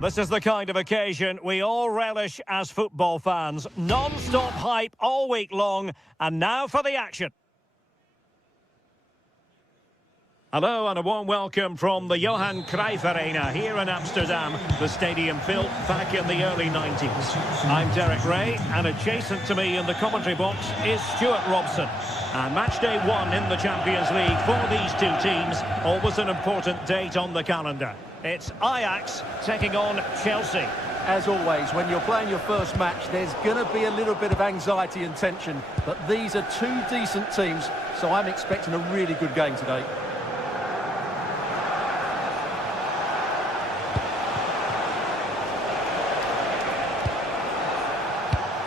This is the kind of occasion we all relish as football fans. Non-stop hype all week long, and now for the action. Hello and a warm welcome from the Johan Cruyff Arena here in Amsterdam, the stadium built back in the early 90s. I'm Derek Ray, and adjacent to me in the commentary box is Stuart Robson. And match day 1 in the Champions League for these two teams, always an important date on the calendar. It's Ajax taking on Chelsea. As always, when you're playing your first match, there's going to be a little bit of anxiety and tension. But these are two decent teams, so I'm expecting a really good game today.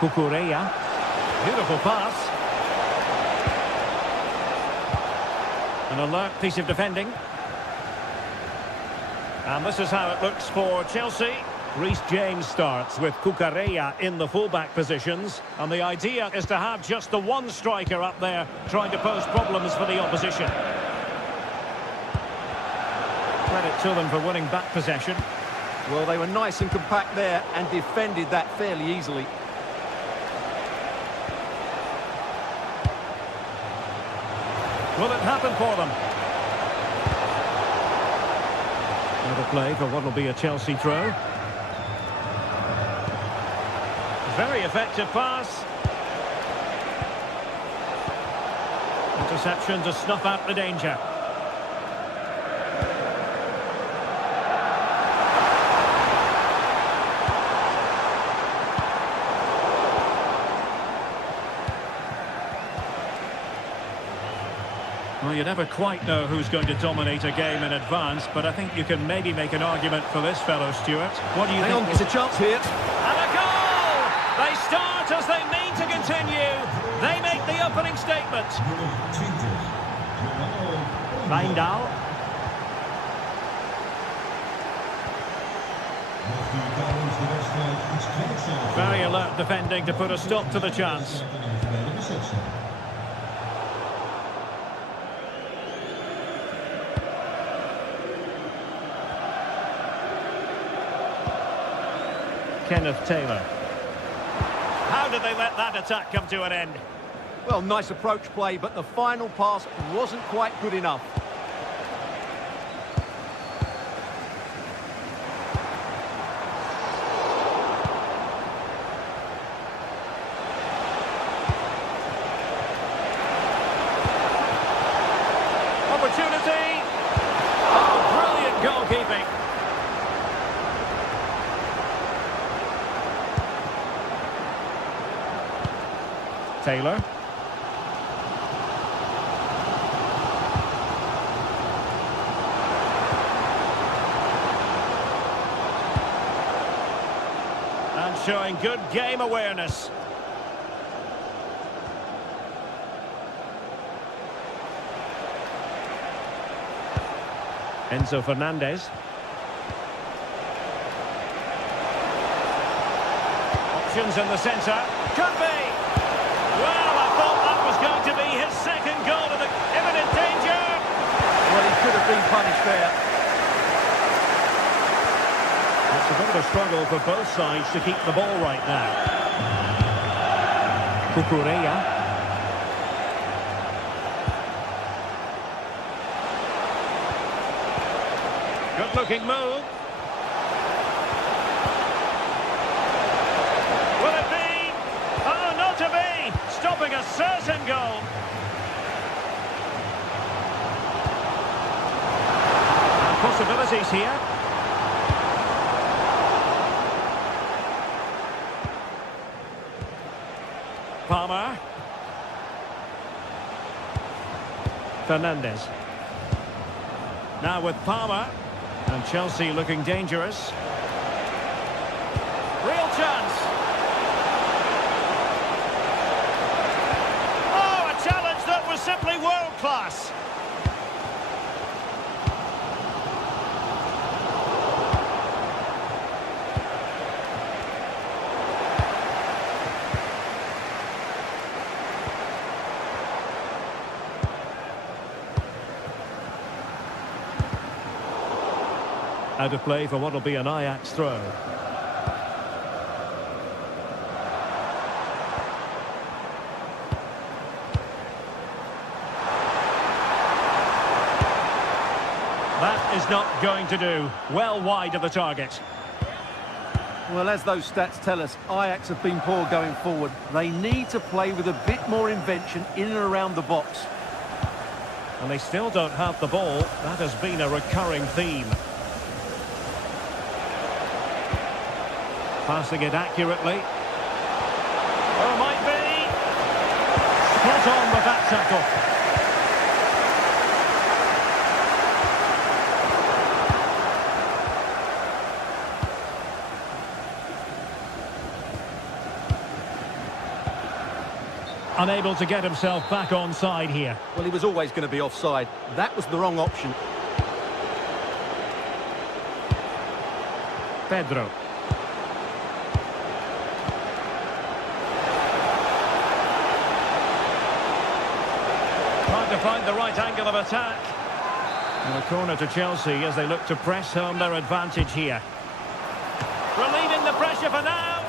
Cucurella. Beautiful pass. An alert piece of defending. And this is how it looks for Chelsea. Reece James starts with Cucurella in the fullback positions. And the idea is to have just the one striker up there trying to pose problems for the opposition. Credit to them for winning back possession. Well, they were nice and compact there and defended that fairly easily. Will it happen for them? Another play for what will be a Chelsea throw. Very effective pass. Interception to snuff out the danger. Well, you never quite know who's going to dominate a game in advance, but I think you can maybe make an argument for this fellow, Stuart. What do you think? There's a chance here. And a goal! They start as they mean to continue. They make the opening statement. Fenbach. Very alert defending to put a stop to the chance. Kenneth Taylor. How did they let that attack come to an end? Well, nice approach play, but the final pass wasn't quite good enough. Opportunity! Oh, brilliant goalkeeping. Taylor. And showing good game awareness. Enzo Fernandez. Options in the centre. Could be! Well, I thought that was going to be his second goal in the imminent danger. Well, he could have been punished there. It's a bit of a struggle for both sides to keep the ball right now. Cucurella. Good-looking move. Will it be? Oh, not to be! Stopping a certain goal. Possibilities here. Palmer. Fernandez. Now with Palmer. And Chelsea looking dangerous. Real chance. Simply world class. Out of play for what will be an Ajax throw. That is not going to do. Well wide of the target. Well, as those stats tell us, Ajax have been poor going forward. They need to play with a bit more invention in and around the box. And they still don't have the ball. That has been a recurring theme. Passing it accurately. Oh, might be. Spot on with that tackle. Unable to get himself back onside here. Well, he was always going to be offside. That was the wrong option. Pedro. Trying to find the right angle of attack. And a corner to Chelsea as they look to press home their advantage here. Relieving the pressure for now.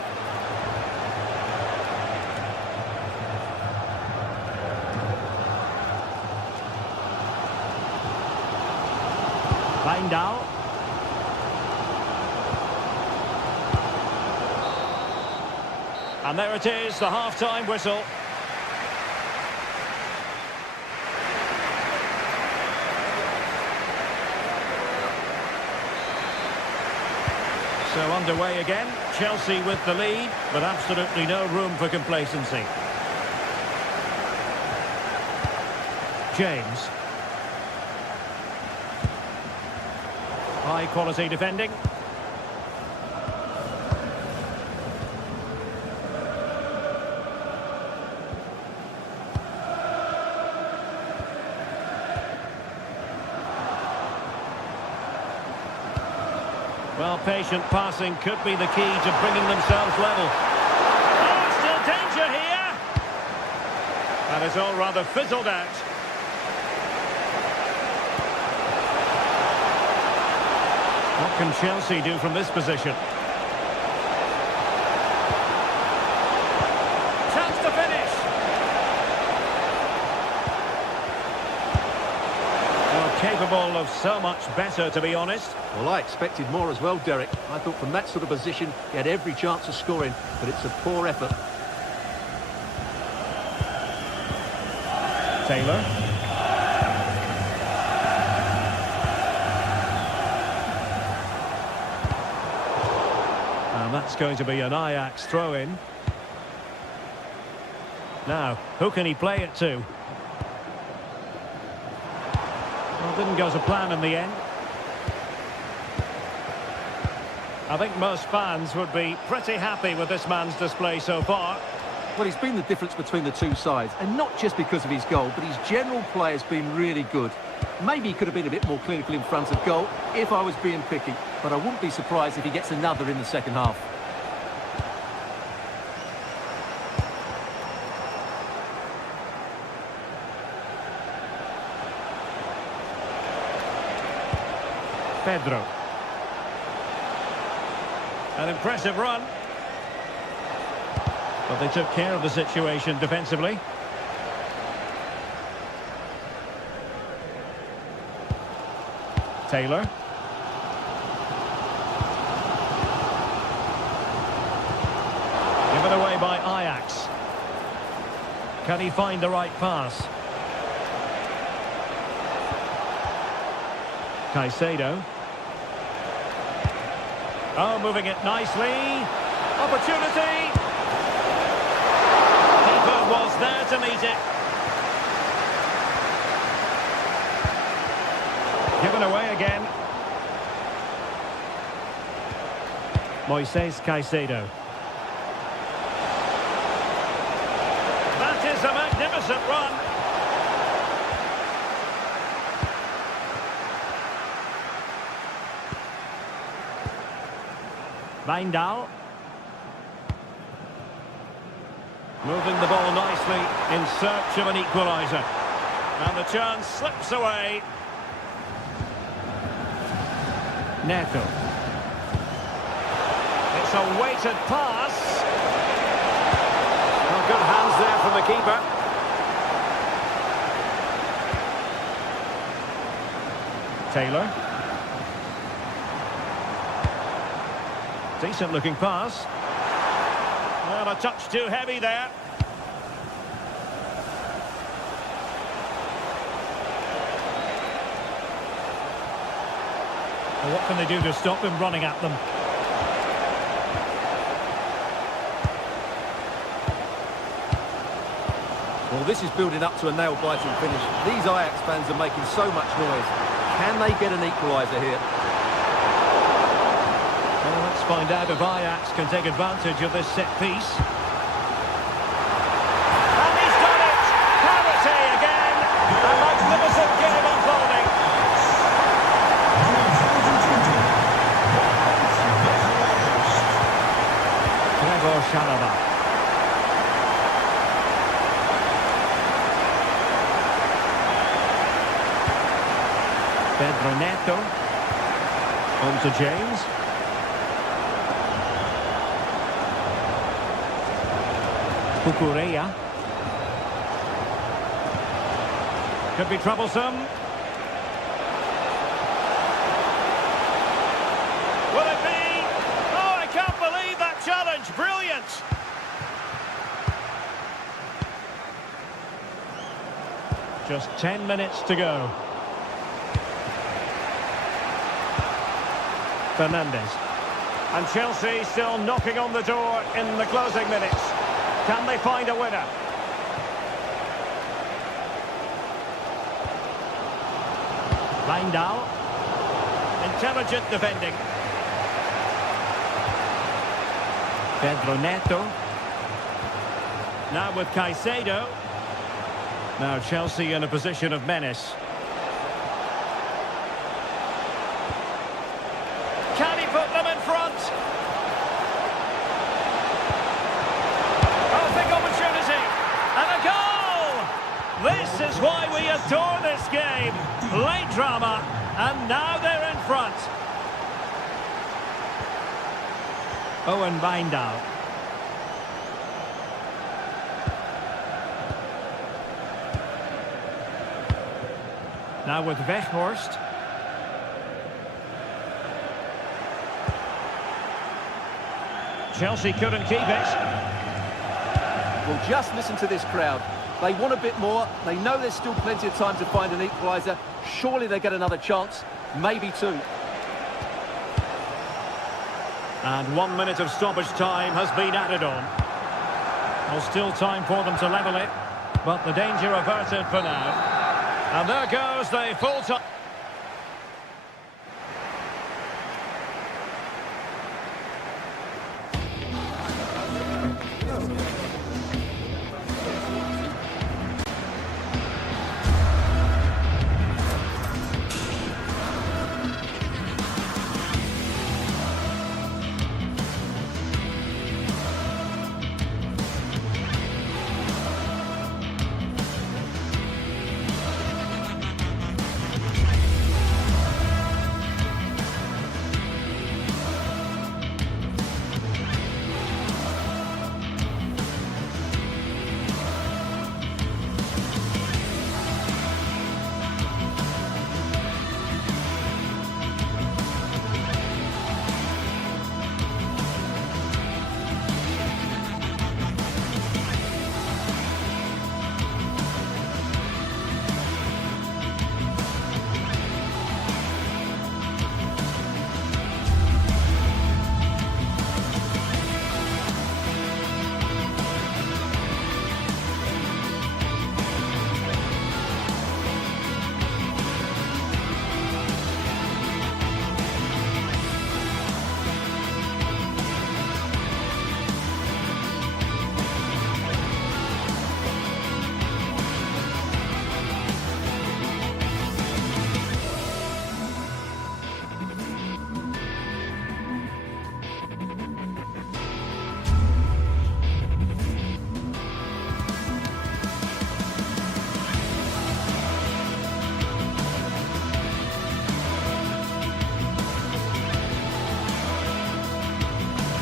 Fenabach. And there it is, the half-time whistle. So underway again, Chelsea with the lead, but absolutely no room for complacency. James. High quality defending. Well, patient passing could be the key to bringing themselves level. Oh, still danger here. And it's all rather fizzled out. What can Chelsea do from this position? Chance to finish. Well, capable of so much better, to be honest. Well, I expected more as well, Derek. I thought from that sort of position, he had every chance of scoring, but it's a poor effort. Taylor. And that's going to be an Ajax throw-in. Now, who can he play it to? Well, didn't go to plan in the end. I think most fans would be pretty happy with this man's display so far. Well, he's been the difference between the two sides, and not just because of his goal, but his general play has been really good. Maybe he could have been a bit more clinical in front of goal if I was being picky, but I wouldn't be surprised if he gets another in the second half. Pedro. An impressive run. But they took care of the situation defensively. Taylor. Given away by Ajax. Can he find the right pass? Caicedo. Oh, moving it nicely. Opportunity. Keeper was there to meet it. Given away again. Moises Caicedo. That is a magnificent run. Fendahl. Moving the ball nicely in search of an equaliser. And the chance slips away. Neto. It's a weighted pass. Well, good hands there from the keeper. Taylor. Decent looking pass. Well, a touch too heavy there. Well, what can they do to stop him running at them? Well, this is building up to a nail-biting finish. These Ajax fans are making so much noise. Can they get an equaliser here? Well, let's find out if Ajax can take advantage of this set piece. And he's done it! Penalty again! A magnificent game unfolding. Fenabach. Pedro Neto. On to James. Cucurella. Could be troublesome. Will it be? Oh, I can't believe that challenge. Brilliant. Just 10 minutes to go. Fernandes. And Chelsea still knocking on the door in the closing minutes. Can they find a winner? Wijndal. Intelligent defending. Pedro Neto. Now with Caicedo. Now Chelsea in a position of menace. Can he put them in front? Oh, big opportunity. And a goal! This is why we adore this game. Late drama, and now they're in front. Owen Wijndal. Now with Weghorst. Chelsea couldn't keep it. Well, just listen to this crowd. They want a bit more. They know there's still plenty of time to find an equaliser. Surely they get another chance. Maybe two. And 1 minute of stoppage time has been added on. Well, still time for them to level it, but the danger averted for now. And there goes the full time.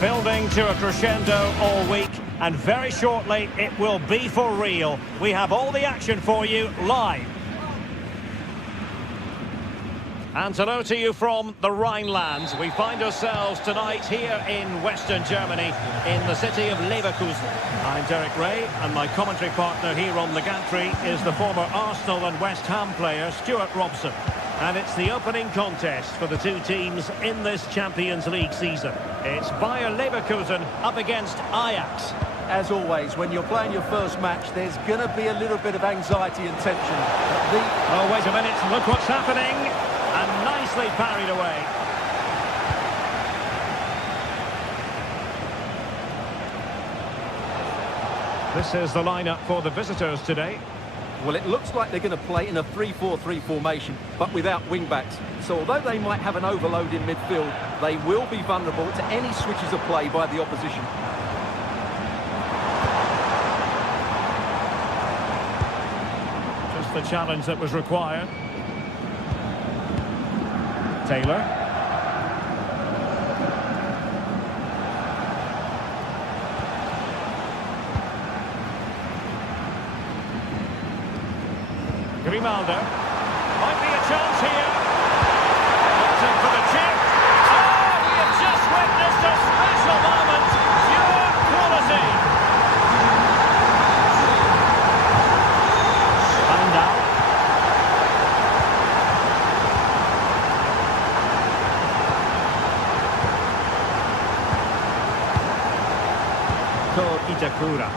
Building to a crescendo all week, and very shortly it will be for real. We have all the action for you live. And hello to you from the Rhineland. We find ourselves tonight here in Western Germany, in the city of Leverkusen. I'm Derek Ray, and my commentary partner here on the gantry is the former Arsenal and West Ham player, Stuart Robson. And it's the opening contest for the two teams in this Champions League season. It's Bayern Leverkusen up against Ajax. As always, when you're playing your first match, there's going to be a little bit of anxiety and tension. Oh, wait a minute, look what's happening. And nicely parried away. This is the lineup for the visitors today. Well, it looks like they're going to play in a 3-4-3 formation, but without wing-backs. So although they might have an overload in midfield, they will be vulnerable to any switches of play by the opposition. Just the challenge that was required. Taylor. Grimaldo. Might be a chance here. Opting for the chip. Oh, we have just witnessed a special moment. Pure quality. Fenabach. Itakura.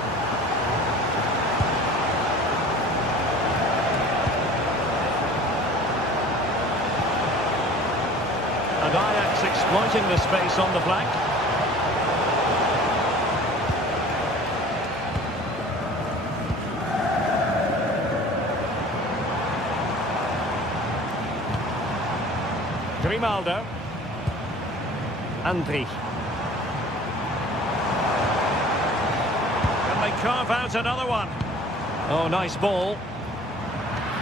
And Ajax exploiting the space on the flank. Grimaldo. Andri. Carve out another one. Oh, nice ball.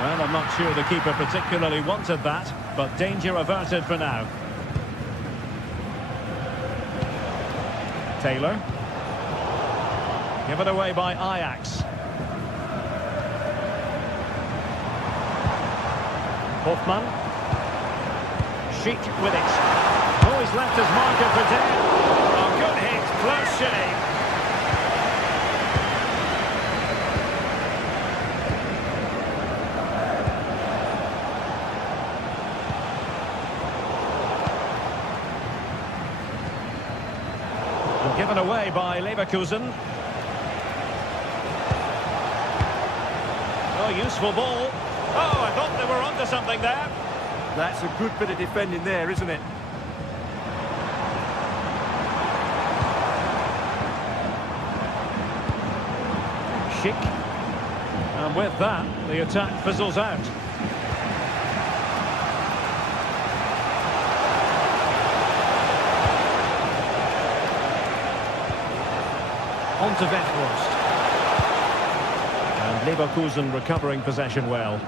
Well, I'm not sure the keeper particularly wanted that, but danger averted for now. Taylor. Given away by Ajax. Hoffman. Sheik with it. Oh, he's left his marker for dead. Oh, good hit, close shave. Given away by Leverkusen. Oh, useful ball. Oh, I thought they were onto something there. That's a good bit of defending there, isn't it? Sheik. And with that, the attack fizzles out. On to Weghorst. And Leverkusen recovering possession well.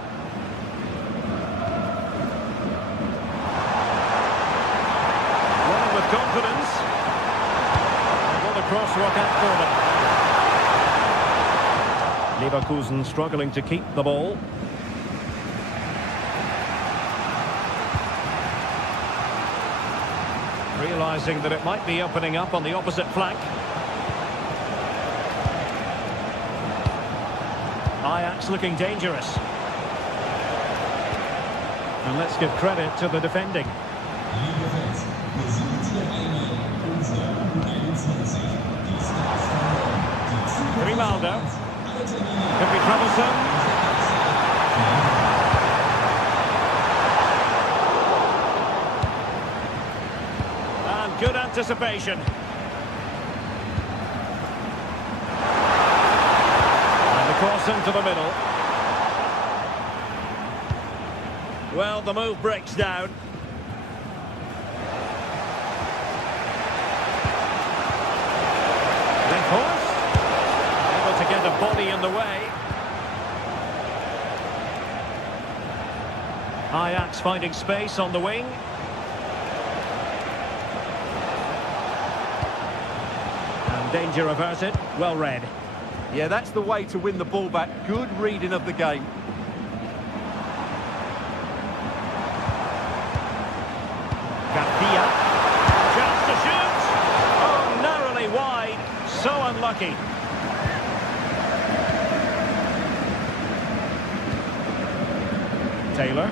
Running with confidence. And what a crosswalk out for them. Leverkusen struggling to keep the ball. Realising that it might be opening up on the opposite flank. Ajax looking dangerous. And let's give credit to the defending. Grimaldo. Could be troublesome. And good anticipation. Cross into the middle. Well, the move breaks down. Weghorst. Able to get a body in the way. Ajax finding space on the wing. Danger averted. Well read. Yeah, that's the way to win the ball back. Good reading of the game. Garcia. Chance to shoot. Oh, narrowly wide. So unlucky. Taylor.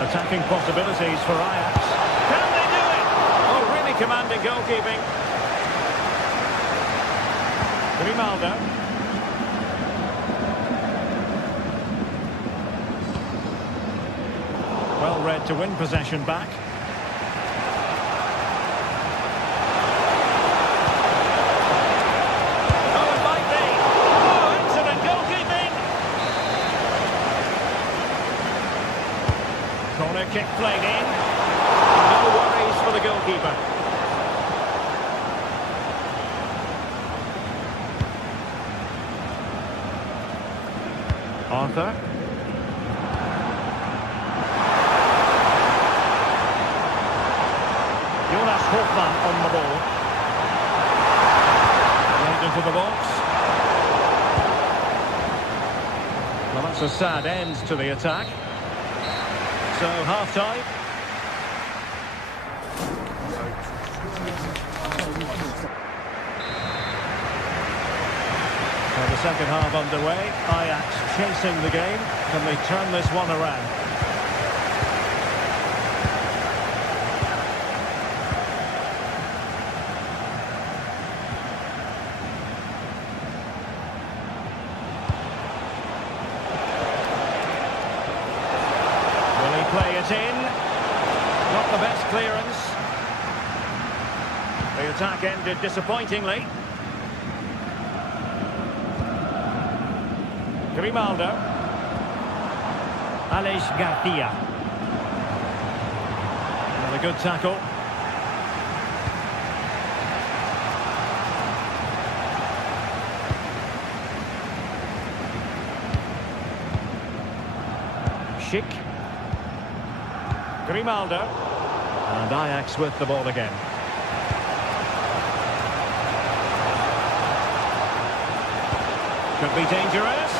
Attacking possibilities for Ajax. Can they do it? Oh, really commanding goalkeeping. Grimaldo. Well read to win possession back. Oh, it might be. Oh, excellent goalkeeping. Corner kick played in. No worries for the goalkeeper. Arthur. Jonas Hofmann on the ball. Right into the box. Well, that's a sad end to the attack. So, half-time. The second half underway. Ajax chasing the game. Can they turn this one around? Will he play it in? Not the best clearance. The attack ended disappointingly. Grimaldo. Alex Garcia. Another good tackle. Schick. Grimaldo. And Ajax with the ball again. Could be dangerous.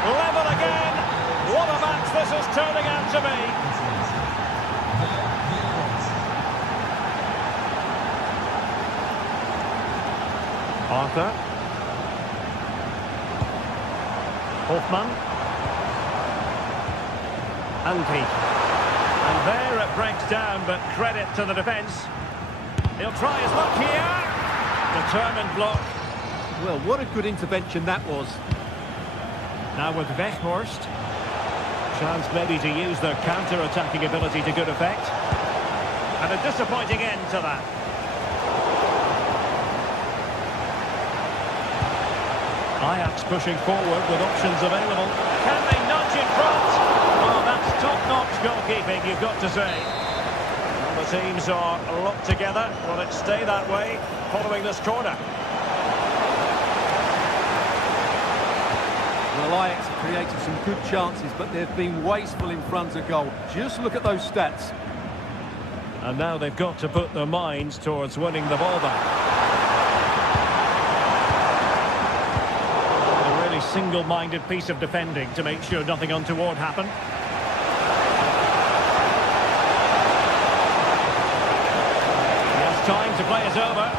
Level again. What a match this is turning out to be. Arthur. Hofmann. Anki. And there it breaks down, but credit to the defence. He'll try his luck here. Determined block. Well, what a good intervention that was. Now with Weghorst. Chance maybe to use their counter-attacking ability to good effect. And a disappointing end to that. Ajax pushing forward with options available. Can they nudge in front? Oh, that's top-notch goalkeeping, you've got to say. Well, the teams are locked together. Will it stay that way following this corner? Well, Ajax have created some good chances, but they've been wasteful in front of goal. Just look at those stats. And now they've got to put their minds towards winning the ball back. A really single-minded piece of defending to make sure nothing untoward happened. He has time to play it over.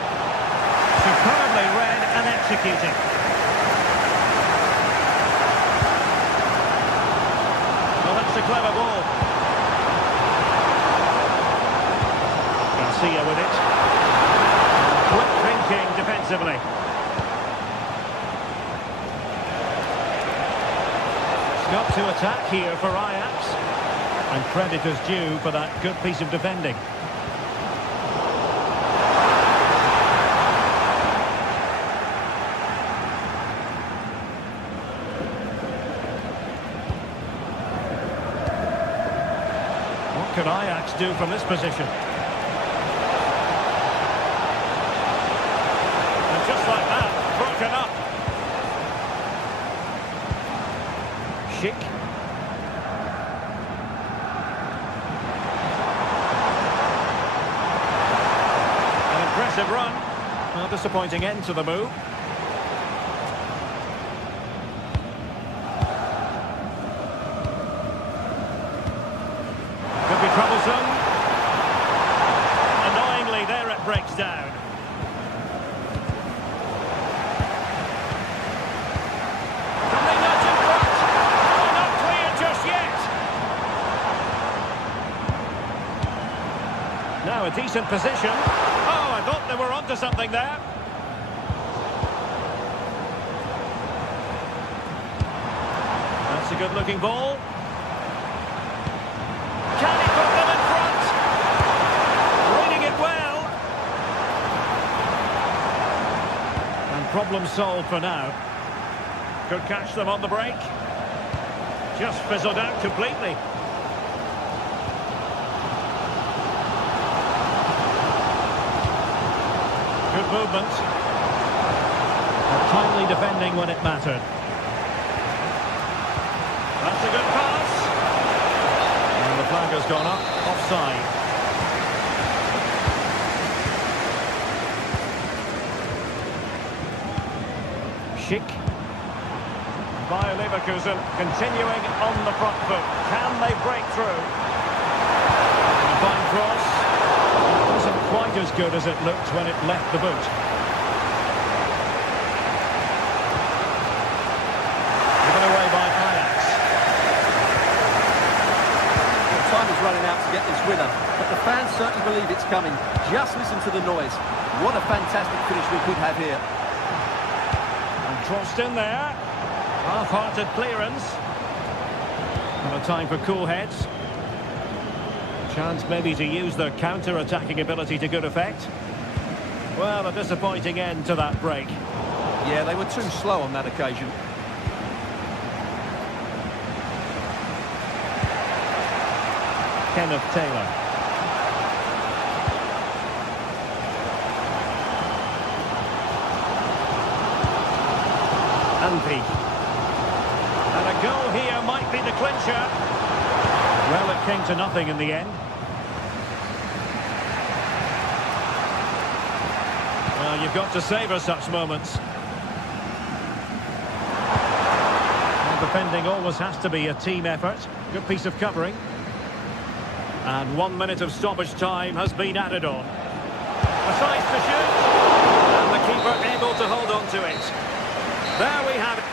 Superbly read and executing. That's a clever ball. Garcia with it. Quick thinking defensively. Got to attack here for Ajax. And credit is due for that good piece of defending. What can Ajax do from this position? Schick. An impressive run. Well, disappointing end to the move. Could be troublesome. Annoyingly, there it breaks down. Can they nudge in front? Oh, not clear just yet. Now a decent position. Oh, I thought they were onto something there. That's a good-looking ball. Can he put them in front? Reading it well. And problem solved for now. Could catch them on the break. Just fizzled out completely. Good movement. And timely defending when it mattered. That's a good pass. And the flag has gone up. Offside. Schick. Bayern Leverkusen continuing on the front foot. Can they break through? A fine cross. It wasn't quite as good as it looked when it left the boot. Given away by Ajax. The time is running out to get this winner, but the fans certainly believe it's coming. Just listen to the noise. What a fantastic finish we could have here. And crossed in there. Half-hearted clearance. And a time for cool heads. Chance maybe to use their counter-attacking ability to good effect. Well, a disappointing end to that break. Yeah, they were too slow on that occasion. Kenneth Taylor. Andy. And a goal here might be the clincher. Well, it came to nothing in the end. Well, you've got to savour such moments. Well, defending always has to be a team effort. Good piece of covering. And 1 minute of stoppage time has been added on. A size to shoot. And the keeper able to hold on to it. There we have it.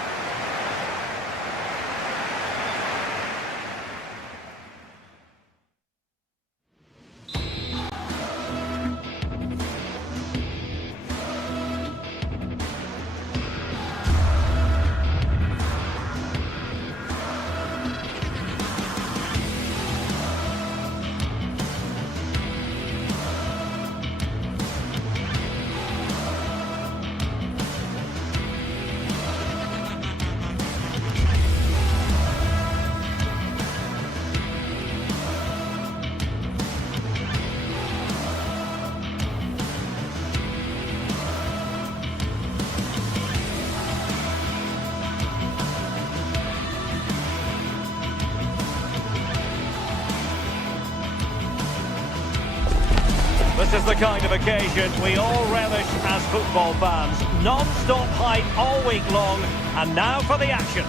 This is the kind of occasion we all relish as football fans. Non-stop hype all week long, and now for the action.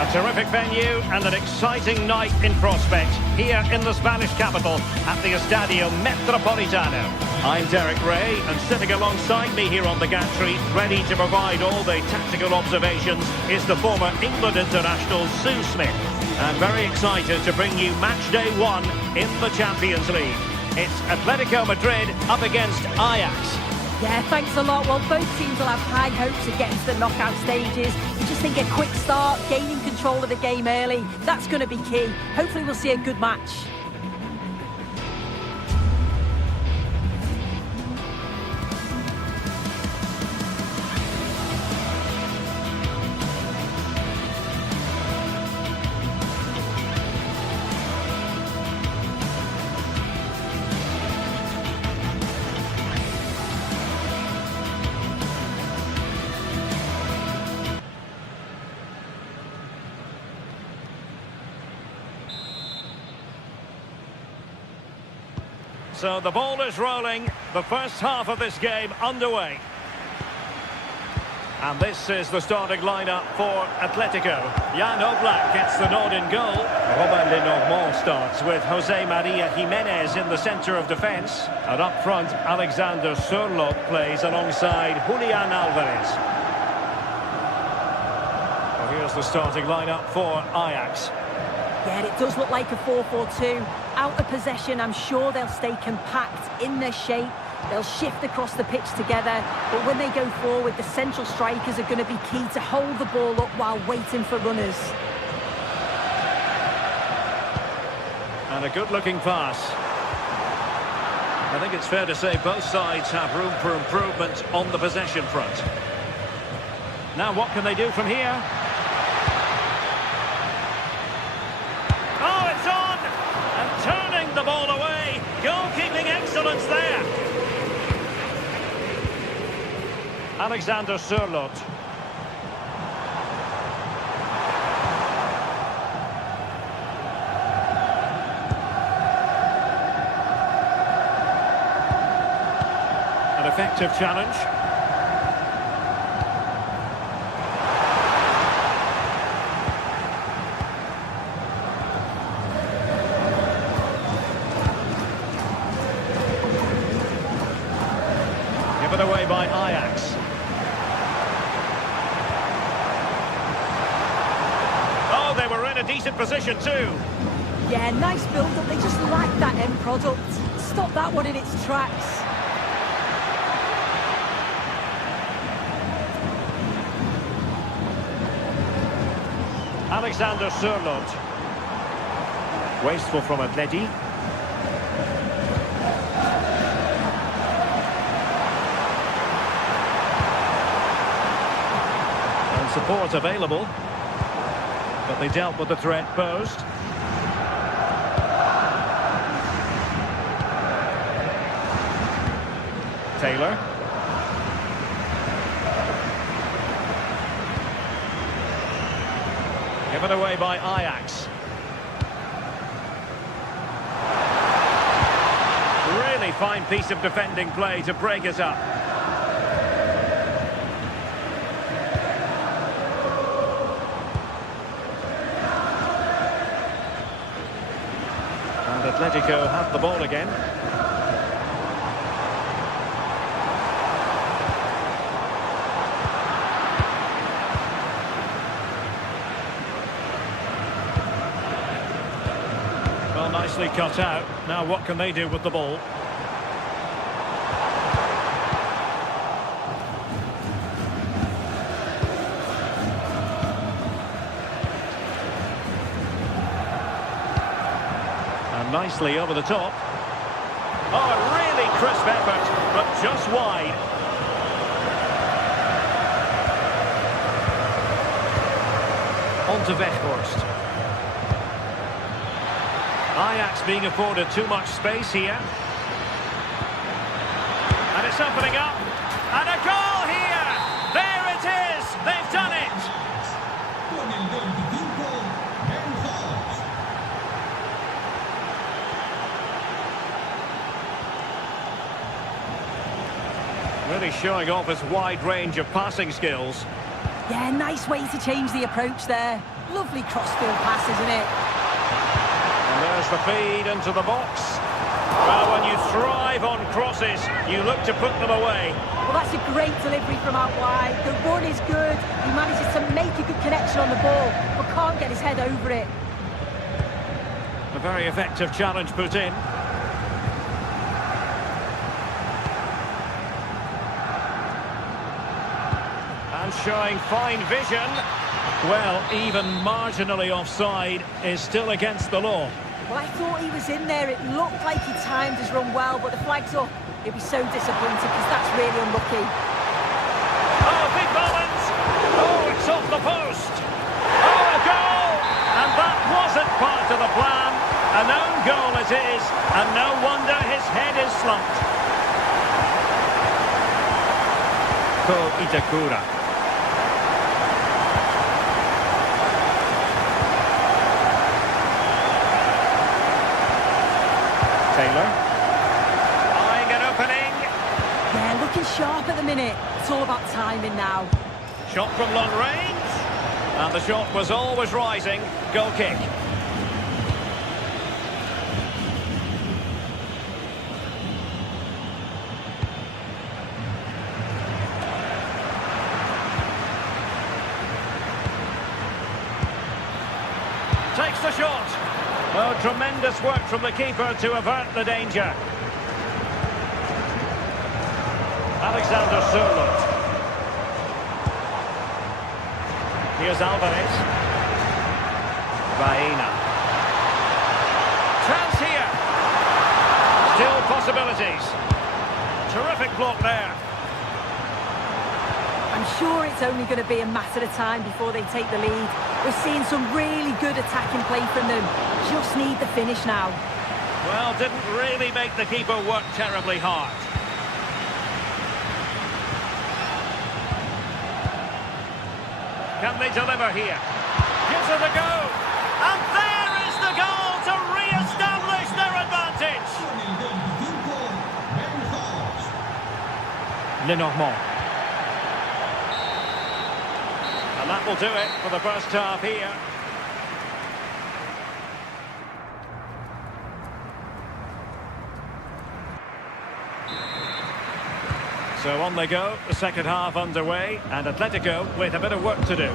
A terrific venue and an exciting night in prospect here in the Spanish capital at the Estadio Metropolitano. I'm Derek Ray, and sitting alongside me here on the gantry, ready to provide all the tactical observations, is the former England international Sue Smith. And very excited to bring you match day 1 in the Champions League. It's Atletico Madrid up against Ajax. Yeah, thanks a lot. Well, both teams will have high hopes of getting to the knockout stages. You just think a quick start, gaining control of the game early, that's going to be key. Hopefully we'll see a good match. So the ball is rolling. The first half of this game underway. And this is the starting lineup for Atletico. Jan Oblak gets the nod in goal. Robin Lenormand starts with Jose Maria Jimenez in the centre of defence. And up front, Alexander Sørloth plays alongside Julian Alvarez. Well, here's the starting lineup for Ajax. Yeah, it does look like a 4-4-2. Out of possession, I'm sure they'll stay compact in their shape. They'll shift across the pitch together, but when they go forward, the central strikers are going to be key to hold the ball up while waiting for runners. And a good-looking pass. I think it's fair to say both sides have room for improvement on the possession front. Now, what can they do from here? Oh, it's on! And turning the ball away. Goalkeeping excellence there. Alexander Sørloth. An effective challenge. Given away by Ajax. They were in a decent position too. Yeah, nice build-up. They just lack that end product. Stop that one in its tracks. Alexander Sørloth. Wasteful from Atleti. And support available. But they dealt with the threat posed. Taylor. Given away by Ajax. Really fine piece of defending play to break us up. Atletico have the ball again. Well, nicely cut out. Now what can they do with the ball? Nicely over the top. Oh, a really crisp effort, but just wide. On to Weghorst. Ajax being afforded too much space here. And it's opening up. And a goal here! There it is! They've done it! Really showing off his wide range of passing skills. Yeah, nice way to change the approach there. Lovely cross-field pass, isn't it? And there's the feed into the box. Well, when you thrive on crosses, you look to put them away. Well, that's a great delivery from out wide. The run is good. He manages to make a good connection on the ball, but can't get his head over it. A very effective challenge put in. Showing fine vision. Well, even marginally offside is still against the law. Well, I thought he was in there. It looked like he timed his run well, but the flag's up. He'll be so disappointed because that's really unlucky. Oh, big moment! Oh, it's off the post! Oh, a goal! And that wasn't part of the plan. An own goal it is, and no wonder his head is slumped. Ko Itakura. Taylor. looking sharp at the minute. It's all about timing now. Shot from long range. And the shot was always rising. Goal kick. Takes the shot. Oh, tremendous work from the keeper to avert the danger. Alexander Sørloth. Here's Alvarez. Baena. Chance here. Still possibilities. Terrific block there. I'm sure it's only going to be a matter of time before they take the lead. We're seeing some really good attacking play from them. Just need the finish now. Well, didn't really make the keeper work terribly hard. Can they deliver here? Gives it a go. And there is the goal to re-establish their advantage. Lenormand. And that will do it for the first half here. So on they go, the second half underway, and Atletico with a bit of work to do.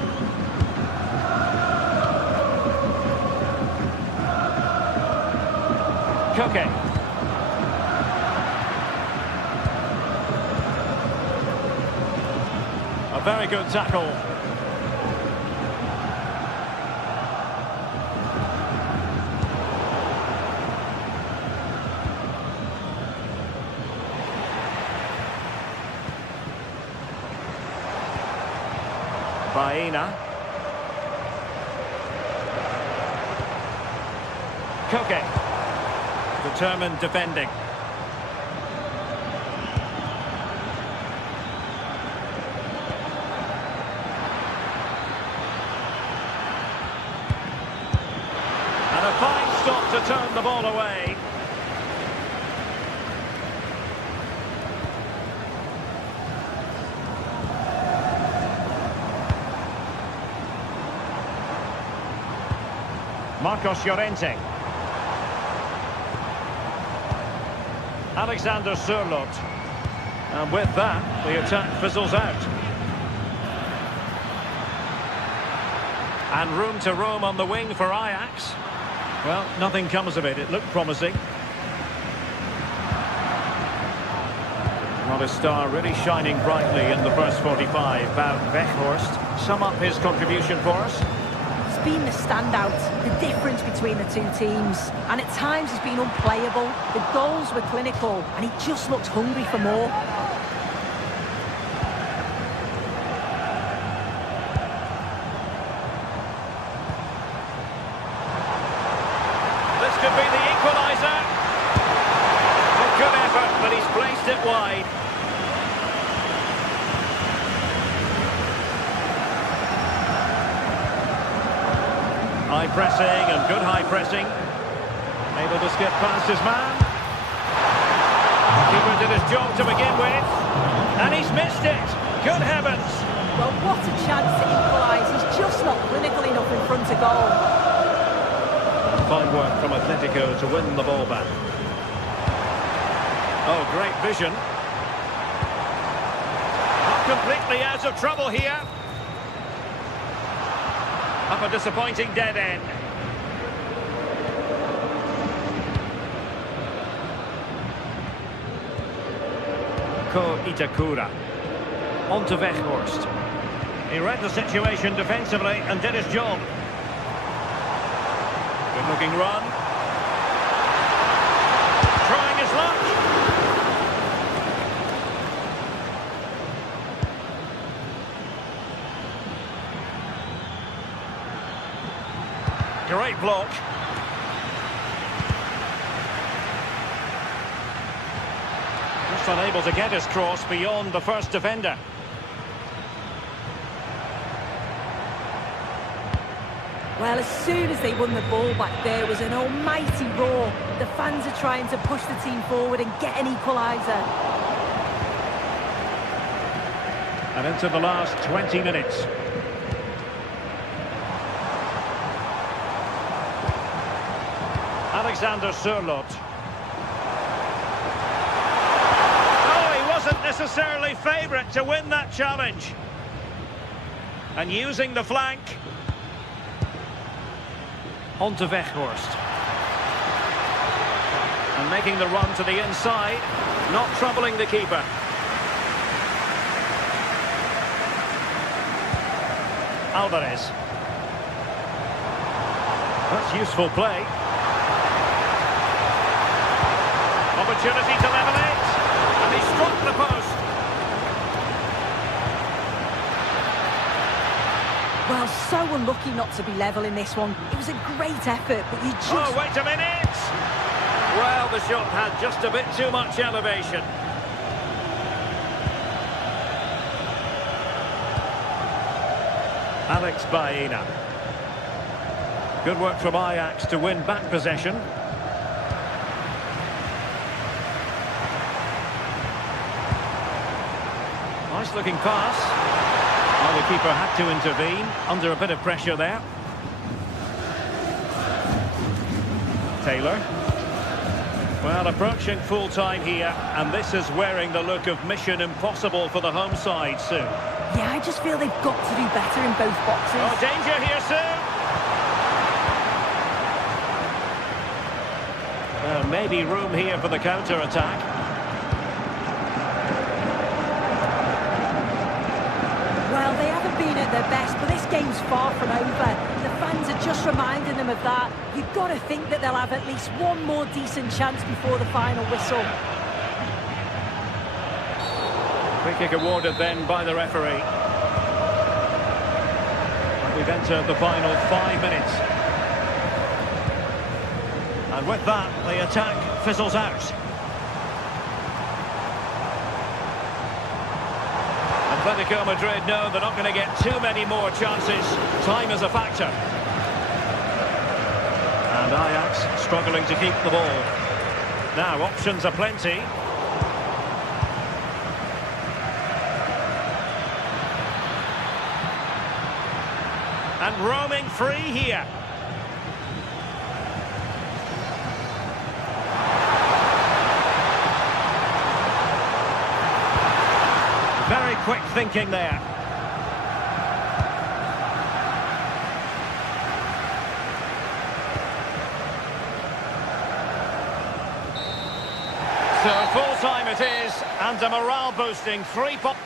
Koke. A very good tackle. Baena. Koke. Determined defending. And a fine stop to turn the ball away. Marcos Llorente. Alexander Sørloth. And with that, the attack fizzles out. And room to roam on the wing for Ajax. Well, nothing comes of it. It looked promising. Not a star really shining brightly in the first 45. Wout Weghorst, sum up his contribution for us. Been the standout, the difference between the two teams, and at times has been unplayable. The goals were clinical and he just looked hungry for more. This could be the equaliser. A good effort, but he's placed it wide. High pressing and good high pressing. Able to skip past his man. Keeper did his job to begin with. And he's missed it. Good heavens. Well, what a chance to equalise. He's just not clinical enough in front of goal. Fine work from Atletico to win the ball back. Oh, great vision. Not completely out of trouble here. Up a disappointing dead end. Ko Itakura. On to Weghorst. He read the situation defensively and did his job. Good looking run. Trying his luck. Great block. Just unable to get his cross beyond the first defender. Well, as soon as they won the ball back, there was an almighty roar. The fans are trying to push the team forward and get an equaliser. And into the last 20 minutes. Alexander Sørloth. Oh, he wasn't necessarily favourite to win that challenge. And using the flank. On to Weghorst. And making the run to the inside. Not troubling the keeper. Alvarez. That's useful play. Opportunity to level it. And he struck the post. Well, so unlucky not to be level in this one. It was a great effort, but you just... Oh, wait a minute! Well, the shot had just a bit too much elevation. Alex Baena. Good work from Ajax to win back possession. Nice looking pass. Well, the keeper had to intervene under a bit of pressure there. Taylor. Well, approaching full time here, and this is wearing the look of mission impossible for the home side soon. Yeah, I just feel they've got to do better in both boxes. Oh, danger here soon. Well, maybe room here for the counter-attack. Well, they haven't been at their best, but this game's far from over. The fans are just reminding them of that. You've got to think that they'll have at least one more decent chance before the final whistle. Free kick awarded then by the referee. We've entered the final 5 minutes. And with that, the attack fizzles out. Atletico Madrid know they're not going to get too many more chances. Time is a factor. And Ajax struggling to keep the ball. Now, options are plenty. And roaming free here. Very quick thinking there. So full time it is, and a morale boosting 3 points.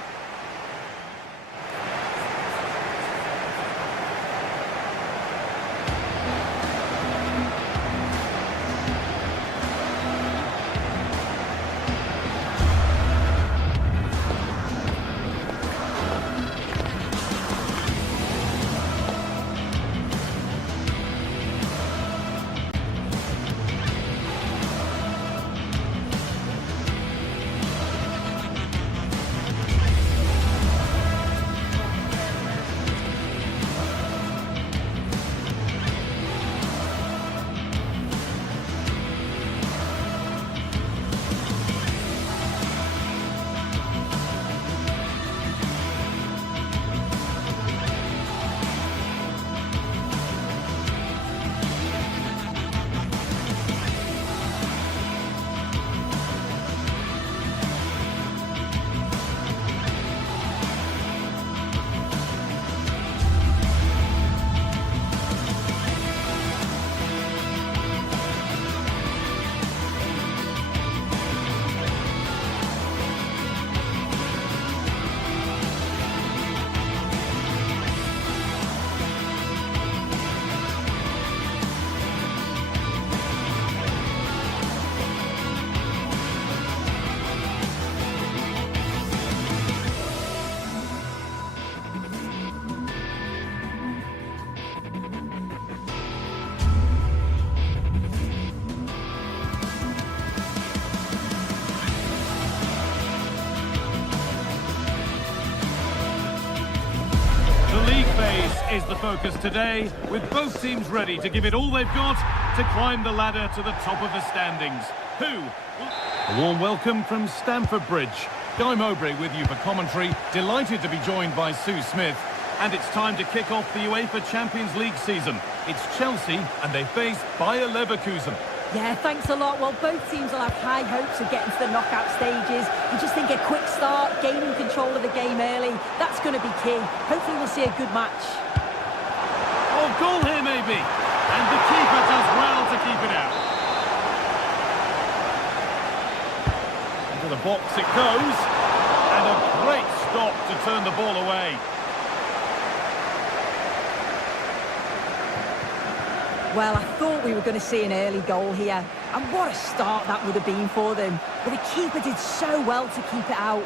Is the focus today, with both teams ready to give it all they've got to climb the ladder to the top of the standings. A warm welcome from Stamford Bridge. Guy Mowbray with you for commentary. Delighted to be joined by Sue Smith. And it's time to kick off the UEFA Champions League season. It's Chelsea and they face Bayer Leverkusen. Yeah, thanks a lot. Well, both teams will have high hopes of getting to the knockout stages. You just think a quick start, gaining control of the game early, that's going to be key. Hopefully we'll see a good match. Oh, goal here maybe. And the keeper does well to keep it out. Into the box it goes. And a great stop to turn the ball away. Well, I thought we were going to see an early goal here. And what a start that would have been for them. But the keeper did so well to keep it out.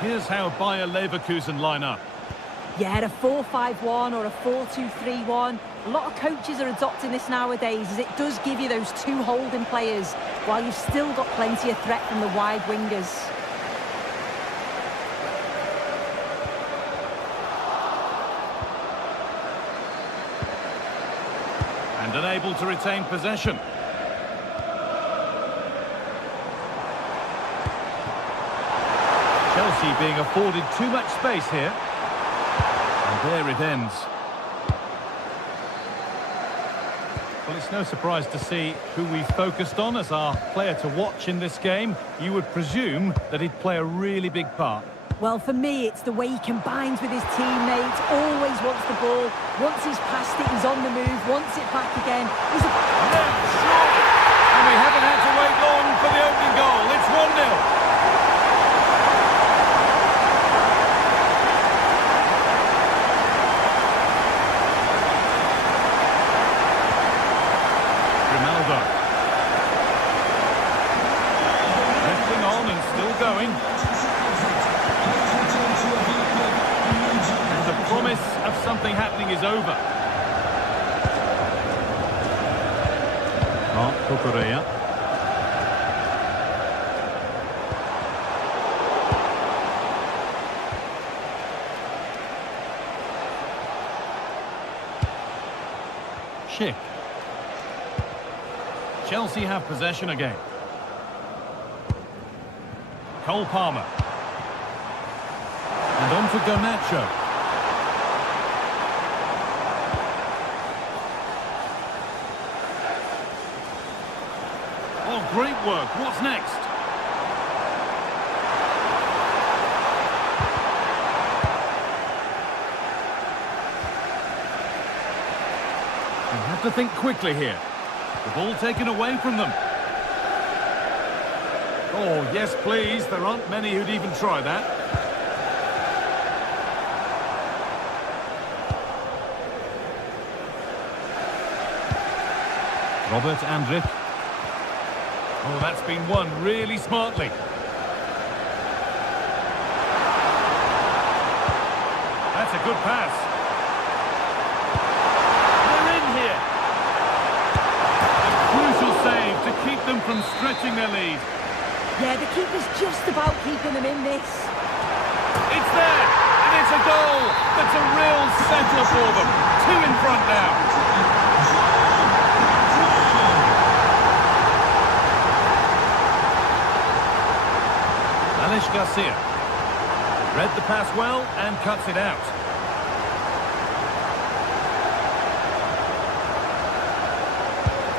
Here's how Bayer Leverkusen line up. Yeah, a 4-5-1 or a 4-2-3-1. A lot of coaches are adopting this nowadays, as it does give you those two holding players, while you've still got plenty of threat from the wide wingers. And unable to retain possession. Chelsea being afforded too much space here. And there it ends. Well, it's no surprise to see who we focused on as our player to watch in this game. You would presume that he'd play a really big part. Well, for me, it's the way he combines with his teammates, always wants the ball. Once he's passed it, he's on the move, wants it back again. He's a... And we haven't had to wait long for the opening goal. It's 1-0. Drifting on and still going. And the promise of something happening is over. Kukureya. Schick. Chelsea have possession again. Cole Palmer. And on to Garnacho. Oh, great work. What's next? You have to think quickly here. The ball taken away from them. Oh, yes, please. There aren't many who'd even try that. Robert Andrich. Oh, that's been won really smartly. That's a good pass. They're in here. A crucial save to keep them from stretching their lead. Yeah, the keeper's just about keeping them in this. It's there, and it's a goal. That's a real settler for them. 2 in front now. Alex Garcia. Read the pass well and cuts it out.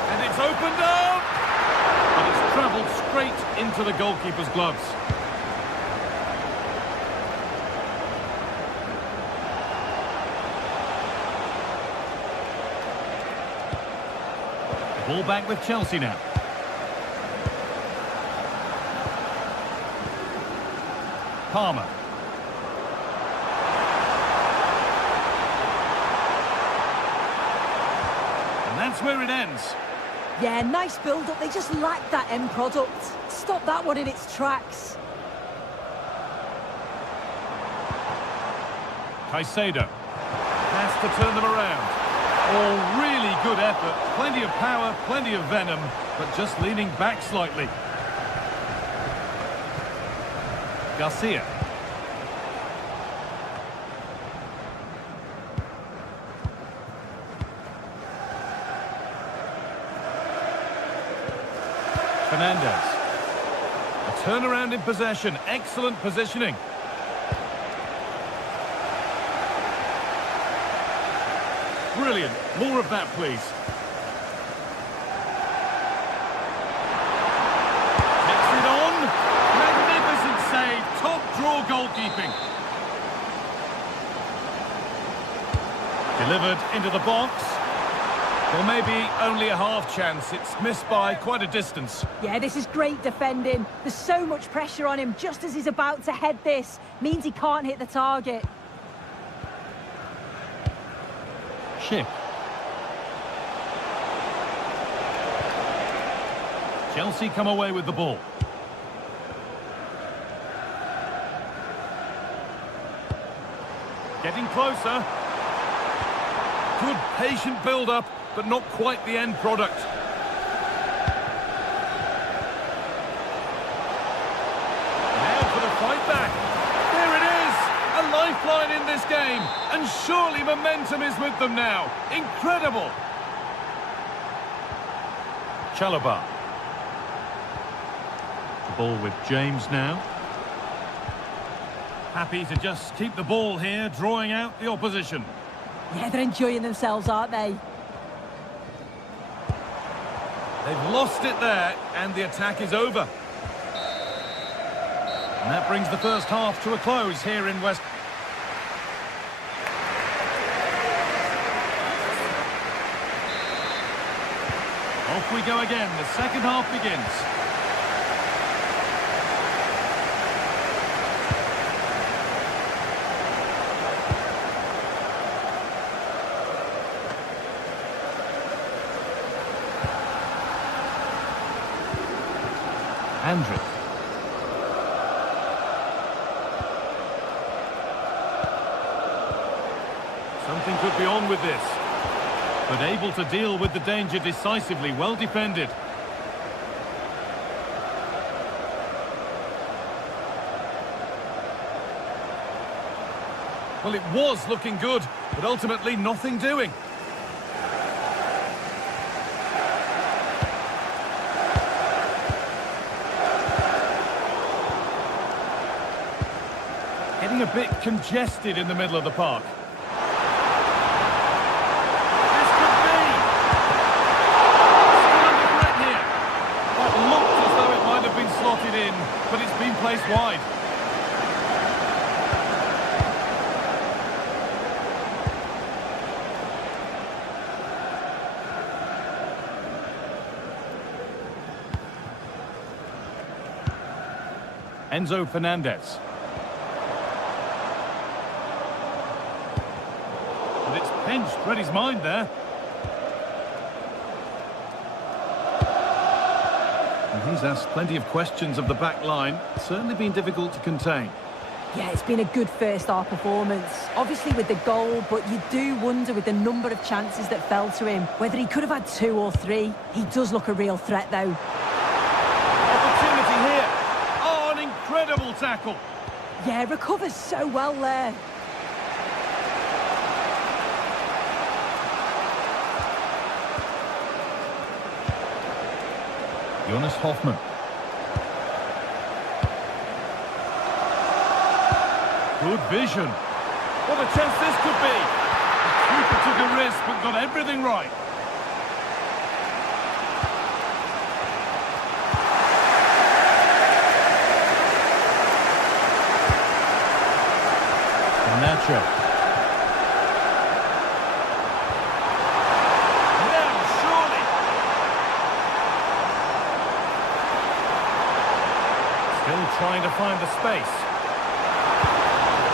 And it's opened up. But it's travelled straight into the goalkeeper's gloves. Ball back with Chelsea now. Palmer. And that's where it ends. Yeah, nice build-up. They just lack that end product. Stop that one in its tracks. Caicedo has to turn them around. Oh, really good effort. Plenty of power, plenty of venom, but just leaning back slightly. Garcia. Fernandez. A Turnaround in possession. Excellent positioning. Brilliant. More of that, please. Takes it on. Magnificent save. Top draw goalkeeping. Delivered into the box. Well, maybe only a half chance. It's missed by quite a distance. Yeah, this is great defending. There's so much pressure on him just as he's about to head this. Means he can't hit the target. Ship. Chelsea come away with the ball. Getting closer. Good patient build-up, but not quite the end product. Now for the fight back. There it is! A lifeline in this game. And surely momentum is with them now. Incredible! Chalobah. The ball with James now. Happy to just keep the ball here, drawing out the opposition. Yeah, they're enjoying themselves, aren't they? They've lost it there, and the attack is over. And that brings the first half to a close here in West. Off we go again. The second half begins. Andrick. Something could be on with this. But able to deal with the danger decisively. Well defended. Well, it was looking good, but ultimately nothing doing. Getting a bit congested in the middle of the park. This could be! Still under threat here. That looked as though it might have been slotted in, but it's been placed wide. Enzo Fernandez. And it's pinched, read his mind there. And he's asked plenty of questions of the back line. It's certainly been difficult to contain. Yeah, it's been a good first half performance. Obviously with the goal, but you do wonder with the number of chances that fell to him, whether he could have had 2 or 3. He does look a real threat though. Opportunity here. Oh, an incredible tackle. Yeah, recovers so well there. Jonas Hoffmann. Good vision. What a chance this could be. The keeper took a risk but got everything right. Nacho. Now, surely. Still trying to find the space.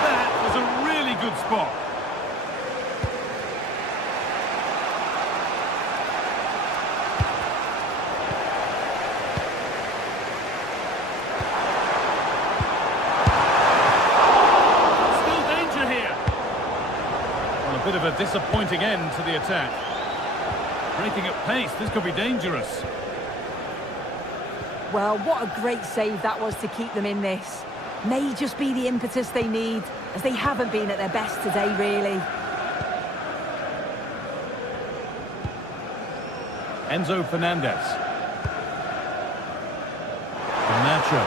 That was a really good spot. Bit of a disappointing end to the attack. Breaking at pace, this could be dangerous. Well, what a great save that was to keep them in this. May just be the impetus they need, as they haven't been at their best today, really. Enzo Fernandez. Nacho.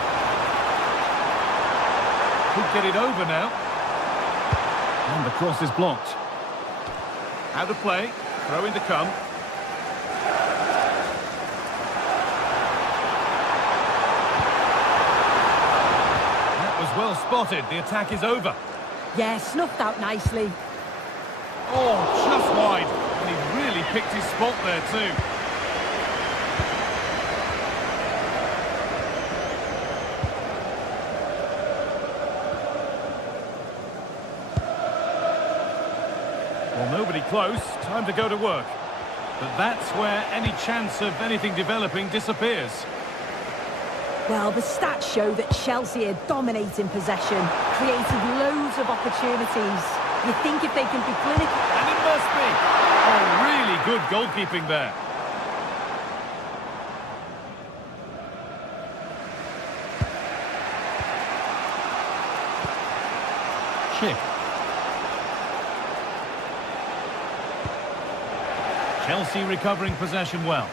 get it over now. And the cross is blocked. Out of play. Throw in to come. That was well spotted. The attack is over. Yeah, snuffed out nicely. Oh, just wide. And he really picked his spot there too. Well, nobody close. Time to go to work. But that's where any chance of anything developing disappears. Well, the stats show that Chelsea are dominating possession, created loads of opportunities. You think if they can be clinical... And it must be! Oh, really good goalkeeping there. Chip. Chelsea recovering possession well.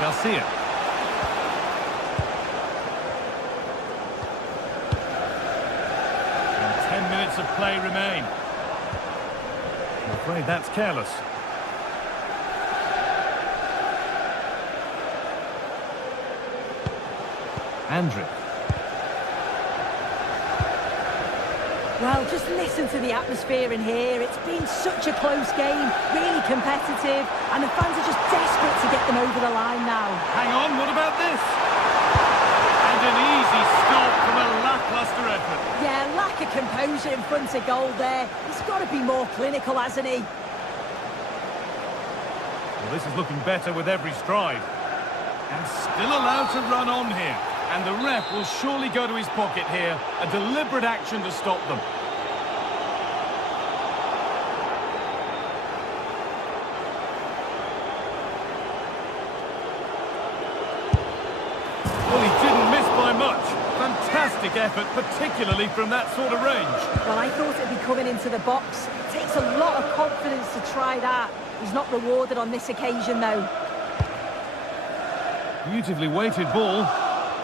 Garcia. And 10 minutes of play remain. I'm afraid that's careless. Andrew. Well, just listen to the atmosphere in here. It's been such a close game, really competitive, and the fans are just desperate to get them over the line now. Hang on, what about this? And an easy stop from a lacklustre effort. Yeah, lack of composure in front of goal there. He's got to be more clinical, hasn't he? Well, this is looking better with every stride. And still allowed to run on here. And the ref will surely go to his pocket here. A deliberate action to stop them. Well, he didn't miss by much. Fantastic effort, particularly from that sort of range. Well, I thought it'd be coming into the box. It takes a lot of confidence to try that. He's not rewarded on this occasion, though. Beautifully weighted ball.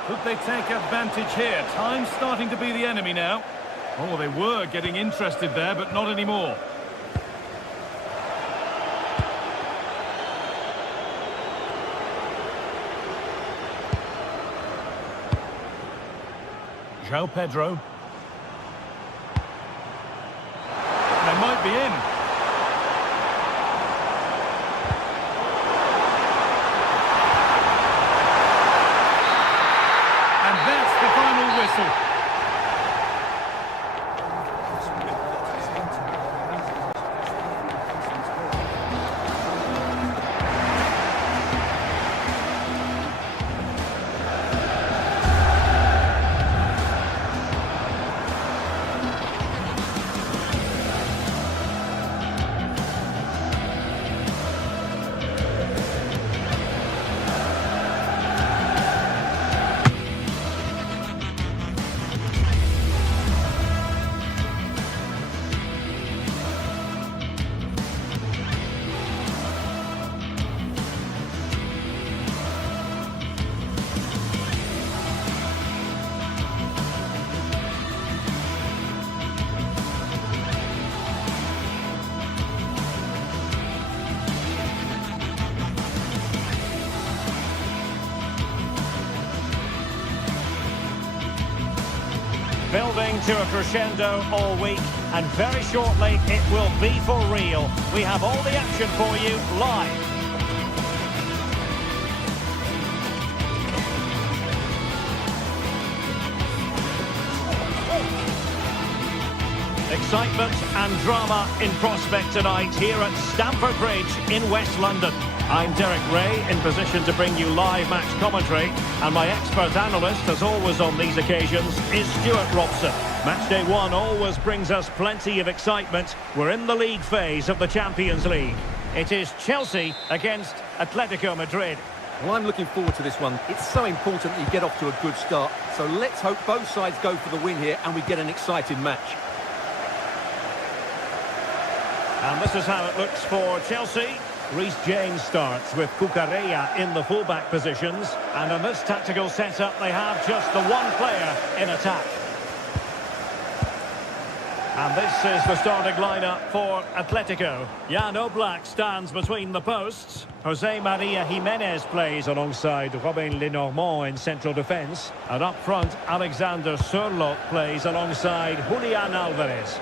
Could they take advantage here? Time's starting to be the enemy now. Oh, they were getting interested there, but not anymore. João Pedro. They might be in. Whistle. Building to a crescendo all week, and very shortly it will be for real. We have all the action for you live. Excitement and drama in prospect tonight here at Stamford Bridge in West London. I'm Derek Ray, in position to bring you live match commentary, and my expert analyst, as always on these occasions, is Stuart Robson. Matchday 1 always brings us plenty of excitement. We're in the league phase of the Champions League. It is Chelsea against Atletico Madrid. Well, I'm looking forward to this one. It's so important that you get off to a good start. So let's hope both sides go for the win here and we get an exciting match. And this is how it looks for Chelsea. Reece James starts with Cucurella in the fullback positions. And in this tactical setup, they have just the one player in attack. And this is the starting lineup for Atletico. Jan Oblak stands between the posts. Jose Maria Jimenez plays alongside Robin Lenormand in central defence. And up front, Alexander Sørloth plays alongside Julian Alvarez.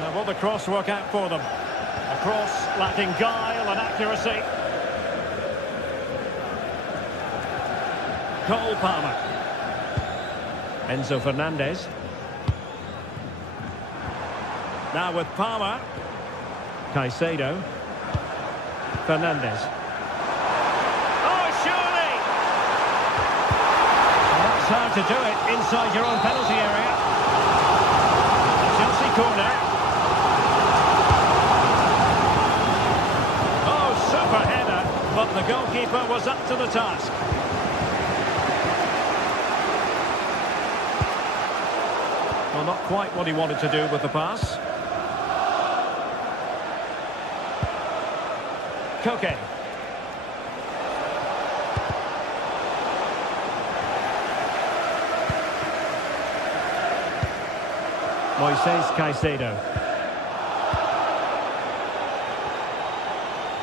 Now will the cross work out for them? A cross lacking guile and accuracy. Cole Palmer. Enzo Fernandez. Now with Palmer. Caicedo. Fernandez. Oh, surely! That's hard to do it inside your own penalty area. Chelsea corner. Oh, super header, but the goalkeeper was up to the task. Well, not quite what he wanted to do with the pass. Koke. Moises Caicedo.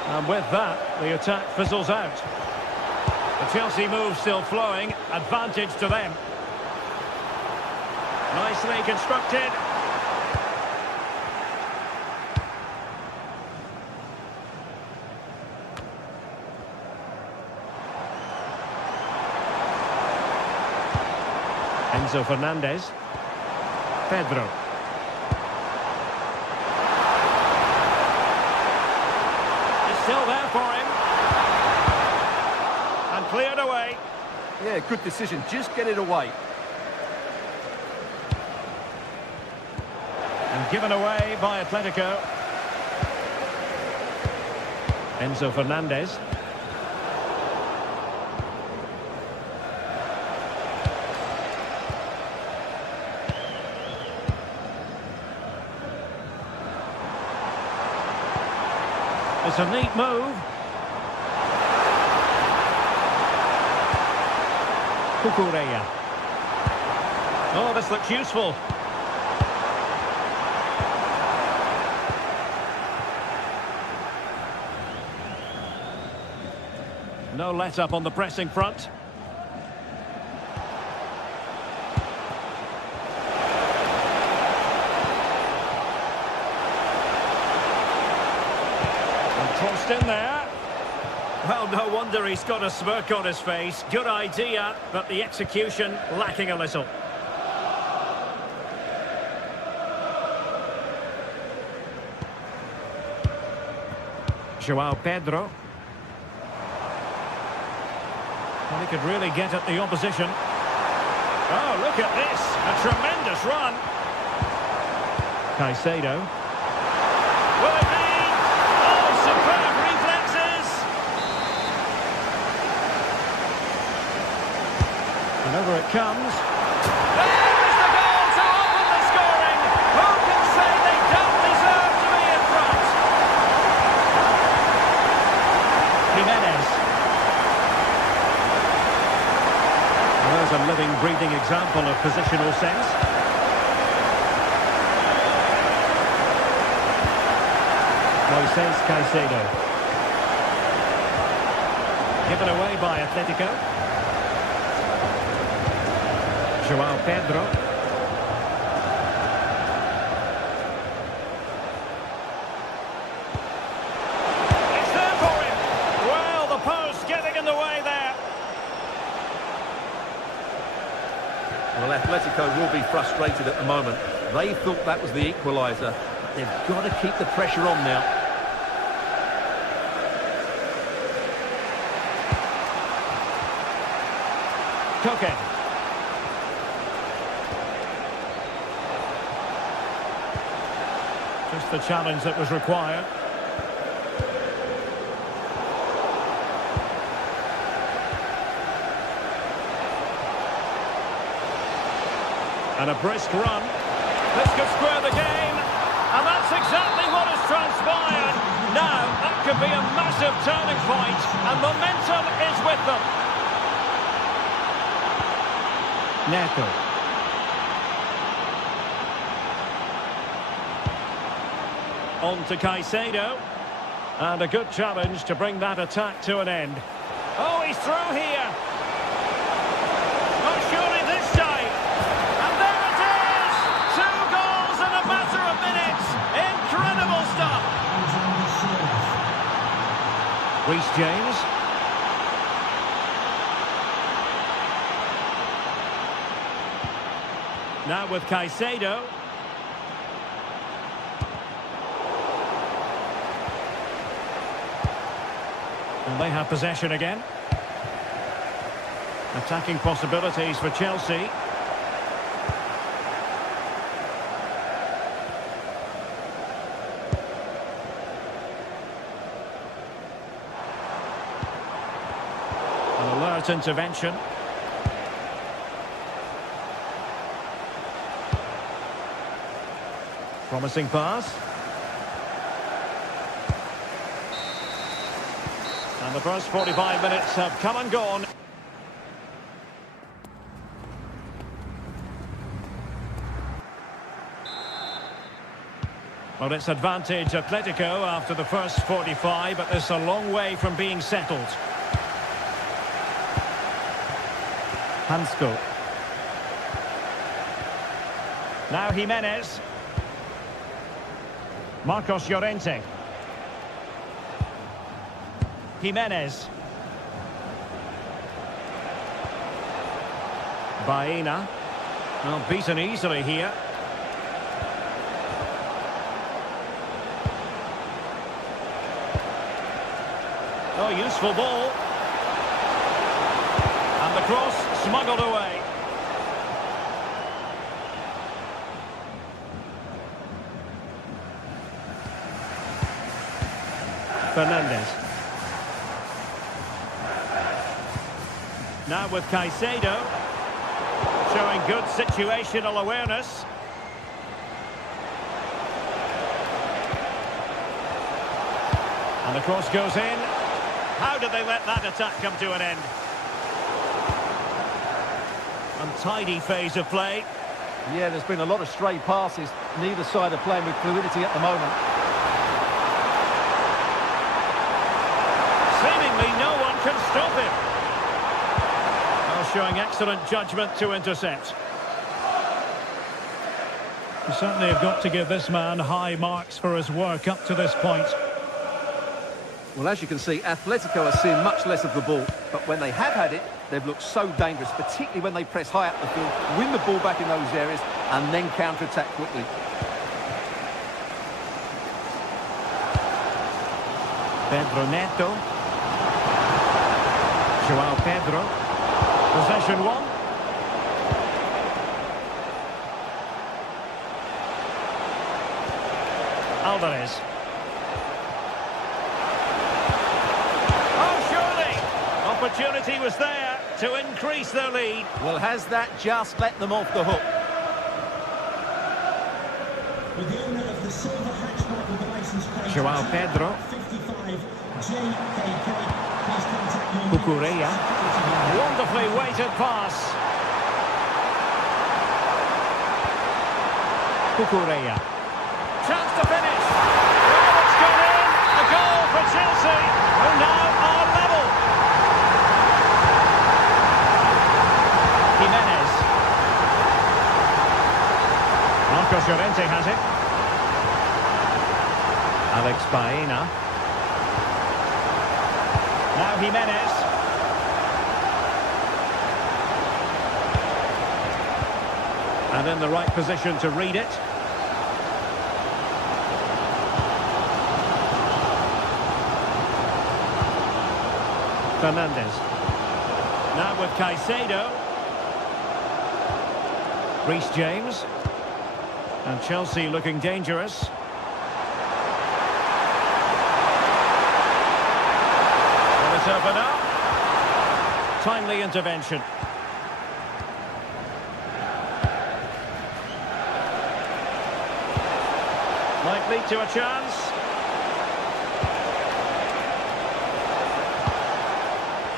And with that, the attack fizzles out. The Chelsea move still flowing, advantage to them. Nicely constructed. Enzo Fernandez. Pedro. It's still there for him. And cleared away. Yeah, good decision. Just get it away. And given away by Atletico. Enzo Fernandez. It's a neat move. Cucurella. Oh, this looks useful. No let-up on the pressing front. And crossed in there. Well, no wonder he's got a smirk on his face. Good idea, but the execution lacking a little. João Pedro. Well, he could really get at the opposition. Oh, look at this. A tremendous run. Caicedo. Will it be? Oh, superb reflexes. And over it comes. There is the goal to open the scoring. Who can say they don't deserve to be in front? Jimenez. There's a living, breathing example of positional sense. Moises Caicedo. Given away by Atletico. João Pedro. It's there for him. Well, the post getting in the way there. Well, Atletico will be frustrated at the moment. They thought that was the equaliser, but they've got to keep the pressure on now. Koke. Just the challenge that was required. And a brisk run. This could square the game. And that's exactly what has transpired. Now, that could be a massive turning point, and momentum is with them. Neto. On to Caicedo. And a good challenge to bring that attack to an end. Oh, he's through here. Not surely this time. And there it is! 2 goals in a matter of minutes. Incredible stuff. Reece James. Now with Caicedo. And they have possession again. Attacking possibilities for Chelsea. An alert intervention. Promising pass. And the first 45 minutes have come and gone. Well, it's advantage Atletico after the first 45, but it's a long way from being settled. Hansko. Now Jimenez. Marcos Llorente. Jimenez. Baena. Well, beaten easily here. Oh, useful ball. And the cross smuggled away. Fernandez. Now with Caicedo, showing good situational awareness. And the cross goes in. How did they let that attack come to an end? Untidy phase of play. Yeah, there's been a lot of stray passes. Neither side are playing with fluidity at the moment. Seemingly no one can stop him. Showing excellent judgment to intercept. You certainly have got to give this man high marks for his work up to this point. Well, as you can see, Atletico are seeing much less of the ball, but when they have had it, they've looked so dangerous, particularly when they press high up the field, win the ball back in those areas, and then counter-attack quickly. Pedro Neto. Joao Pedro. Possession one. Alvarez. Oh, surely! Opportunity was there to increase their lead. Well, has that just let them off the hook? With the owner of the silver hatchback with the license plate, Joao Pedro. 55 JKK. Please contact your Cucurella. Wonderfully weighted pass. Cucurella. Chance to finish. Oh, it's gone in. A goal for Chelsea, who now are level. Jimenez. Marcos Llorente has it. Alex Baena. Now Jimenez. And in the right position to read it. Fernandez. Now with Caicedo. Reece James. And Chelsea looking dangerous. open up. Timely intervention. Might lead to a chance.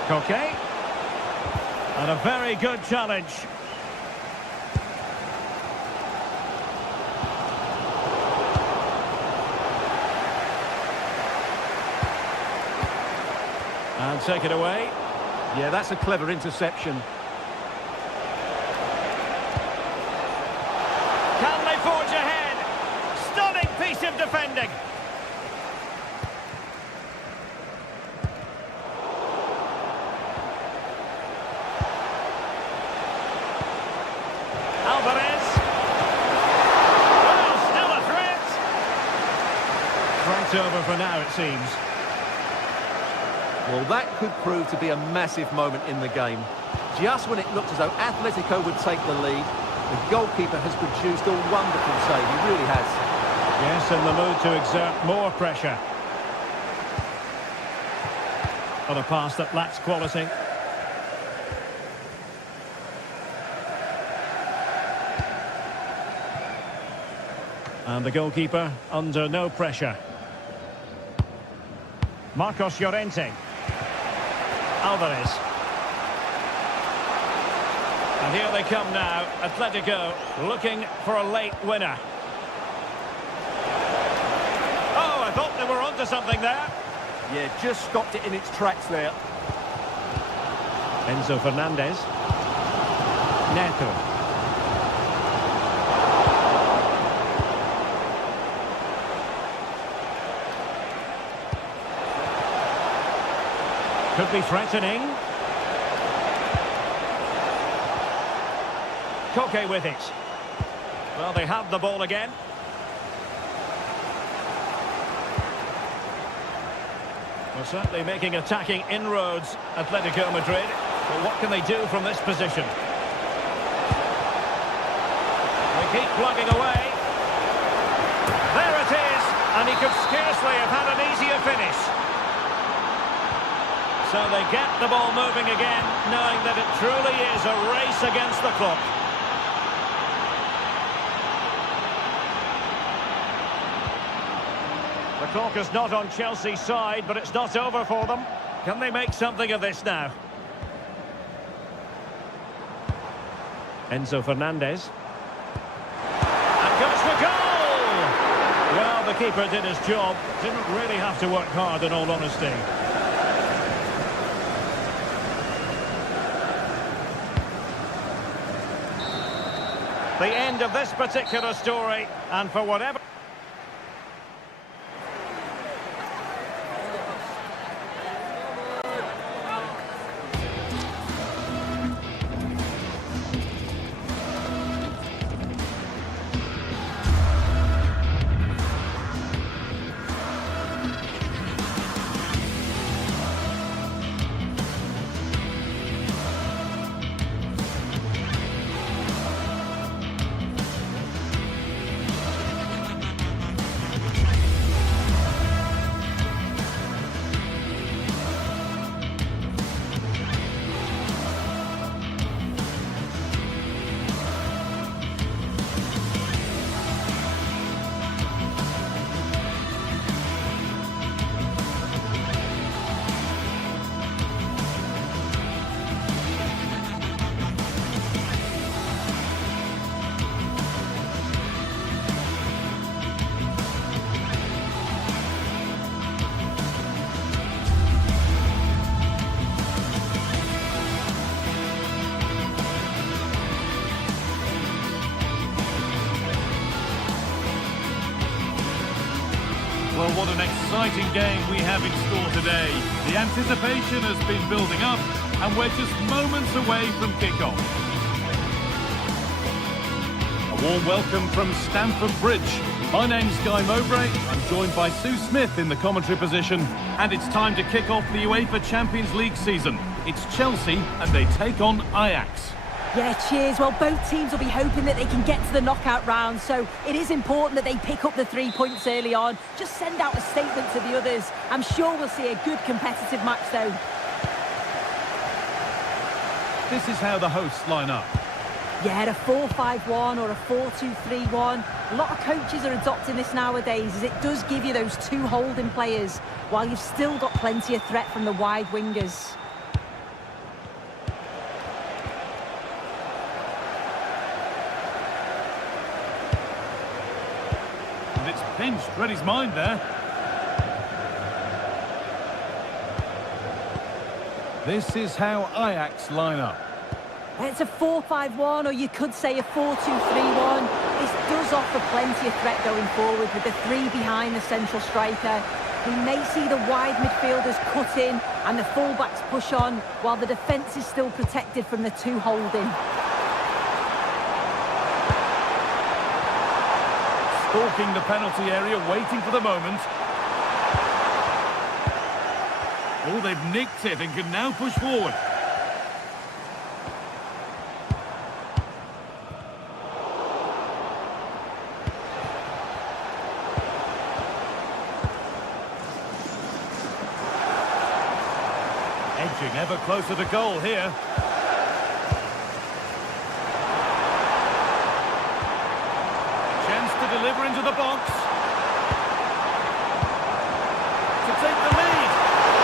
Koke. And a very good challenge. And take it away. Yeah, that's a clever interception. Can they forge ahead? Stunning piece of defending. Alvarez. Well, still a threat. Right over for now, it seems. Well, that could prove to be a massive moment in the game. Just when it looked as though Atletico would take the lead, the goalkeeper has produced a wonderful save. He really has. Yes, in the mood to exert more pressure. On a pass that lacks quality. And the goalkeeper under no pressure. Marcos Llorente. Alvarez. And here they come now. Atletico looking for a late winner. Oh, I thought they were onto something there. Yeah, just stopped it in its tracks there. Enzo Fernandez. Neto. Could be threatening. Koke with it. Well, they have the ball again. Well, certainly making attacking inroads, Atletico Madrid. But what can they do from this position? They keep plugging away. There it is, and he could scarcely have had an easier finish. So they get the ball moving again, knowing that it truly is a race against the clock. The clock is not on Chelsea's side, but it's not over for them. Can they make something of this now? Enzo Fernandez. And goes for goal! Well, the keeper did his job. Didn't really have to work hard, in all honesty. The end of this particular story, and for whatever... Well, what an exciting game we have in store today. The anticipation has been building up, and we're just moments away from kickoff. A warm welcome from Stamford Bridge. My name's Guy Mowbray. I'm joined by Sue Smith in the commentary position, and it's time to kick off the UEFA Champions League season. It's Chelsea, and they take on Ajax. Yeah, cheers. Well, both teams will be hoping that they can get to the knockout round, so it is important that they pick up the 3 points early on. Just send out a statement to the others. I'm sure we'll see a good competitive match, though. This is how the hosts line up. Yeah, a 4-5-1 or a 4-2-3-1. A lot of coaches are adopting this nowadays, as it does give you those two holding players, while you've still got plenty of threat from the wide wingers. And it's pinched, read his mind there. This is how Ajax line up. It's a 4-5-1, or you could say a 4-2-3-1. This does offer plenty of threat going forward with the three behind the central striker. We may see the wide midfielders cut in and the fullbacks push on, while the defence is still protected from the two holding. Stalking the penalty area, waiting for the moment. Oh, they've nicked it and can now push forward. Edging ever closer to goal here. Chance to deliver into the box. To take the lead.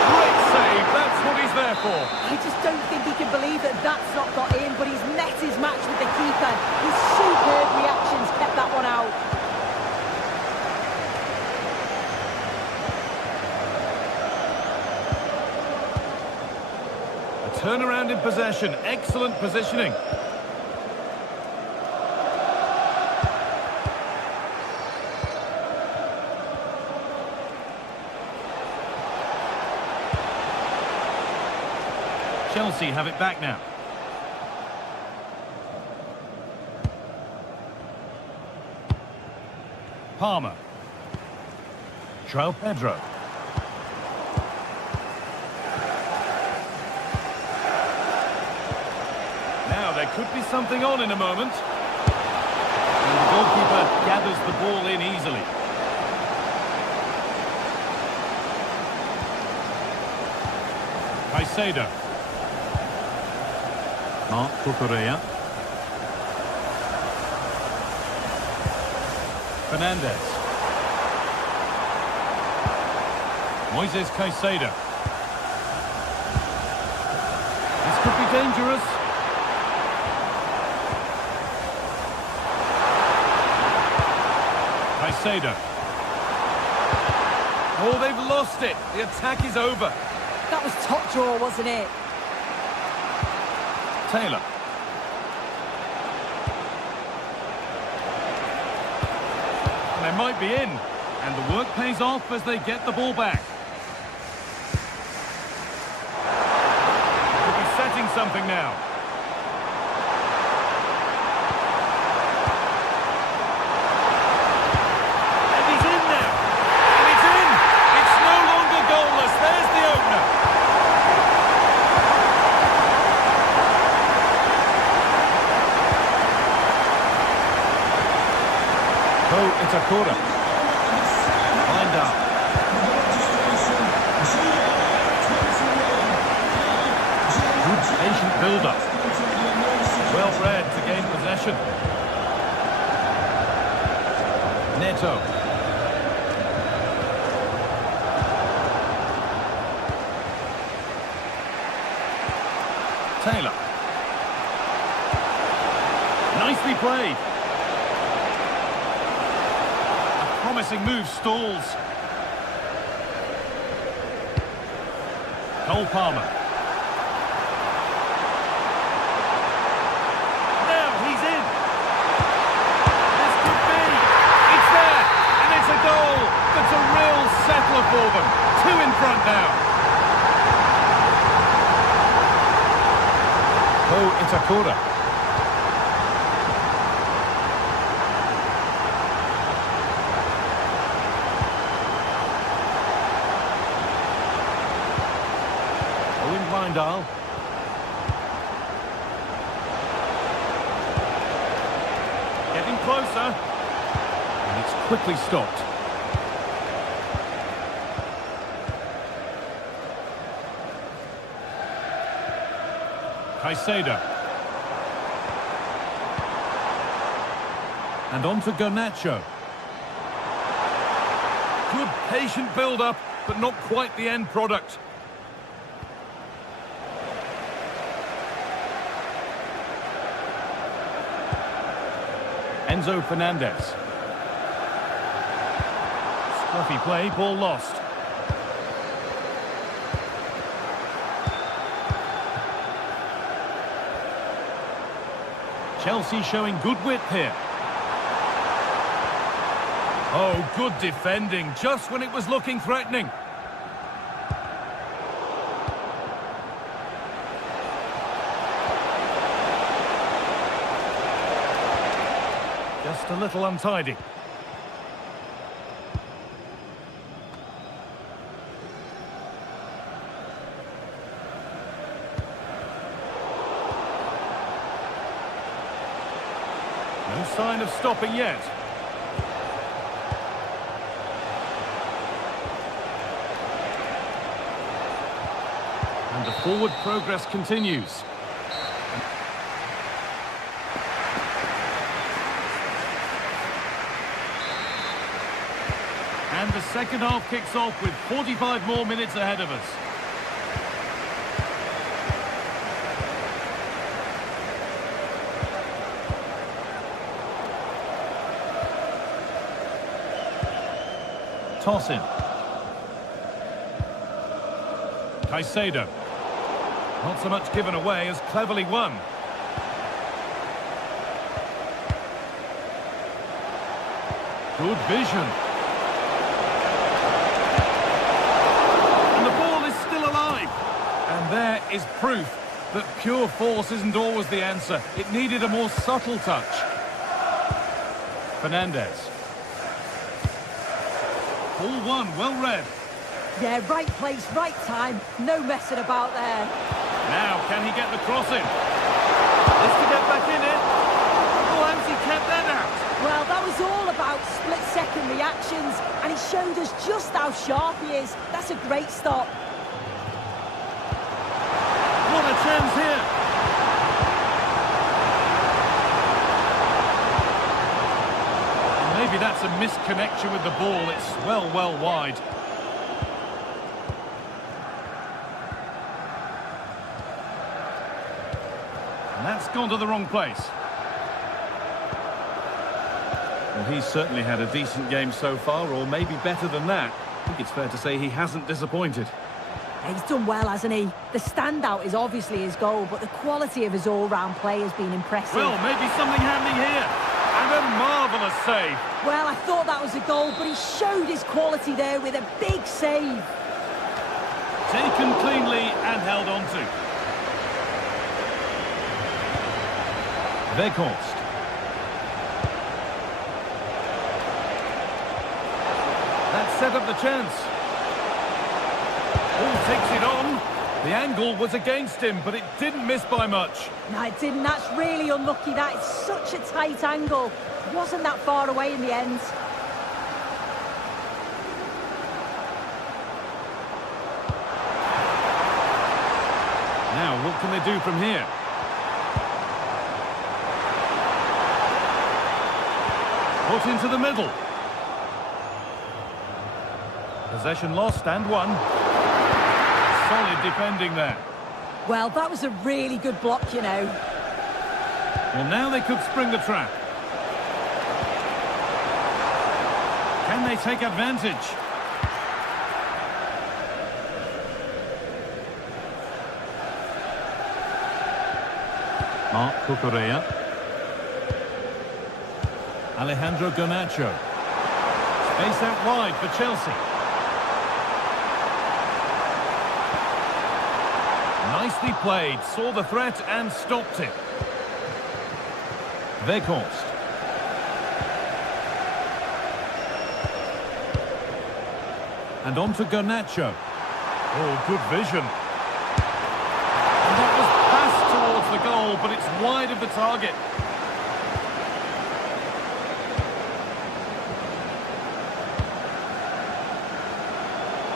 Great save, that's what he's there for. I just don't think he can believe that that's not got in, but he's met his match with the keeper. His superb reactions kept that one out. A turnaround in possession, excellent positioning. Chelsea have it back now. Palmer. João Pedro. Now there could be something on in a moment. And the goalkeeper gathers the ball in easily. Caicedo. Mark Cucurella. Fernandez. Moises Caicedo. This could be dangerous. Caicedo. Oh, they've lost it. The attack is over. That was top draw, wasn't it? Taylor. And they might be in. And the work pays off as they get the ball back. Could be setting something now. And he's in now. And it's in. It's no longer goalless. There's the opener. Oh, it's a corner. Lined up. Good patient build-up. Well read to gain possession. Neto. Taylor. Nicely played. Promising move stalls. Cole Palmer. Now he's in. This could be. It's there. And it's a goal. That's a real settler for them. Two in front now. Oh, it's a corner. Blindal. Getting closer. And it's quickly stopped. Caicedo. And on to Garnacho. Good patient build-up, but not quite the end product. Enzo Fernandez. Scruffy play, ball lost. Chelsea showing good width here. Oh, good defending, just when it was looking threatening. Just a little untidy. No sign of stopping yet. And the forward progress continues. And the second half kicks off with 45 more minutes ahead of us. Toss in. Caicedo. Not so much given away as cleverly won. Good vision. And the ball is still alive. And there is proof that pure force isn't always the answer. It needed a more subtle touch. Fernandez. Ball one, well read. Yeah, right place, right time. No messing about there. Now, can he get the cross in? Is to get back in it. Oh, and he kept that out. Well, that was all about split-second reactions, and he showed us just how sharp he is. That's a great stop. What a chance here. Maybe that's a misconnection with the ball. It's well wide. And that's gone to the wrong place. Well, he's certainly had a decent game so far, or maybe better than that. I think it's fair to say he hasn't disappointed. He's done well, hasn't he? The standout is obviously his goal, but the quality of his all-round play has been impressive. Well, maybe something happening here. And a marvellous save. Well, I thought that was a goal, but he showed his quality there with a big save. Taken cleanly and held on to. Weghorst. That set up the chance. Ball takes it on. The angle was against him, but it didn't miss by much. No, it didn't. That's really unlucky. That is such a tight angle. It wasn't that far away in the end. Now, what can they do from here? Put into the middle. Possession lost and won. Solid defending there. Well, that was a really good block, you know. Well, now they could spring the trap. Can they take advantage? Marc Cucurella. Alejandro Garnacho. Space out wide for Chelsea. Nicely played, saw the threat and stopped it. Weghorst. And on to Garnacho. Oh, good vision. And that was passed towards the goal, but it's wide of the target.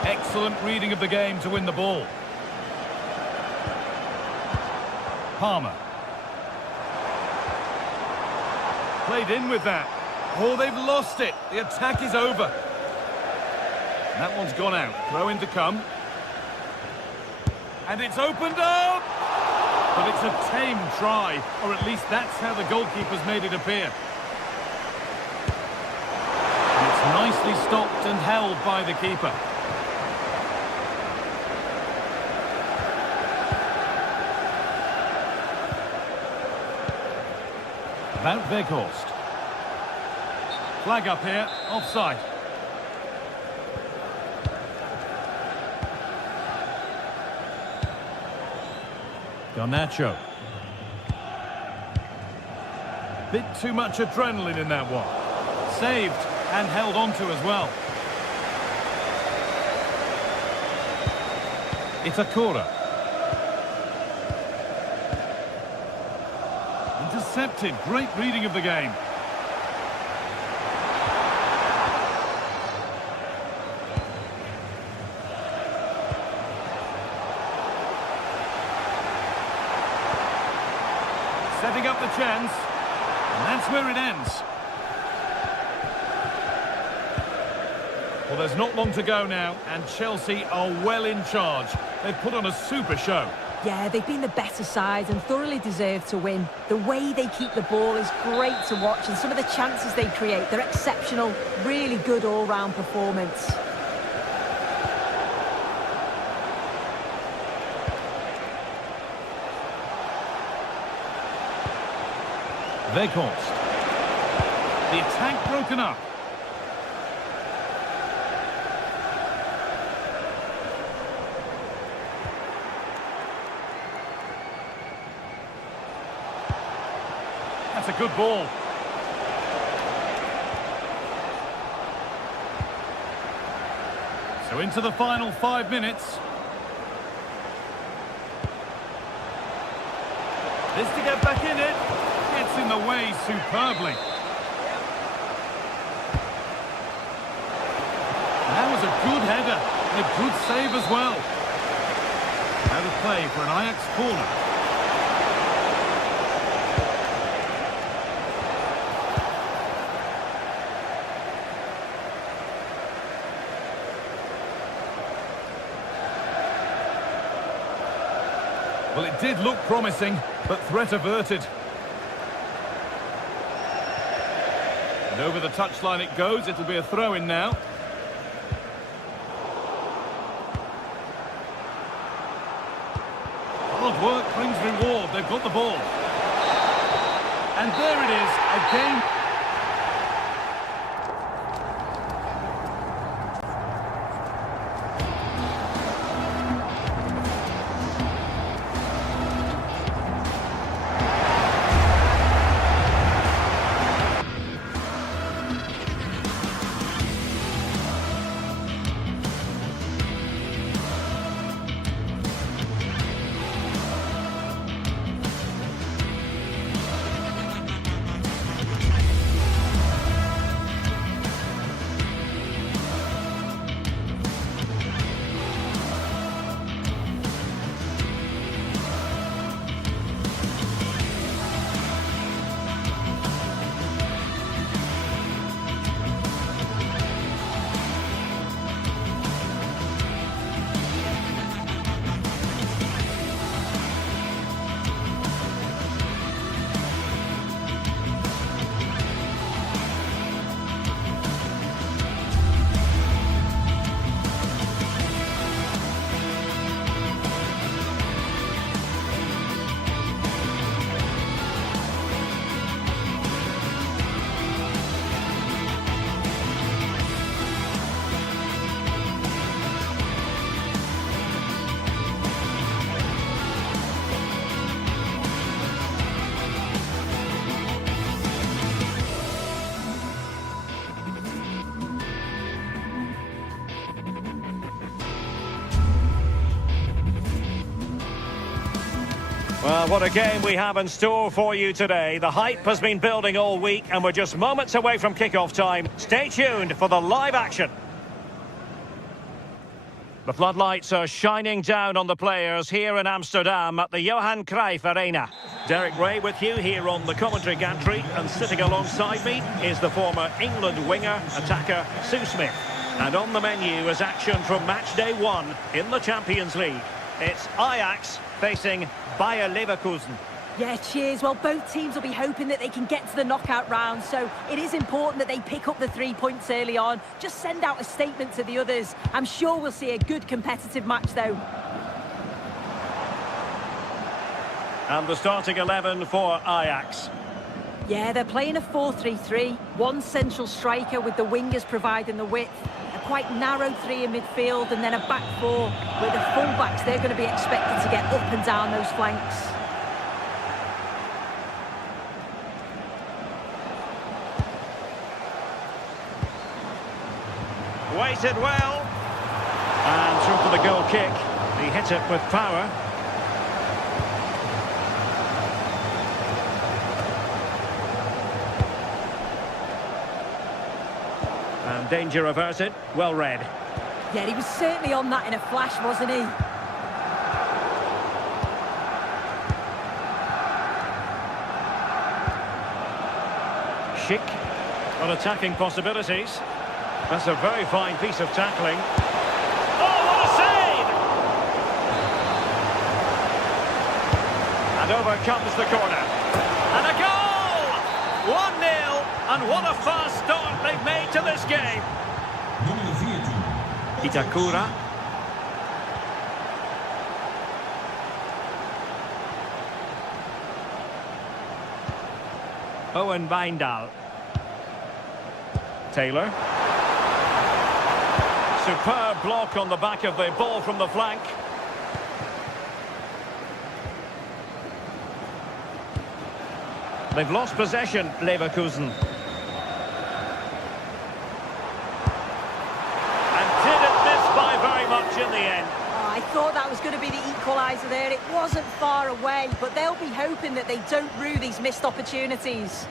Excellent reading of the game to win the ball. Palmer. Played in with that. Oh, they've lost it. The attack is over. That one's gone out. Throw in to come. And it's opened up! But it's a tame try, or at least that's how the goalkeeper's made it appear. And it's nicely stopped and held by the keeper. About Weghorst. Flag up here, offside. Garnacho. Bit too much adrenaline in that one. Saved and held onto as well. It's a corner. Intercepted. Great reading of the game. Setting up the chance, and that's where it ends. Well, there's not long to go now, and Chelsea are well in charge. They've put on a super show. Yeah, they've been the better side and thoroughly deserve to win. The way they keep the ball is great to watch, and some of the chances they create, they're exceptional. Really good all-round performance. Weghorst. The attack broken up. That's a good ball. So into the final 5 minutes. This to get back in it. Gets in the way superbly. That was a good header and a good save as well. Out of play for an Ajax corner. Well, it did look promising, but threat averted. And over the touchline it goes. It'll be a throw-in now. Hard work brings reward. They've got the ball. And there it is, a game. Well, what a game we have in store for you today. The hype has been building all week and we're just moments away from kickoff time. Stay tuned for the live action. The floodlights are shining down on the players here in Amsterdam at the Johan Cruyff Arena. Derek Ray with you here on the commentary gantry, and sitting alongside me is the former England winger, attacker, Sue Smith. And on the menu is action from match day 1 in the Champions League. It's Ajax facing Bayern Leverkusen. Yeah, cheers. Well, both teams will be hoping that they can get to the knockout round, so it is important that they pick up the 3 points early on. Just send out a statement to the others. I'm sure we'll see a good competitive match, though. And the starting 11 for Ajax. Yeah, they're playing a 4-3-3. One central striker with the wingers providing the width. A quite narrow 3 in midfield, and then a back 4 where the full-backs, they're going to be expected to get up and down those flanks. Waited well. And through for the goal kick. He hit it with power. And danger averted. Well read. Yeah, he was certainly on that in a flash, wasn't he? Schick on attacking possibilities. That's a very fine piece of tackling. Oh, what a save! And over comes the corner. And a goal! 1-0, and what a fast start they've made to this game. Itakura. Owen Wijndal. Taylor. Superb block on the back of the ball from the flank. They've lost possession, Leverkusen. And didn't miss by very much in the end. Oh, I thought that was going to be the equaliser there. It wasn't far away, but they'll be hoping that they don't rue these missed opportunities.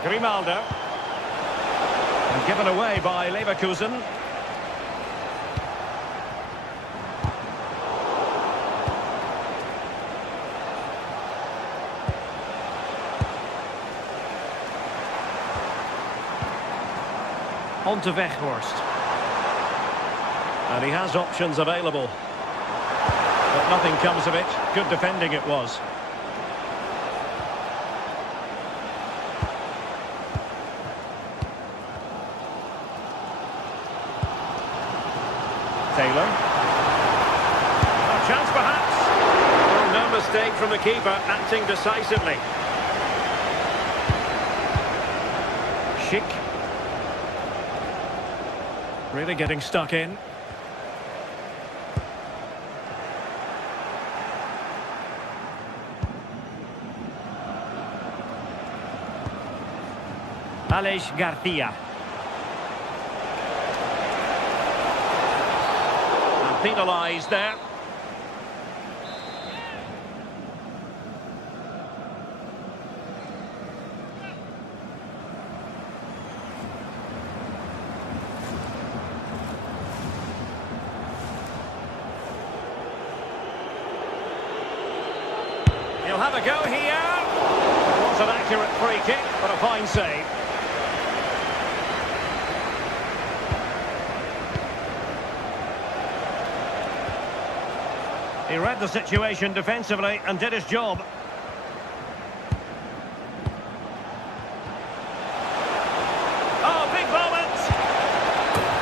Grimaldo. And given away by Leverkusen. On to Weghorst. And he has options available. But nothing comes of it. Good defending it was. Taylor. A chance perhaps. Well, no mistake from the keeper, acting decisively. Schick. Really getting stuck in. Alex Garcia. Penalised there. He'll have a go here. It was an accurate free kick, but a fine save. He read the situation defensively and did his job. Oh, big moment!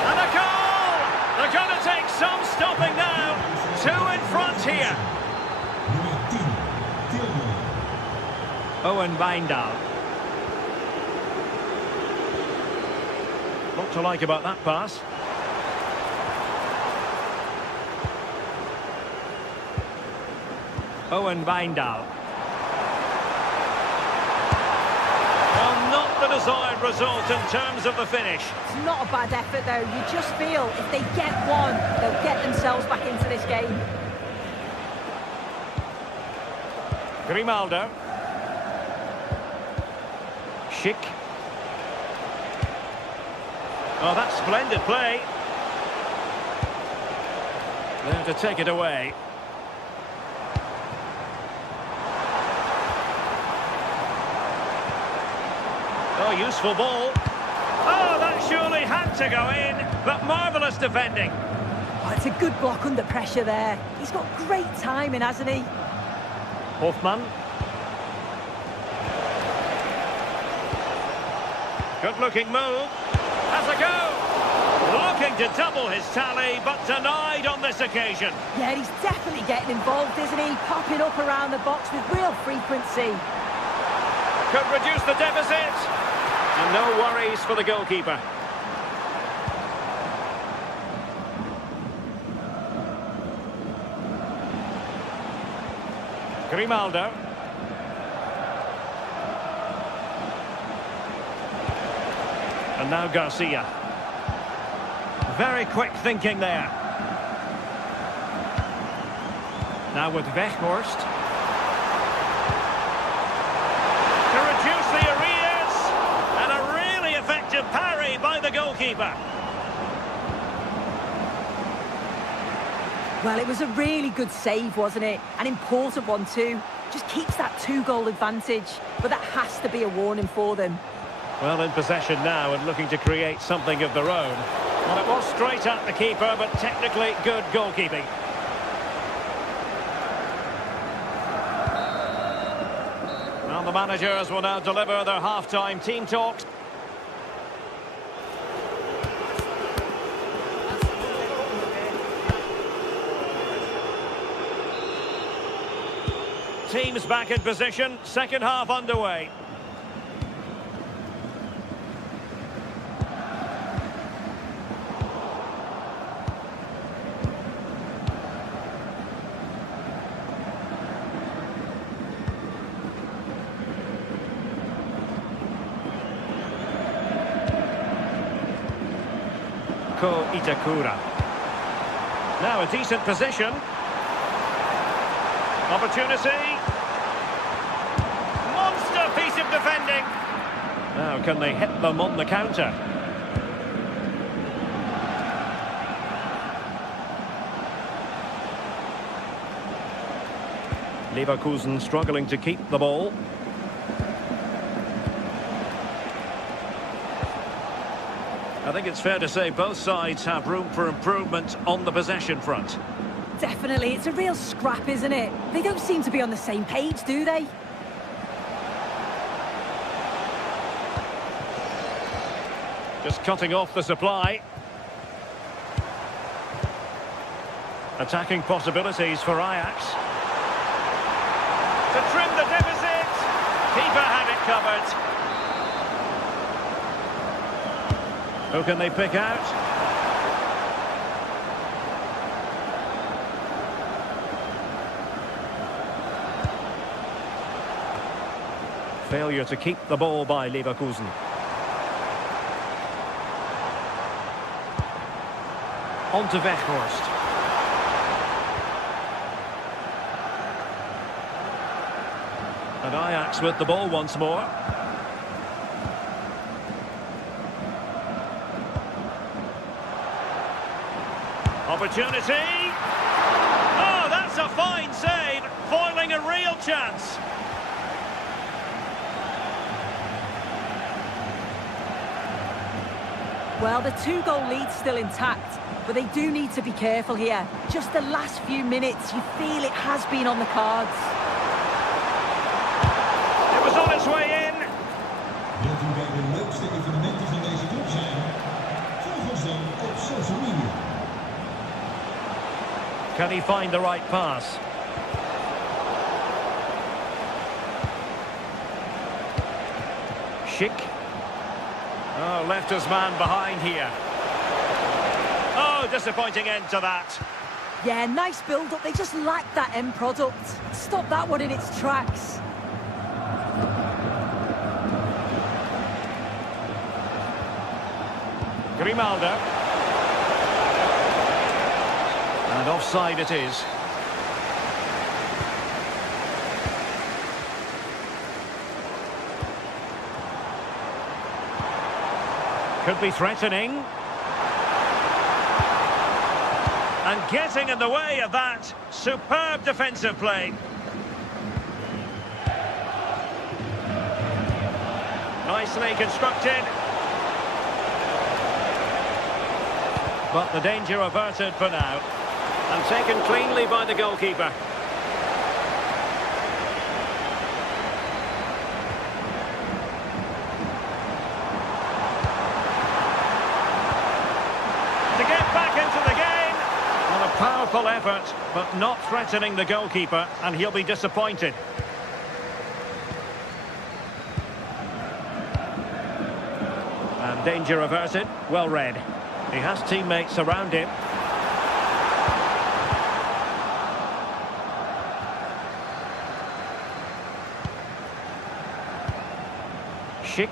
And a goal! They're going to take some stopping now. 2 in front here. Owen Wijndal. What to like about that pass? Owen Wijndal. Well, not the desired result in terms of the finish. It's not a bad effort, though. You just feel if they get one, they'll get themselves back into this game. Grimaldo. Schick. Oh, that's splendid play. There to take it away. Oh, useful ball. Oh, that surely had to go in, but marvellous defending. Oh, it's a good block under pressure there. He's got great timing, hasn't he? Hoffmann. Good-looking move. Has a go. Looking to double his tally, but denied on this occasion. Yeah, he's definitely getting involved, isn't he? Popping up around the box with real frequency. Could reduce the deficit. And no worries for the goalkeeper. Grimaldo. And now Garcia. Very quick thinking there. Now with Weghorst. To reduce the arrears. And a really effective parry by the goalkeeper. Well, it was a really good save, wasn't it? An important one too. Just keeps that 2-goal advantage. But that has to be a warning for them. Well, in possession now and looking to create something of their own. Well, it was straight at the keeper, but technically good goalkeeping. Well, the managers will now deliver their half-time team talks. Teams back in position, second half underway. Itakura. Now a decent position. Opportunity. Monster piece of defending. Now can they hit them on the counter? Leverkusen struggling to keep the ball. I think it's fair to say both sides have room for improvement on the possession front. Definitely, it's a real scrap, isn't it? They don't seem to be on the same page, do they? Just cutting off the supply. Attacking possibilities for Ajax. To trim the deficit. Keeper had it covered. Who can they pick out? Failure to keep the ball by Leverkusen. On to Weghorst. And Ajax with the ball once more. Opportunity. Oh, that's a fine save, foiling a real chance. Well, the 2-goal lead's still intact, but they do need to be careful here. Just the last few minutes, you feel it has been on the cards. It was on its way in. Wilt u bij de leukste evenementen van deze club zijn? Volg ons dan op social media. Can he find the right pass? Schick. Oh, left his man behind here. Oh, disappointing end to that. Yeah, nice build-up. They just lack that end product. Stop that one in its tracks. Grimaldo. And offside it is. Could be threatening. And getting in the way of that. Superb defensive play. Nicely constructed. But the danger averted for now. And taken cleanly by the goalkeeper. To get back into the game. Well, a powerful effort, but not threatening the goalkeeper, and he'll be disappointed. And danger averted. Well read. He has teammates around him. Schick.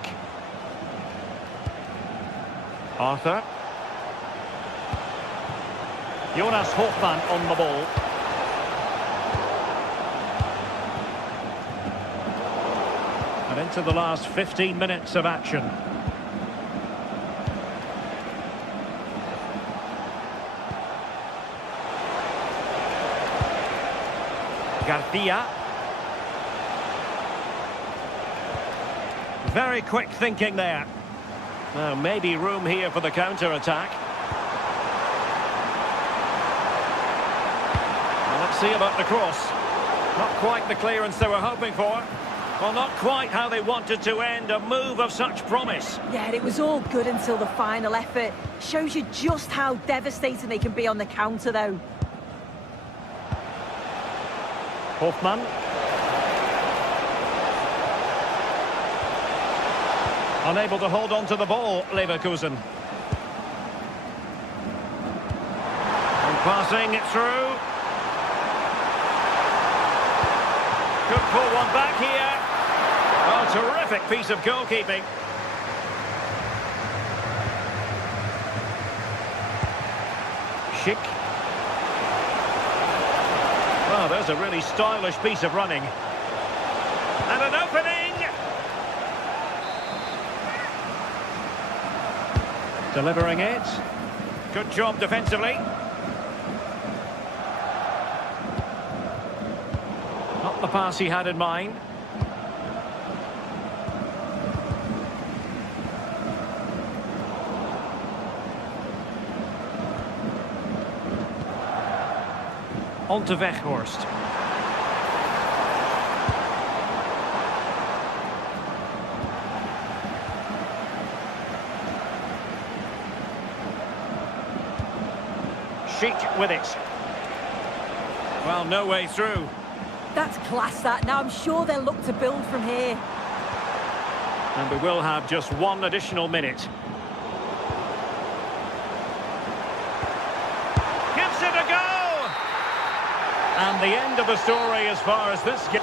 Arthur. Jonas Hofmann on the ball. And into the last 15 minutes of action. Garcia. Very quick thinking there. Now, maybe room here for the counter-attack. Well, let's see about the cross. Not quite the clearance they were hoping for. Well, not quite how they wanted to end a move of such promise. Yeah, it was all good until the final effort. Shows you just how devastating they can be on the counter, though. Hofmann. Unable to hold on to the ball, Leverkusen. And passing it through. Could pull one back here. Oh, terrific piece of goalkeeping. Schick. Oh, there's a really stylish piece of running. And an opening! Delivering it. Good job defensively. Not the pass he had in mind. On to Weghorst. Schick with it. Well, no way through. That's class, that. Now I'm sure they'll look to build from here. And we will have just one additional minute. Gives it a go! And the end of the story as far as this game.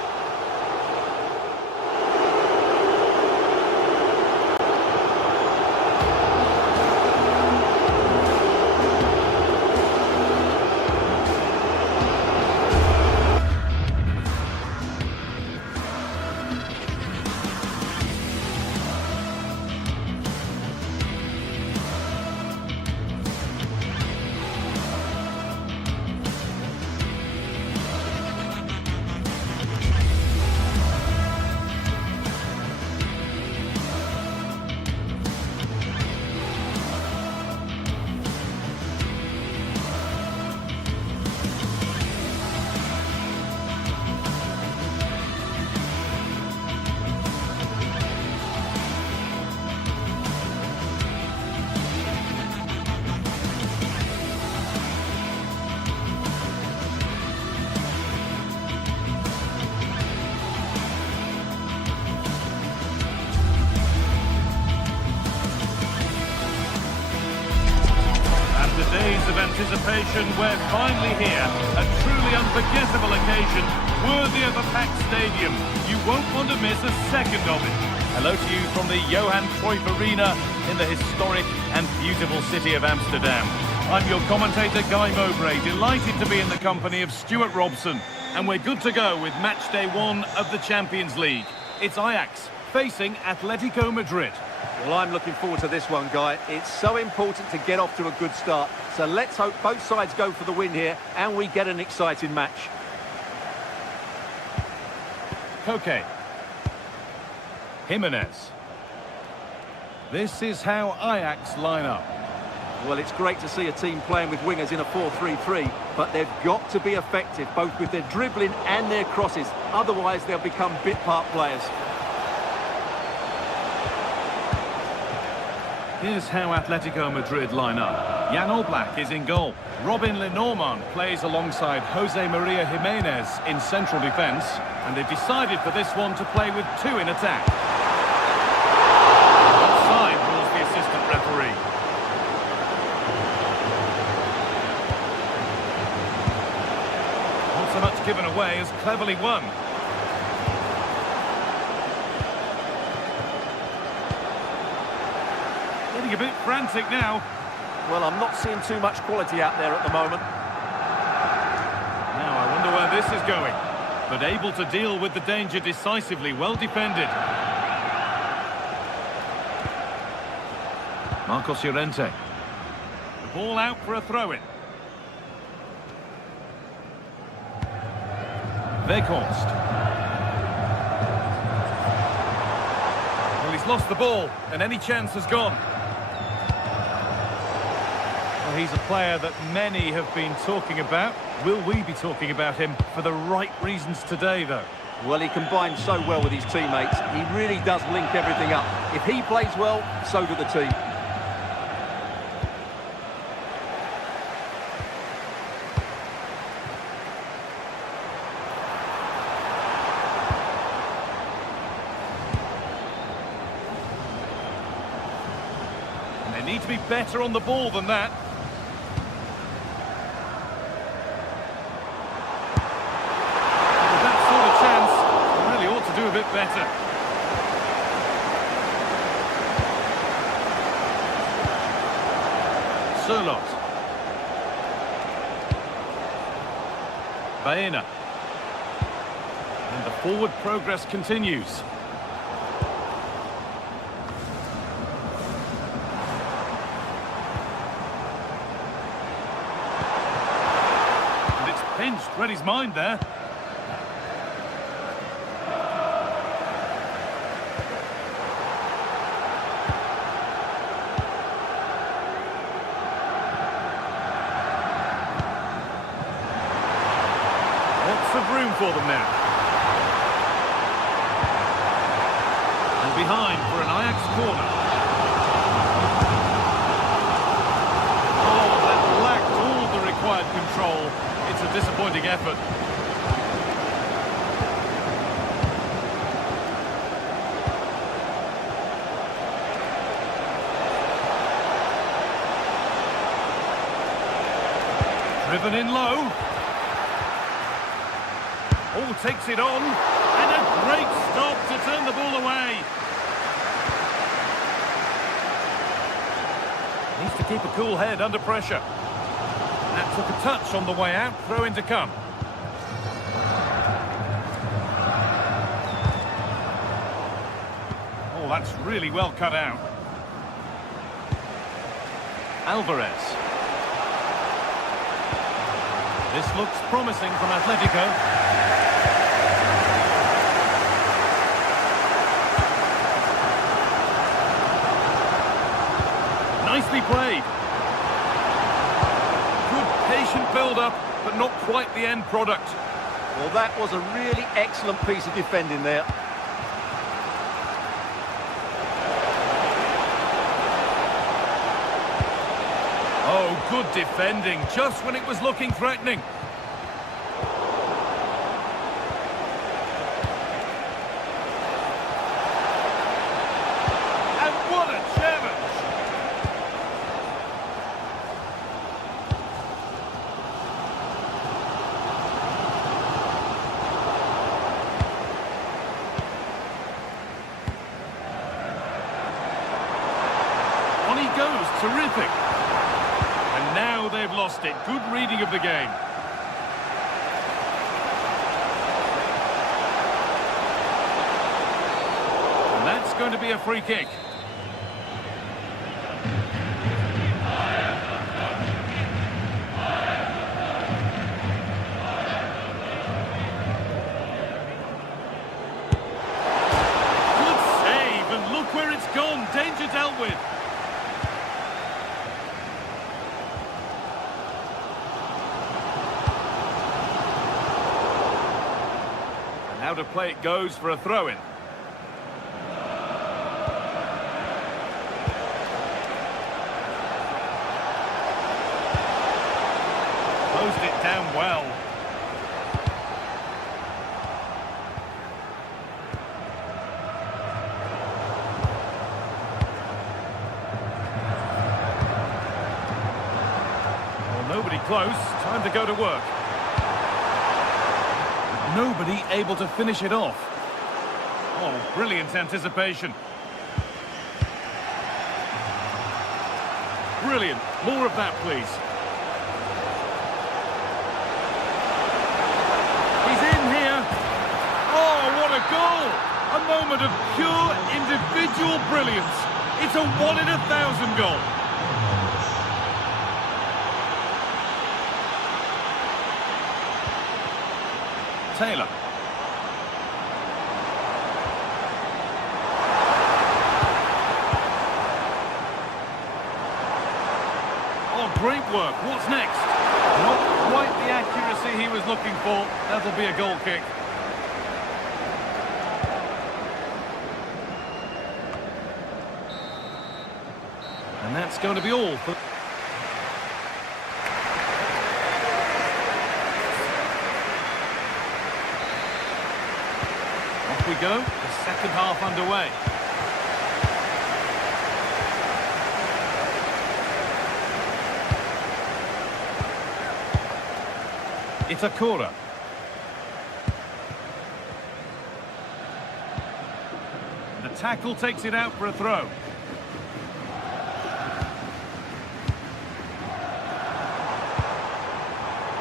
Days of anticipation, we're finally here. A truly unforgettable occasion, worthy of a packed stadium. You won't want to miss a second of it. Hello to you from the Johan Cruyff Arena in the historic and beautiful city of Amsterdam. I'm your commentator, Guy Mowbray, delighted to be in the company of Stuart Robson. And we're good to go with match day 1 of the Champions League. It's Ajax facing Atletico Madrid. Well, I'm looking forward to this one, Guy. It's so important to get off to a good start. So let's hope both sides go for the win here and we get an exciting match. Koke. Jimenez. This is how Ajax line up. Well, it's great to see a team playing with wingers in a 4-3-3, but they've got to be effective, both with their dribbling and their crosses. Otherwise, they'll become bit-part players. Here's how Atletico Madrid line up. Jan Oblak is in goal. Robin Lenormand plays alongside Jose Maria Jimenez in central defence. And they've decided for this one to play with two in attack. Offside rules the assistant referee. Not so much given away as cleverly won. Getting a bit frantic now. Well, I'm not seeing too much quality out there at the moment. Now I wonder where this is going. But able to deal with the danger decisively, well defended. Marcos Llorente. The ball out for a throw-in. Weghorst. Well, he's lost the ball, and any chance has gone. Well, he's a player that many have been talking about. Will we be talking about him for the right reasons today, though? Well, he combines so well with his teammates. He really does link everything up. If he plays well, so do the team. And they need to be better on the ball than that. Do a bit better. Sørloth. Baena. And the forward progress continues. And it's pinched, read his mind there. Of room for them now. And behind for an Ajax corner. Oh, that lacked all the required control. It's a disappointing effort. Driven in low. Oh, takes it on, and a great stop to turn the ball away. Needs to keep a cool head under pressure. That took a touch on the way out, throw in to come. Oh, that's really well cut out. Alvarez. This looks promising from Atletico. Nicely played. Good patient build-up, but not quite the end product. Well, that was a really excellent piece of defending there. Oh, good defending, just when it was looking threatening. And what a challenge! On he goes, terrific. And now they've lost it. Good reading of the game. And going to be a free kick. Good save, and look where it's gone. Danger dealt with. Out of play it goes for a throw-in. Closed it down well. Well, nobody close. Time to go to work. Nobody able to finish it off. Oh, brilliant anticipation. Brilliant. More of that, please. He's in here. Oh, what a goal! A moment of pure individual brilliance. It's a 1 in 1,000 goal. Taylor. Oh, great work. What's next? Not quite the accuracy he was looking for. That'll be a goal kick. And that's going to be all for... We go, the second half underway. It's a corner. The tackle takes it out for a throw.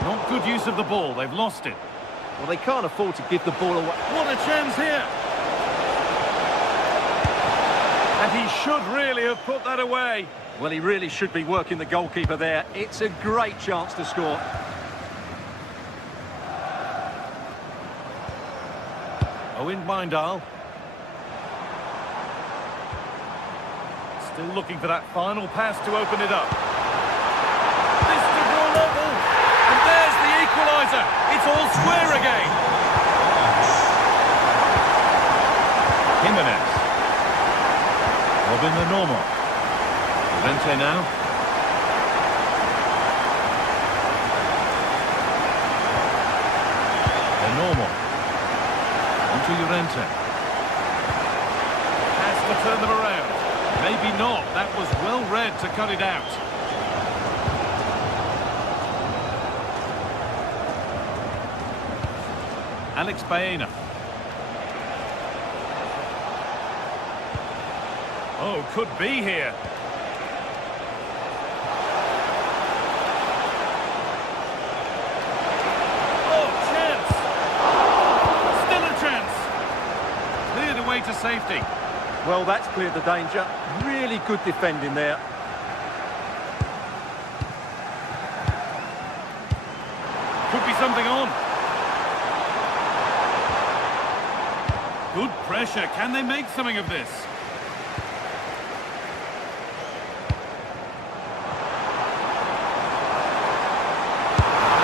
Not good use of the ball, they've lost it. Well, they can't afford to give the ball away. What a chance here! And he should really have put that away. Well, he really should be working the goalkeeper there. It's a great chance to score. Owen Bindal. Still looking for that final pass to open it up. This to draw level. And there's the equaliser. It's all square again. Jimenez. Robin the normal. Vente now. The normal. Onto Llorente. Has to turn them around. Maybe not. That was well read to cut it out. Alex Baena. Oh, could be here. Oh, chance. Still a chance. Cleared away to safety. Well, that's cleared the danger. Really good defending there. Could be something on. Good pressure. Can they make something of this?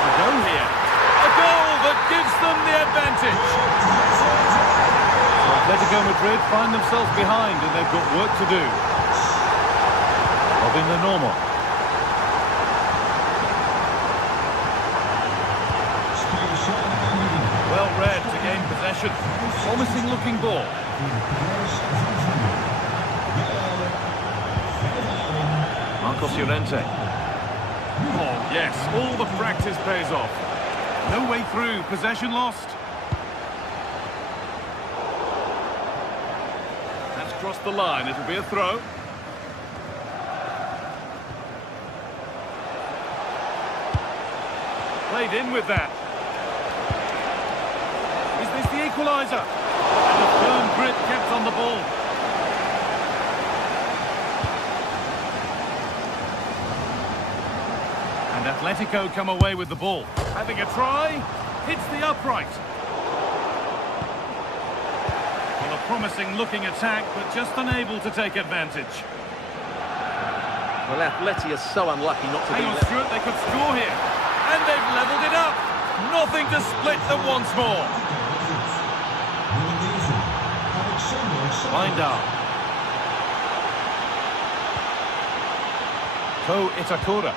A go here. A goal that gives them the advantage. Atletico Madrid find themselves behind and they've got work to do. Robin the normal. Well read to gain possession. Promising looking ball. Marcos Llorente. Oh yes, all the practice pays off. No way through, possession lost. That's crossed the line, it'll be a throw. Played in with that. Is this the equaliser? And a firm grip kept on the ball. Atletico come away with the ball. Having a try, hits the upright. Well, a promising-looking attack, but just unable to take advantage. Well, Atleti are so unlucky not to be Hang on, left. Stuart, they could score here. And they've levelled it up. Nothing to split them once more. Fenabach. Itakura.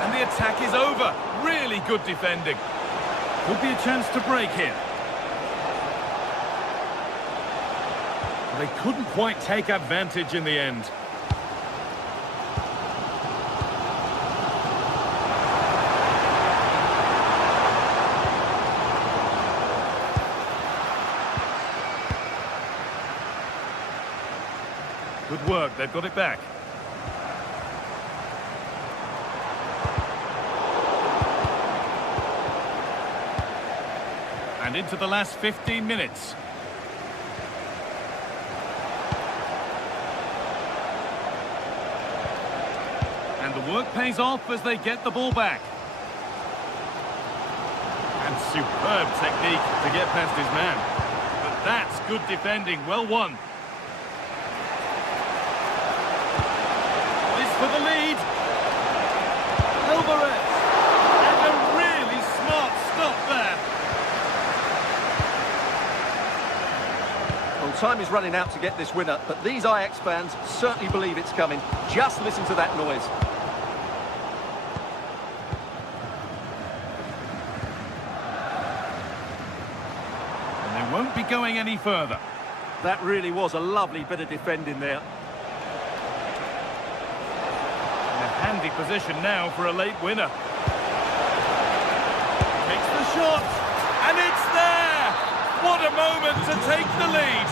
And the attack is over. Really good defending. Could be a chance to break here. They couldn't quite take advantage in the end. Good work, they've got it back. And into the last 15 minutes. And the work pays off as they get the ball back. And superb technique to get past his man. But that's good defending, well won. For the lead. Alvarez. And a really smart stop there. Well, time is running out to get this winner, but these Ajax fans certainly believe it's coming. Just listen to that noise. And they won't be going any further. That really was a lovely bit of defending there. Handy position now for a late winner. Takes the shot, and it's there! What a moment to take the lead!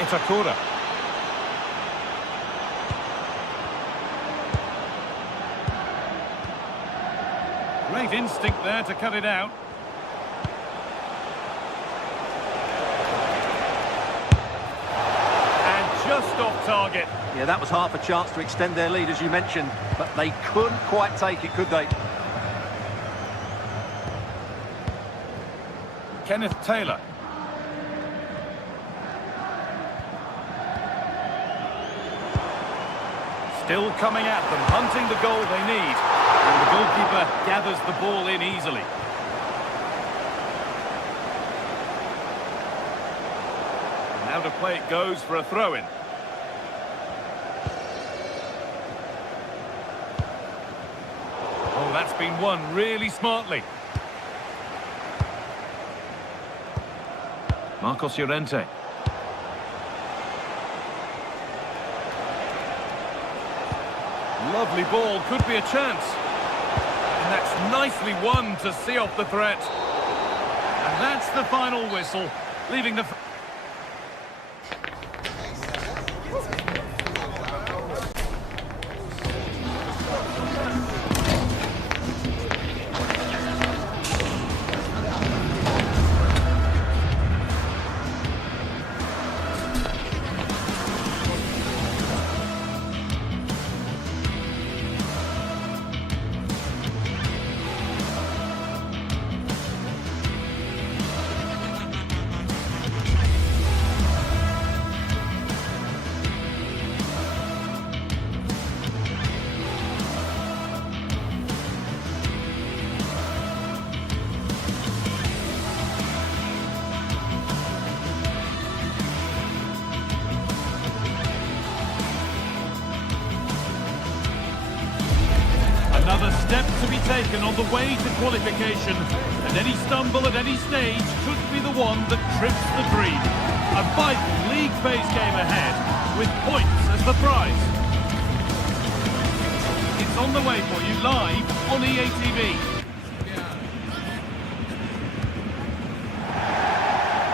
Itakura. Great instinct there to cut it out. Just off target. Yeah, that was half a chance to extend their lead, as you mentioned, but they couldn't quite take it, could they? Kenneth Taylor. Still coming at them, hunting the goal they need. And the goalkeeper gathers the ball in easily. Now to play it goes for a throw-in. Oh, that's been won really smartly. Marcos Llorente. Lovely ball, could be a chance. And that's nicely won to see off the threat. And that's the final whistle, leaving the... Another step to be taken on the way to qualification, and any stumble at any stage could be the one that trips the dream. A vital league phase game ahead, with points as the prize. It's on the way for you live on EA TV.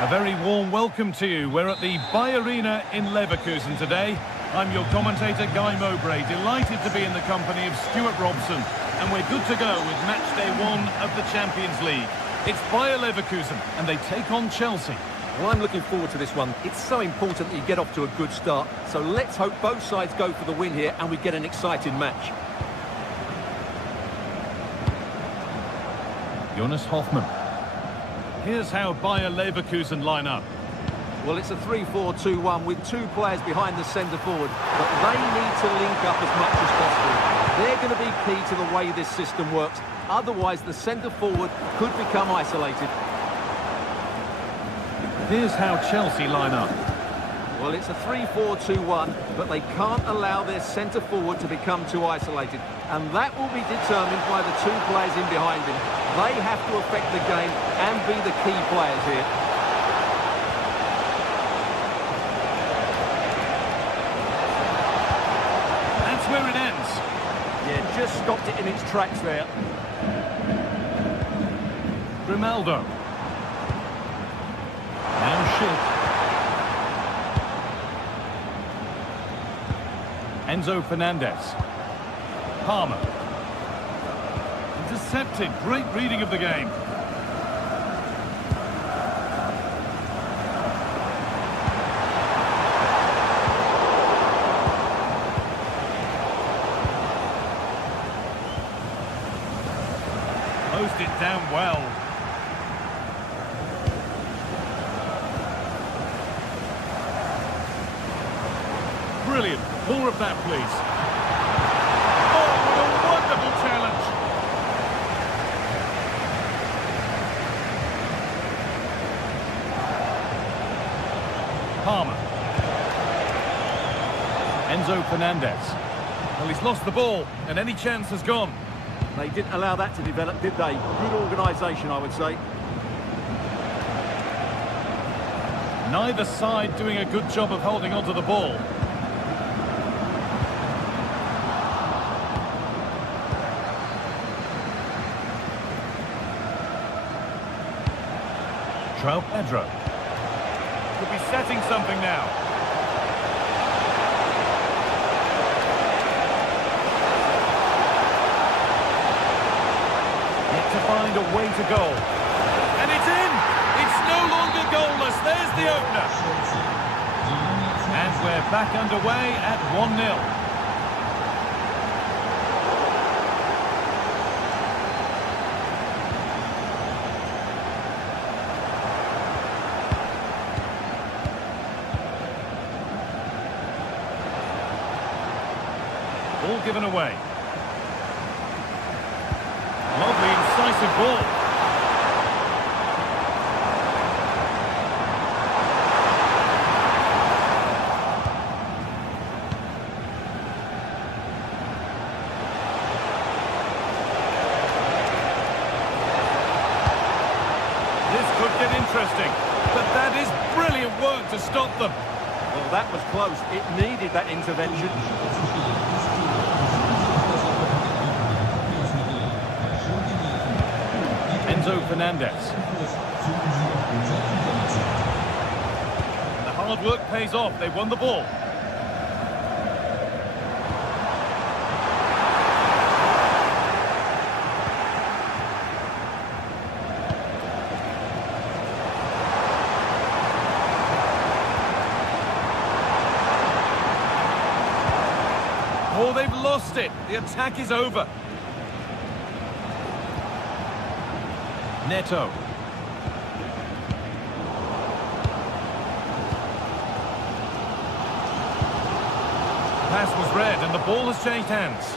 A very warm welcome to you. We're at the Bayern Arena in Leverkusen today. I'm your commentator, Guy Mowbray, delighted to be in the company of Stuart Robson. And we're good to go with match day 1 of the Champions League. It's Bayer Leverkusen, and they take on Chelsea. Well, I'm looking forward to this one. It's so important that you get off to a good start. So let's hope both sides go for the win here and we get an exciting match. Jonas Hoffmann. Here's how Bayer Leverkusen line up. Well, it's a 3-4-2-1 with 2 players behind the centre forward, but they need to link up as much as possible. They're going to be key to the way this system works. Otherwise, the centre forward could become isolated. Here's how Chelsea line up. Well, it's a 3-4-2-1, but they can't allow their centre forward to become too isolated. And that will be determined by the 2 players in behind him. They have to affect the game and be the key players here. That's where it ends. Yeah, just stopped it in its tracks there. Grimaldo. Now Schick. Enzo Fernandez. Palmer. Intercepted. Great reading of the game. Closed it down well. Brilliant. More of that, please. Oh, what a wonderful challenge. Palmer. Enzo Fernandez. Well, he's lost the ball, and any chance has gone. They didn't allow that to develop, did they? Good organisation, I would say. Neither side doing a good job of holding onto the ball. João Pedro. Could be setting something now. Yet to find a way to goal. And it's in! It's no longer goalless. There's the opener. And we're back underway at 1-0. Ball given away. Lovely, incisive ball. This could get interesting, but that is brilliant work to stop them. Well, that was close. It needed that intervention. Enzo Fernandez. The hard work pays off. They won the ball. Oh, they've lost it. The attack is over. Neto. Pass was read and the ball has changed hands.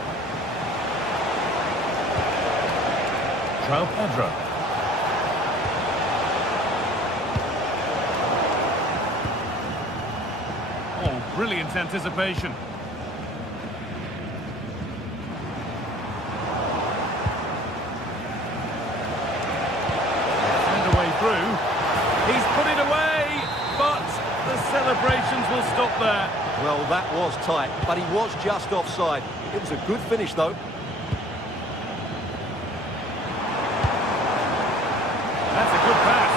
João Pedro. Oh, brilliant anticipation. Through. He's put it away, but the celebrations will stop there. Well, that was tight, but he was just offside. It was a good finish, though. That's a good pass.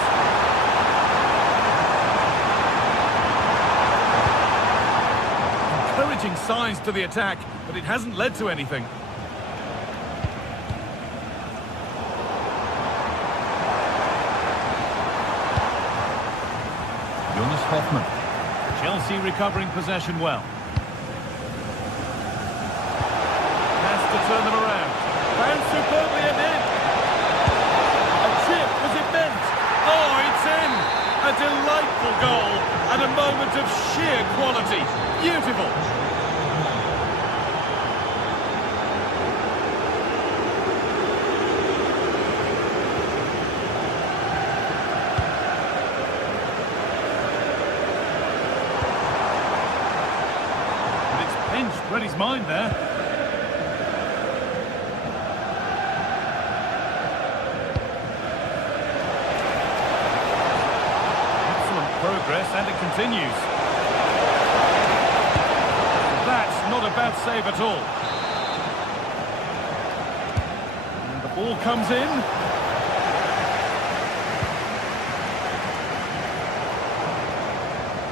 switching sides to the attack, but it hasn't led to anything. Jonas Hoffmann. Chelsea recovering possession well. Has to turn them around. Found superbly and in. A chip, was it meant? Oh, it's in! A delightful goal and a moment of sheer quality. Beautiful! Read his mind there. Excellent progress, and it continues. That's not a bad save at all. And the ball comes in.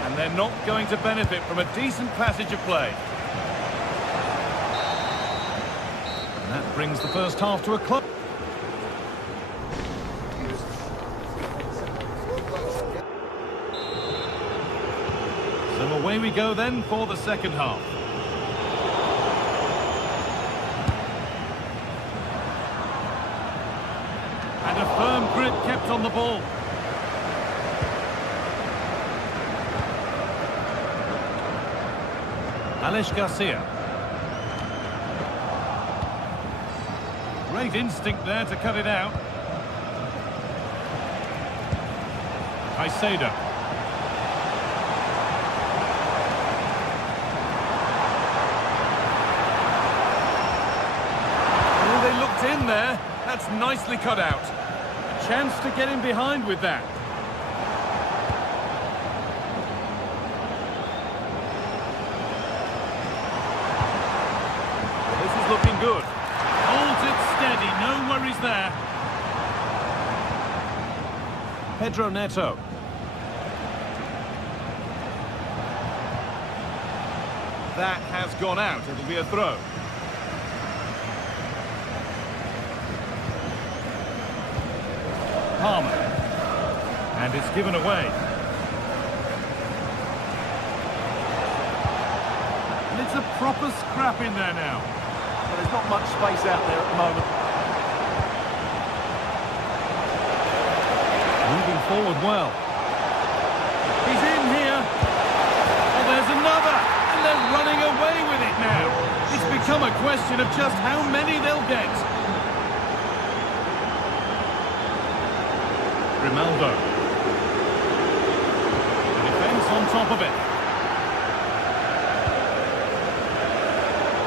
And they're not going to benefit from a decent passage of play. That brings the first half to a close. So away we go then for the second half. And a firm grip kept on the ball. Alex Garcia. Great instinct there to cut it out. Caicedo. Oh, they looked in there. That's nicely cut out. A chance to get in behind with that. This is looking good. Holds it steady, no worries there. Pedro Neto. That has gone out, it'll be a throw. Palmer. And it's given away. And it's a proper scrap in there now. Well, there's not much space out there at the moment. Moving forward well. He's in here. Oh, there's another. And they're running away with it now. It's become a question of just how many they'll get. Grimaldo. The defence on top of it.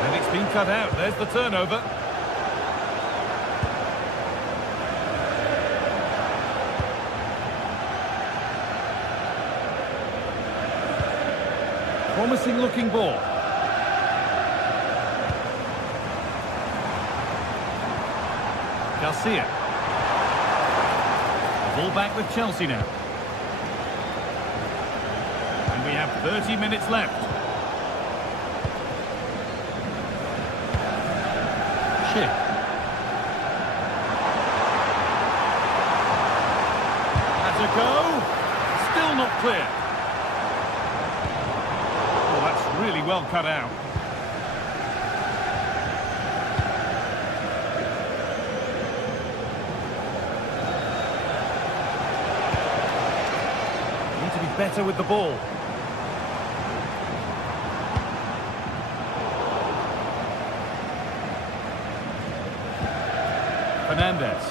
And it's been cut out. There's the turnover. Promising looking ball. Garcia. The ball back with Chelsea now. And we have 30 minutes left. Schick. That's a go. Still not clear. Oh, that's really well cut out. Need to be better with the ball. Fernandez.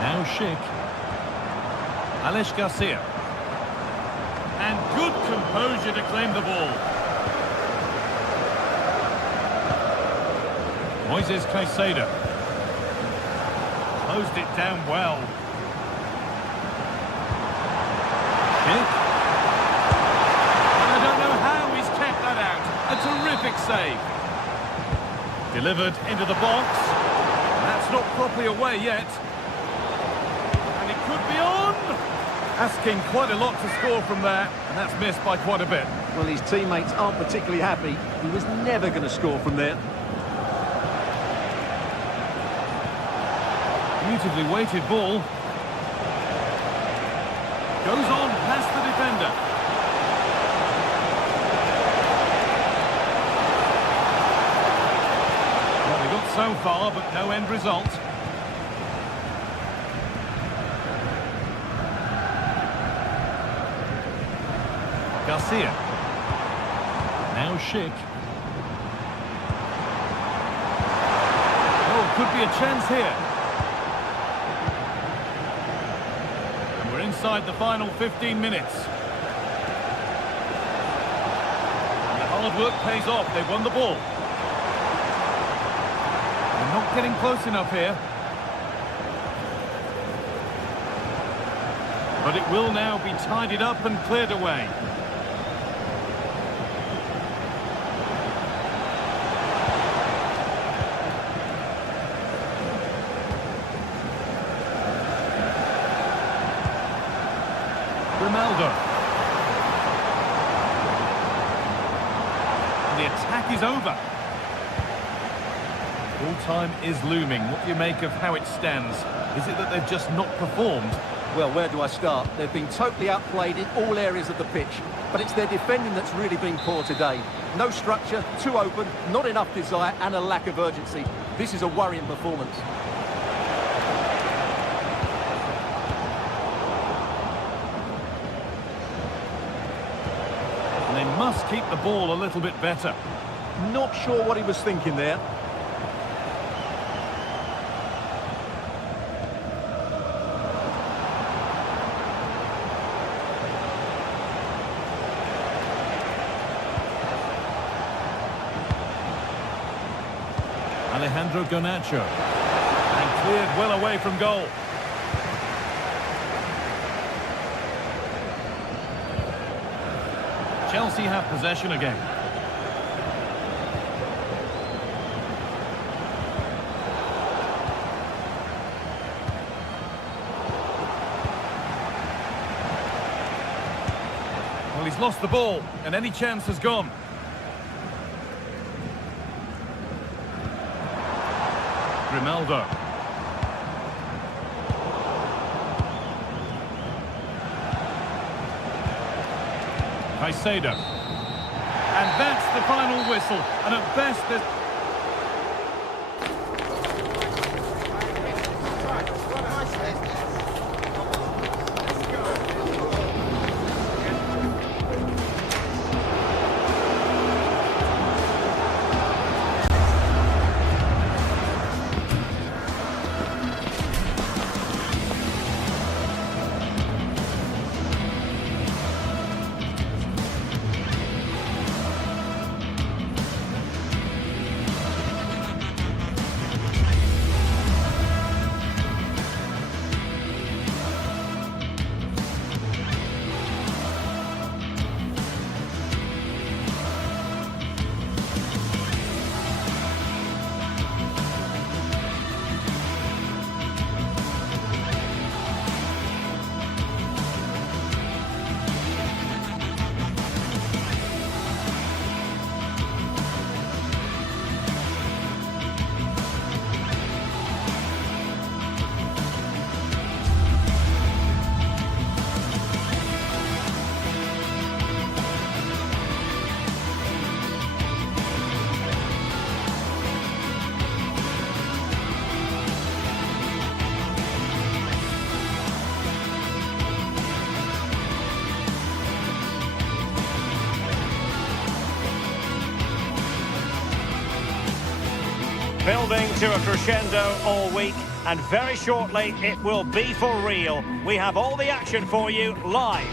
Now Schick. Alex Garcia. And good composure to claim the ball. Moises Caicedo. Closed it down well. Schick. A terrific save. Delivered into the box. That's not properly away yet. And it could be on! Asking quite a lot to score from there, and that's missed by quite a bit. Well, his teammates aren't particularly happy. He was never going to score from there. Beautifully weighted ball. Goes on past the defender. Well, they got so far, but no end result. Garcia. Now Schick. Oh, could be a chance here. And we're inside the final 15 minutes. And the hard work pays off. They've won the ball. They're not getting close enough here. But it will now be tidied up and cleared away. Ronaldo. And the attack is over. Full time is looming. What do you make of how it stands? Is it that they've just not performed? Well, where do I start? They've been totally outplayed in all areas of the pitch, but it's their defending that's really been poor today. No structure, too open, not enough desire, and a lack of urgency. This is a worrying performance. And they must keep the ball a little bit better. Not sure what he was thinking there. Alejandro Garnacho. And cleared well away from goal. Chelsea have possession again. Well, he's lost the ball, and any chance has gone. Ronaldo. Caicedo. And that's the final whistle. And at best, there's... Building to a crescendo all week, and very shortly it will be for real. We have all the action for you live.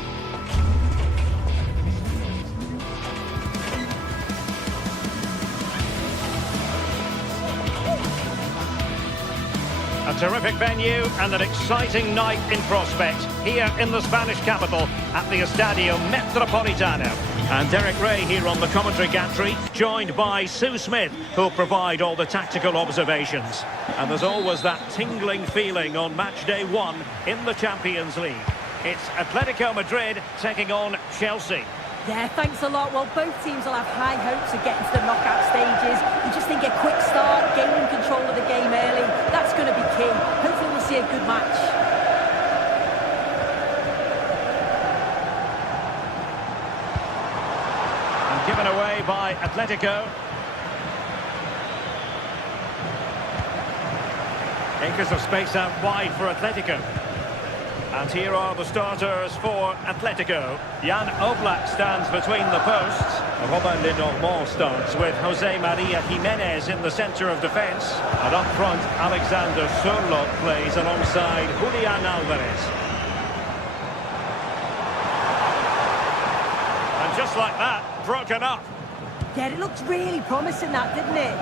A terrific venue and an exciting night in prospect here in the Spanish capital at the Estadio Metropolitano. And Derek Ray here on the commentary gantry, joined by Sue Smith, who'll provide all the tactical observations. And there's always that tingling feeling on match day 1 in the Champions League. It's Atletico Madrid taking on Chelsea. Yeah, thanks a lot. Well, both teams will have high hopes of getting to the knockout stages. You just think a quick start, gaining control of the game early, that's going to be key. Hopefully we'll see a good match. Given away by Atletico. Acres of space out wide for Atletico. And here are the starters for Atletico. Jan Oblak stands between the posts. Robin Lenormand starts with Jose Maria Jimenez in the centre of defence. And up front, Alexander Sørloth plays alongside Julian Alvarez. And just like that, broken up. Yeah, it looked really promising, that, didn't it?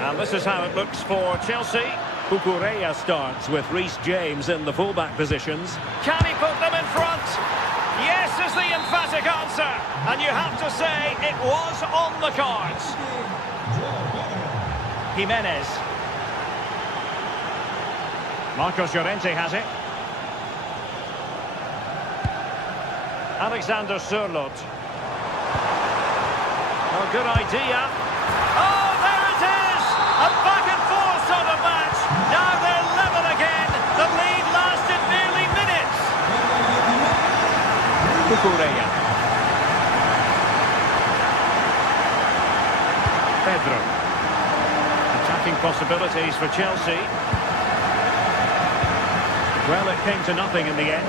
And this is how it looks for Chelsea. Cucurella starts with Reece James in the fullback positions. Can he put them in front? Yes is the emphatic answer. And you have to say it was on the cards. Jimenez. Marcos Llorente has it. Alexander Sørloth. Oh, good idea. Oh, there it is! A back and forth sort of match. Now they're level again. The lead lasted nearly minutes. Cucurella. Pedro. Attacking possibilities for Chelsea. Well, it came to nothing in the end.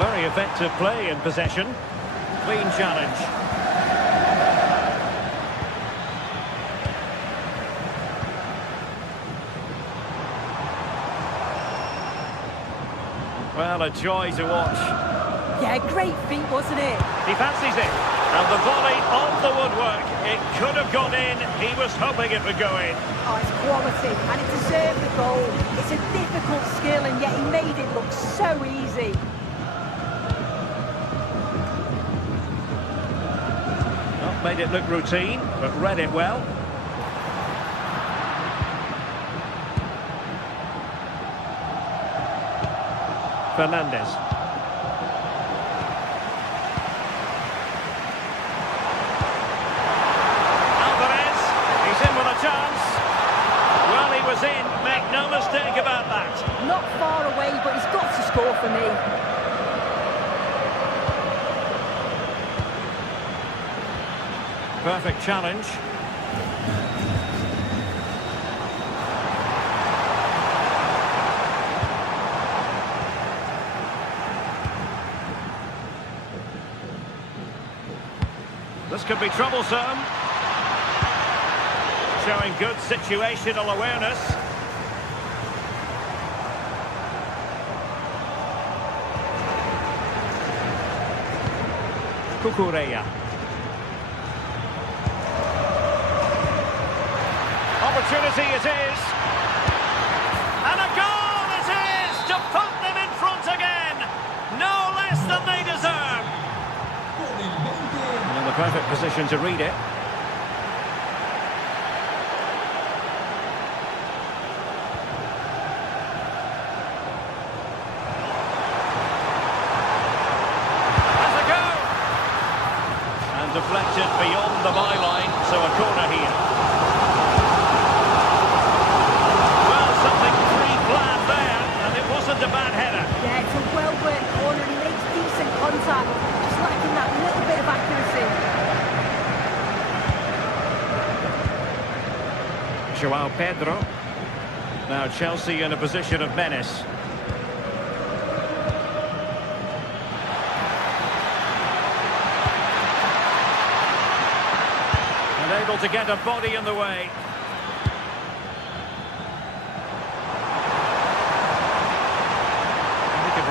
Very effective play in possession. Clean challenge. Well, a joy to watch. Yeah, great feat, wasn't it? He fancies it. And the volley off the woodwork. It could have gone in. He was hoping it would go in. Oh, it's quality, and it deserved the goal. It's a difficult skill, and yet he made it look so easy. Made it look routine, but read it well. Fernandez. Alvarez. He's in with a chance. Well, he was in. Make no mistake about that. Not far away, but he's got to score for me. Perfect challenge. This could be troublesome. Showing good situational awareness. Cucurella. Opportunity it is. And a goal it is to put them in front again. No less than they deserve. And in the perfect position to read it. Has a go. And deflected beyond the byline, so a corner here. A bad header. Yeah, it's a well-worked corner. He makes decent contact. Just lacking that little bit of accuracy. Joao Pedro. Now Chelsea in a position of menace. And able to get a body in the way.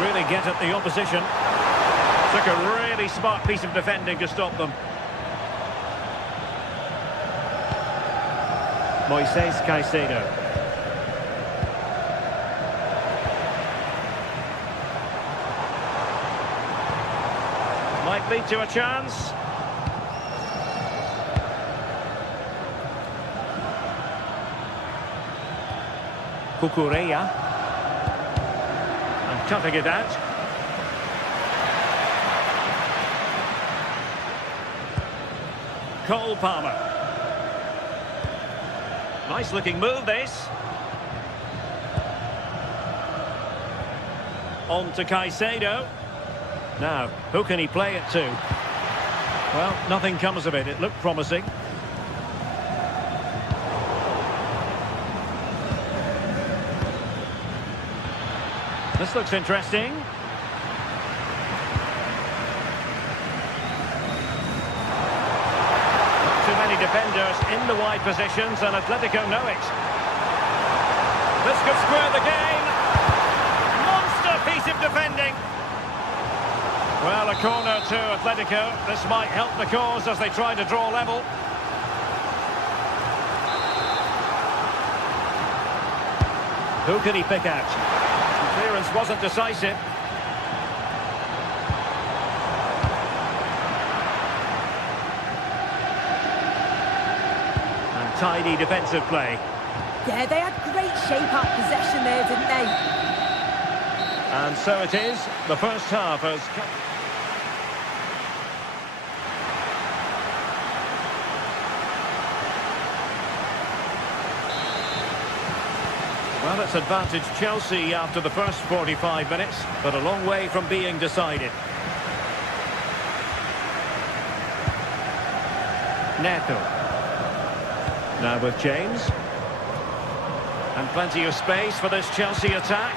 really get at the opposition. Took a really smart piece of defending to stop them. Moises Caicedo. Might lead to a chance. Cucurella. And cutting it out. Cole Palmer. Nice looking move, this. On to Caicedo. Now, who can he play it to? Well, nothing comes of it. It looked promising. This looks interesting. Not too many defenders in the wide positions, and Atletico know it. This could square the game. Monster piece of defending. Well, a corner to Atletico. This might help the cause as they try to draw level. Who can he pick out? The clearance wasn't decisive. And tidy defensive play. Yeah, they had great shape-up possession there, didn't they? And so it is. The first half has come. Well, it's advantage Chelsea after the first 45 minutes, but a long way from being decided. Neto. Now with James. And plenty of space for this Chelsea attack.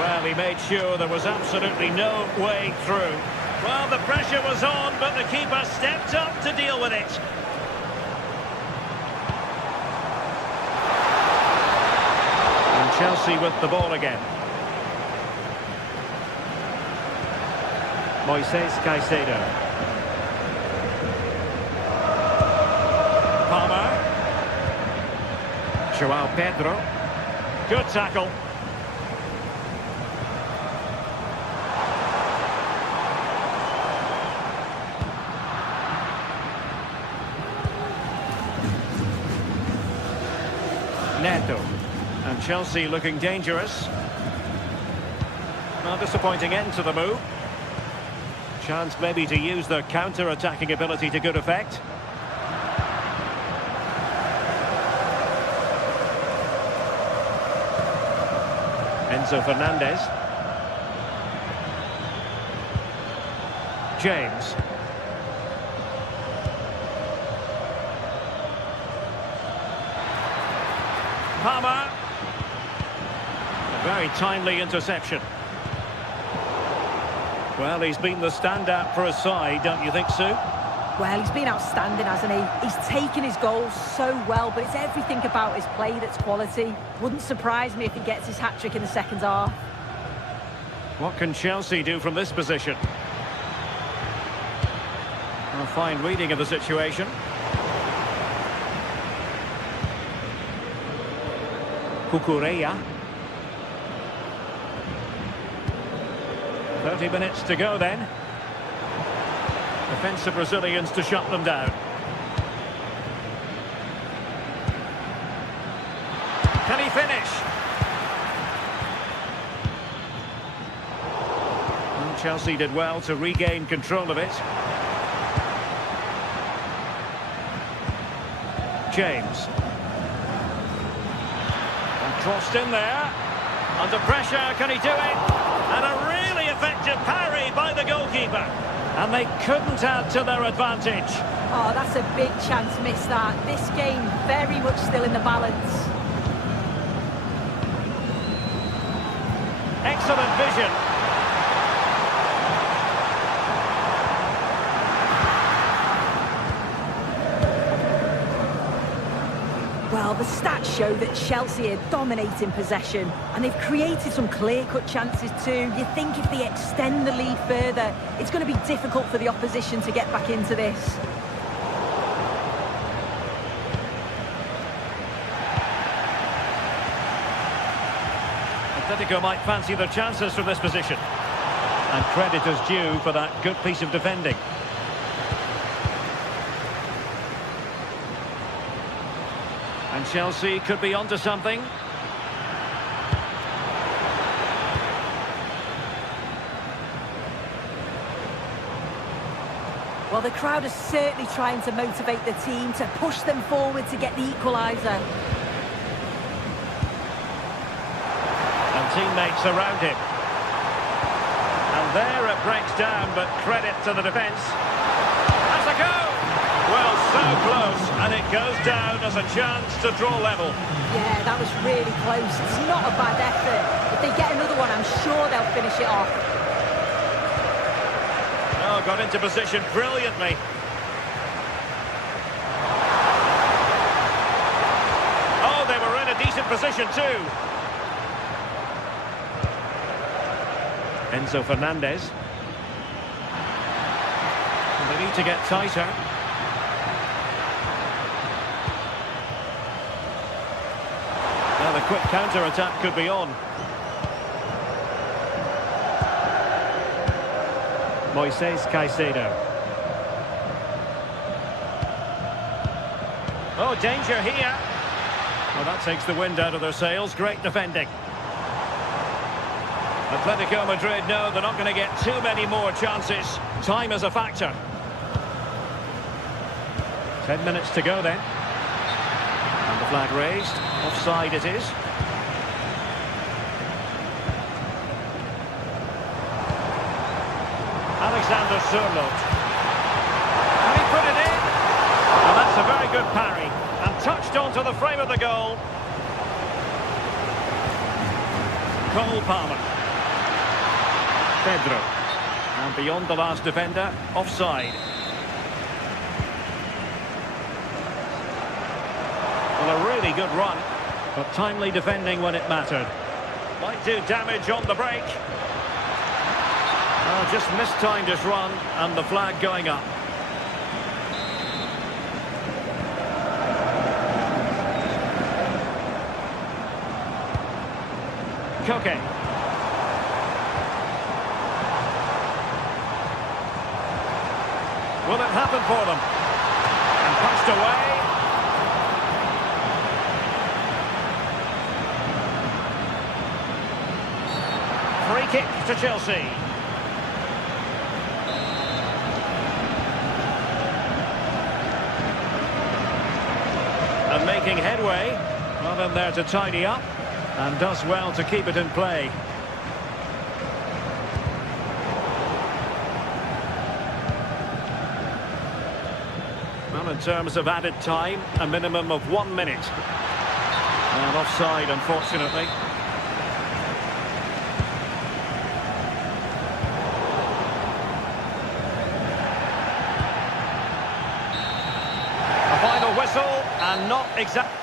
Well, he made sure there was absolutely no way through. Well, the pressure was on, but the keeper stepped up to deal with it. Chelsea with the ball again. Moises Caicedo. Palmer. Joao Pedro. Good tackle. Neto. And Chelsea looking dangerous. Well, disappointing end to the move. Chance maybe to use their counter-attacking ability to good effect. Enzo Fernandez. James. Palmer. A very timely interception. Well, he's been the standout for his side, don't you think, Sue? Well, he's been outstanding, hasn't he? He's taken his goals so well, but it's everything about his play that's quality. Wouldn't surprise me if he gets his hat-trick in the second half. What can Chelsea do from this position? A fine reading of the situation. Cucurella. 30 minutes to go then. Defensive Brazilians to shut them down. Can he finish? Well, Chelsea did well to regain control of it. James. And crossed in there. Under pressure, can he do it? And a really effective parry by the goalkeeper. And they couldn't add to their advantage. Oh, that's a big chance missed that. This game very much still in the balance. Excellent vision. Well, the stats show that Chelsea are dominating possession, and they've created some clear-cut chances too. You think if they extend the lead further, it's going to be difficult for the opposition to get back into this. Atletico might fancy their chances from this position. And credit is due for that good piece of defending. And Chelsea could be onto something. Well, the crowd is certainly trying to motivate the team to push them forward to get the equaliser. And teammates around him. And there it breaks down, but credit to the defence. Has a go! Well, so close, and it goes down as a chance to draw level. Yeah, that was really close. It's not a bad effort. If they get another one, I'm sure they'll finish it off. Oh, got into position brilliantly. Oh, they were in a decent position too. Enzo Fernandez. And they need to get tighter. Now the quick counter-attack could be on. Moises Caicedo. Oh, danger here. Well, that takes the wind out of their sails. Great defending. Atletico Madrid know they're not going to get too many more chances. Time is a factor. 10 minutes to go then. And the flag raised. Offside it is. Alexander Sørloth. Can he put it in? And that's a very good parry. And touched onto the frame of the goal. Cole Palmer. Pedro. And beyond the last defender, offside. Well, a really good run, but timely defending when it mattered. Might do damage on the break. Oh, just mistimed his run, and the flag going up. Koke. Will it happen for them? And passed away. Free kick to Chelsea. And making headway. Well in there to tidy up. And does well to keep it in play. Well, in terms of added time, a minimum of 1 minute. And offside, unfortunately. A final whistle, and not exactly.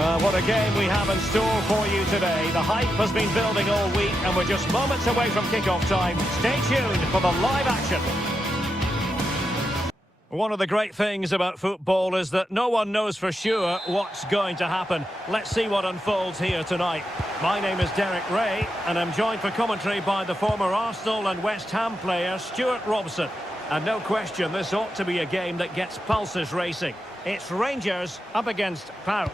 Well, what a game we have in store for you today. The hype has been building all week and we're just moments away from kickoff time. Stay tuned for the live action. One of the great things about football is that no one knows for sure what's going to happen. Let's see what unfolds here tonight. My name is Derek Ray and I'm joined for commentary by the former Arsenal and West Ham player Stuart Robson. And no question, this ought to be a game that gets pulses racing. It's Rangers up against PAOK.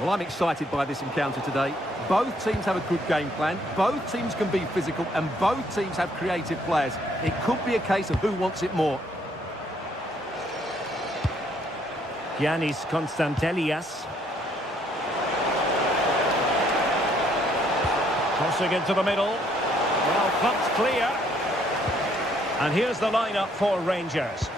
Well, I'm excited by this encounter today. Both teams have a good game plan, both teams can be physical, and both teams have creative players. It could be a case of who wants it more. Giannis Constantelias. Crossing into the middle. Well, pumped clear. And here's the lineup for Rangers.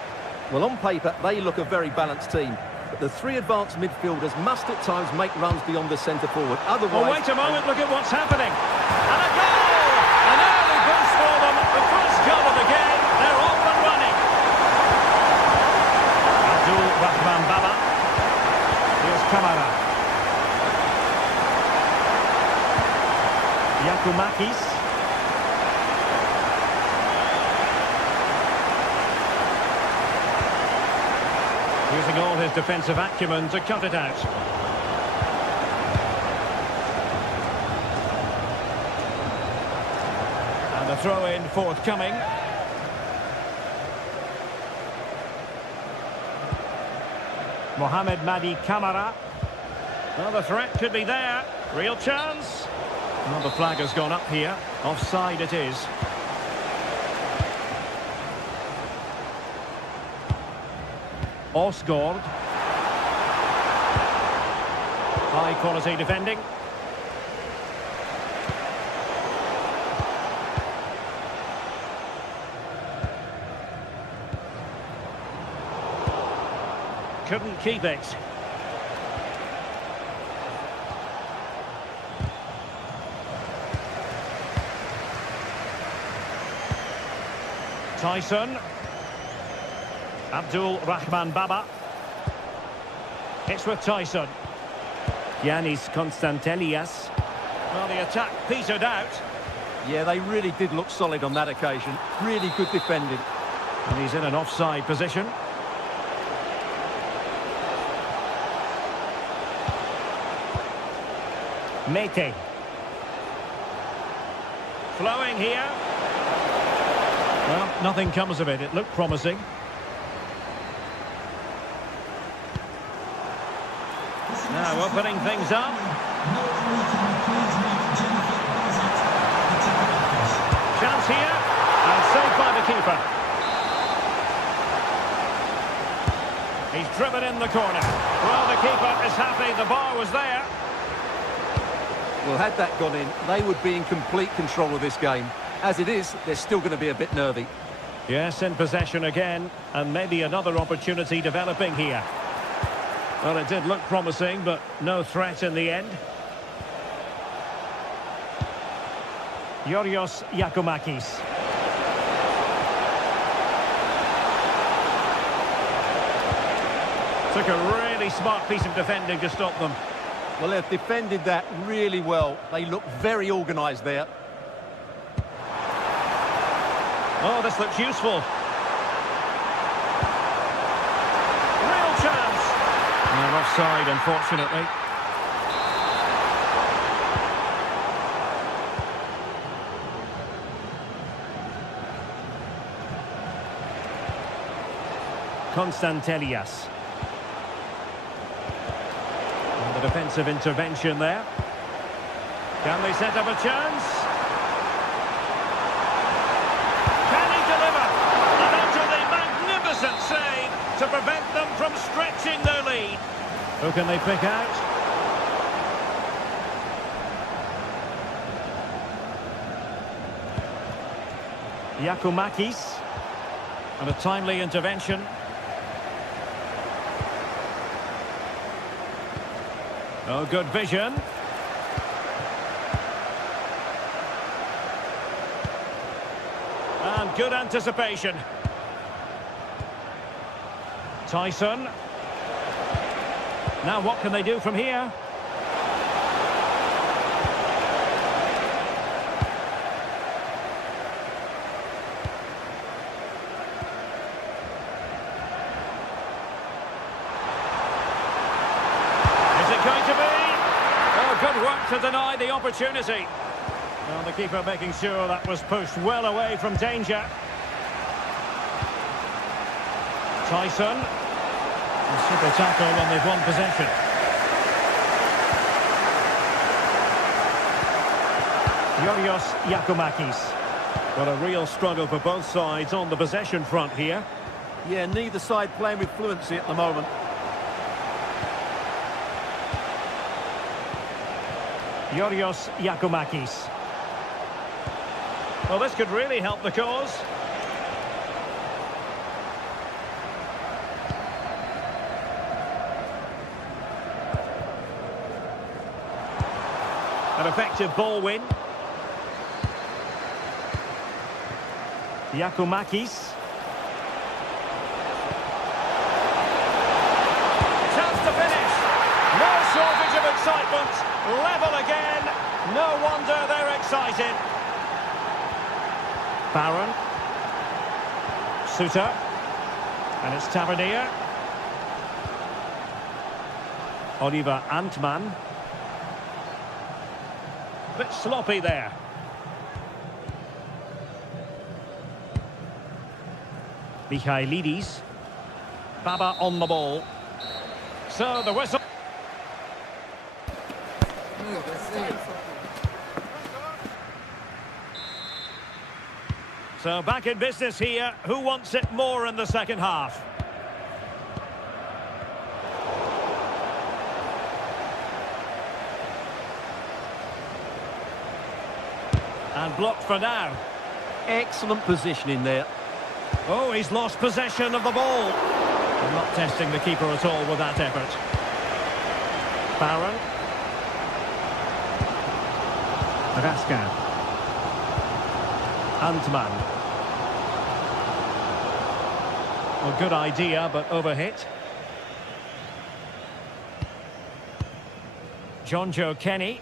Well, on paper, they look a very balanced team. But the three advanced midfielders must at times make runs beyond the centre forward. Otherwise... Oh, wait a moment, look at what's happening. And a goal! An early boost for them. The first goal of the game. They're off and running. Abdul Rahman Baba. Here's Kamara. Yakumakis. Using all his defensive acumen to cut it out. And the throw-in forthcoming. Mohamed Madi Kamara. Well, the threat could be there. Real chance. Well, the flag has gone up here. Offside it is. Osgård. High quality defending. Couldn't keep it. Tyson. Abdul Rahman Baba. It's with Tyson. Giannis Constantelias. Well, the attack petered out. Yeah, they really did look solid on that occasion. Really good defending. And he's in an offside position. Mete. Flowing here. Well, nothing comes of it. It looked promising. Now opening things up. Chance here. And saved by the keeper. He's driven in the corner. Well, the keeper is happy. The bar was there. Well, had that gone in, they would be in complete control of this game. As it is, they're still going to be a bit nervy. Yes, in possession again. And maybe another opportunity developing here. Well, it did look promising, but no threat in the end. Yorios Yakumakis. Took a really smart piece of defending to stop them. Well, they've defended that really well. They look very organised there. Oh, this looks useful. Real chance. And offside, unfortunately. Constantelias. And the defensive intervention there. Can they set up a chance? Can he deliver? And utterly magnificent save to prevent them from stretching their lead. Who can they pick out? Yakumakis. And a timely intervention. Oh, good vision. And good anticipation. Tyson. Now what can they do from here? Hard work to deny the opportunity. Well, the keeper making sure that was pushed well away from danger. Tyson. A super tackle when they've won possession. Yorios Giacomakis. Well, a real struggle for both sides on the possession front here. Yeah, neither side playing with fluency at the moment. Yorios Giacomakis. Well, this could really help the cause. An effective ball win. Giacomakis. Chance to finish. No shortage of excitement. Level again. No wonder they're excited. Baron. Suter. And it's Tavernier. Oliver Antman. Bit sloppy there. Michailidis. Baba on the ball. So the whistle. So back in business here. Who wants it more in the second half? And blocked for now. Excellent positioning there. Oh, he's lost possession of the ball. I'm not testing the keeper at all with that effort. Baron. Raskan. Antman. Well, good idea, but overhit. John Joe Kenny.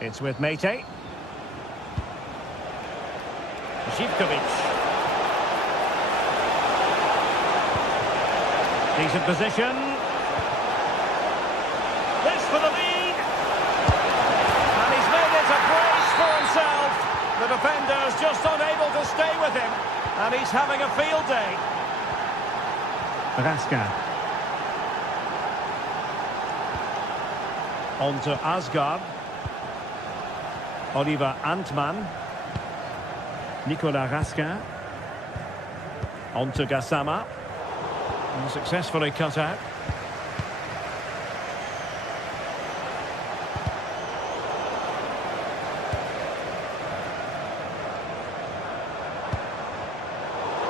It's with Mete. Zivkovic. Decent position. This for the lead. And he's made it a brace for himself. The defender's just unable to stay with him. And he's having a field day. Raskan. On to Asgard. Oliver Antman. Nicolas Raskin. On to Gassama. And successfully cut out.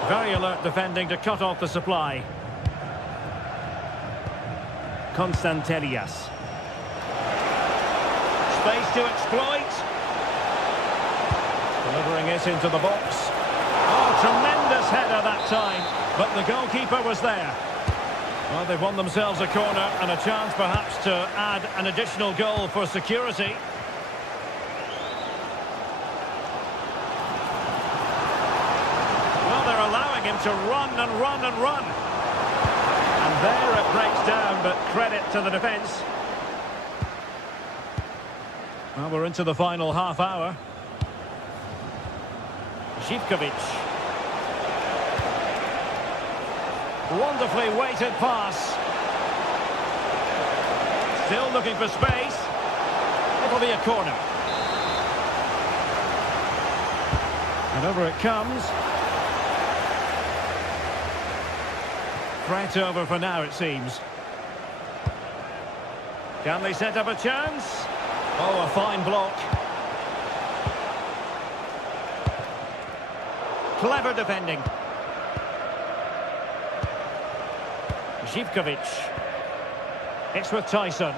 Very alert defending to cut off the supply. Konstantelias. Space to exploit. Delivering it into the box. Oh, tremendous header that time. But the goalkeeper was there. Well, they've won themselves a corner and a chance perhaps to add an additional goal for security. Well, they're allowing him to run and run and run. And there it breaks down, but credit to the defence. Well, we're into the final half hour. Zivkovic. Wonderfully weighted pass. Still looking for space. It'll be a corner. And over it comes. Threat over for now, it seems. Can they set up a chance? Oh, a fine block. Clever defending. Zivkovic. It's with Tyson.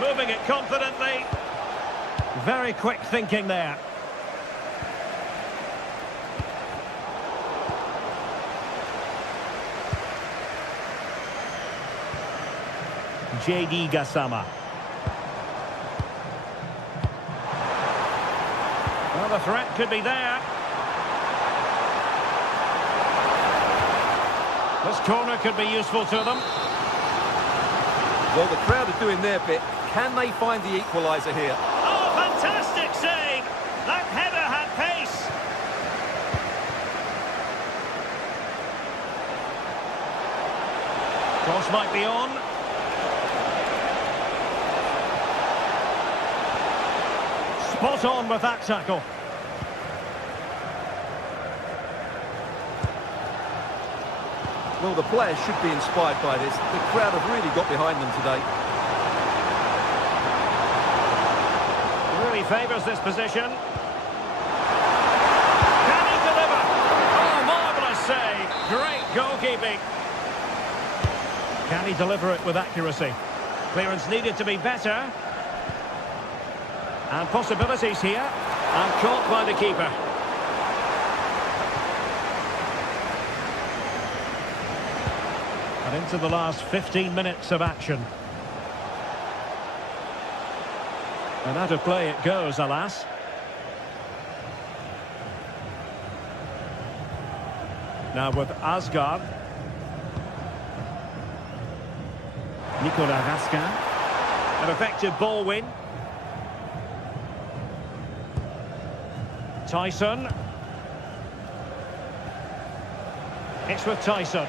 Moving it confidently. Very quick thinking there. J.D. Gassama. Well, the threat could be there. This corner could be useful to them. Well, the crowd are doing their bit. Can they find the equaliser here? Oh, fantastic save! That header had pace. Cross might be on. Spot on with that tackle. Well, the players should be inspired by this. The crowd have really got behind them today. Really favours this position. Can he deliver? Oh, marvellous save. Great goalkeeping. Can he deliver it with accuracy? Clearance needed to be better. And possibilities here. And caught by the keeper. And into the last 15 minutes of action. And out of play it goes, alas. Now with Asgard. Nicolas Raskin. An effective ball win. Tyson. It's with Tyson.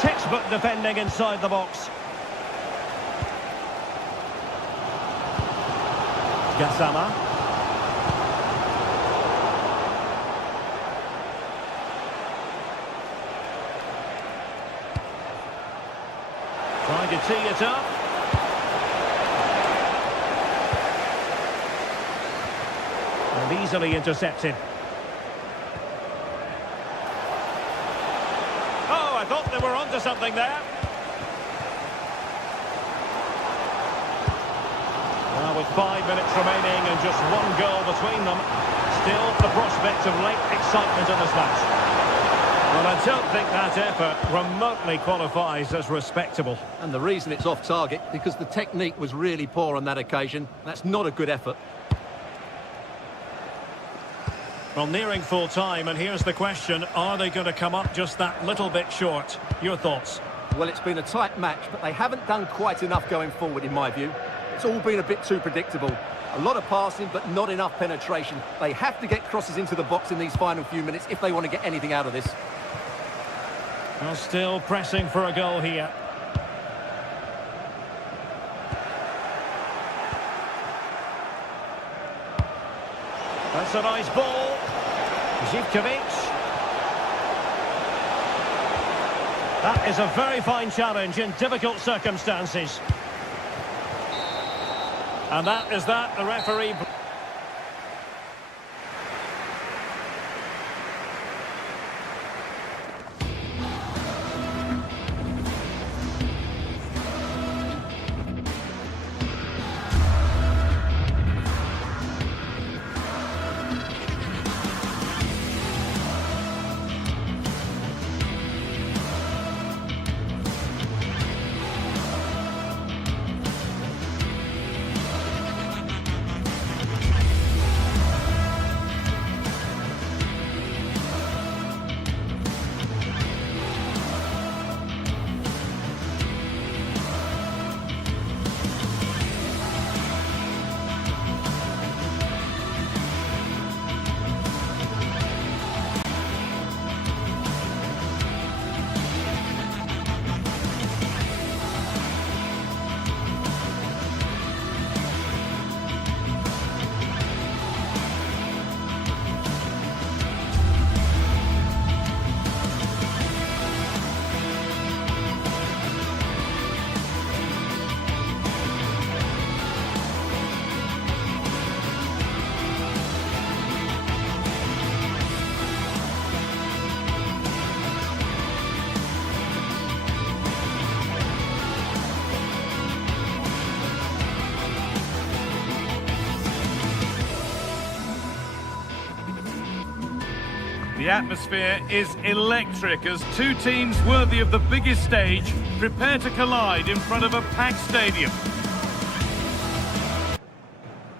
Textbook defending inside the box. Gassama. Trying to tee it up. And easily intercepted. Oh, I thought they were onto something there. Well, with 5 minutes remaining and just one goal between them, still the prospect of late excitement in this match. Well, I don't think that effort remotely qualifies as respectable. And the reason it's off target, because the technique was really poor on that occasion. That's not a good effort. Well, nearing full time, and here's the question, are they going to come up just that little bit short? Your thoughts? Well, it's been a tight match, but they haven't done quite enough going forward, in my view. It's all been a bit too predictable. A lot of passing, but not enough penetration. They have to get crosses into the box in these final few minutes if they want to get anything out of this. Well, still pressing for a goal here. That's a nice ball. Zivkovic. That is a very fine challenge in difficult circumstances. And that is that, the referee... The atmosphere is electric as two teams worthy of the biggest stage prepare to collide in front of a packed stadium.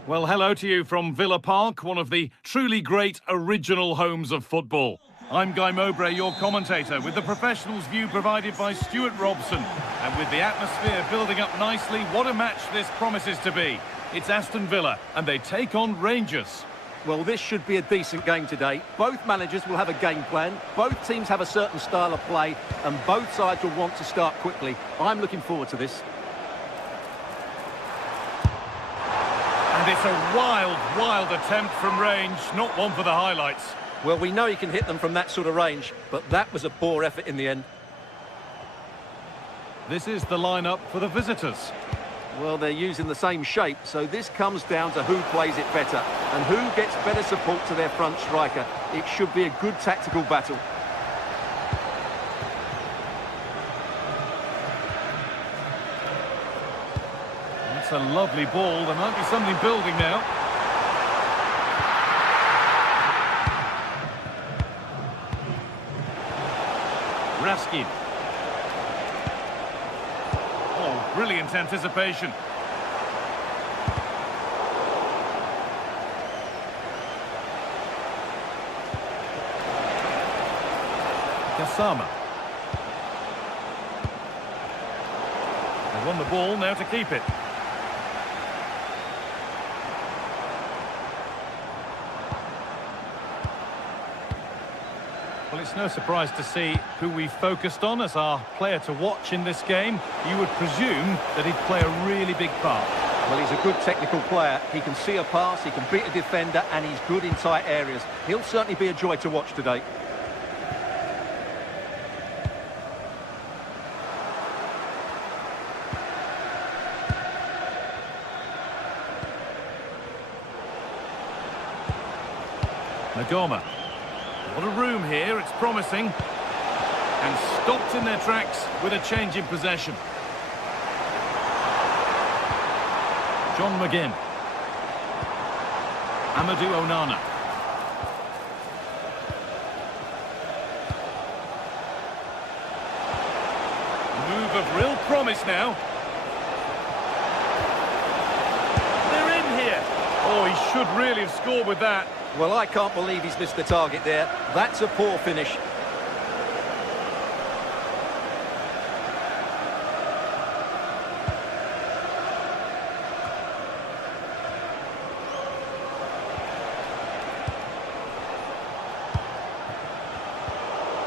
Well, hello to you from Villa Park, one of the truly great original homes of football. I'm Guy Mowbray, your commentator, with the professionals' view provided by Stuart Robson. And with the atmosphere building up nicely, what a match this promises to be. It's Aston Villa, and they take on Rangers. Well, this should be a decent game today. Both managers will have a game plan, both teams have a certain style of play, and both sides will want to start quickly. I'm looking forward to this. And it's a wild attempt from range, not one for the highlights. Well, we know he can hit them from that sort of range, but that was a poor effort in the end. This is the lineup for the visitors. Well, they're using the same shape, so this comes down to who plays it better and who gets better support to their front striker. It should be a good tactical battle. That's a lovely ball. There might be something building now. Raskin. Oh, brilliant anticipation. Kasama. They won the ball, now to keep it. Well, it's no surprise to see who we focused on as our player to watch in this game. You would presume that he'd play a really big part. Well, he's a good technical player. He can see a pass, he can beat a defender, and he's good in tight areas. He'll certainly be a joy to watch today. Nagoma. What a room here, it's promising. And stopped in their tracks with a change in possession. John McGinn. Amadou Onana. Move of real promise now. They're in here. Oh, he should really have scored with that. Well, I can't believe he's missed the target there. That's a poor finish.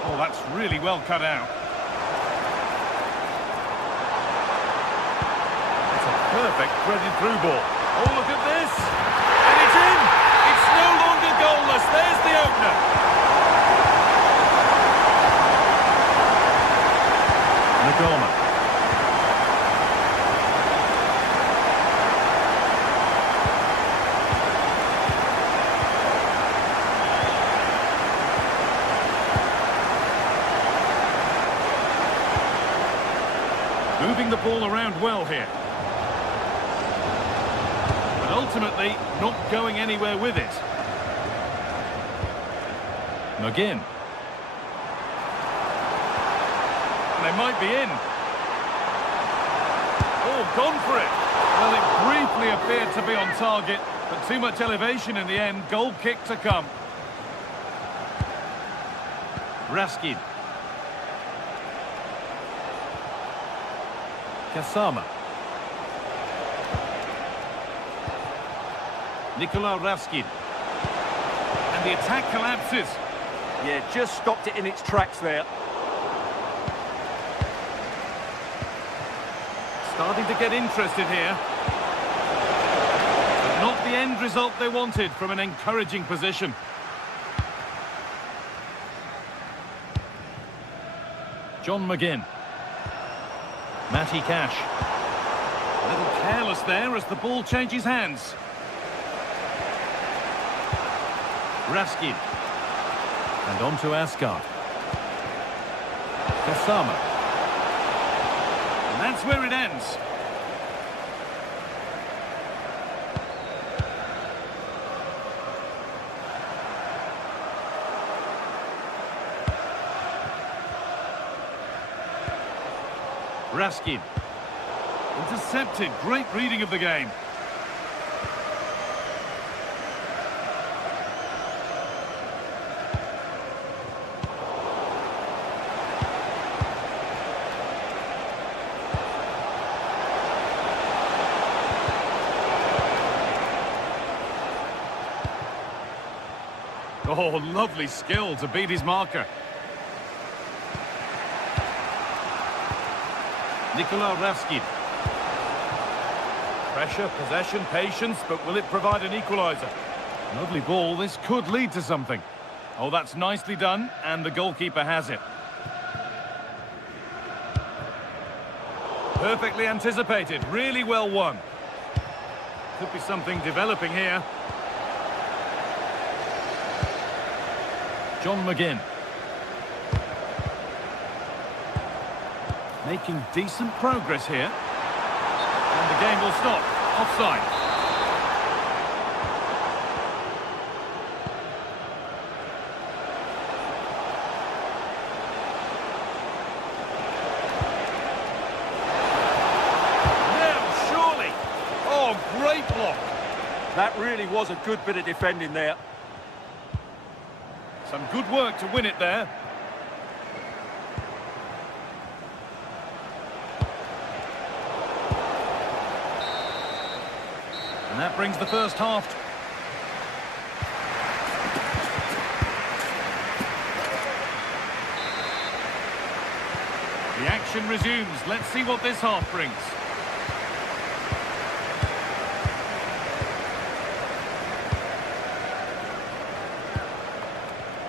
Oh, that's really well cut out. It's a perfect threaded through ball. Oh, look at this. And it's in. It's no longer goalless. There's the opener. Nagoma. Moving the ball around well here. But ultimately, not going anywhere with it. McGinn. They might be in. Oh, gone for it. Well, it briefly appeared to be on target, but too much elevation in the end. Goal kick to come. Raskin. Kasama. Nikola Raskin. And the attack collapses. Yeah, just stopped it in its tracks there. Starting to get interested here. But not the end result they wanted from an encouraging position. John McGinn. Matty Cash. A little careless there as the ball changes hands. Raskin. And on to Asgard. Kasama. And that's where it ends. Raskin. Intercepted. Great reading of the game. Oh, lovely skill to beat his marker. Nikola Raskin. Pressure, possession, patience, but will it provide an equaliser? Lovely ball, this could lead to something. Oh, that's nicely done, and the goalkeeper has it. Perfectly anticipated, really well won. Could be something developing here. John McGinn. Making decent progress here. And the game will stop. Offside. Now, surely. Oh, great block. That really was a good bit of defending there. Some good work to win it there. And that brings the first half. The action resumes. Let's see what this half brings.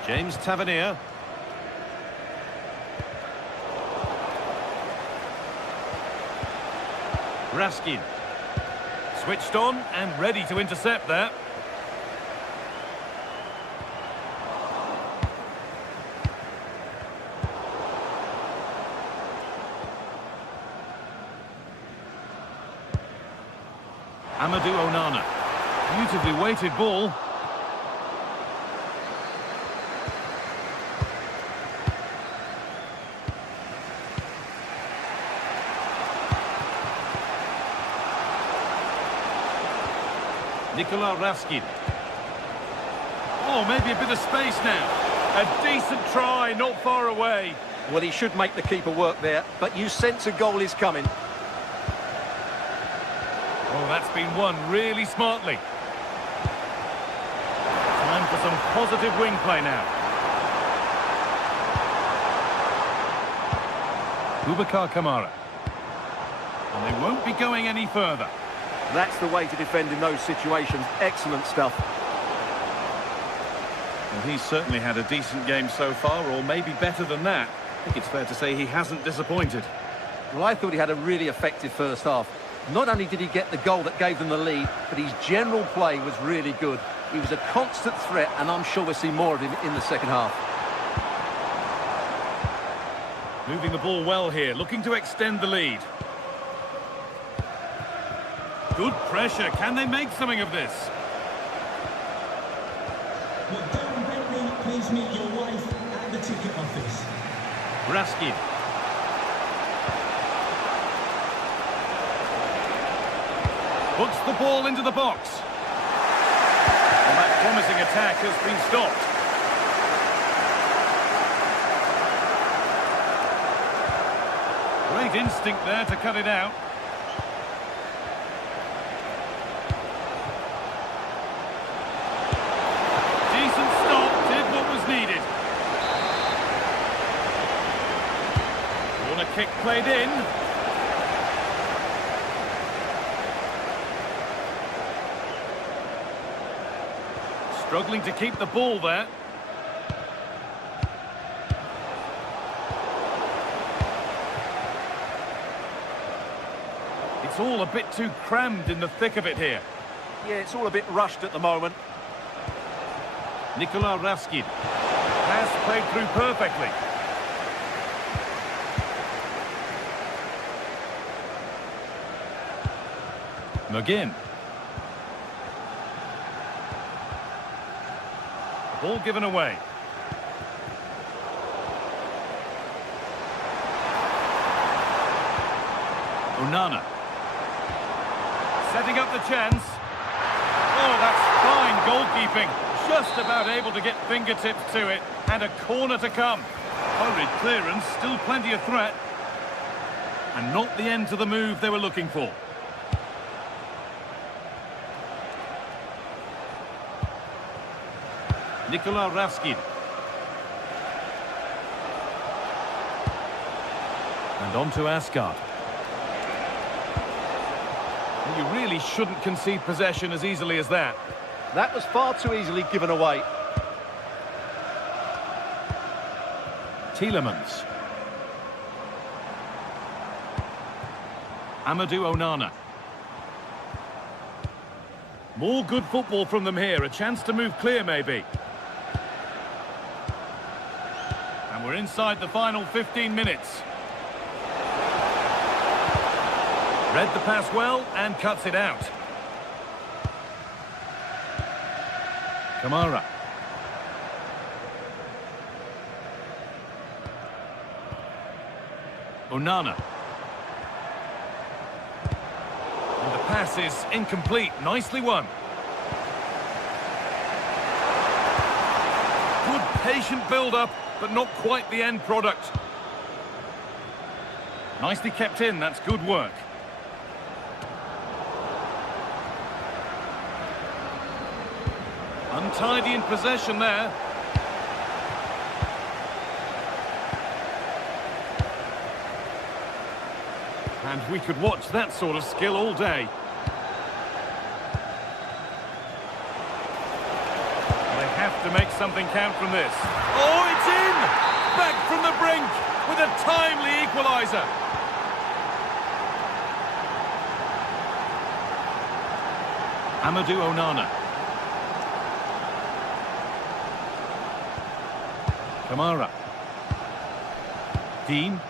James Tavernier. Raskin. Switched on and ready to intercept there. Amadou Onana. Beautifully weighted ball. Nikola Raskin. Oh, maybe a bit of space now. A decent try, not far away. Well, he should make the keeper work there, but you sense a goal is coming. Oh, that's been won really smartly. Time for some positive wing play now. Boubacar Kamara. And they won't be going any further. That's the way to defend in those situations. Excellent stuff. And he's certainly had a decent game so far, or maybe better than that. I think it's fair to say he hasn't disappointed. Well, I thought he had a really effective first half. Not only did he get the goal that gave them the lead, but his general play was really good. He was a constant threat, and I'm sure we'll see more of him in the second half. Moving the ball well here, looking to extend the lead. Good pressure. Can they make something of this? Well, Darren Bentley, please meet your wife at the ticket office. Raskin. Puts the ball into the box. And that promising attack has been stopped. Great instinct there to cut it out. Kick played in. Struggling to keep the ball there. It's all a bit too crammed in the thick of it here. Yeah, it's all a bit rushed at the moment. Nikola Raskin. Pass played through perfectly. McGinn. Ball given away. Onana. Setting up the chance. Oh, that's fine goalkeeping. Just about able to get fingertips to it. And a corner to come. Hurried clearance, still plenty of threat. And not the end to the move they were looking for. Nikola Ravskin. And on to Asgard. You really shouldn't concede possession as easily as that. That was far too easily given away. Tielemans. Amadou Onana. More good football from them here. A chance to move clear, maybe. And we're inside the final 15 minutes. Read the pass well and cuts it out. Kamara. Onana. And the pass is incomplete. Nicely won. Good patient build-up, but not quite the end product. Nicely kept in. That's good work. Untidy in possession there. And we could watch that sort of skill all day. They have to make something count from this. Oh, it's in! Back from the brink with a timely equaliser. Amadou Onana. Kamara. Dean.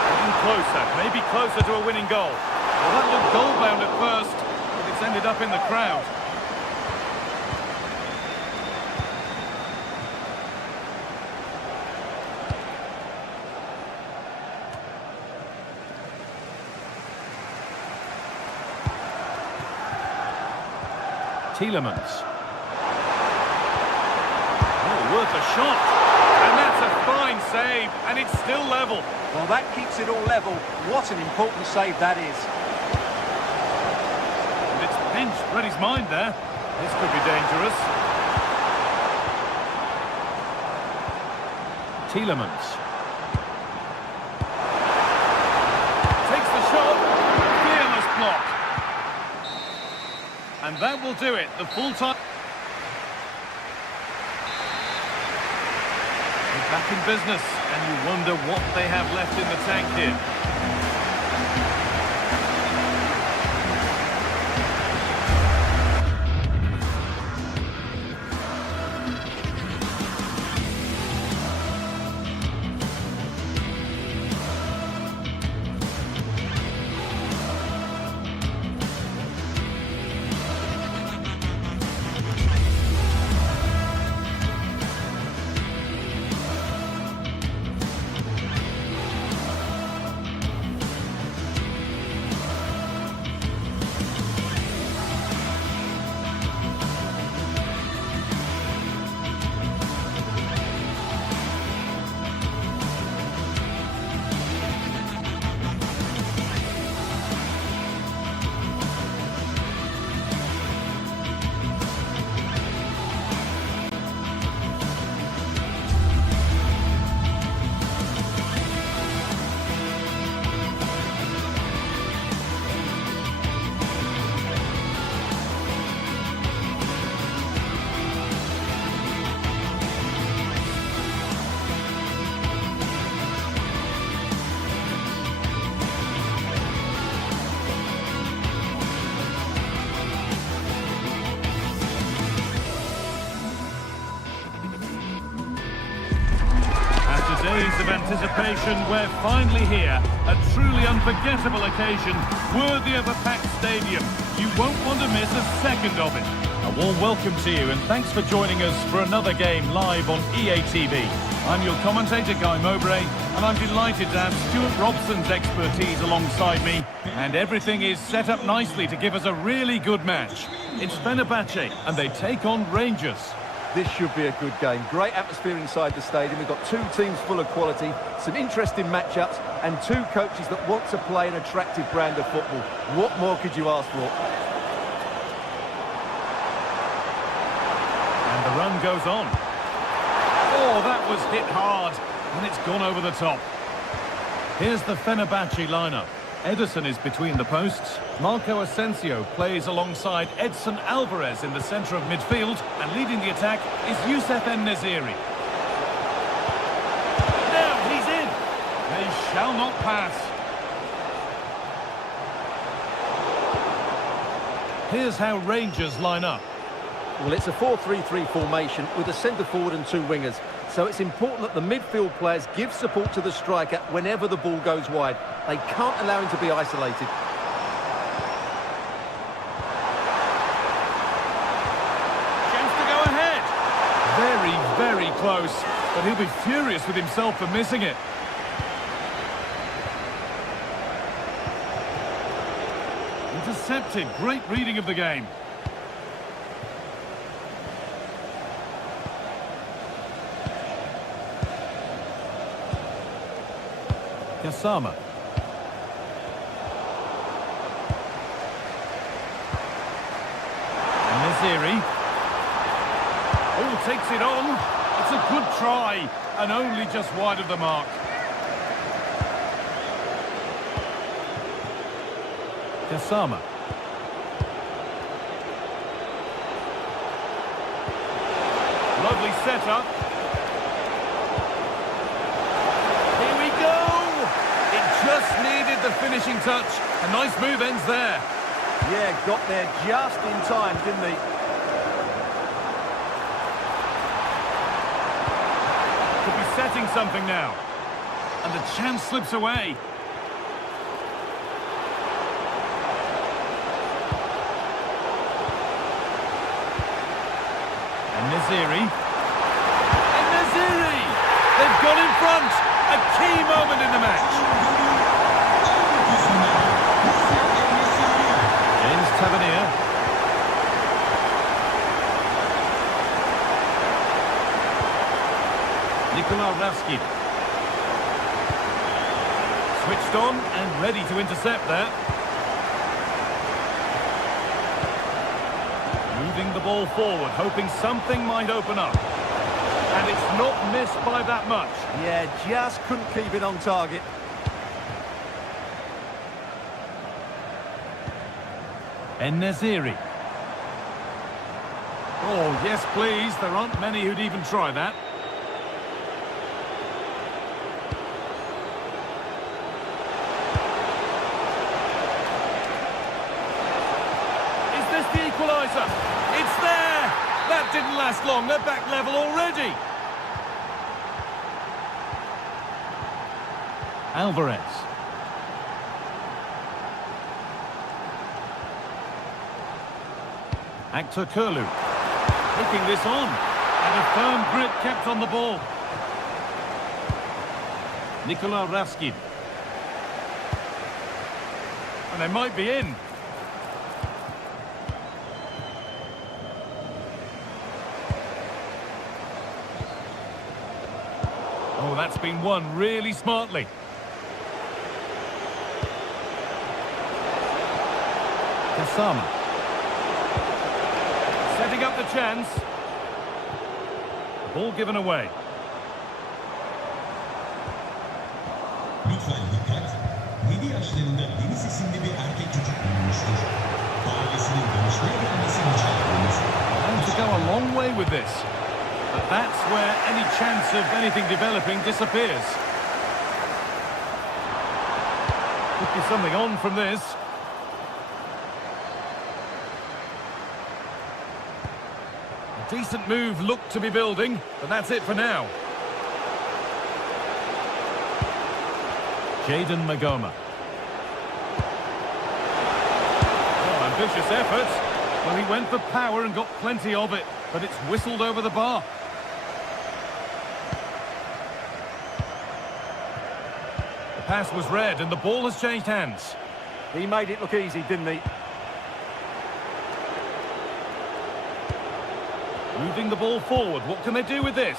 Getting closer, maybe closer to a winning goal. Well, that looked goal-bound at first, but it's ended up in the crowd. Tielemans. Oh, worth a shot. And that's a fine save, and it's still level. Well, that keeps it all level. What an important save that is. And it's pinched, read his mind there. This could be dangerous. Tielemans. Takes the shot. Fearless block. And that will do it, the full time. They're back in business, and you wonder what they have left in the tank here. Days of anticipation, we're finally here. A truly unforgettable occasion, worthy of a packed stadium. You won't want to miss a second of it. A warm welcome to you, and thanks for joining us for another game live on EA TV. I'm your commentator, Guy Mowbray, and I'm delighted to have Stuart Robson's expertise alongside me. And everything is set up nicely to give us a really good match. It's Fenabach, and they take on Rangers. This should be a good game. Great atmosphere inside the stadium. We've got two teams full of quality, some interesting matchups, and two coaches that want to play an attractive brand of football. What more could you ask for? run goes on. Oh, that was hit hard, and it's gone over the top. Here's the Fenabach lineup. Ederson is between the posts. Marco Asensio plays alongside Edson Alvarez in the centre of midfield, and leading the attack is Youssef En-Nesyri. Now he's in. They shall not pass. Here's how Rangers line up. Well, it's a 4-3-3 formation with a centre-forward and two wingers. So it's important that the midfield players give support to the striker whenever the ball goes wide. They can't allow him to be isolated. Chance to go ahead. Very, very close. But he'll be furious with himself for missing it. Intercepted. Great reading of the game. Gassama. En-Nesyri. Oh, takes it on. It's a good try, and only just wide of the mark. Gassama. Lovely setup. Here we go! It just needed the finishing touch. A nice move ends there. Yeah, got there just in time, didn't he? Could be setting something now. And the chance slips away. En-Nesyri. En-Nesyri! They've got in front. A key moment in the match. James Tavernier. Nicola Ravsky. Switched on and ready to intercept there. Moving the ball forward, hoping something might open up. And it's not missed by that much. Yeah, just couldn't keep it on target. En-Nesyri. Oh, yes, please. There aren't many who'd even try that. Is this the equaliser? It's there! That didn't last long. They're back level already. Alvarez. Actor Kurlu. Taking this on. And a firm grip kept on the ball. Nicola Ravsky. And they might be in. Oh, that's been won really smartly. Gassama. Setting up the chance. Ball given away. Lütfen dikkat. 7 yaşlarında deniz isimli bir erkek çocuk bulunmuştur. Ailesinin danışmaya gelmesini çağırılmış. And to go a long way with this. But that's where any chance of anything developing disappears. Could be something on from this. A decent move looked to be building, but that's it for now. Jadon Magoma. Oh, ambitious effort. Well, he went for power and got plenty of it, but it's whistled over the bar. The pass was read and the ball has changed hands. He made it look easy, didn't he? Moving the ball forward, what can they do with this?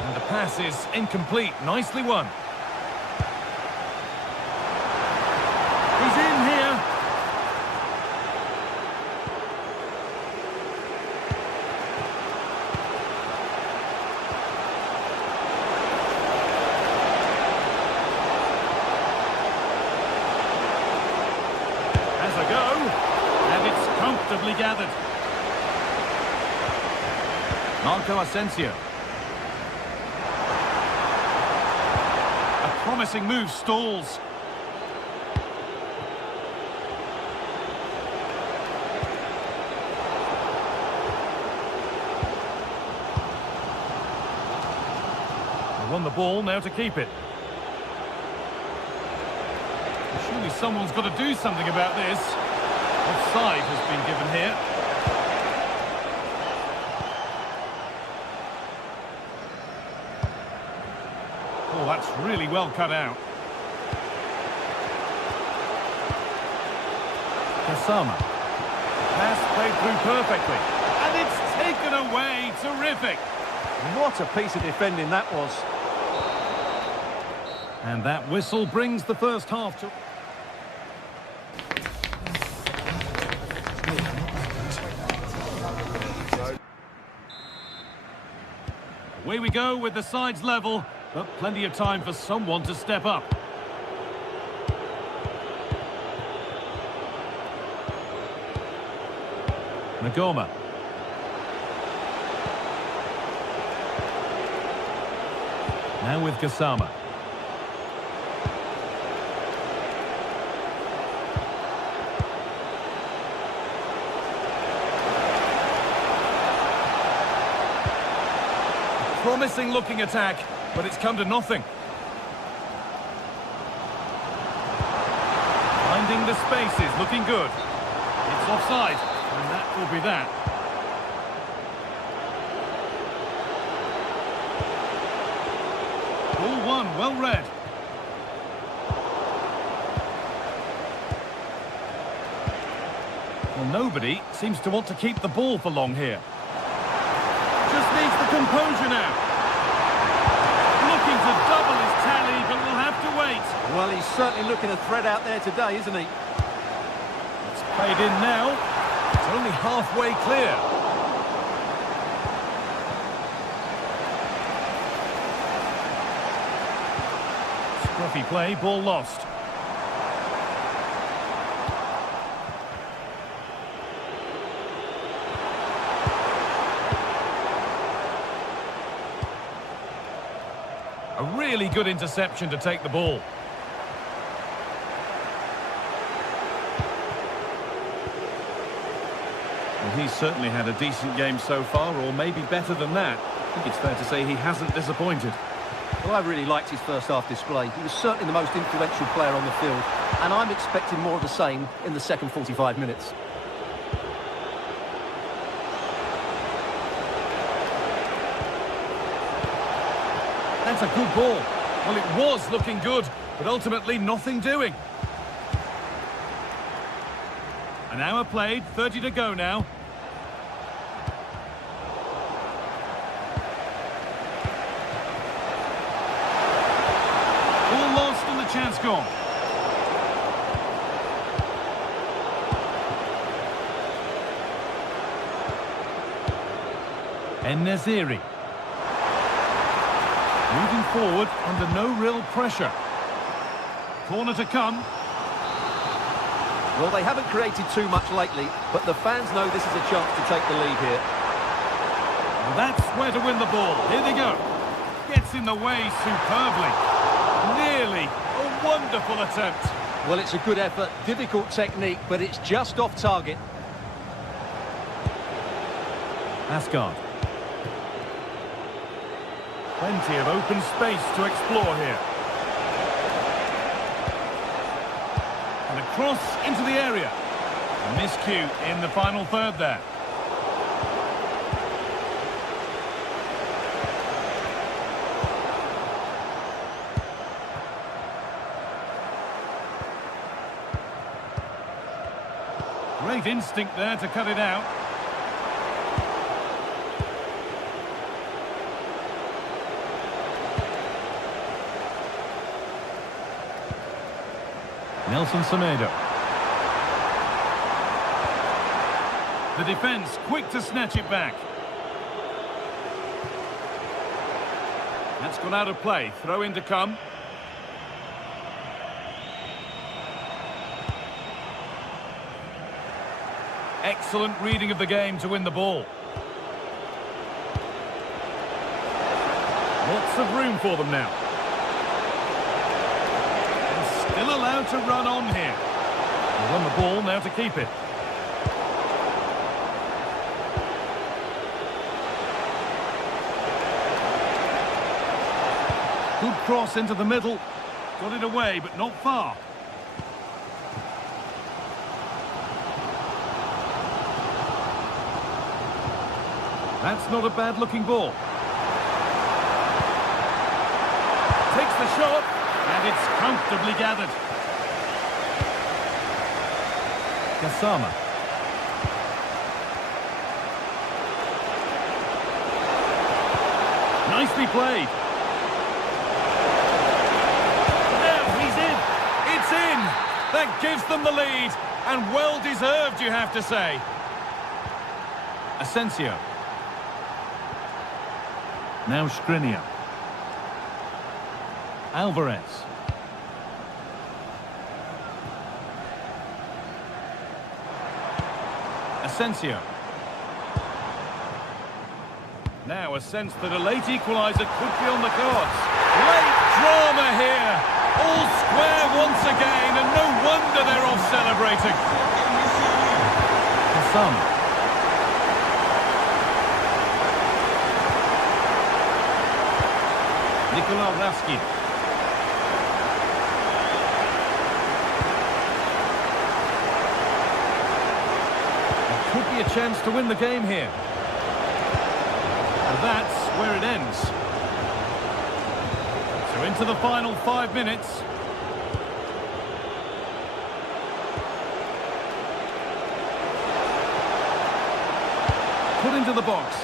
And the pass is incomplete, nicely won. He's in here. comfortably gathered. Marco Asensio. A promising move stalls. They won the ball, now to keep it. Surely someone's got to do something about this. Offside has been given here. Oh, that's really well cut out. Kasama. Pass played through perfectly. And it's taken away. Terrific. What a piece of defending that was. And that whistle brings the first half to... Away we go with the sides level, but plenty of time for someone to step up. Nagoma. Now with Kasama. Promising looking attack, but it's come to nothing. Finding the spaces, looking good. It's offside, and that will be that. Ball one, well read. Well, nobody seems to want to keep the ball for long here. Just needs the composure now. Looking to double his tally, but will have to wait. Well, he's certainly looking a threat out there today, isn't he? It's played in now. It's only halfway clear. Scruffy play, ball lost. A really good interception to take the ball. Well, he's certainly had a decent game so far, or maybe better than that. I think it's fair to say he hasn't disappointed. Well, I really liked his first half display. He was certainly the most influential player on the field, and I'm expecting more of the same in the second 45 minutes. That's a good ball. Well, it was looking good, but ultimately nothing doing. An hour played, 30 to go now. All lost and the chance gone. En-Nesyri. Moving forward under no real pressure. Corner to come. Well, they haven't created too much lately, but the fans know this is a chance to take the lead here. And that's where to win the ball. Here they go. Gets in the way superbly. Nearly a wonderful attempt. Well, it's a good effort, difficult technique, but it's just off target. Asgard. Plenty of open space to explore here. And a cross into the area. A miscue in the final third there. Great instinct there to cut it out. Nelson Semedo. The defence quick to snatch it back. That's gone out of play. Throw in to come. Excellent reading of the game to win the ball. Lots of room for them now. And still allowed to run on here. They won the ball, now to keep it. Good cross into the middle. Got it away, but not far. That's not a bad-looking ball. Takes the shot, and it's comfortably gathered. Gassama. Nicely played. That gives them the lead, and well-deserved, you have to say. Asensio. Now Skriniar. Alvarez. Asensio. Now a sense that a late equaliser could be on the cards. Late drama here. All square once again, and no wonder they're off celebrating. Hassan. Nikola Raskin. There could be a chance to win the game here. And that's where it ends. So into the final 5 minutes. Put into the box.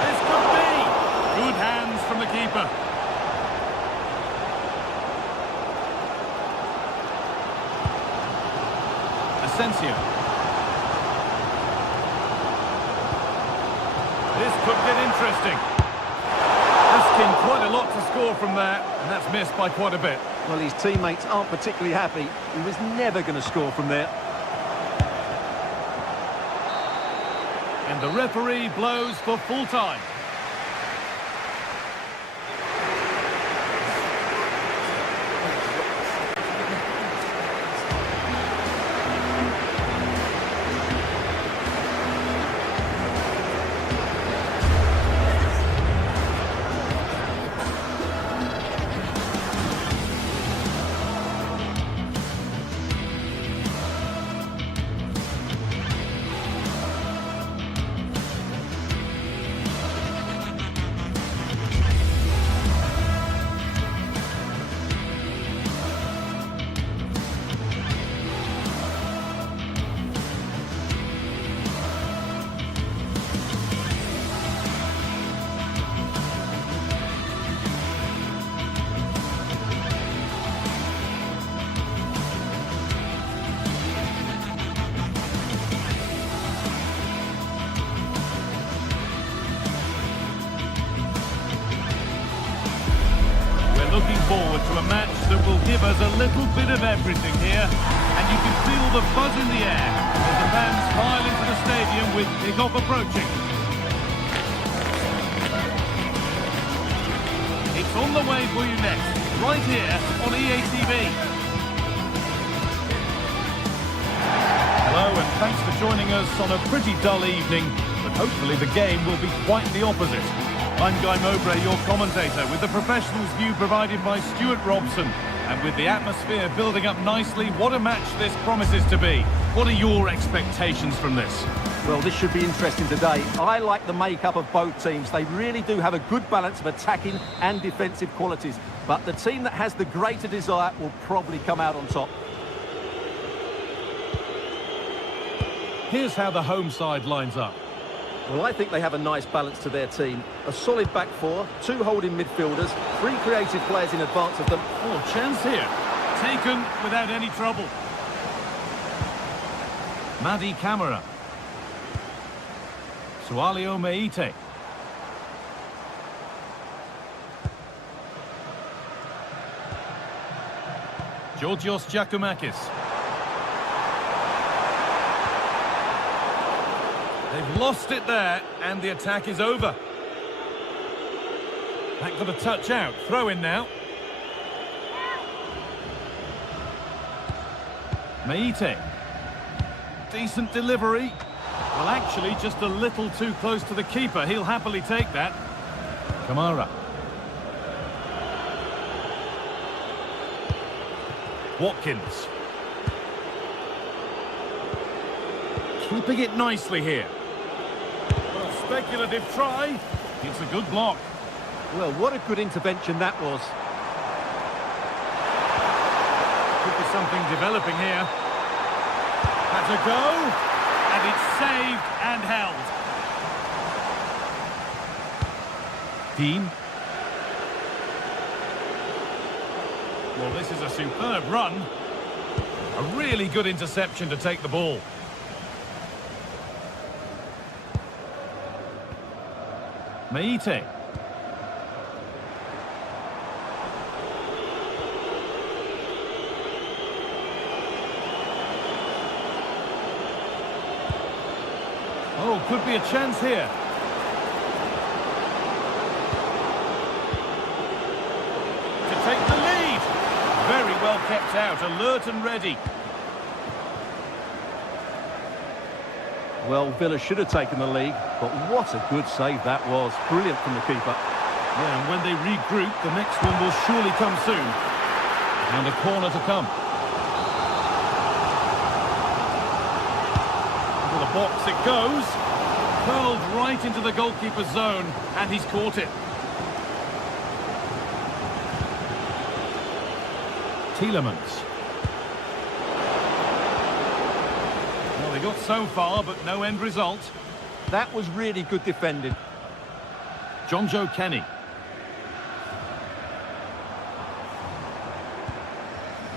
This could be. Good hands from the keeper. Asensio. This could get interesting. Risking quite a lot to score from there, and that's missed by quite a bit. Well, his teammates aren't particularly happy. He was never going to score from there. And the referee blows for full time. Looking forward to a match that will give us a little bit of everything here, and you can feel the buzz in the air as the fans pile into the stadium with kickoff approaching. It's on the way for you next, right here on EA TV. Hello, and thanks for joining us on a pretty dull evening, but hopefully the game will be quite the opposite. I'm Guy Mowbray, your commentator, with the professionals' view provided by Stuart Robson. And with the atmosphere building up nicely, what a match this promises to be. What are your expectations from this? Well, this should be interesting today. I like the makeup of both teams. They really do have a good balance of attacking and defensive qualities. But the team that has the greater desire will probably come out on top. Here's how the home side lines up. Well, I think they have a nice balance to their team. A solid back four, 2 holding midfielders, 3 creative players in advance of them. Oh, chance here. Taken without any trouble. Madi Camara. Sualio Meite. Georgios Giacomakis. They've lost it there, and the attack is over. That got a touch out. Throw in now. Meite. Decent delivery. Well, actually, just a little too close to the keeper. He'll happily take that. Kamara. Watkins. Keeping it nicely here. Well, speculative try. It's a good block. Well, what a good intervention that was. Could be something developing here. Had to go, and it's saved and held. Dean. Well, this is a superb run. A really good interception to take the ball. Meite. Oh, could be a chance here. To take the lead. Very well kept out, alert and ready. Well, Villa should have taken the lead, but what a good save that was. Brilliant from the keeper. Yeah, and when they regroup, the next one will surely come soon. And a corner to come. Into the box it goes. Curled right into the goalkeeper's zone, and he's caught it. Tielemans. Well, they got so far, but no end result. That was really good defending. Jonjo Kenny.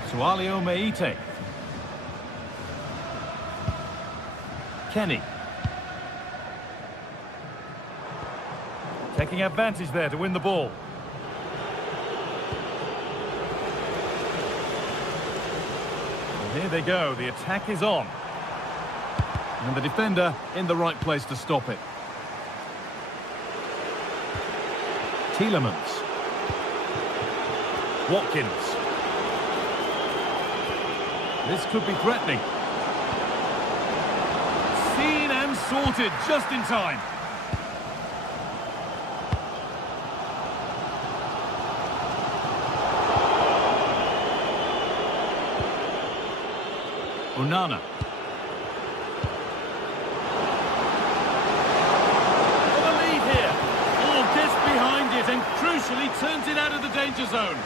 Sualio Meite. Kenny. Taking advantage there to win the ball. Well, here they go. The attack is on. And the defender in the right place to stop it. Tielemans. Watkins. This could be threatening. Seen and sorted just in time. Onana. For the lead here. Oh, gets behind it and crucially turns it out of the danger zone.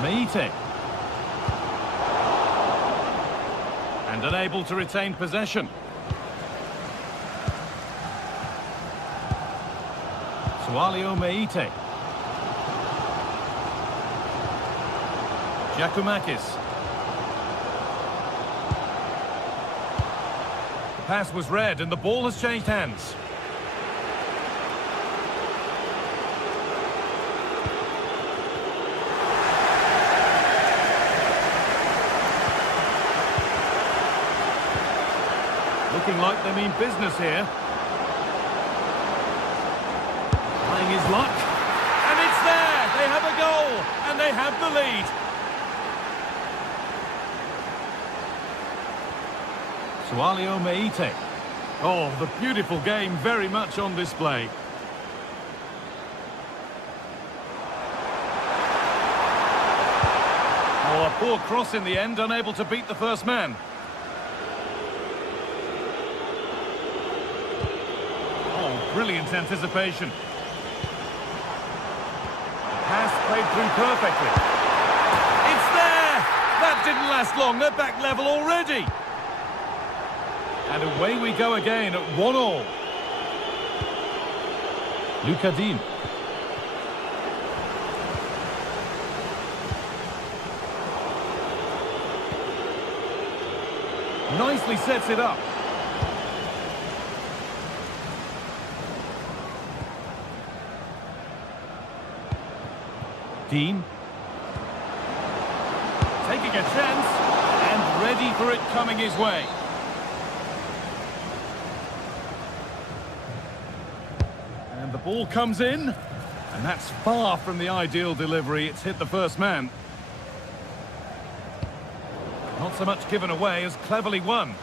Meite. And unable to retain possession. Sualio Meite. Giacomakis. The pass was read and the ball has changed hands. Looking like they mean business here. Trying his luck. And it's there! They have a goal! And they have the lead! Sualio Meite. Oh, the beautiful game very much on display. Oh, a poor cross in the end, unable to beat the first man. Oh, brilliant anticipation. Pass played through perfectly. It's there! That didn't last long, they're back level already. And away we go again at 1-1. Luca Dean. Nicely sets it up. Dean. Taking a chance and ready for it coming his way. And the ball comes in. And that's far from the ideal delivery. It's hit the first man. Not so much given away as cleverly won.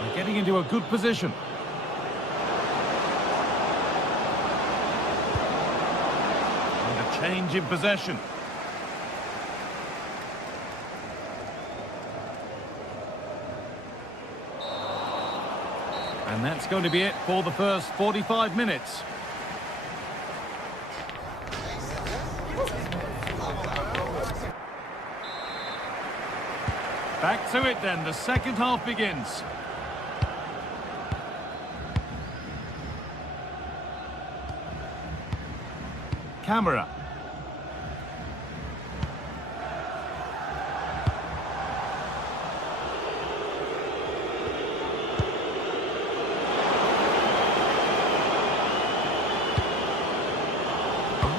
They're getting into a good position. And a change in possession. And that's going to be it for the first 45 minutes. Back to it then, the second half begins. Camera.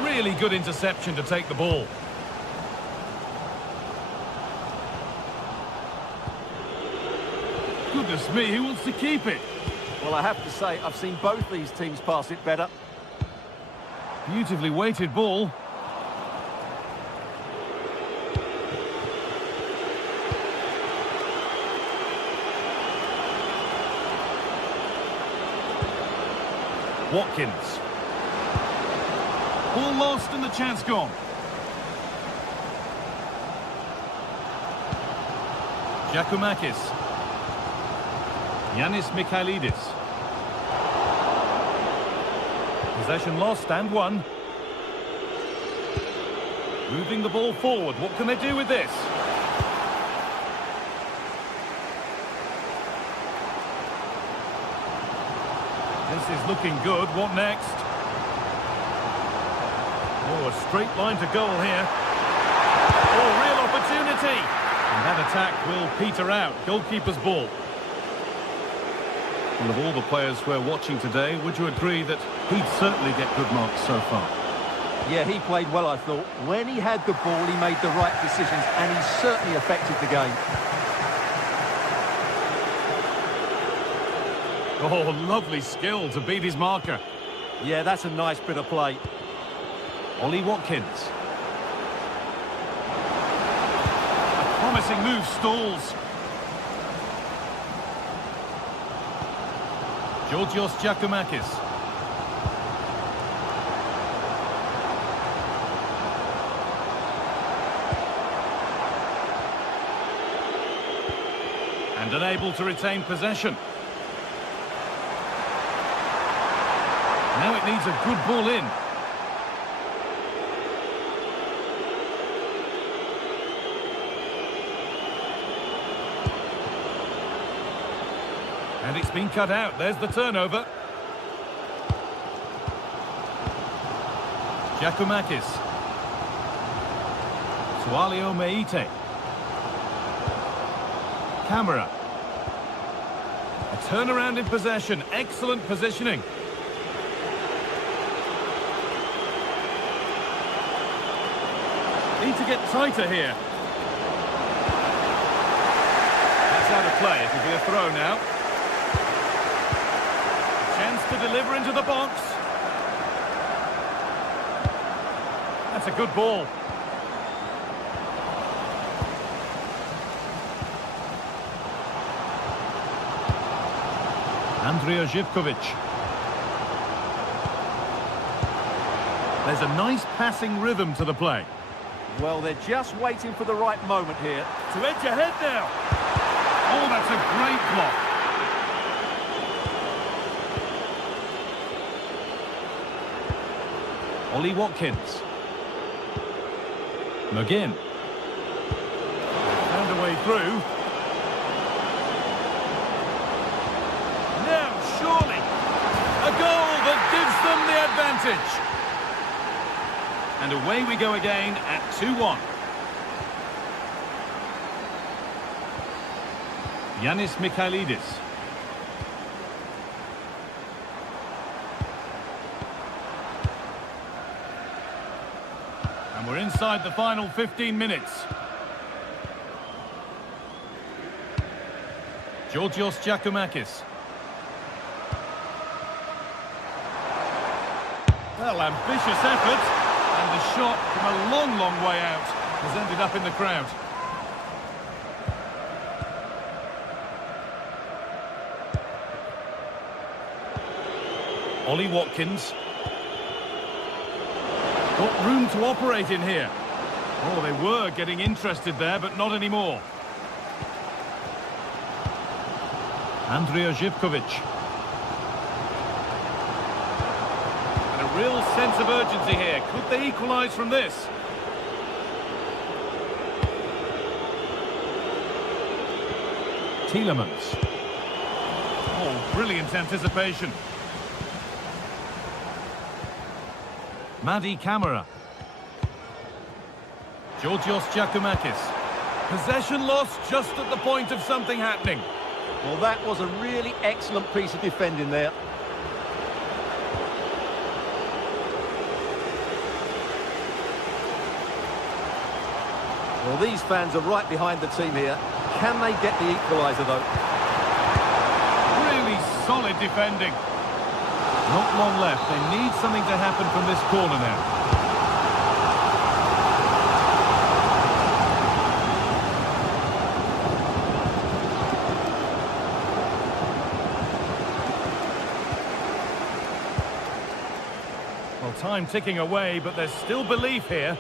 Really good interception to take the ball. Goodness me, who wants to keep it? Well, I have to say, I've seen both these teams pass it better. Beautifully weighted ball. Watkins. Ball lost and the chance gone. Giacomakis. Yanis Mikhailidis. Possession lost and won. Moving the ball forward. What can they do with this? This is looking good. What next? Oh, a straight line to goal here. Oh, real opportunity. And that attack will peter out. Goalkeeper's ball. And of all the players we're watching today, would you agree that he'd certainly get good marks so far? Yeah, he played well, I thought. When he had the ball, he made the right decisions, and he certainly affected the game. Oh, lovely skill to beat his marker. Yeah, that's a nice bit of play. Ollie Watkins. A promising move stalls. Georgios Giacomakis. And unable to retain possession. Now it needs a good ball in. And it's been cut out. There's the turnover. Giacomakis. Sualio Meite. Camera. A turnaround in possession. Excellent positioning. Need to get tighter here. That's out of play. It'll be a throw now. Chance to deliver into the box. That's a good ball. Andrija Živković. There's a nice passing rhythm to the play. Well, they're just waiting for the right moment here. To edge ahead now. Oh, that's a great block. Ollie Watkins. McGinn. Found a way through. Now, surely, a goal that gives them the advantage. And away we go again at 2-1. Yanis Mikhailidis. And we're inside the final 15 minutes. Georgios Giacomakis. Well, ambitious effort, and the shot from a long, long way out has ended up in the crowd. Ollie Watkins. Got room to operate in here. Oh, they were getting interested there, but not anymore. Andrija Živković. And a real sense of urgency here. Could they equalise from this? Tielemans. Oh, brilliant anticipation. Madi Camara. Georgios Giacomakis. Possession lost just at the point of something happening. Well, that was a really excellent piece of defending there. Well, these fans are right behind the team here. Can they get the equaliser, though? Really solid defending. Not long left. They need something to happen from this corner now. Well, time ticking away, but there's still belief here.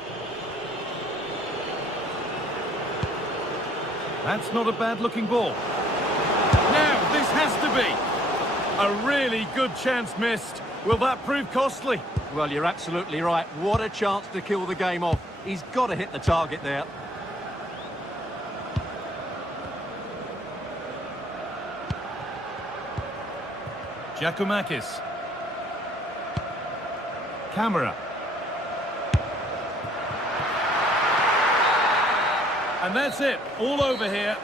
That's not a bad-looking ball. Now, this has to be. A really good chance missed. Will that prove costly? Well, you're absolutely right. What a chance to kill the game off. He's got to hit the target there. Giacomakis. Camara. And that's it. All over here.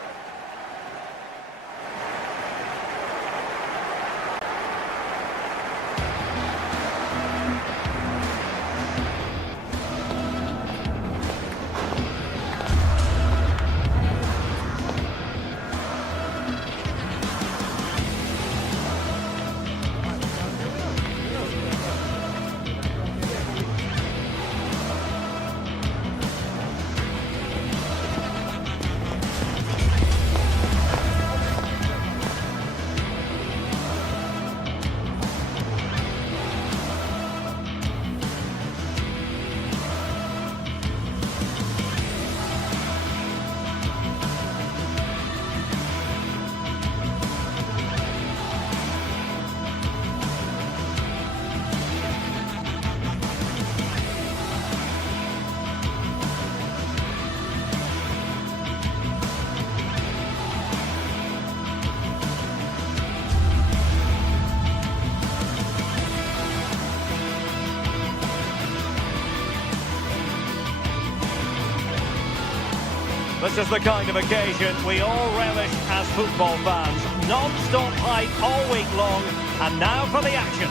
This is the kind of occasion we all relish as football fans. Non-stop hype all week long, and now for the action.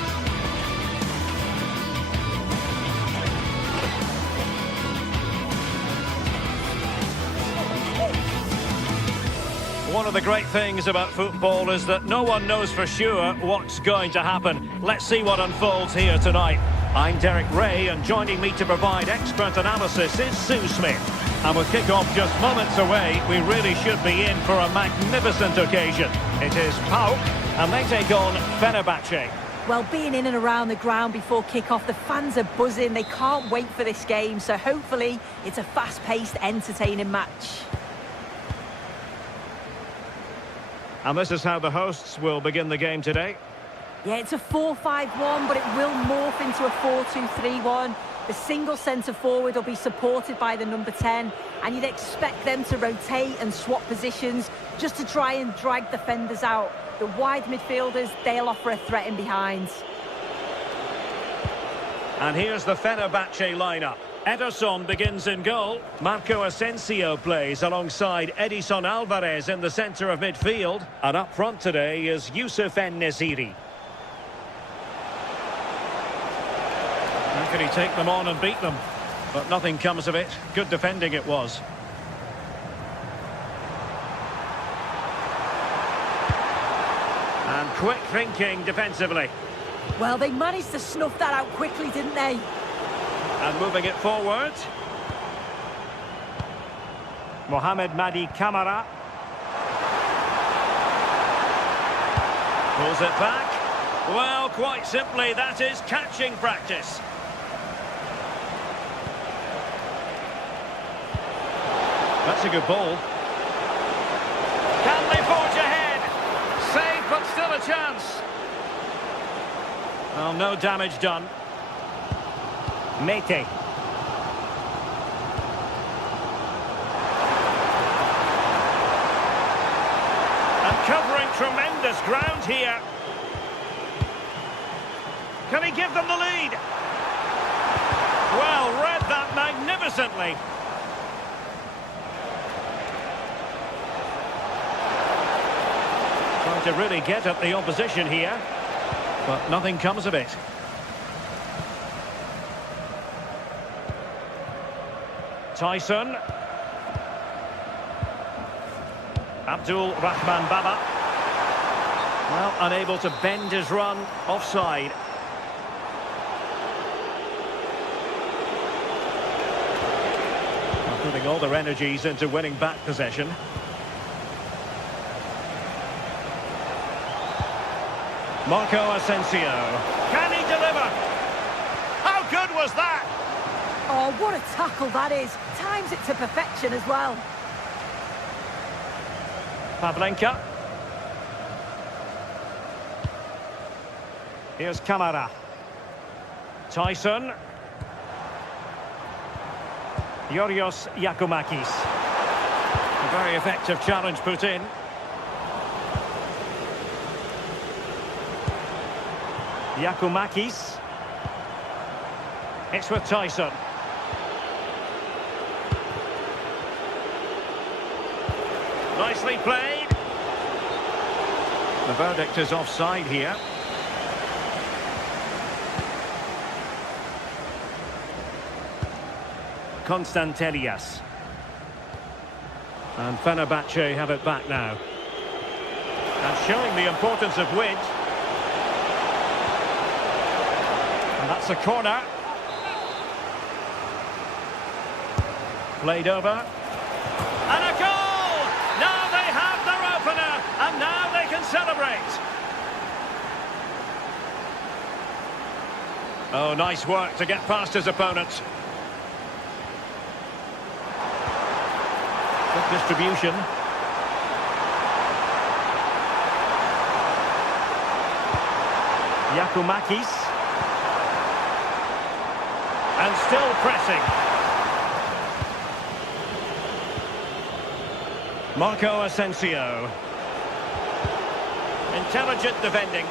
One of the great things about football is that no one knows for sure what's going to happen. Let's see what unfolds here tonight. I'm Derek Ray, and joining me to provide expert analysis is Sue Smith. And with kick-off just moments away, we really should be in for a magnificent occasion. It is PAOK, and they take on Fenabach. Well, being in and around the ground before kick-off, the fans are buzzing. They can't wait for this game, so hopefully it's a fast-paced, entertaining match. And this is how the hosts will begin the game today. Yeah, it's a 4-5-1, but it will morph into a 4-2-3-1. The single centre-forward will be supported by the number 10, and you'd expect them to rotate and swap positions just to try and drag defenders out. The wide midfielders, they'll offer a threat in behind. And here's the Fenabach lineup. Ederson begins in goal. Marco Asensio plays alongside Edison Alvarez in the centre of midfield. And up front today is Youssef En-Nesyri. How can he take them on and beat them? But nothing comes of it. Good defending it was. And quick thinking defensively. Well, they managed to snuff that out quickly, didn't they? And moving it forward. Mohamed Madi Camara. Pulls it back. Well, quite simply, that is catching practice. That's a good ball. Can they forge ahead? Save, but still a chance. Well, no damage done. Mete. And covering tremendous ground here. Can he give them the lead? Well, read that magnificently. Trying to really get at the opposition here, but nothing comes of it. Tyson. Abdul Rahman Baba. Well, unable to bend his run, offside. Putting all their energies into winning back possession. Marco Asensio. Can he deliver? How good was that? Oh, what a tackle that is. Times it to perfection as well. Pavlenka. Here's Camara. Tyson. Yorios Yakumakis. A very effective challenge put in. Yakumakis. It's with Tyson. Nicely played. The verdict is offside here. Constantelias. And Fenabach have it back now. And showing the importance of width. And that's a corner. Played over. And a goal! Now they have their opener. And now they can celebrate. Oh, nice work to get past his opponent. Good distribution. Yakumakis. And still pressing. Marco Asensio. Intelligent defending.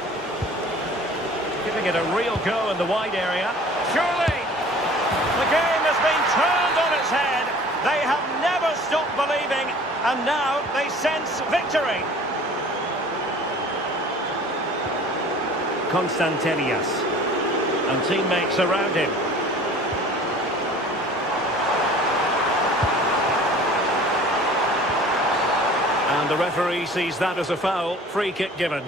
Giving it a real go in the wide area. Surely! The game has been turned on its head. They have never stopped believing, and now they sense victory. Constantelias. And teammates around him. And the referee sees that as a foul. Free kick given.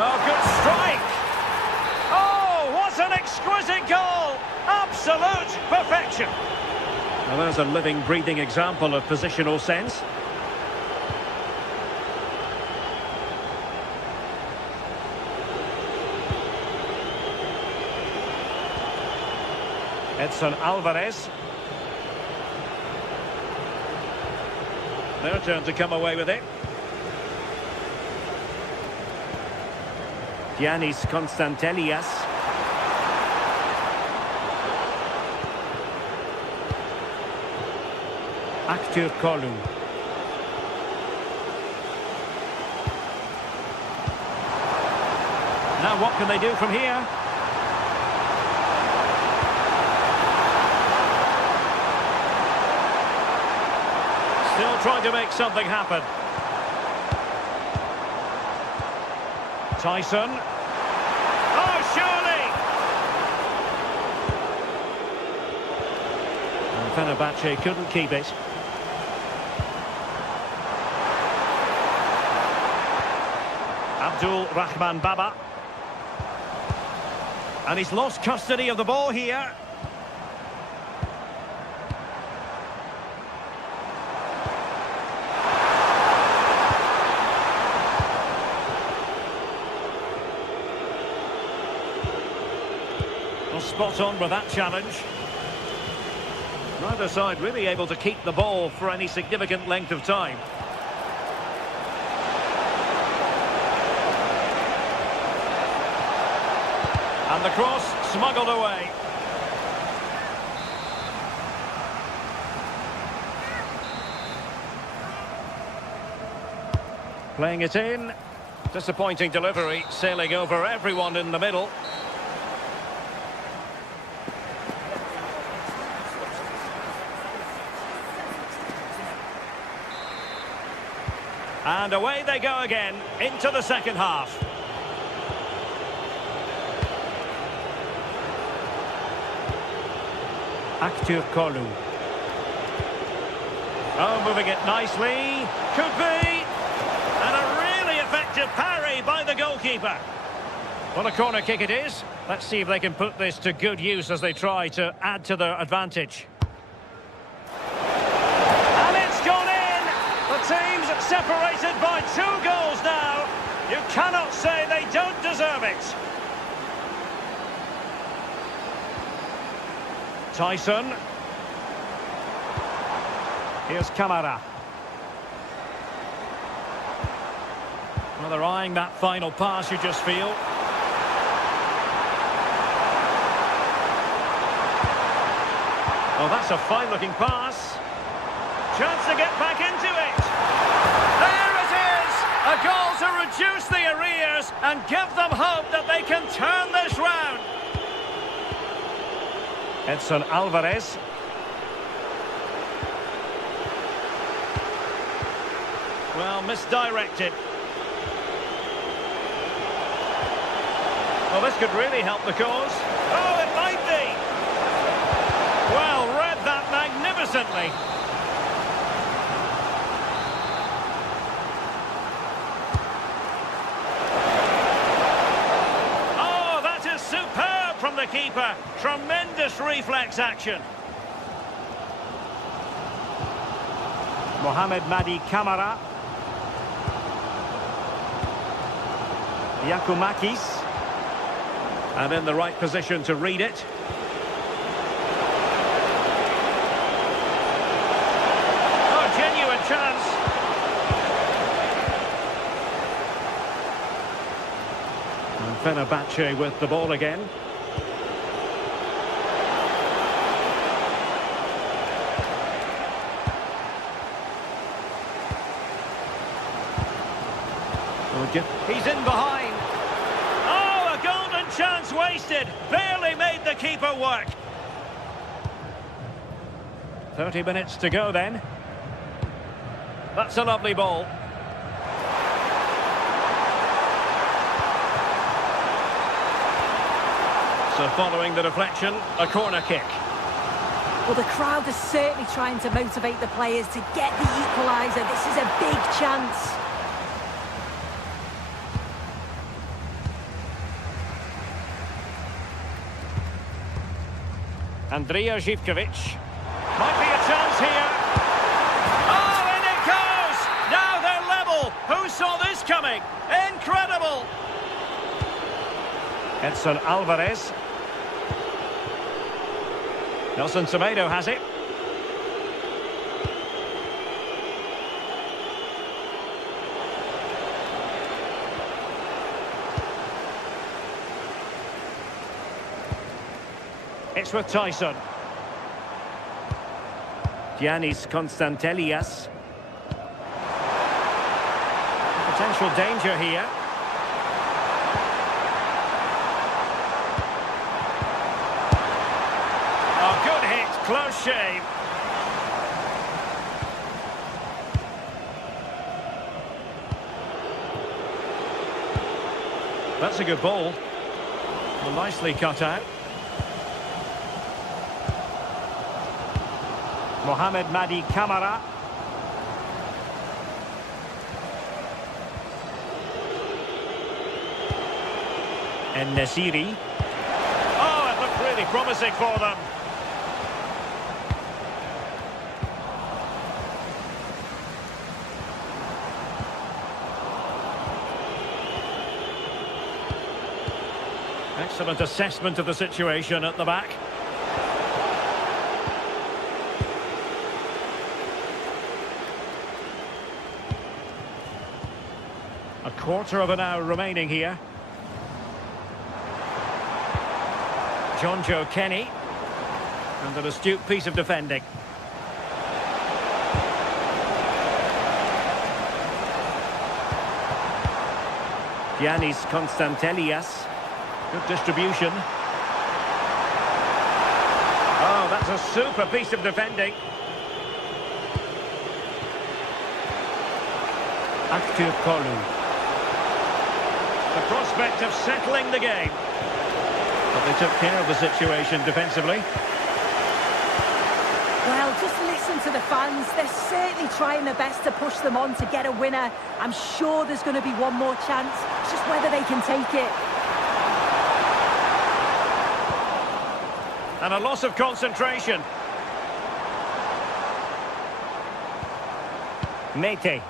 Oh, good strike! Oh, what an exquisite goal! Absolute perfection! Well, there's a living, breathing example of positional sense. Edson Alvarez. Their turn to come away with it. Giannis Konstantelias. Aktur Kolu. Now what can they do from here? Still trying to make something happen. Tyson. Oh, surely! And Fenabach couldn't keep it. Abdul Rahman Baba. And he's lost custody of the ball here. Well, spot on with that challenge. Neither side really able to keep the ball for any significant length of time. And the cross smuggled away. Playing it in. Disappointing delivery, sailing over everyone in the middle. And away they go again, into the second half. Aktur Kolu. Oh, moving it nicely. Could be. And a really effective parry by the goalkeeper. Well, a corner kick it is. Let's see if they can put this to good use as they try to add to their advantage. And it's gone in. The team's separated by 2 goals now. You cannot say they don't deserve it. Tyson. Here's Camara. Well, they're eyeing that final pass, you just feel. Oh, that's a fine-looking pass. Chance to get back into it. There it is! A goal to reduce the arrears and give them hope that they can turn this round. Edson Alvarez. Well, misdirected. Well, this could really help the cause. Oh, it might be. Well, read that magnificently. Oh, that is superb from the keeper. Tremendous reflex action. Mohamed Madi Camara. Yakumakis. And in the right position to read it. Oh, genuine chance. And Fenabach with the ball again. He's in behind. Oh, a golden chance wasted. Barely made the keeper work. 30 minutes to go then. That's a lovely ball. So following the deflection, a corner kick. Well, the crowd is certainly trying to motivate the players to get the equaliser. This is a big chance. Andrija Živković. Might be a chance here. Oh, in it goes! Now they're level. Who saw this coming? Incredible! Edson Alvarez. Nelson Semedo has it. It's with Tyson. Giannis Constantelias. Potential danger here. Oh, good hit, close shave. That's a good ball. Well, nicely cut out. Mohamed Madi Camara. And Nasiri. Oh, it looked really promising for them. Excellent assessment of the situation at the back. A quarter of an hour remaining here. John Joe Kenny. And an astute piece of defending. Giannis Constantelias. Good distribution. Oh, that's a super piece of defending. Active Kolu. The prospect of settling the game. But they took care of the situation defensively. Well, just listen to the fans. They're certainly trying their best to push them on to get a winner. I'm sure there's going to be one more chance. It's just whether they can take it. And a loss of concentration. Mete.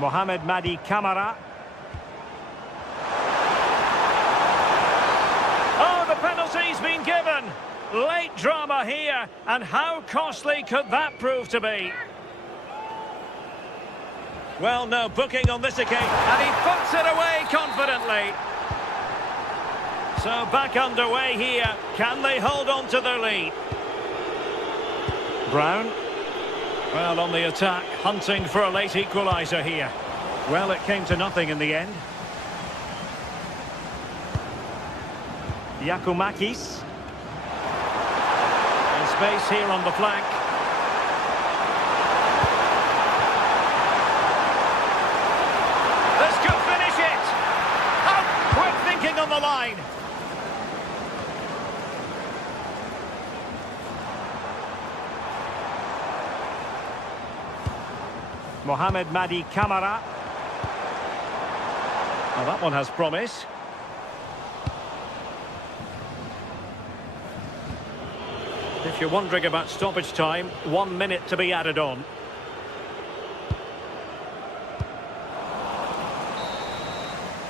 Mohamed Madi Camara. Oh, the penalty's been given. Late drama here. And how costly could that prove to be? Well, no booking on this occasion. And he puts it away confidently. So back underway here. Can they hold on to their lead? Brown. Well, on the attack, hunting for a late equaliser here. Well, it came to nothing in the end. Yakumakis. In space here on the flank. This could finish it. Oh, quick thinking on the line. Mohamed Madi Camara. Well, that one has promise. If you're wondering about stoppage time, 1 minute to be added on.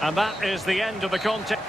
And that is the end of the contest.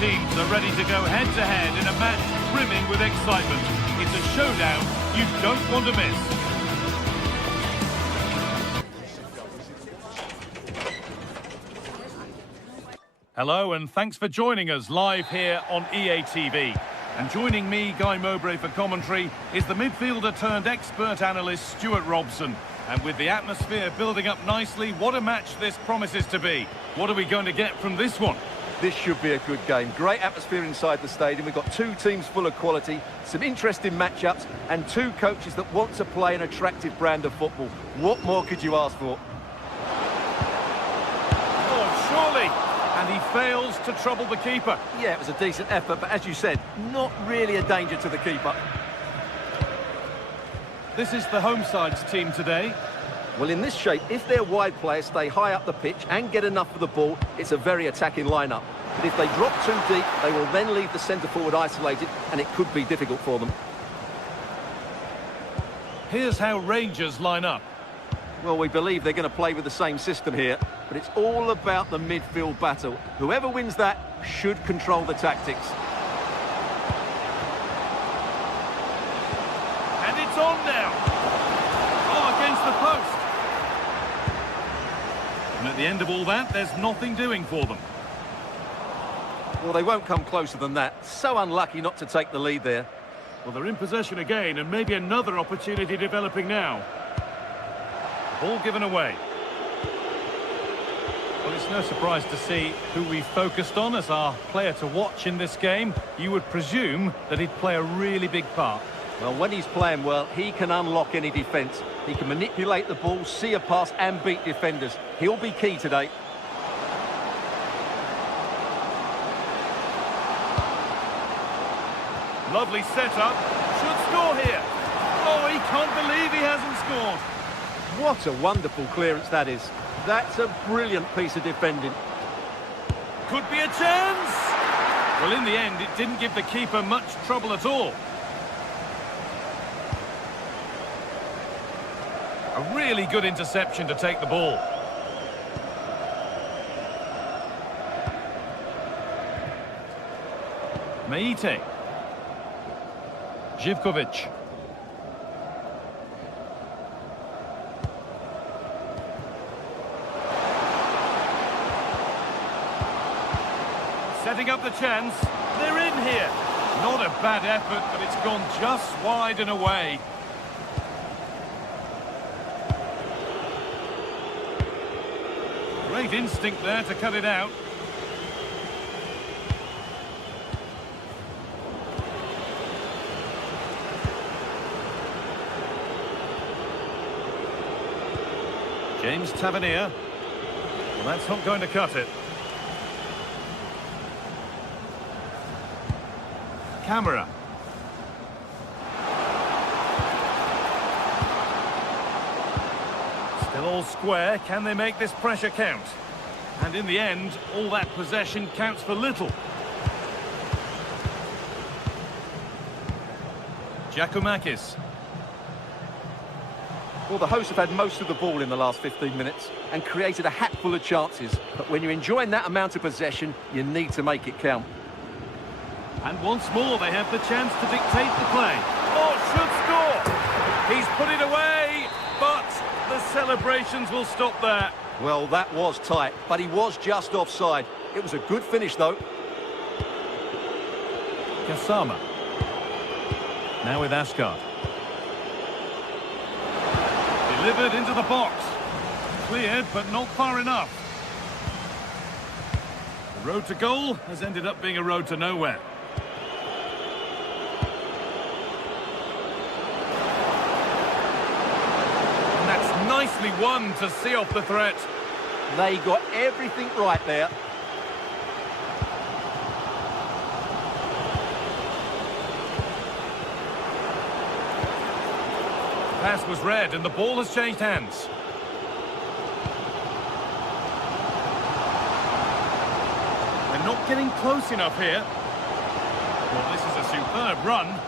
teams are ready to go head-to-head in a match brimming with excitement. It's a showdown you don't want to miss. Hello and thanks for joining us live here on EA TV. And joining me, Guy Mowbray, for commentary is the midfielder turned expert analyst Stuart Robson. And with the atmosphere building up nicely, what a match this promises to be. What are we going to get from this one? This should be a good game. Great atmosphere inside the stadium. We've got two teams full of quality, some interesting matchups, and two coaches that want to play an attractive brand of football. What more could you ask for? Oh, surely! And he fails to trouble the keeper. Yeah, it was a decent effort, but as you said, not really a danger to the keeper. This is the home side's team today. Well, in this shape, if their wide players stay high up the pitch and get enough of the ball, it's a very attacking lineup. But if they drop too deep, they will then leave the centre-forward isolated, and it could be difficult for them. Here's how Rangers line up. Well, we believe they're going to play with the same system here, but it's all about the midfield battle. Whoever wins that should control the tactics. And it's on now. Oh, against the post. And at the end of all that, there's nothing doing for them. Well, they won't come closer than that. So unlucky not to take the lead there. Well, they're in possession again, and maybe another opportunity developing now. Ball given away. Well, it's no surprise to see who we focused on as our player to watch in this game. You would presume that he'd play a really big part. Well, when he's playing well, he can unlock any defence. He can manipulate the ball, see a pass and beat defenders. He'll be key today. Lovely setup. Should score here. Oh, he can't believe he hasn't scored. What a wonderful clearance that is. That's a brilliant piece of defending. Could be a chance. Well, in the end, it didn't give the keeper much trouble at all. A really good interception to take the ball. Meite. Živković. Setting up the chance. They're in here. Not a bad effort, but it's gone just wide and away. Great instinct there to cut it out. James Tavernier. Well, that's not going to cut it. Camera. Still all square. Can they make this pressure count? And in the end, all that possession counts for little. Giacomakis. Well, the hosts have had most of the ball in the last 15 minutes and created a hatful of chances. But when you're enjoying that amount of possession, you need to make it count. And once more, they have the chance to dictate the play. Oh, should score! He's put it away, but the celebrations will stop there. Well, that was tight, but he was just offside. It was a good finish, though. Kasama. Now with Asgard. Delivered into the box. Cleared, but not far enough. The road to goal has ended up being a road to nowhere. And that's nicely won to see off the threat. They got everything right there. Pass was read and the ball has changed hands. They're not getting close enough here. Well, this is a superb run.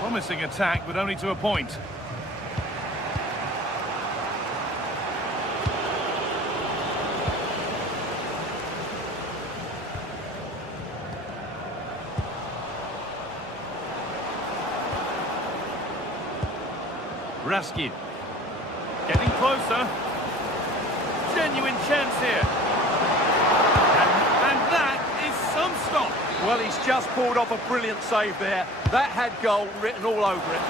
Promising attack, but only to a point. Raskin. Getting closer. Genuine chance here. And that is some stop. Well, he's just pulled off a brilliant save there. That had goal written all over it.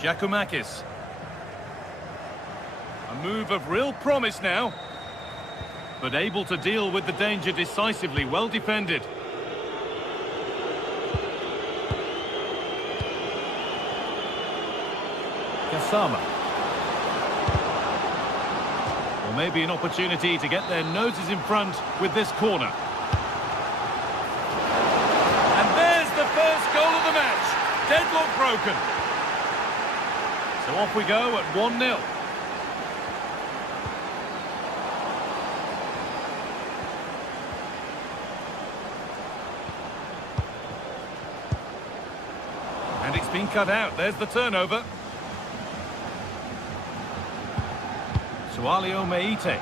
Giacomakis. A move of real promise now, but able to deal with the danger decisively, well defended. Kasama. Or maybe an opportunity to get their noses in front with this corner. And there's the first goal of the match. Deadlock broken. So off we go at 1-0. And it's been cut out. There's the turnover. Sualio Meite.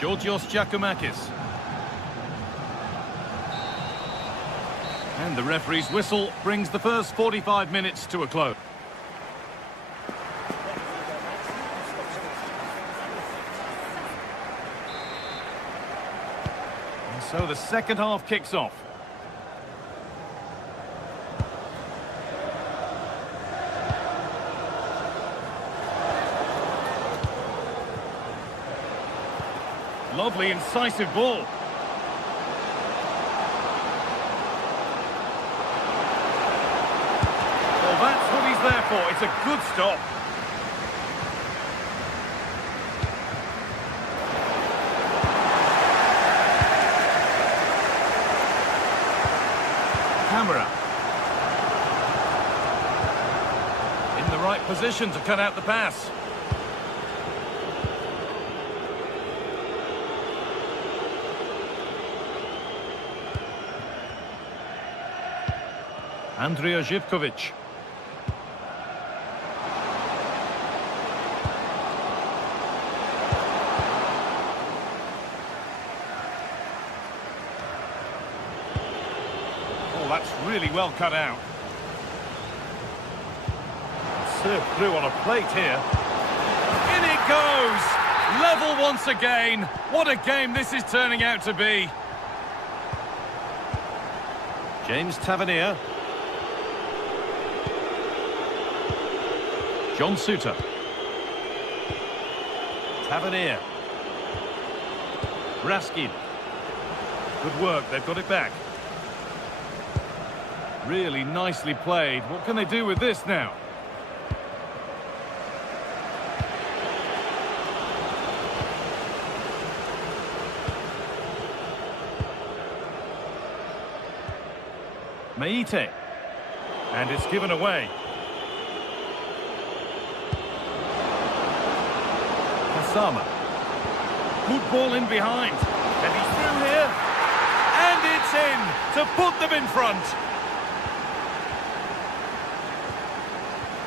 Georgios Giacomakis. And the referee's whistle brings the first 45 minutes to a close. And so the second half kicks off. Lovely, incisive ball. Well, that's what he's there for. It's a good stop. Camera. In the right position to cut out the pass. Andrija Živković. Oh, that's really well cut out. Served through on a plate here. In it goes! Level once again. What a game this is turning out to be. James Tavernier. John Suter. Tavernier. Raskin. Good work, they've got it back. Really nicely played. What can they do with this now? Meite. And it's given away. Kasama. Good ball in behind. And he's through here. And it's in to put them in front.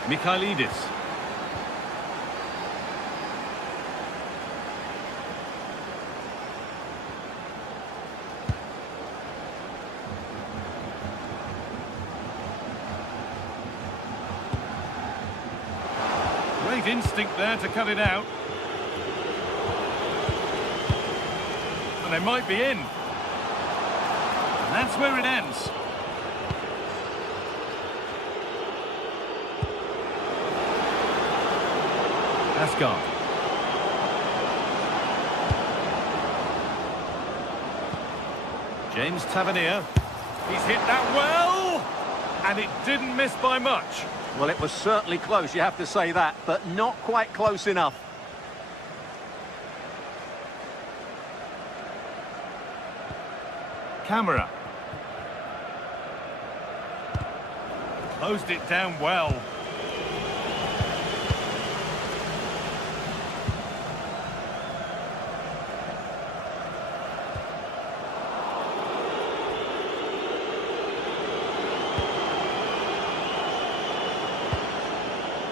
Mikhailidis. Great instinct there to cut it out. And they might be in. And that's where it ends. Asgard. James Tavernier. He's hit that well. And it didn't miss by much. Well, it was certainly close, you have to say that, but not quite close enough. Camera. Closed it down well.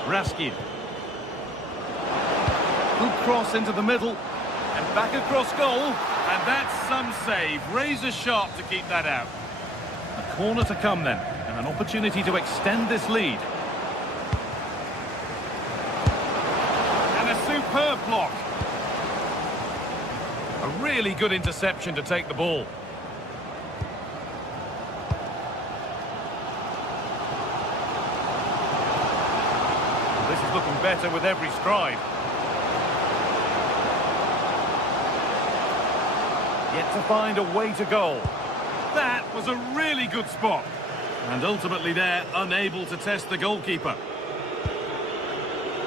Raskin. Good cross into the middle. And back across goal. And that's some save. Razor sharp to keep that out. A corner to come then. And an opportunity to extend this lead. And a superb block. A really good interception to take the ball. This is looking better with every stride. Yet to find a way to goal. That was a really good spot. And ultimately there, unable to test the goalkeeper.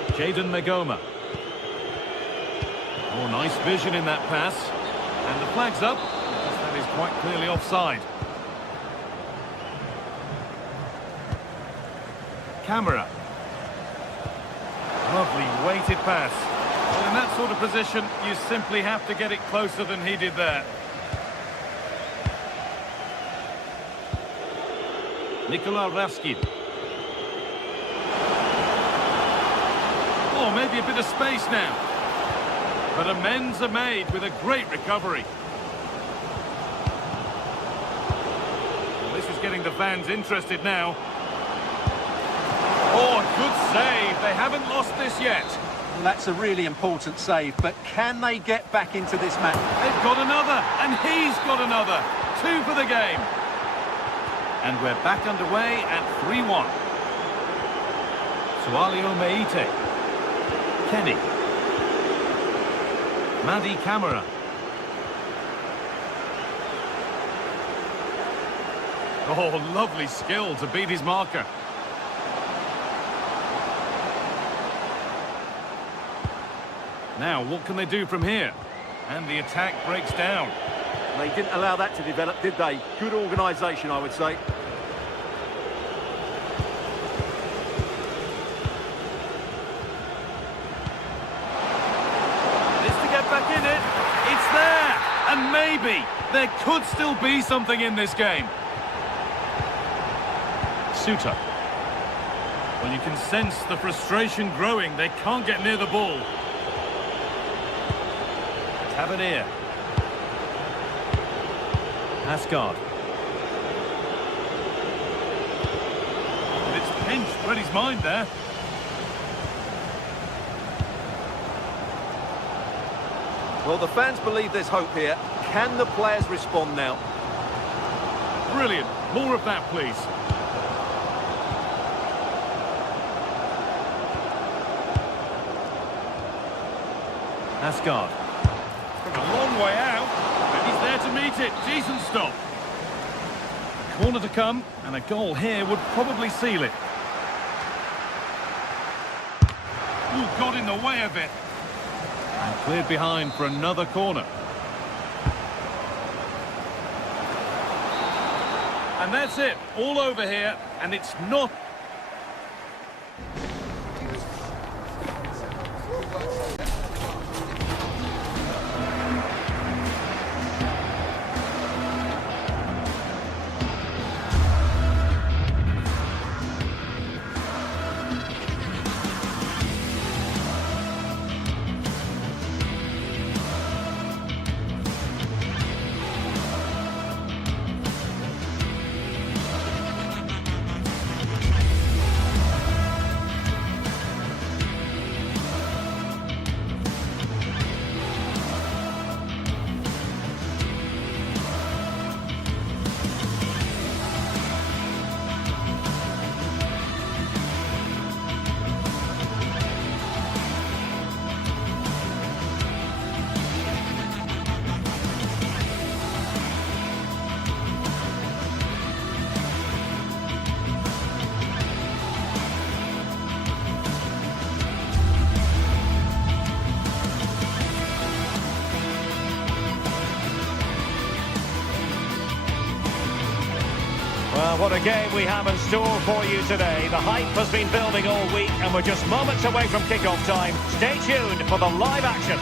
Jadon Magoma. Oh, nice vision in that pass. And the flag's up. That is quite clearly offside. Camera. Lovely weighted pass. Well, in that sort of position, you simply have to get it closer than he did there. Nikola Raskin. Oh, maybe a bit of space now. But amends are made with a great recovery. Well, this is getting the fans interested now. Oh, good save. They haven't lost this yet. Well, that's a really important save, but can they get back into this match? They've got another, and he's got another. 2 for the game. And we're back underway at 3-1. Sualio Meite. Kenny. Madi Camara. Oh, lovely skill to beat his marker. Now, what can they do from here? And the attack breaks down. They didn't allow that to develop, did they? Good organisation, I would say. Back in it, it's there, and maybe there could still be something in this game. Suter. Well, you can sense the frustration growing. They can't get near the ball. Tavernier. Asgard. And it's pinched Freddie's mind there. Well, the fans believe there's hope here. Can the players respond now? Brilliant. More of that, please. Asgard. From a long way out. And he's there to meet it. Decent stop. Corner to come, and a goal here would probably seal it. Ooh, got in the way of it. And cleared behind for another corner. And that's it. All over here. And it's not... Well, what a game we have in store for you today. The hype has been building all week and we're just moments away from kick-off time. Stay tuned for the live action.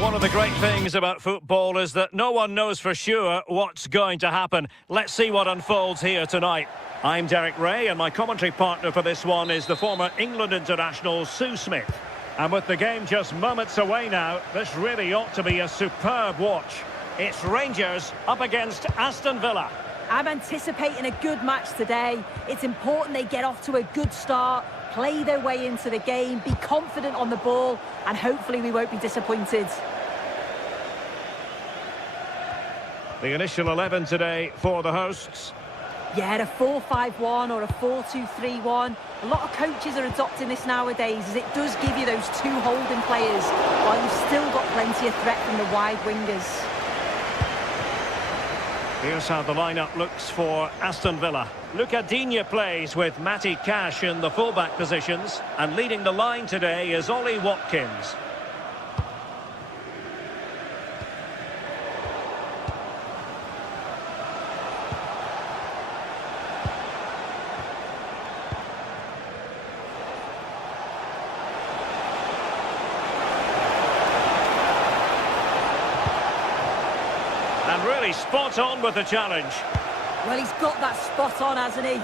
One of the great things about football is that no one knows for sure what's going to happen. Let's see what unfolds here tonight. I'm Derek Ray, and my commentary partner for this one is the former England international Sue Smith. And with the game just moments away now, this really ought to be a superb watch. It's Rangers up against Aston Villa. I'm anticipating a good match today. It's important they get off to a good start, play their way into the game, be confident on the ball, and hopefully we won't be disappointed. The initial 11 today for the hosts. Yeah, a 4-5-1 or a 4-2-3-1. A lot of coaches are adopting this nowadays, as it does give you those two holding players, while you've still got plenty of threat from the wide wingers. Here's how the lineup looks for Aston Villa. Luca Digne plays with Matty Cash in the fullback positions, and leading the line today is Ollie Watkins. And really spot on with the challenge. Well, he's got that spot on, hasn't he?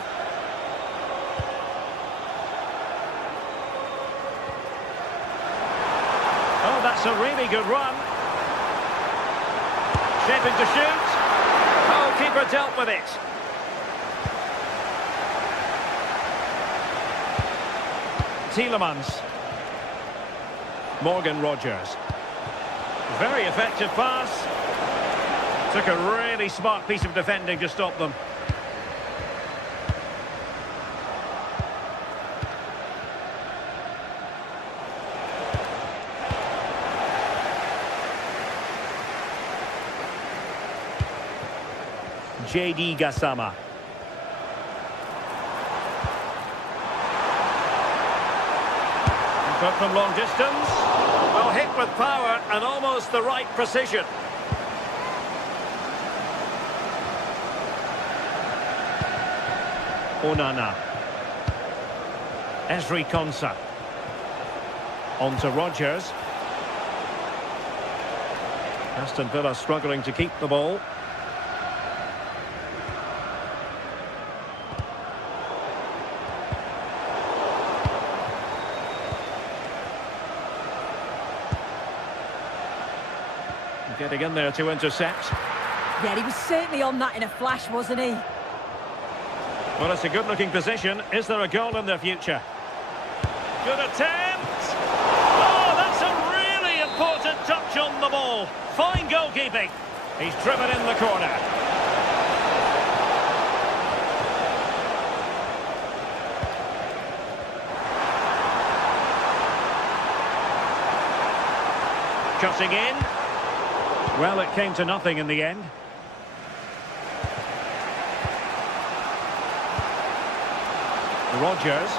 Oh, that's a really good run. Shaping to shoot. Oh, keeper dealt with it. Tielemans. Morgan Rogers. Very effective pass. Took a really smart piece of defending to stop them. JD Gassama. But from long distance. Well, hit with power and almost the right precision. Onana. Ezri Konsa. On to Rogers. Aston Villa struggling to keep the ball. Getting in there to intercept. Yeah, he was certainly on that in a flash, wasn't he? Well, it's a good-looking position. Is there a goal in their future? Good attempt! Oh, that's a really important touch on the ball. Fine goalkeeping. He's driven in the corner. Cutting in. Well, it came to nothing in the end. Rogers.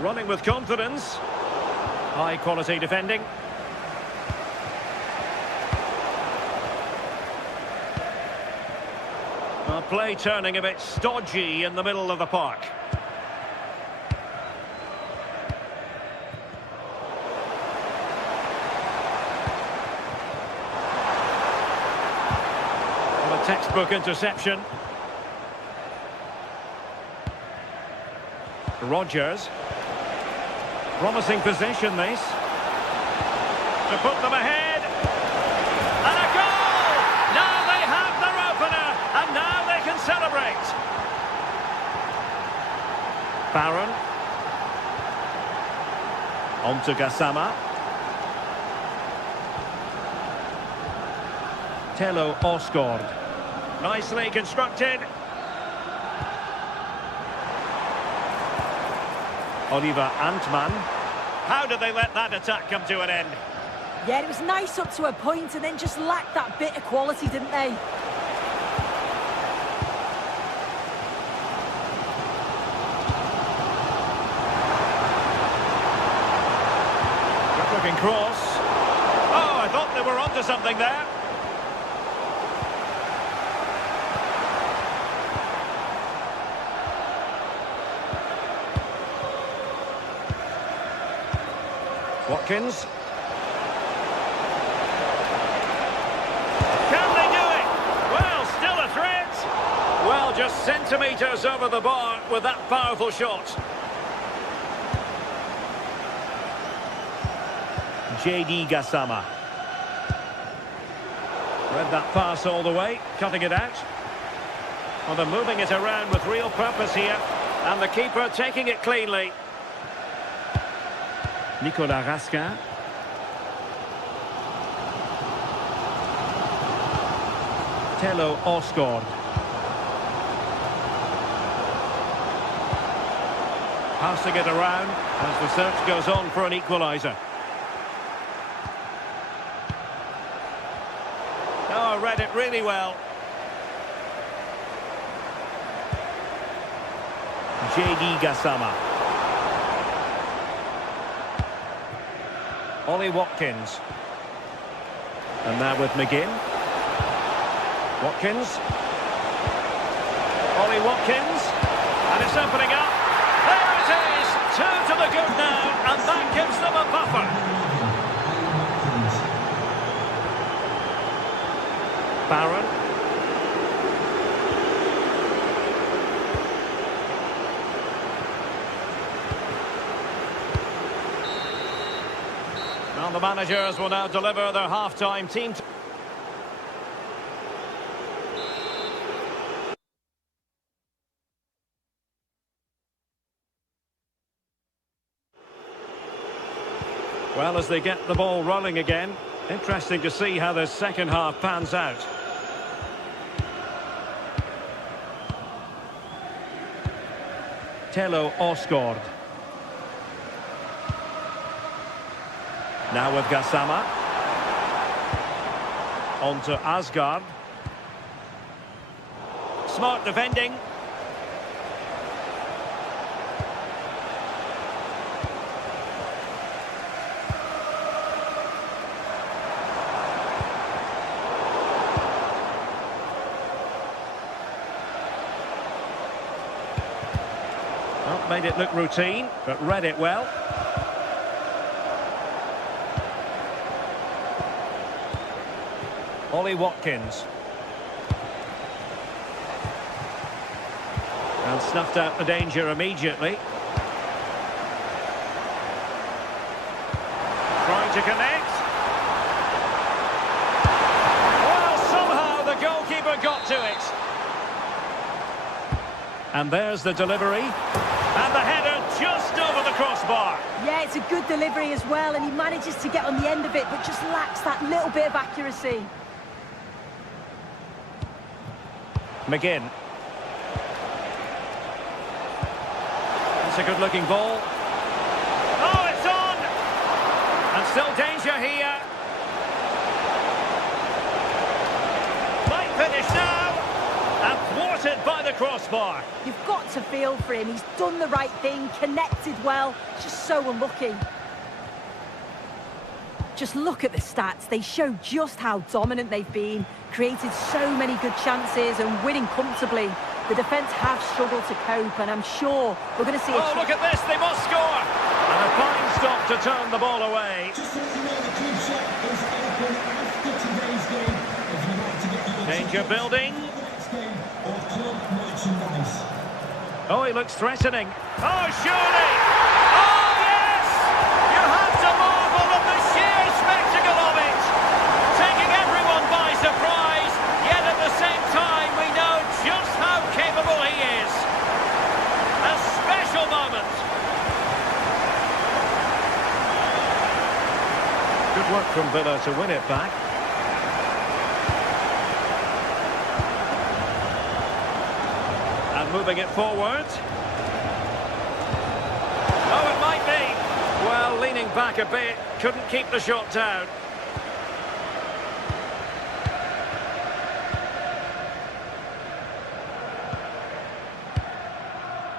Running with confidence. High quality defending. Well, play turning a bit stodgy in the middle of the park. Textbook interception. Rogers. Promising possession, this. To put them ahead. And a goal! Now they have their opener, and now they can celebrate. Barron. On to Gassama. Tello Osgård. Nicely constructed. Oliver Antman. How did they let that attack come to an end? Yeah, it was nice up to a point and then just lacked that bit of quality, didn't they? Good looking cross. Oh, I thought they were onto something there. Watkins. Can they do it? Well, still a threat. Well, just centimetres over the bar with that powerful shot. JD Gassama. Read that pass all the way, cutting it out. Well, they're moving it around with real purpose here. And the keeper taking it cleanly. Nicolas Raskin. Tello Osgård. Passing it around as the search goes on for an equaliser. Oh, read it really well. JD Gassama. Ollie Watkins. And now with McGinn. Watkins. Ollie Watkins. And it's opening up. There it is! 2 to the good now, and that gives them a buffer. Barron. Well, the managers will now deliver their half-time team. Well, as they get the ball rolling again, interesting to see how the second half pans out. Tello Osgård. Now with Gassama. On to Asgard. Smart defending. Well, made it look routine, but read it well. Ollie Watkins. And snuffed out the danger immediately. Trying to connect. Well, somehow the goalkeeper got to it. And there's the delivery. And the header just over the crossbar. Yeah, it's a good delivery as well, and he manages to get on the end of it, but just lacks that little bit of accuracy. McGinn. It's a good-looking ball. Oh, it's on! And still danger here. Might finish now. And thwarted by the crossbar. You've got to feel for him. He's done the right thing, connected well. Just so unlucky. Just look at the stats. They show just how dominant they've been. Created so many good chances and winning comfortably. The defence have struggled to cope, and I'm sure we're going to see a... Oh, look at this. They must score. And a fine stop to turn the ball away. Danger building. Oh, he looks threatening. Oh, surely! Oh, yes! You have to marvel at the sheer spectacle of it! Taking everyone by surprise, yet at the same time we know just how capable he is. A special moment. Good work from Villa to win it back. Moving it forward. Oh, it might be. Well, leaning back a bit, couldn't keep the shot down.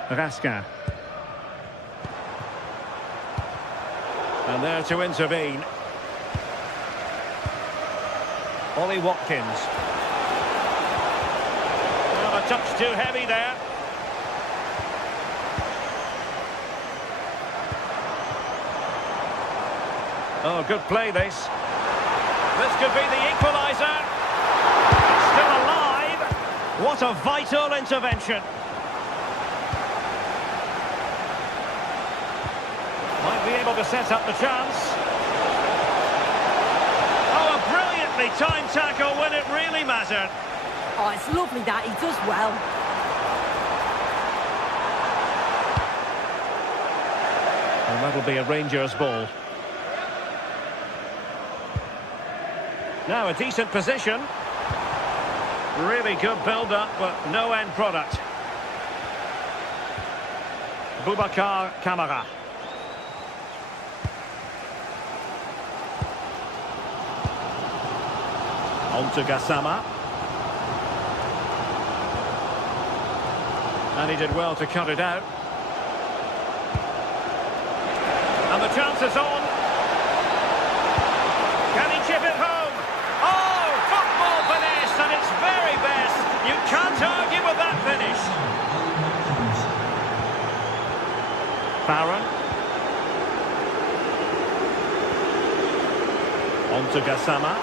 Raskin. And there to intervene. Ollie Watkins. Well, a touch too heavy there. Oh, good play this. This could be the equaliser. It's still alive. What a vital intervention. Might be able to set up the chance. Oh, a brilliantly timed tackle when it really mattered. Oh, it's lovely that. He does well. And that'll be a Rangers ball. Now a decent position. Really good build-up, but no end product. Boubacar Kamara. On to Gassama. And he did well to cut it out. And the chance is on. Can he chip it home? Oh, football finish at its very best. You can't argue with that finish. Barron. On to Gassama.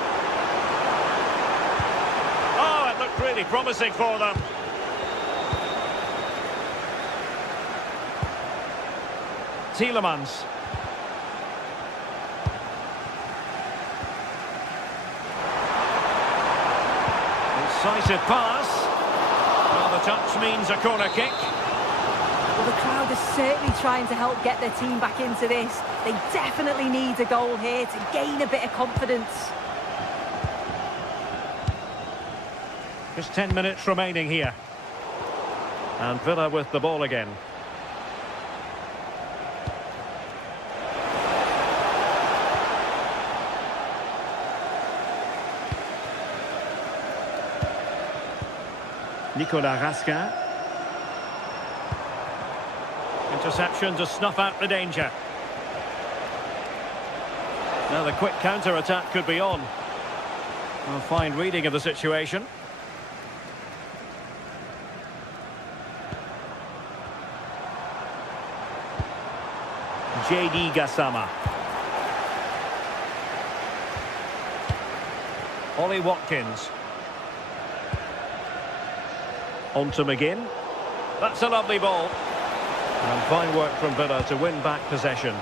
Oh, it looked really promising for them. Tielemans. Incisive pass. Well, the touch means a corner kick. Well, the crowd is certainly trying to help get their team back into this. They definitely need a goal here to gain a bit of confidence. Just 10 minutes remaining here. And Villa with the ball again. Nicolas Raskin. Interception to snuff out the danger. Now the quick counter-attack could be on. A fine reading of the situation. J.D. Gassama. Ollie Watkins. On to McGinn. That's a lovely ball. And fine work from Villa to win back possession.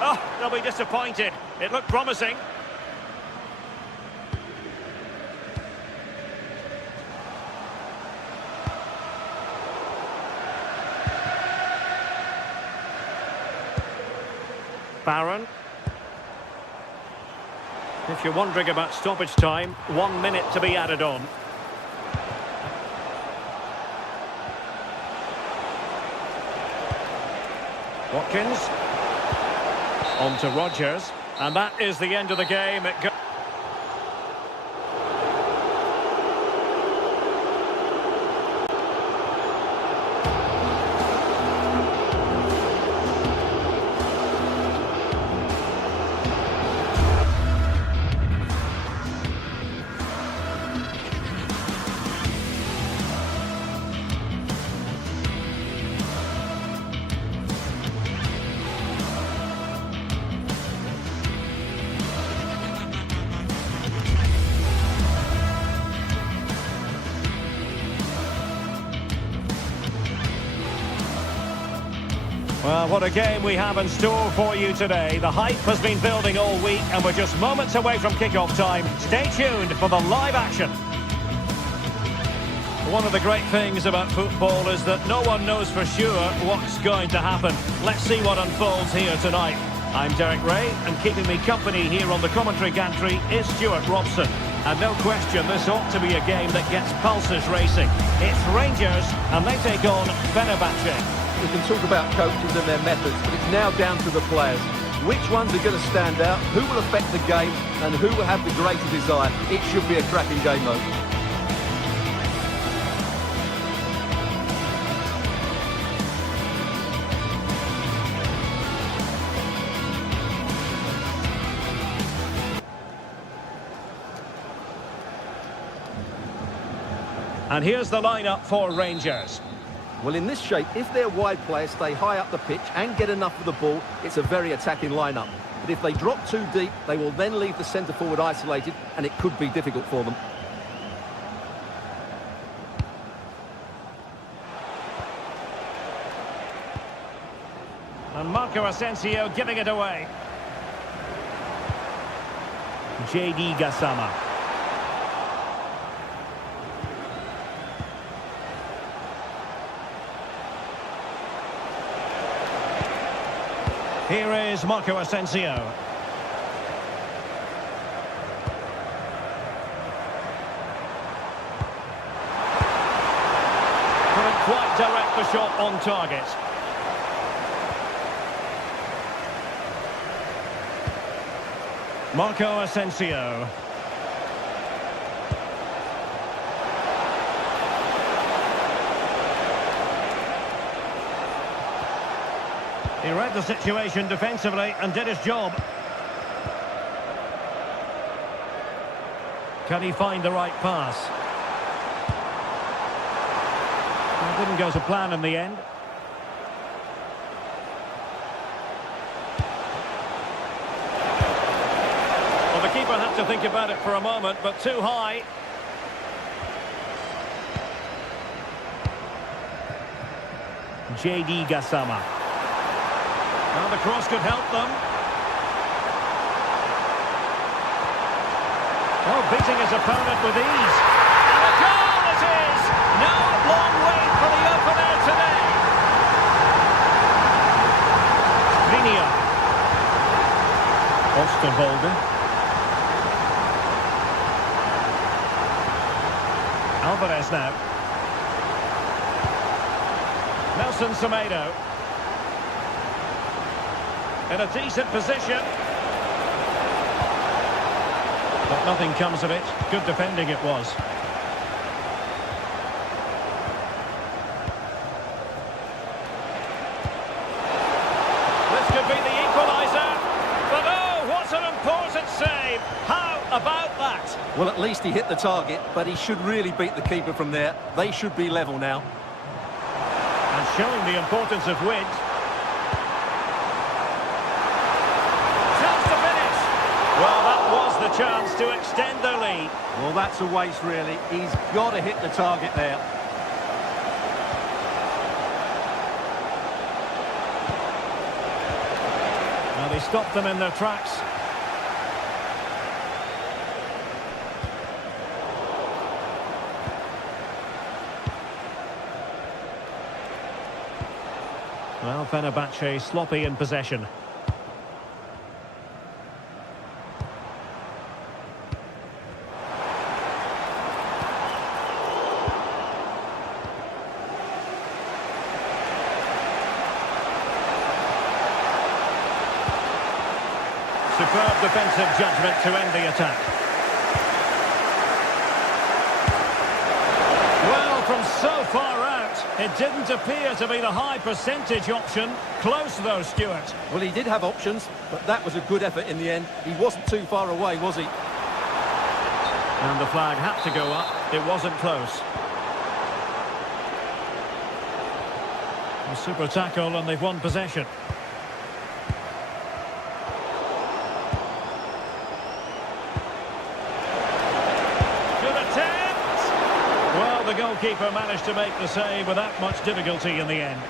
Oh, they'll be disappointed. It looked promising. Barron. If you're wondering about stoppage time, 1 minute to be added on. Watkins. On to Rodgers. And that is the end of the game. It goes. Well, what a game we have in store for you today. The hype has been building all week and we're just moments away from kickoff time. Stay tuned for the live action. One of the great things about football is that no one knows for sure what's going to happen. Let's see what unfolds here tonight. I'm Derek Ray, and keeping me company here on the commentary gantry is Stuart Robson. And no question, this ought to be a game that gets pulses racing. It's Rangers, and they take on Fenabach. We can talk about coaches and their methods, but it's now down to the players. Which ones are going to stand out, who will affect the game, and who will have the greater desire? It should be a cracking game, though. And here's the lineup for Rangers. Well, in this shape, if their wide players stay high up the pitch and get enough of the ball, it's a very attacking lineup. But if they drop too deep, they will then leave the centre-forward isolated, and it could be difficult for them. And Marco Asensio giving it away. JD Gassama. Here is Marco Asensio. Couldn't quite direct the shot on target. Marco Asensio. He read the situation defensively and did his job. Can he find the right pass? Well, didn't go to plan in the end. Well, the keeper had to think about it for a moment, but too high. JD Gassama. Now the cross could help them. Oh, beating his opponent with ease. And a goal it is! No long wait for the opener today. Vinia. Osterwolde. Alvarez now. Nelson Semedo. In a decent position. But nothing comes of it. Good defending it was. This could be the equaliser. But oh, what an important save. How about that? Well, at least he hit the target, but he should really beat the keeper from there. They should be level now. And showing the importance of wins. Well, that was the chance to extend the lead. Well, that's a waste, really. He's got to hit the target there. Now they stopped them in their tracks. Well, Fenabach sloppy in possession. Superb defensive judgment to end the attack. Well, from so far out, it didn't appear to be the high percentage option. Close though, Stuart. Well, he did have options, but that was a good effort in the end. He wasn't too far away, was he? And the flag had to go up. It wasn't close. A super tackle and they've won possession. The goalkeeper managed to make the save without much difficulty in the end.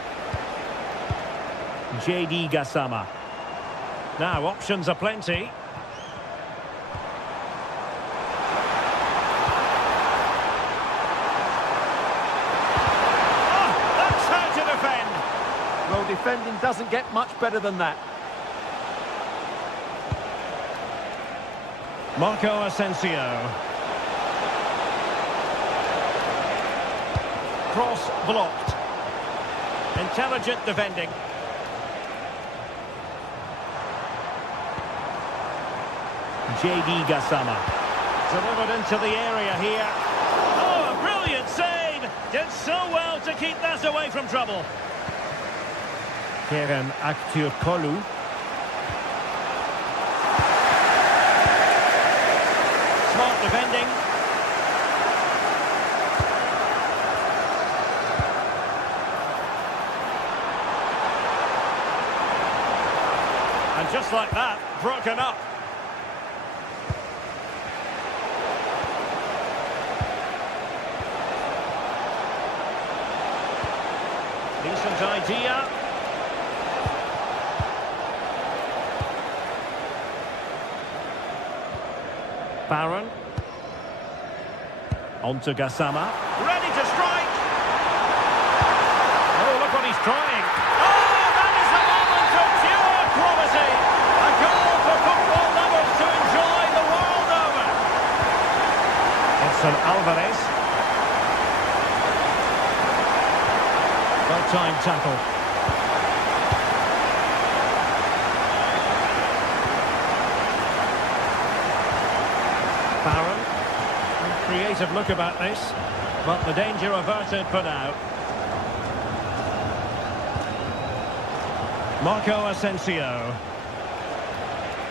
JD Gassama. Now options are plenty. Oh, that's how to defend. Well, defending doesn't get much better than that. Marco Asensio. Cross blocked. Intelligent defending. JD Gassama. Delivered into the area here. Oh, a brilliant save! Did so well to keep that away from trouble. Kerem Aktürkoğlu. Smart defending. just like that, broken up. Decent idea. Baron. On to Gassama. Ready to strike. Oh, look what he's trying. Oh, that is a moment of pure quality. A goal for football lovers to enjoy the world over. Edson Alvarez. Well-timed tackle. Baron. Creative look about this, but the danger averted for now. Marco Asensio.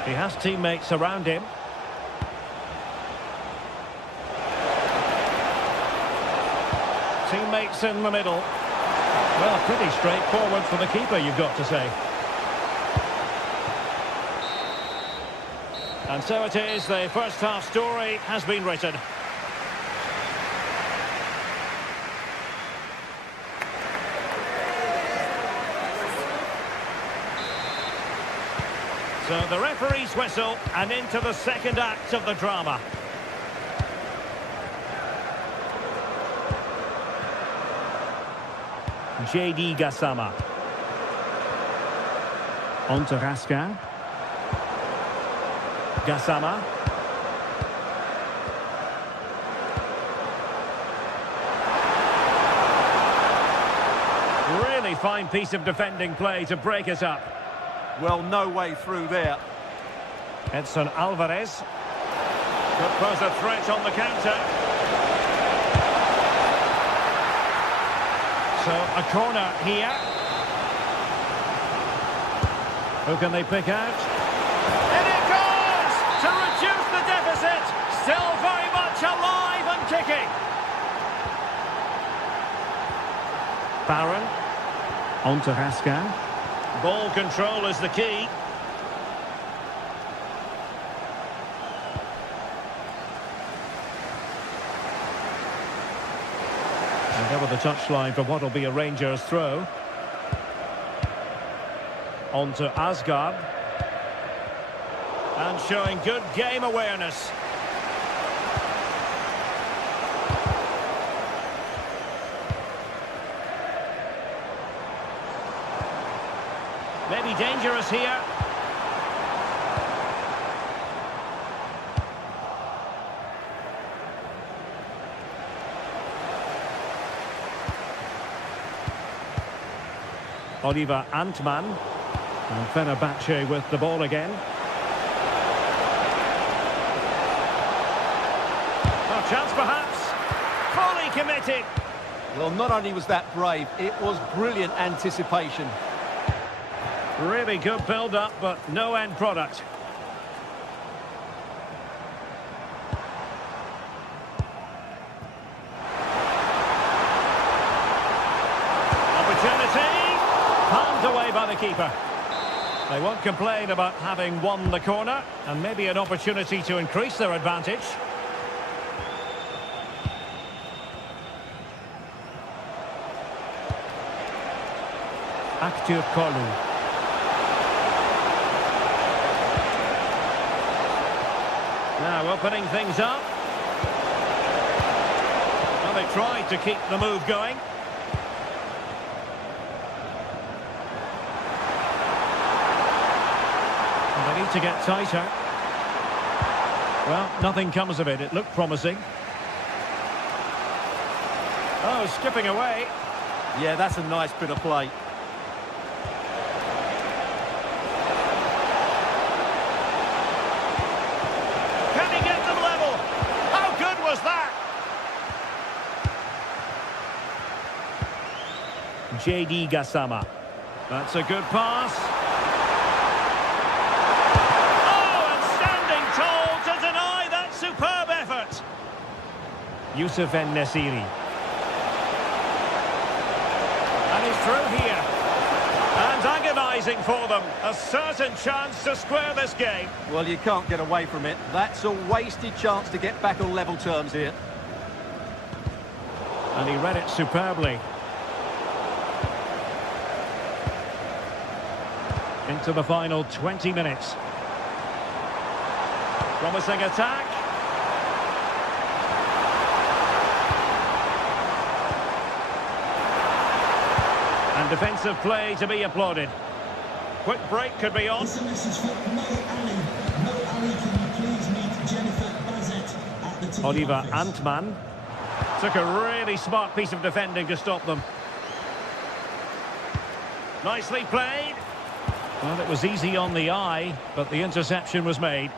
He has teammates around him. Teammates in the middle. Well, pretty straightforward for the keeper, you've got to say. And so it is, the first half story has been written. So the referee's whistle, and into the second act of the drama. JD Gassama. On to Raskin. Gassama. Really fine piece of defending play to break it up. Well, no way through there. Edson Alvarez. Could pose a threat on the counter. So, a corner here. Who can they pick out? In it goes! To reduce the deficit. Still very much alive and kicking. Baron. On to Raskin. Ball control is the key. And over the touchline for what will be a Rangers throw. On to Asgard. And showing good game awareness. Maybe dangerous here. Oliver Antman. And Fenabach with the ball again. A chance perhaps. Fully committed. Well, not only was that brave, it was brilliant anticipation. Really good build-up, but no end product. Opportunity. Palmed away by the keeper. They won't complain about having won the corner, and maybe an opportunity to increase their advantage. Aktur Kolu. Now opening things up. Well, they tried to keep the move going. And they need to get tighter. Well, nothing comes of it. It looked promising. Oh, skipping away. Yeah, that's a nice bit of play. JD Gassama. That's a good pass. Oh, and standing tall to deny that superb effort. Youssef En-Nesyri. And he's through here. And And agonising for them. A certain chance to square this game. Well, you can't get away from it. That's a wasted chance to get back on level terms here. And he read it superbly. Into the final 20 minutes. Promising attack. And defensive play to be applauded. Quick break could be on. It's a message for Mo Ali. Mo Ali, can you please meet Jennifer Bazet at the ticket Oliver office? Antman took a really smart piece of defending to stop them. Nicely played. Well, it was easy on the eye, but the interception was made.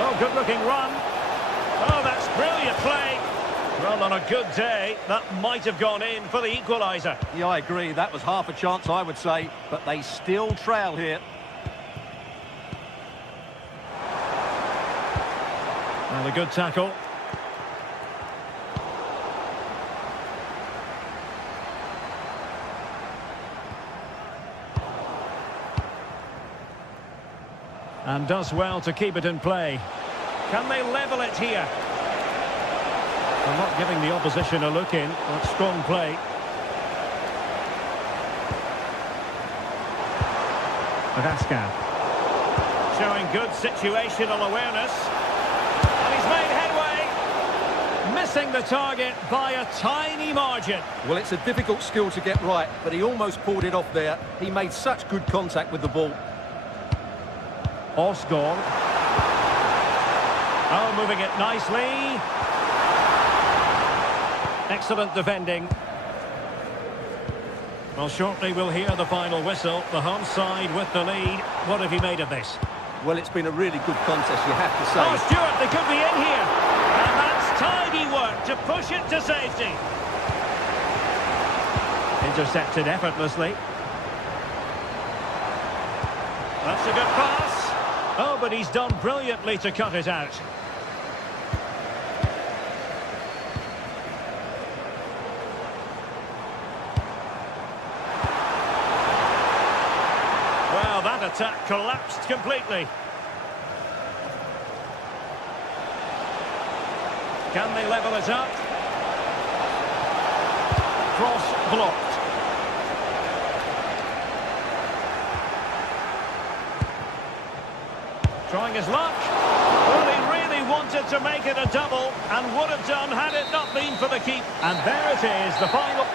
Oh, good-looking run. Oh, that's brilliant play. Well, on a good day, that might have gone in for the equaliser. Yeah, I agree. That was half a chance, I would say. But they still trail here. And a good tackle. And does well to keep it in play. Can they level it here? They're not giving the opposition a look in. That's strong play. Vasca. Showing good situational awareness. And he's made headway. Missing the target by a tiny margin. Well, it's a difficult skill to get right, but he almost pulled it off there. He made such good contact with the ball. Osgård. Oh, moving it nicely. Excellent defending. Well, shortly we'll hear the final whistle. The home side with the lead. What have you made of this? Well, it's been a really good contest, you have to say. Oh, Stewart, they could be in here. And that's tidy work to push it to safety. Intercepted effortlessly. That's a good pass. Oh, but he's done brilliantly to cut it out. Well, that attack collapsed completely. Can they level it up? Cross blocked. Trying his luck. Well, he really wanted to make it a double and would have done had it not been for the keep. And there it is, the final.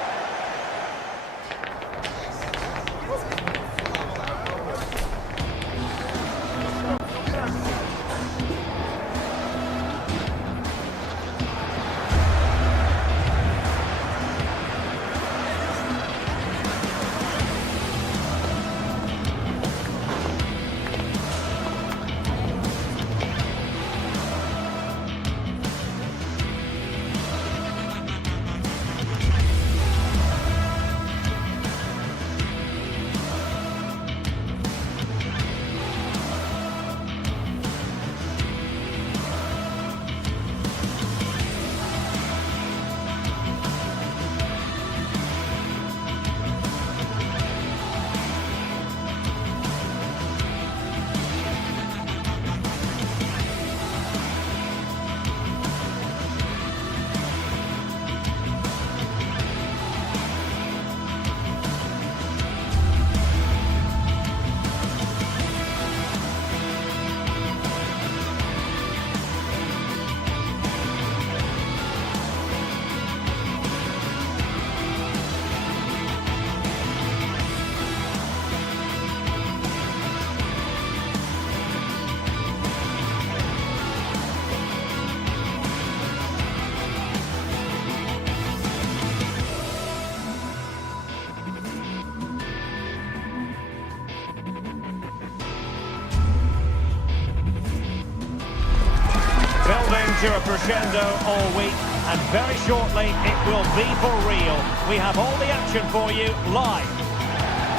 To a crescendo all week, and very shortly it will be for real. We have all the action for you live.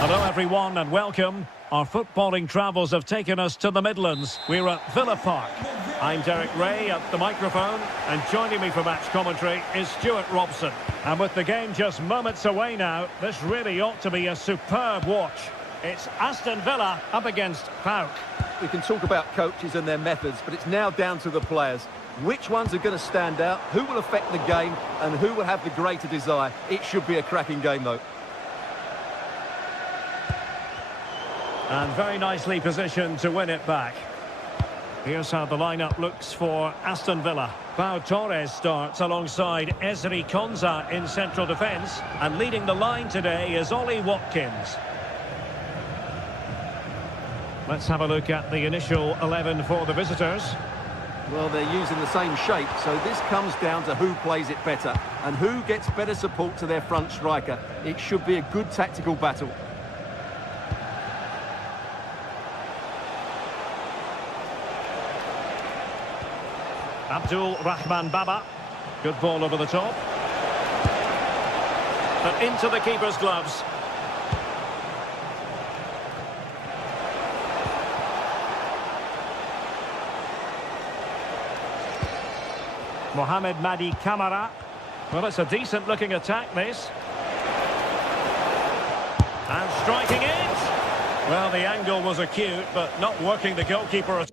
Hello everyone and welcome. Our footballing travels have taken us to the Midlands. We're at Villa Park. I'm Derek Ray at the microphone, and joining me for match commentary is Stuart Robson. And with the game just moments away now, this really ought to be a superb watch. It's Aston Villa up against PAOK. We can talk about coaches and their methods, but it's now down to the players. Which ones are going to stand out, who will affect the game, and who will have the greater desire. It should be a cracking game, though. And very nicely positioned to win it back. Here's how the lineup looks for Aston Villa. Pau Torres starts alongside Ezri Konsa in central defence. And leading the line today is Ollie Watkins. Let's have a look at the initial 11 for the visitors. Well, they're using the same shape, so this comes down to who plays it better and who gets better support to their front striker. It should be a good tactical battle. Abdul Rahman Baba. Good ball over the top. But into the keeper's gloves. Mohamed Madi Kamara. Well, it's a decent looking attack, this. And striking it. Well, the angle was acute, but not working the goalkeeper at all.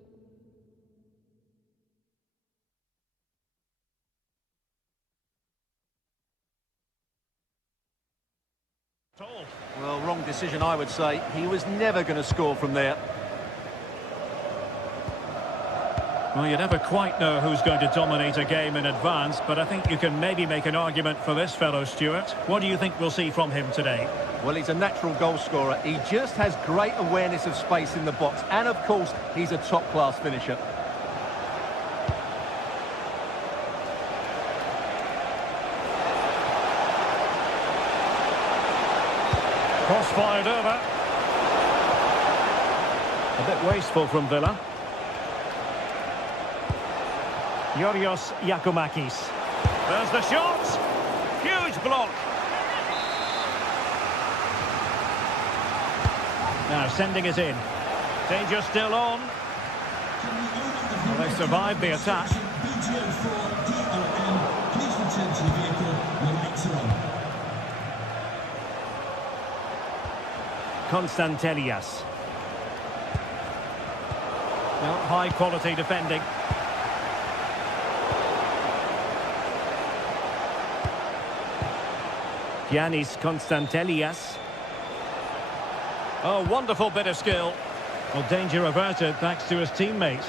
Well, wrong decision, I would say. He was never going to score from there. Well, you never quite know who's going to dominate a game in advance, but I think you can maybe make an argument for this fellow, Stuart. What do you think we'll see from him today? Well, he's a natural goal scorer. He just has great awareness of space in the box. And, of course, he's a top-class finisher. Cross-fired over. A bit wasteful from Villa. Yorios Yakumakis. There's the shot. Huge block. Now sending it in. Danger still on. Well, they survived the attack. Constantelias. Well, high quality defending. Giannis Constantelias. Oh, wonderful bit of skill. Well, danger averted thanks to his teammate.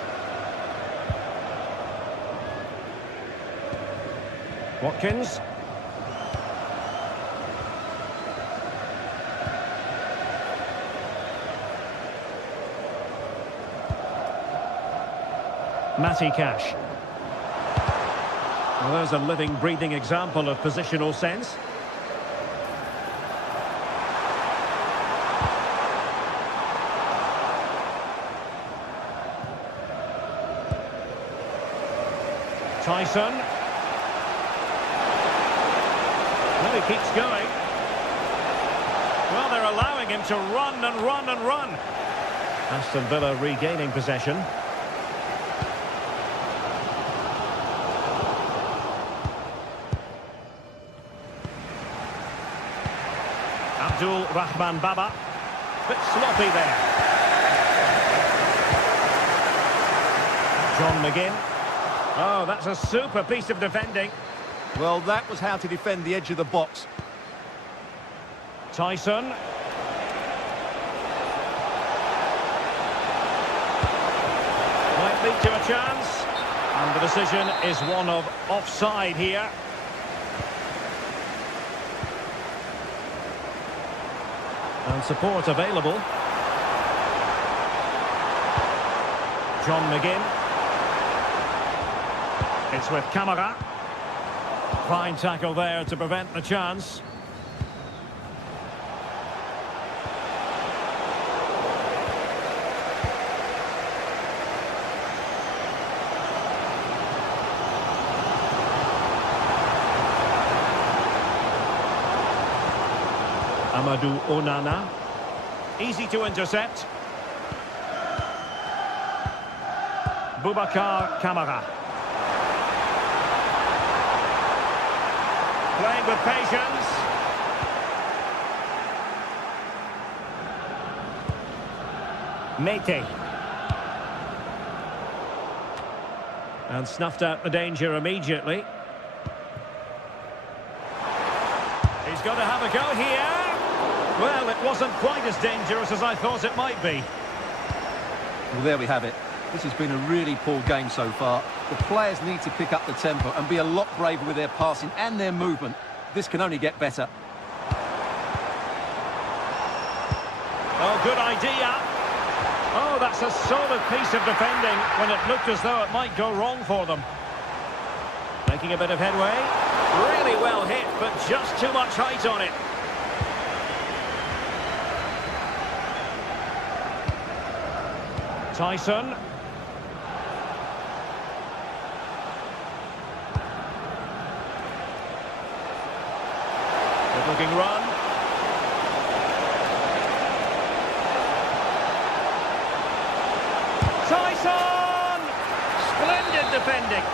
Watkins. Matty Cash. Well, there's a living, breathing example of positional sense. Tyson. Well, he keeps going. Well, they're allowing him to run and run and run. Aston Villa regaining possession. Abdul Rahman Baba. Bit sloppy there. John McGinn. Oh, that's a super piece of defending. Well, that was how to defend the edge of the box. Tyson. Might lead to a chance. And the decision is one of offside here. And support available. John McGinn. It's with Kamara. Fine tackle there to prevent the chance. Amadou Onana. Easy to intercept. Boubacar Kamara. Playing with patience. Mete. And snuffed out the danger immediately. He's got to have a go here. Well, it wasn't quite as dangerous as I thought it might be. Well, there we have it. This has been a really poor game so far. The players need to pick up the tempo and be a lot braver with their passing and their movement. This can only get better. Oh, good idea. Oh, that's a solid piece of defending when it looked as though it might go wrong for them. Making a bit of headway. Really well hit, but just too much height on it. Tyson. Good looking run. Tyson! Splendid defending.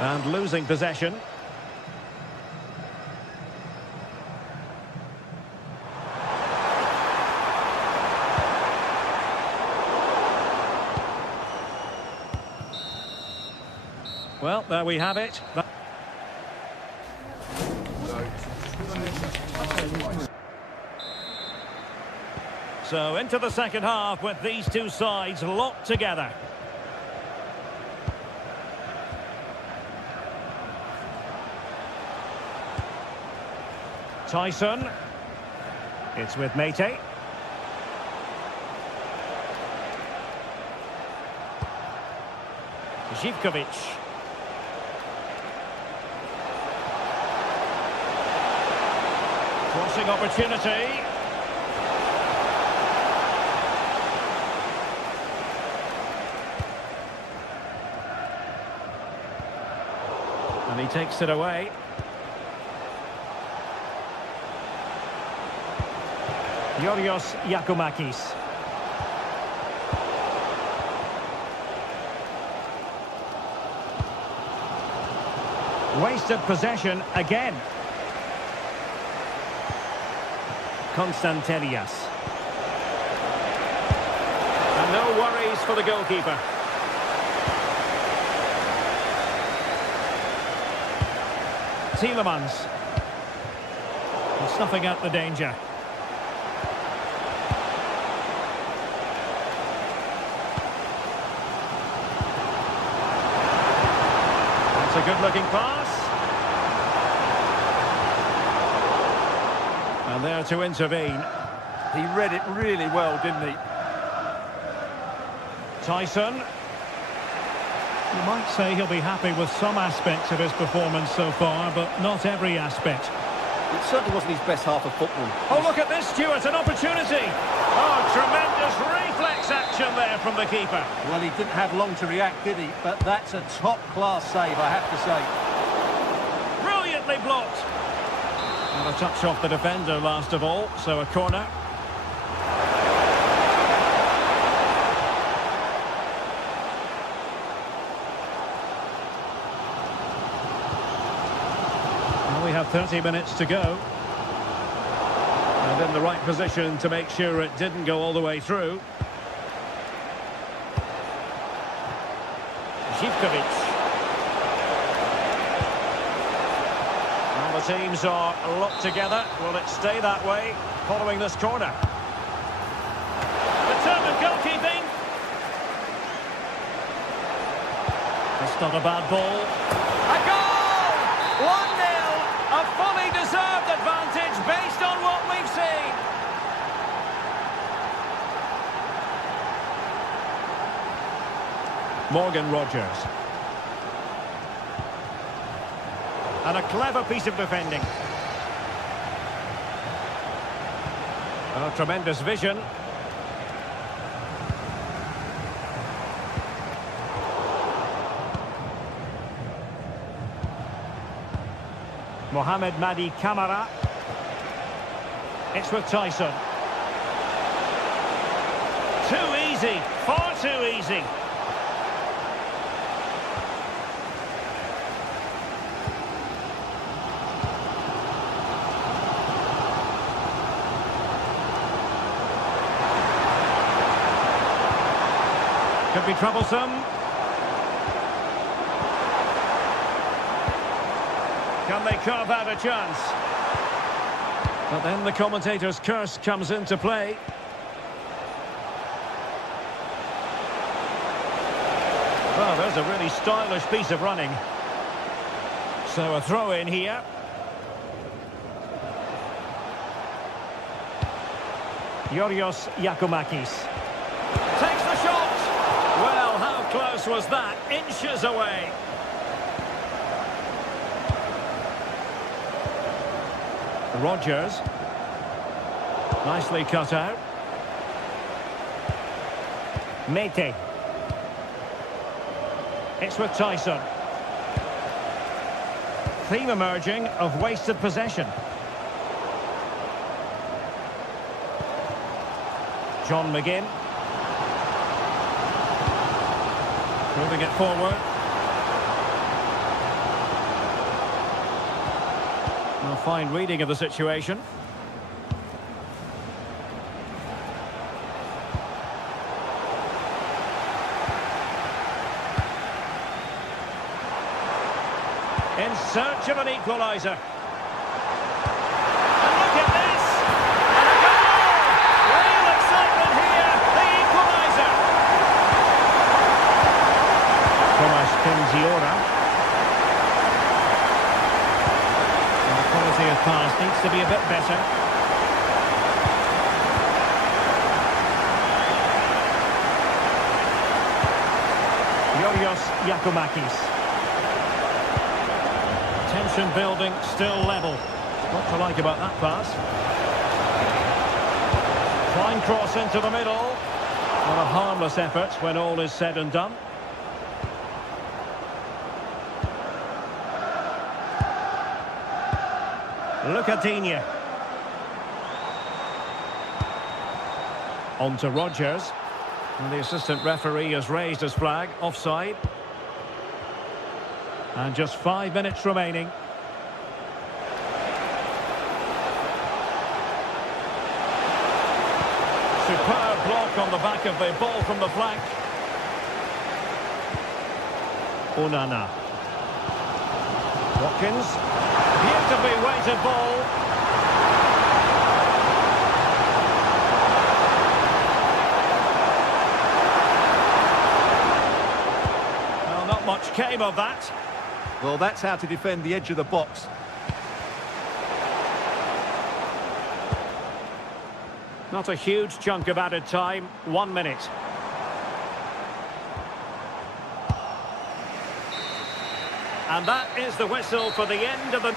And losing possession. Well, there we have it. So into the second half with these two sides locked together. Tyson. It's with Mete. Zivkovic. Crossing opportunity. And he takes it away. Yorios Yakumakis. Wasted possession again. Constantelias. And no worries for the goalkeeper. Tielemans. And snuffing out the danger. That's a good-looking pass. And there to intervene. He read it really well, didn't he? Tyson. You might say he'll be happy with some aspects of his performance so far, but not every aspect. It certainly wasn't his best half of football. Oh, look at this, Stuart, an opportunity. Oh, tremendous reflex action there from the keeper. Well, he didn't have long to react, did he? But that's a top-class save, I have to say. Brilliantly blocked. And a touch off the defender last of all, so a corner. Well, we have 30 minutes to go. And in the right position to make sure it didn't go all the way through. Zivkovic. The teams are locked together. Will it stay that way following this corner? Determined goalkeeping. That's not a bad ball. A goal! 1-0. A fully deserved advantage based on what we've seen. Morgan Rogers. And a clever piece of defending. Oh, tremendous vision. Mohamed Madi Camara. It's with Tyson. Too easy, far too easy. Could be troublesome. Can they carve out a chance? But then the commentator's curse comes into play. Well, there's a really stylish piece of running. So a throw in here. Yorios Yakumakis. Takes the shot! Well, how close was that? Inches away. Rodgers. Nicely cut out. Mete. It's with Tyson. Theme emerging of wasted possession. John McGinn. Moving it forward. A fine reading of the situation. In search of an equaliser. And look at this! And a goal! Real excitement here, the equaliser! Thomas Pinziora. The quality of pass needs to be a bit better. Yorios Yakumakis. Tension building, still level. What to like about that pass? Fine cross into the middle. Not a harmless effort when all is said and done. Lucadinha. On to Rodgers. And the assistant referee has raised his flag. Offside. And just 5 minutes remaining. Superb block on the back of the ball from the flank. Onana. Watkins. Beautifully weighted ball. Well, not much came of that. Well, that's how to defend the edge of the box. Not a huge chunk of added time. 1 minute. And that is the whistle for the end of the...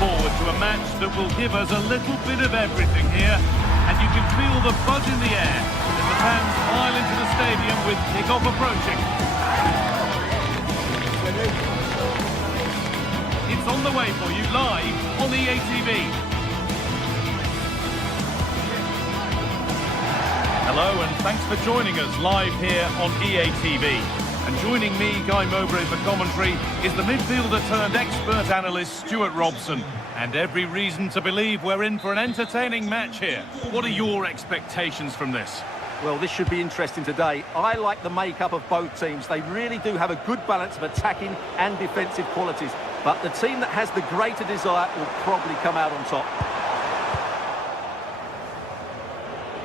Forward to a match that will give us a little bit of everything here, and you can feel the buzz in the air as the fans pile into the stadium with kickoff approaching. It's on the way for you live on EA TV. Hello and thanks for joining us live here on EA TV. And joining me, Guy Mowbray, for commentary is the midfielder turned expert analyst Stuart Robson. And every reason to believe we're in for an entertaining match here. What are your expectations from this? Well, this should be interesting today. I like the makeup of both teams. They really do have a good balance of attacking and defensive qualities. But the team that has the greater desire will probably come out on top.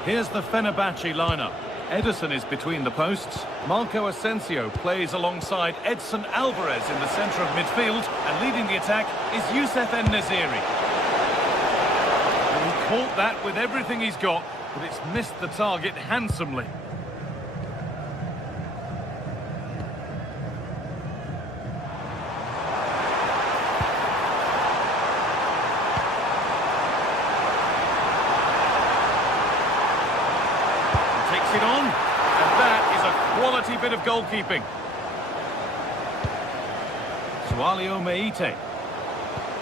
Here's the Fenabach lineup. Ederson is between the posts. Marco Asensio plays alongside Edson Alvarez in the centre of midfield. And leading the attack is Youssef En-Nesyri. And he caught that with everything he's got, but it's missed the target handsomely. It on, and that is a quality bit of goalkeeping. Sualio Meite.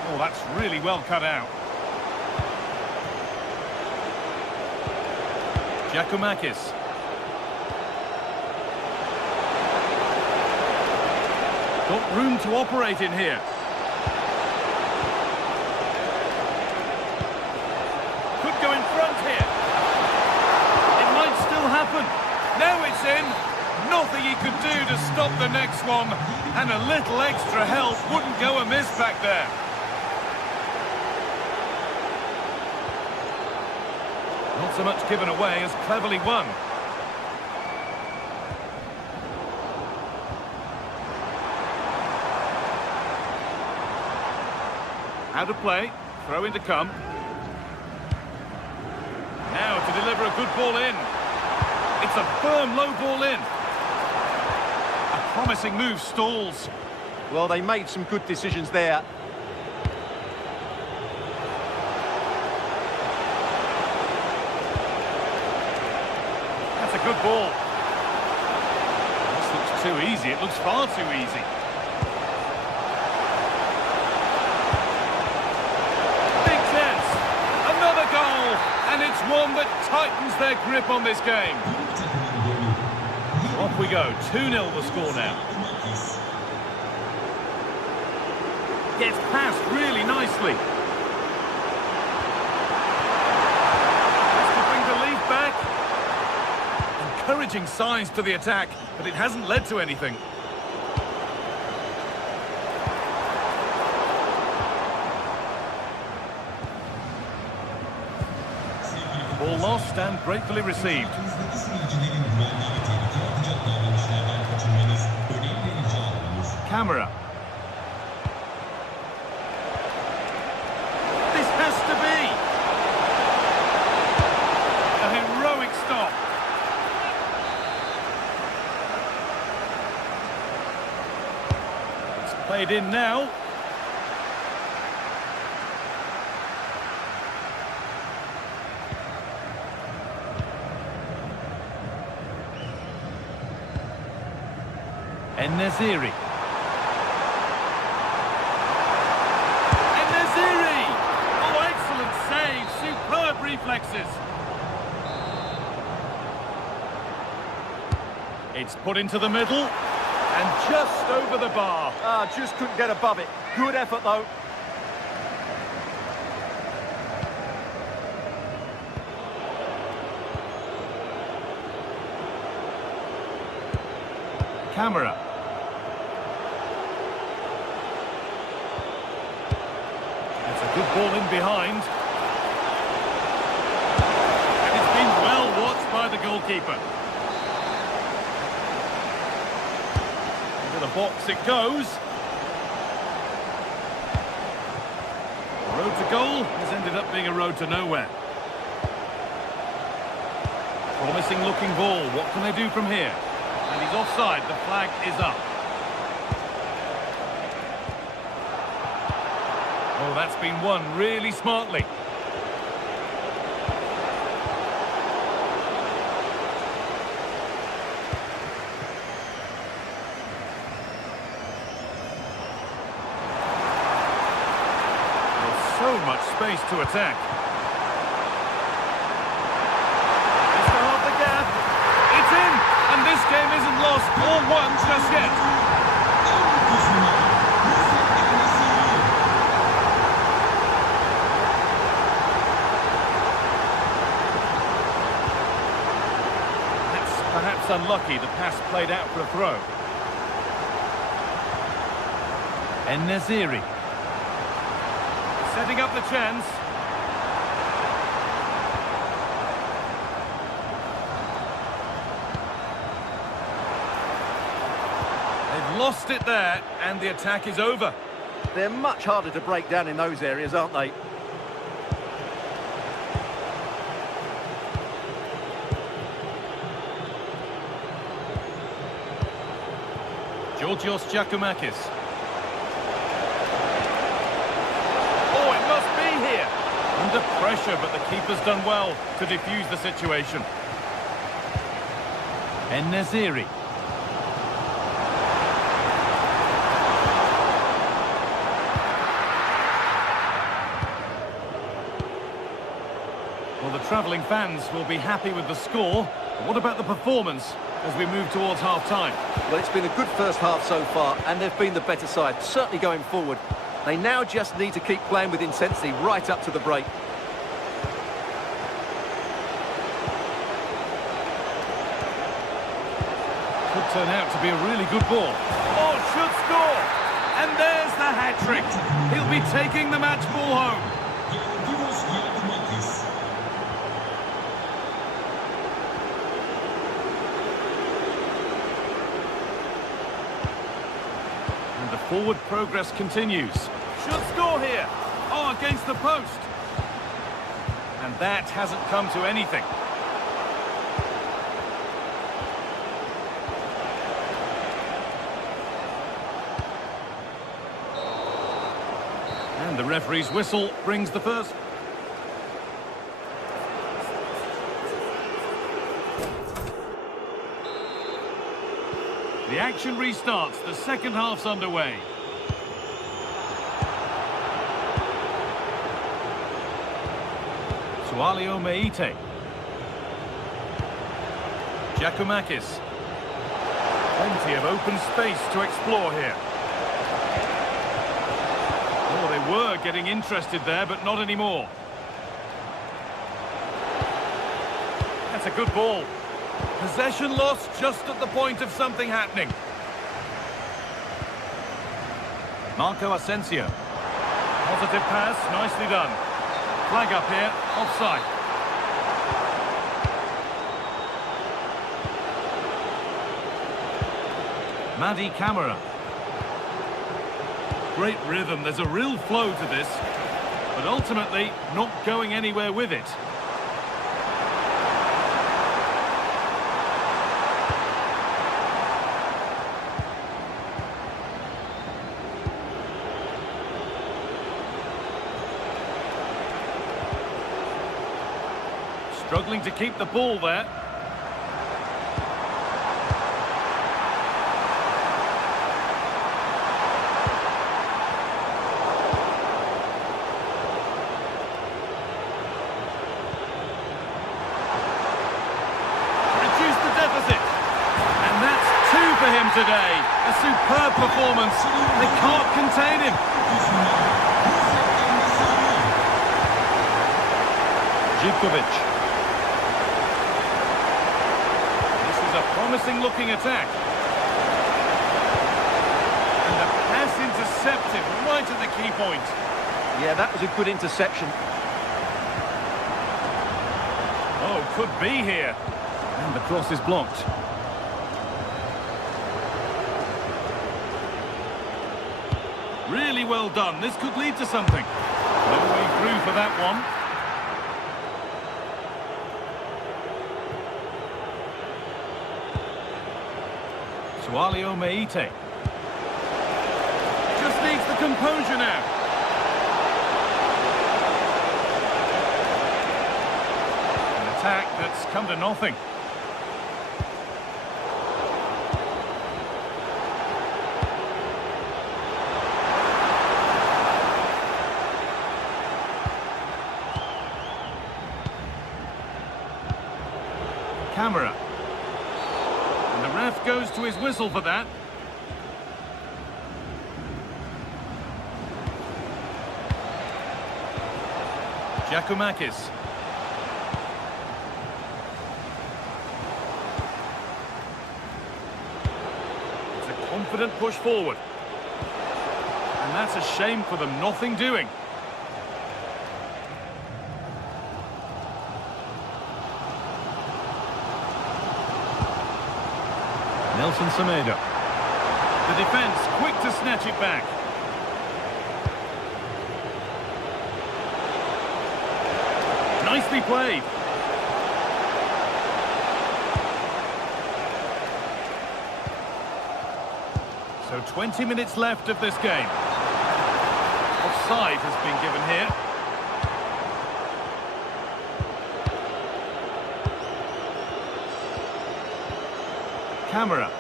Oh, that's really well cut out. Giacomakis. Got room to operate in here. Could go in front here. Happen. Now it's in. Nothing he could do to stop the next one, and a little extra help wouldn't go amiss back there. Not so much given away as cleverly won. Out of play, throw in to come. Now to deliver a good ball in. It's a firm low ball in. A promising move stalls. Well, they made some good decisions there. That's a good ball. This looks too easy. It looks far too easy. Big chance. Another goal. And it's one that tightens their grip on this game. Off we go, 2-0 the score now. Gets past really nicely. Has to bring the lead back. Encouraging signs to the attack, but it hasn't led to anything. Ball lost and gratefully received. Camera. This has to be a heroic stop. It's played in now. En-Nesyri. En-Nesyri! Oh, excellent save. Superb reflexes. It's put into the middle and just over the bar. Just couldn't get above it. Good effort, though. Camera. It's a good ball in behind. And it's been well watched by the goalkeeper. Into the box it goes. The road to goal has ended up being a road to nowhere. Promising looking ball. What can they do from here? And he's offside. The flag is up. Oh, that's been won really smartly. There's so much space to attack. It's to half the gap. It's in! And this game isn't lost or won just yet. Perhaps unlucky, the pass played out for a throw. En-Nesyri. Setting up the chance. They've lost it there, and the attack is over. They're much harder to break down in those areas, aren't they? Georgios Giacomakis. Oh, it must be here. Under pressure, but the keeper's done well to defuse the situation. En-Nesyri. Well, the travelling fans will be happy with the score. But what about the performance as we move towards half-time? Well, it's been a good first half so far, and they've been the better side, certainly going forward. They now just need to keep playing with intensity right up to the break. Could turn out to be a really good ball. Oh, should score! And there's the hat-trick. He'll be taking the match ball home. And the forward progress continues. Should score here. Oh, against the post. And that hasn't come to anything. And the referee's whistle brings the first. The action restarts. The second half's underway. Sualio Meite. Giacomakis. Plenty of open space to explore here. Oh, they were getting interested there, but not anymore. That's a good ball. Possession lost just at the point of something happening. Marco Asensio. Positive pass, nicely done. Flag up here, offside. Madi Camara. Great rhythm, there's a real flow to this, but ultimately not going anywhere with it. Struggling to keep the ball there. For him today, a superb performance. They can't contain him. Živkovic. This is a promising looking attack. And the pass intercepted right at the key point. Yeah, that was a good interception. Oh, could be here. And the cross is blocked. Really well done. This could lead to something. No way through for that one. Sualio Meite. Just needs the composure now. An attack that's come to nothing. Camera. And the ref goes to his whistle for that. Giacomakis. confident push forward. And that's a shame for them, nothing doing. Nelson Semedo. The defence quick to snatch it back. Nicely played. So 20 minutes left of this game. Offside has been given here. Camera.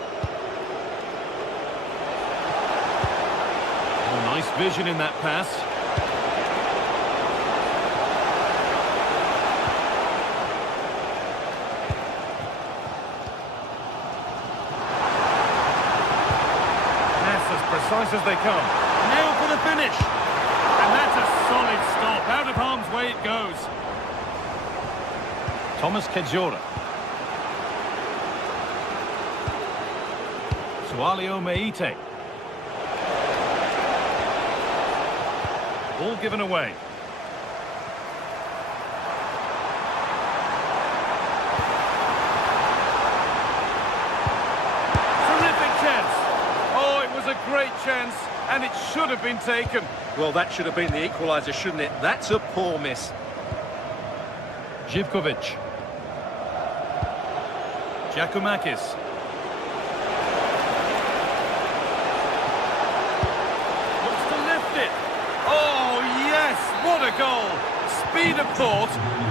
Oh, nice vision in that pass. Pass as precise as they come. Now for the finish. And that's a solid stop. Out of harm's way it goes. Thomas Kejora. Sualio Meite. Ball given away. Terrific chance. Oh, it was a great chance, and it should have been taken. Well, that should have been the equaliser, shouldn't it? That's a poor miss. Živković. Giacomakis. Oh, yes! What a goal! Speed of thought,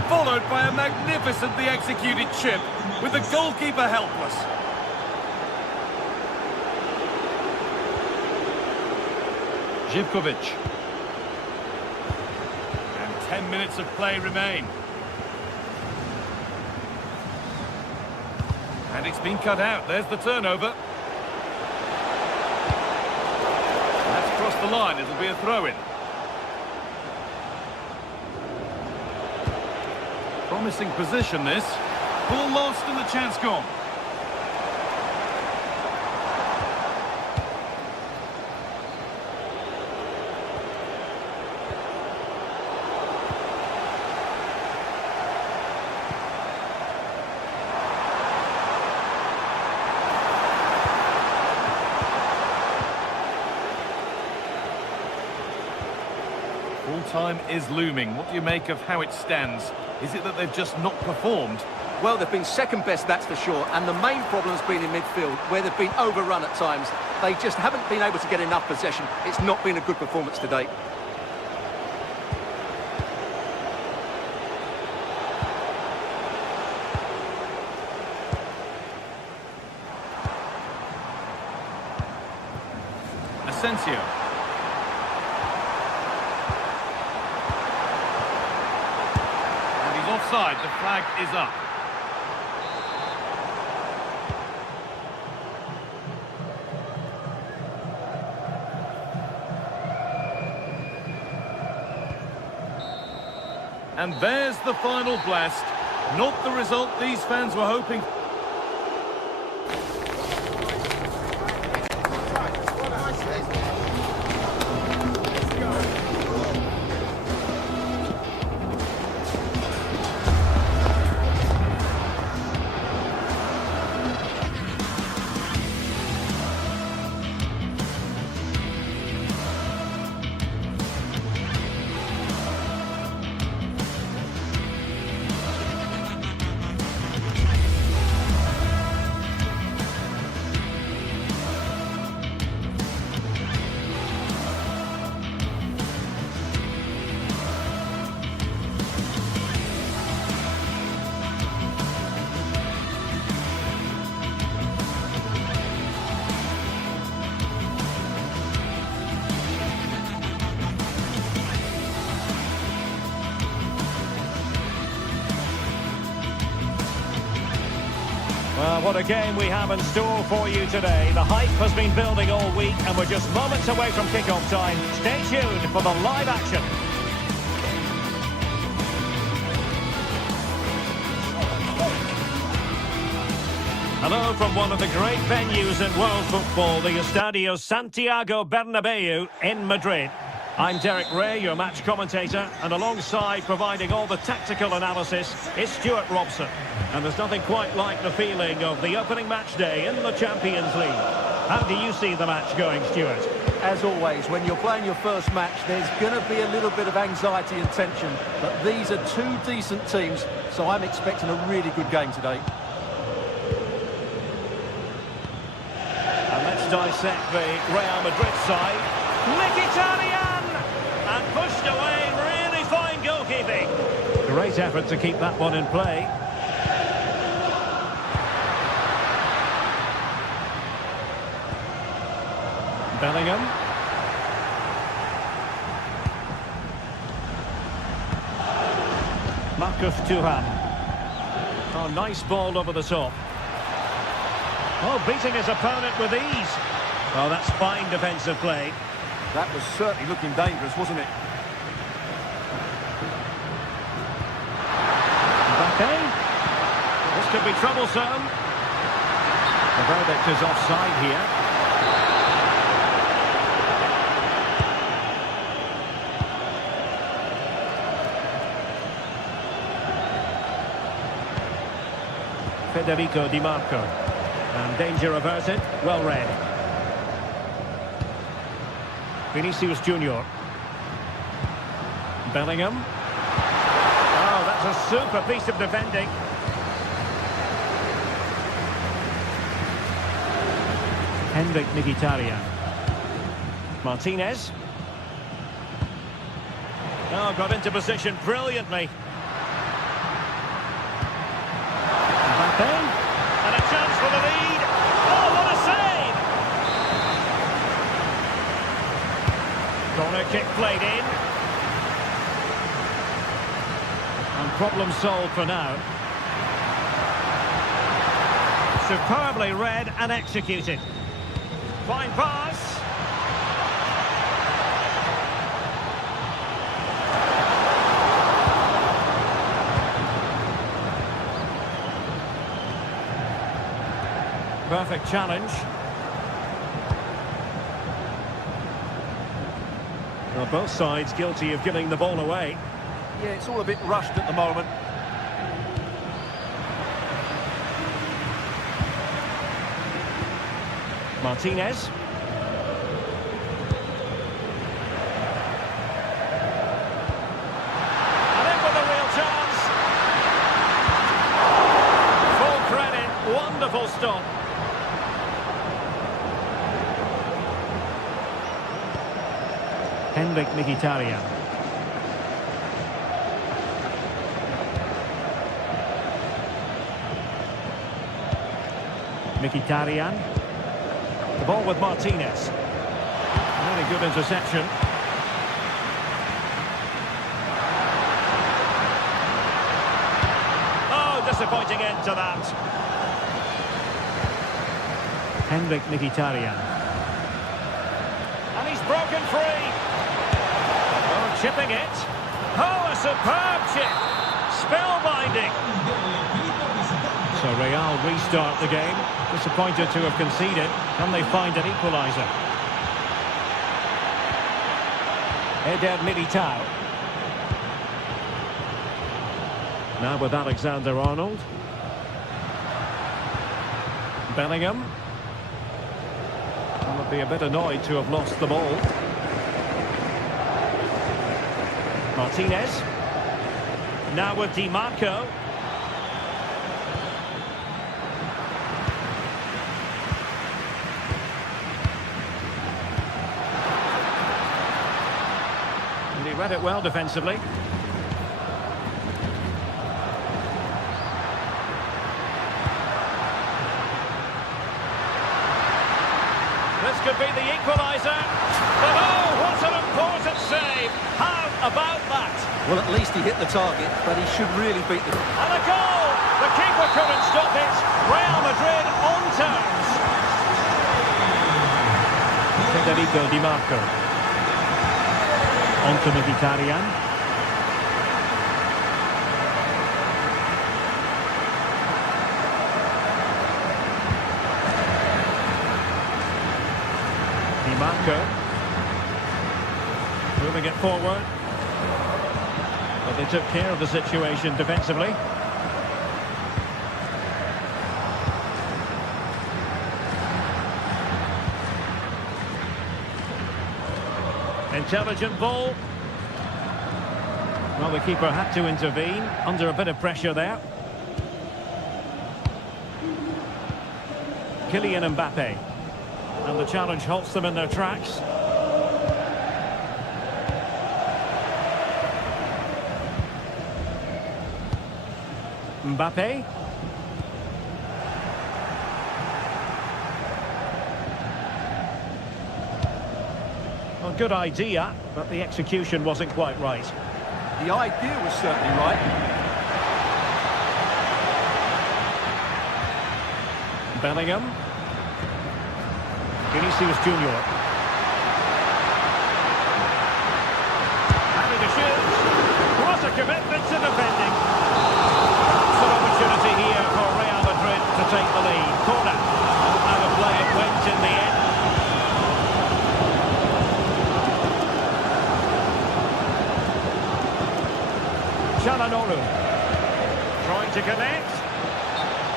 followed by a magnificently executed chip, with the goalkeeper helpless. Živković. And 10 minutes of play remain. And it's been cut out. There's the turnover. That's crossed the line. It'll be a throw-in. Promising position, this. Ball lost and the chance gone. Full-time is looming. What do you make of how it stands? Is it that they've just not performed? Well, they've been second best, that's for sure. And the main problem's been in midfield, where they've been overrun at times. They just haven't been able to get enough possession. It's not been a good performance to date. Asensio. Offside, the flag is up. And there's the final blast. Not the result these fans were hoping for. Well, what a game we have in store for you today. The hype has been building all week and we're just moments away from kick-off time. Stay tuned for the live action. And Hello from one of the great venues in world football, the Estadio Santiago Bernabeu in Madrid. I'm Derek Ray, your match commentator, and alongside providing all the tactical analysis is Stuart Robson. And there's nothing quite like the feeling of the opening match day in the Champions League. How do you see the match going, Stuart? As always, when you're playing your first match, there's going to be a little bit of anxiety and tension. But these are two decent teams, so I'm expecting a really good game today. And let's dissect the Real Madrid side. Mkhitaryan! And pushed away, really fine goalkeeping. Great effort to keep that one in play. Bellingham. Marcus Thuram. Oh, nice ball over the top. Oh, beating his opponent with ease. Oh, that's fine defensive play. That was certainly looking dangerous, wasn't it? Mbappe. This could be troublesome. The verdict is offside here. Federico Di Marco. And danger averted. Well read. Vinicius Junior. Bellingham. Oh, that's a super piece of defending. Henrik Mkhitaryan. Martinez. Oh, got into position brilliantly. Mbappe. And a chance for the lead. Oh, what a save! Corner kick played in. And problem solved for now. Superbly read and executed. Fine pass. Perfect challenge. Well, both sides guilty of giving the ball away. Yeah, it's all a bit rushed at the moment. Martinez. And in with a real chance. Full credit. Wonderful stop. Henrik Mkhitaryan. Mkhitaryan. The ball with Martinez. Very good interception. Oh, disappointing end to that. Henrik Mkhitaryan. And he's broken free. Oh, chipping it. Oh, a superb chip. Spellbinding. So Real restart the game. Disappointed to have conceded. Can they find an equaliser? Eder Militao. Now with Alexander-Arnold. Bellingham. Would be a bit annoyed to have lost the ball. Martinez. Now with Di Marco. And he read it well defensively. This could be the equaliser. But oh, what an important save. How about that? Well, at least he hit the target, but he should really beat the... And a goal! The keeper couldn't stop it. Real Madrid on terms. Federico Di Marco. On to Mkhitaryan. Marco. Moving it forward. But they took care of the situation defensively. Intelligent ball. Well, the keeper had to intervene under a bit of pressure there. Kylian Mbappe. And the challenge halts them in their tracks. Mbappe. Well, good idea, but the execution wasn't quite right. The idea was certainly right. Bellingham. Vinicius Junior. Happy to shoot. What a commitment to defending. Perhaps an opportunity here for Real Madrid to take the lead. Corner. Out of play it went in the end. Çalhanoğlu trying to connect.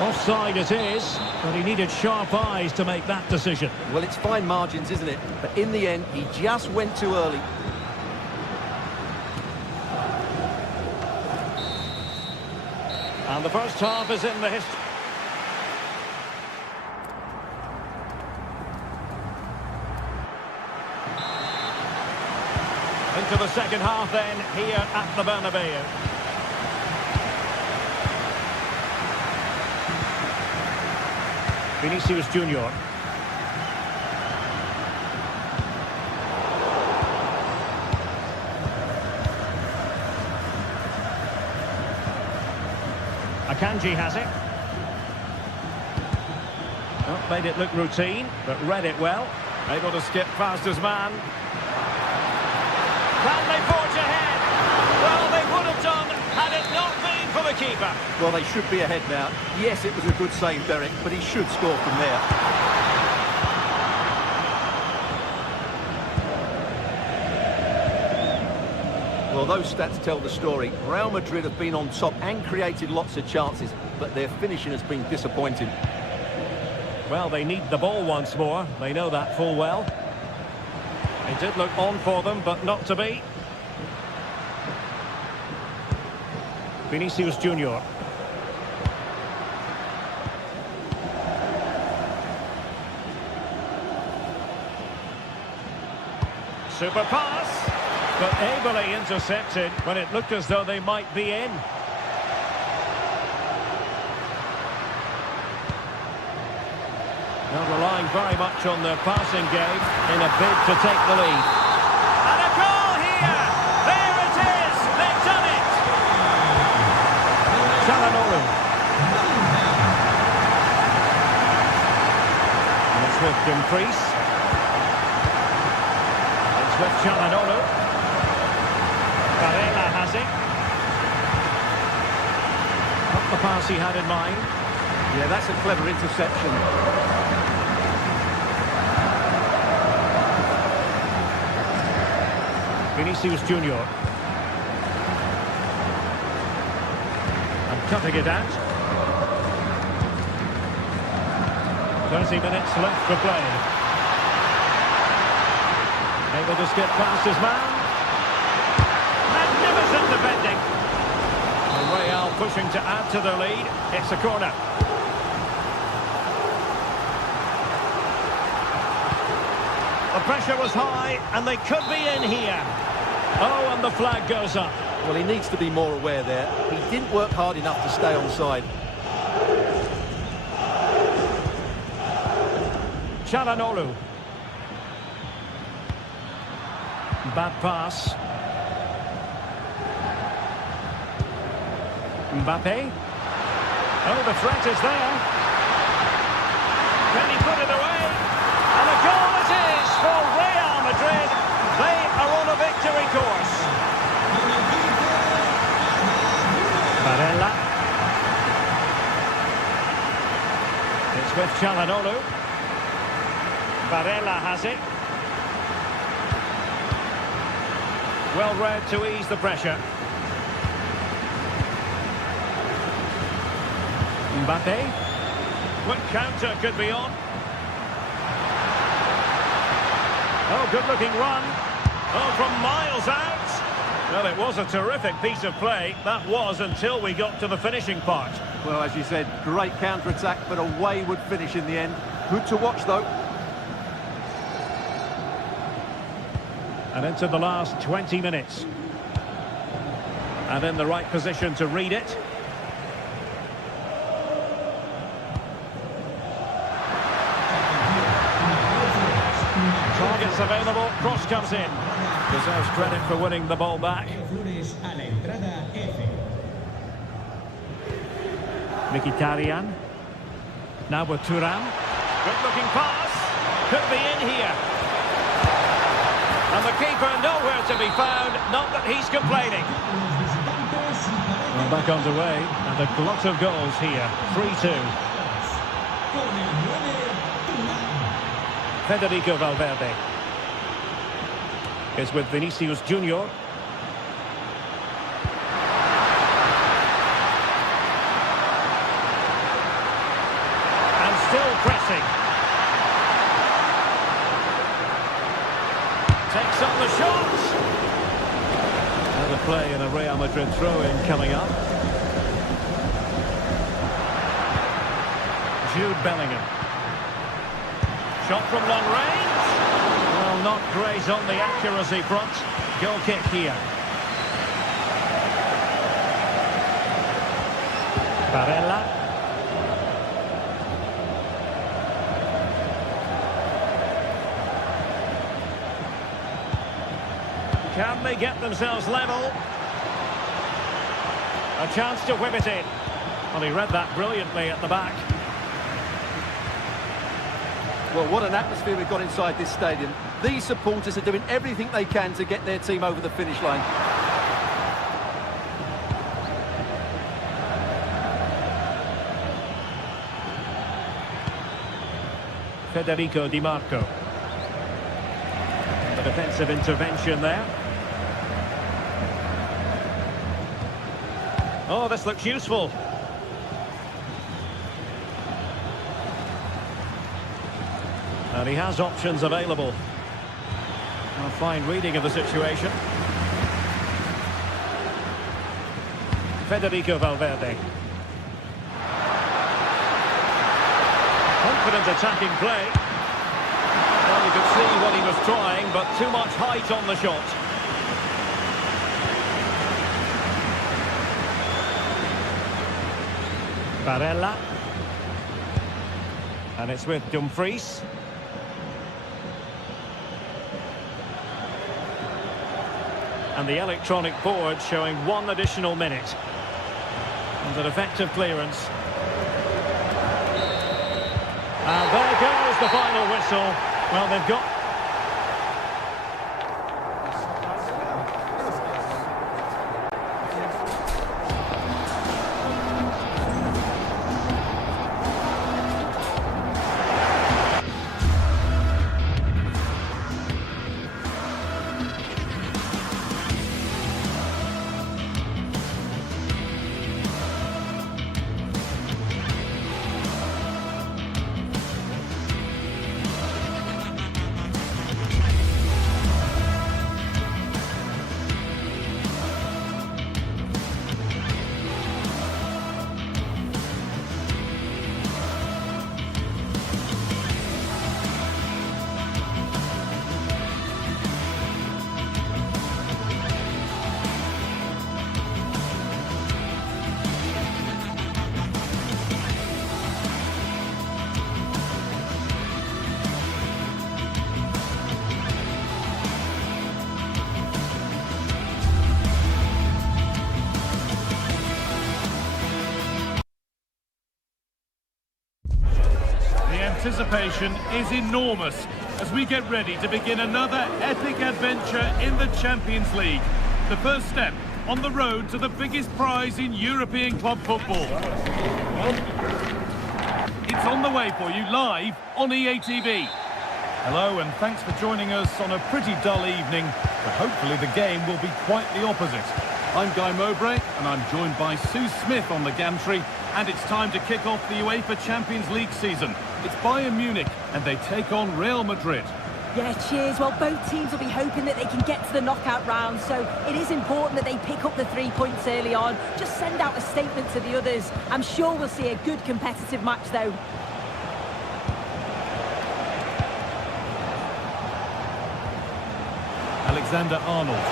Offside it is, but he needed sharp eyes to make that decision. Well, it's fine margins, isn't it? But in the end, he just went too early. And the first half is in the history. Into the second half then, here at the Bernabeu. Vinicius Junior. Akanji has it. Well, made it look routine, but read it well. Able to skip past his man. Can they forge ahead? Well, they would have done had it not been for the keeper. Well, they should be ahead now. Yes, it was a good save, Derek, but he should score from there. Well, those stats tell the story. Real Madrid have been on top and created lots of chances, but their finishing has been disappointing. Well, they need the ball once more. They know that full well. It did look on for them, but not to be. Vinicius Junior. Super pass, but ably intercepted when it looked as though they might be in. They're relying very much on their passing game in a bid to take the lead. And a goal here! There it is! They've done it! Çalhanoğlu. And it's with Dumfries. It's with Çalhanoğlu. Barella has it. Not the pass he had in mind. Yeah, that's a clever interception. Vinicius Junior. And cutting it out. 30 minutes left to play. Able to skip past his man. Magnificent defending. And Real pushing to add to the lead. It's a corner. The pressure was high, and they could be in here. Oh, and the flag goes up. Well, he needs to be more aware there. He didn't work hard enough to stay onside. Çalhanoğlu. Bad pass. Mbappe. Oh, the threat is there. Can he put it away? And a goal it is for Real Madrid. They are on a victory course. Barella. It's with Çalhanoğlu. Barella has it. Well read to ease the pressure. Mbappe. Quick counter could be on. Oh, good-looking run. Oh, from miles out. Well, it was a terrific piece of play. That was until we got to the finishing part. Well, as you said, great counter-attack, but a wayward finish in the end. Good to watch, though. And into the last 20 minutes. And in the right position to read it. Targets available, cross comes in. Deserves credit for winning the ball back. Mkhitaryan. Now with Thuram. Good looking pass. Could be in here. And the keeper nowhere to be found. Not that he's complaining. Well, back underway. And a glut of goals here. 3-2. Federico Valverde is with Vinicius Junior. And still pressing. Takes on the shot. And a play in a Real Madrid throw-in coming up. Jude Bellingham. Shot from long range. Well, not great on the accuracy front. Goal kick here. Barella. Can they get themselves level? A chance to whip it in. Well, he read that brilliantly at the back. Well, what an atmosphere we've got inside this stadium. These supporters are doing everything they can to get their team over the finish line. Federico Di Marco. The defensive intervention there. Oh, this looks useful. And he has options available. A fine reading of the situation. Federico Valverde. Confident attacking play. Well, you could see what he was trying, but too much height on the shot. Barella. And it's with Dumfries. And the electronic board showing 1 additional minute. And an effective clearance. And there goes the final whistle. Well, they've got... Anticipation is enormous as we get ready to begin another epic adventure in the Champions League. The first step on the road to the biggest prize in European club football. It's on the way for you live on EA TV. Hello, and thanks for joining us on a pretty dull evening, but hopefully the game will be quite the opposite. I'm Guy Mowbray, and I'm joined by Sue Smith on the gantry, and it's time to kick off the UEFA Champions League season. It's Bayern Munich, and they take on Real Madrid. Yeah, cheers. Well, both teams will be hoping that they can get to the knockout round, so it is important that they pick up the 3 points early on. Just send out a statement to the others. I'm sure we'll see a good competitive match, though. Alexander-Arnold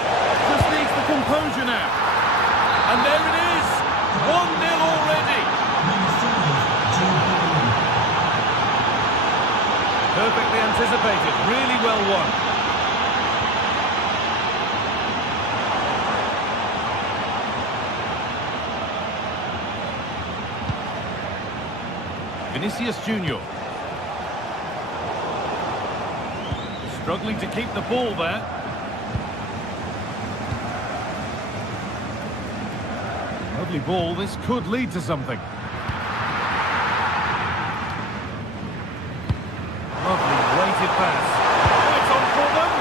just needs the composure now. And there it is! 1-0 already! Perfectly anticipated, really well won. Vinicius Junior. Struggling to keep the ball there. Lovely ball, this could lead to something. Lovely weighted pass. Oh, it's on for them.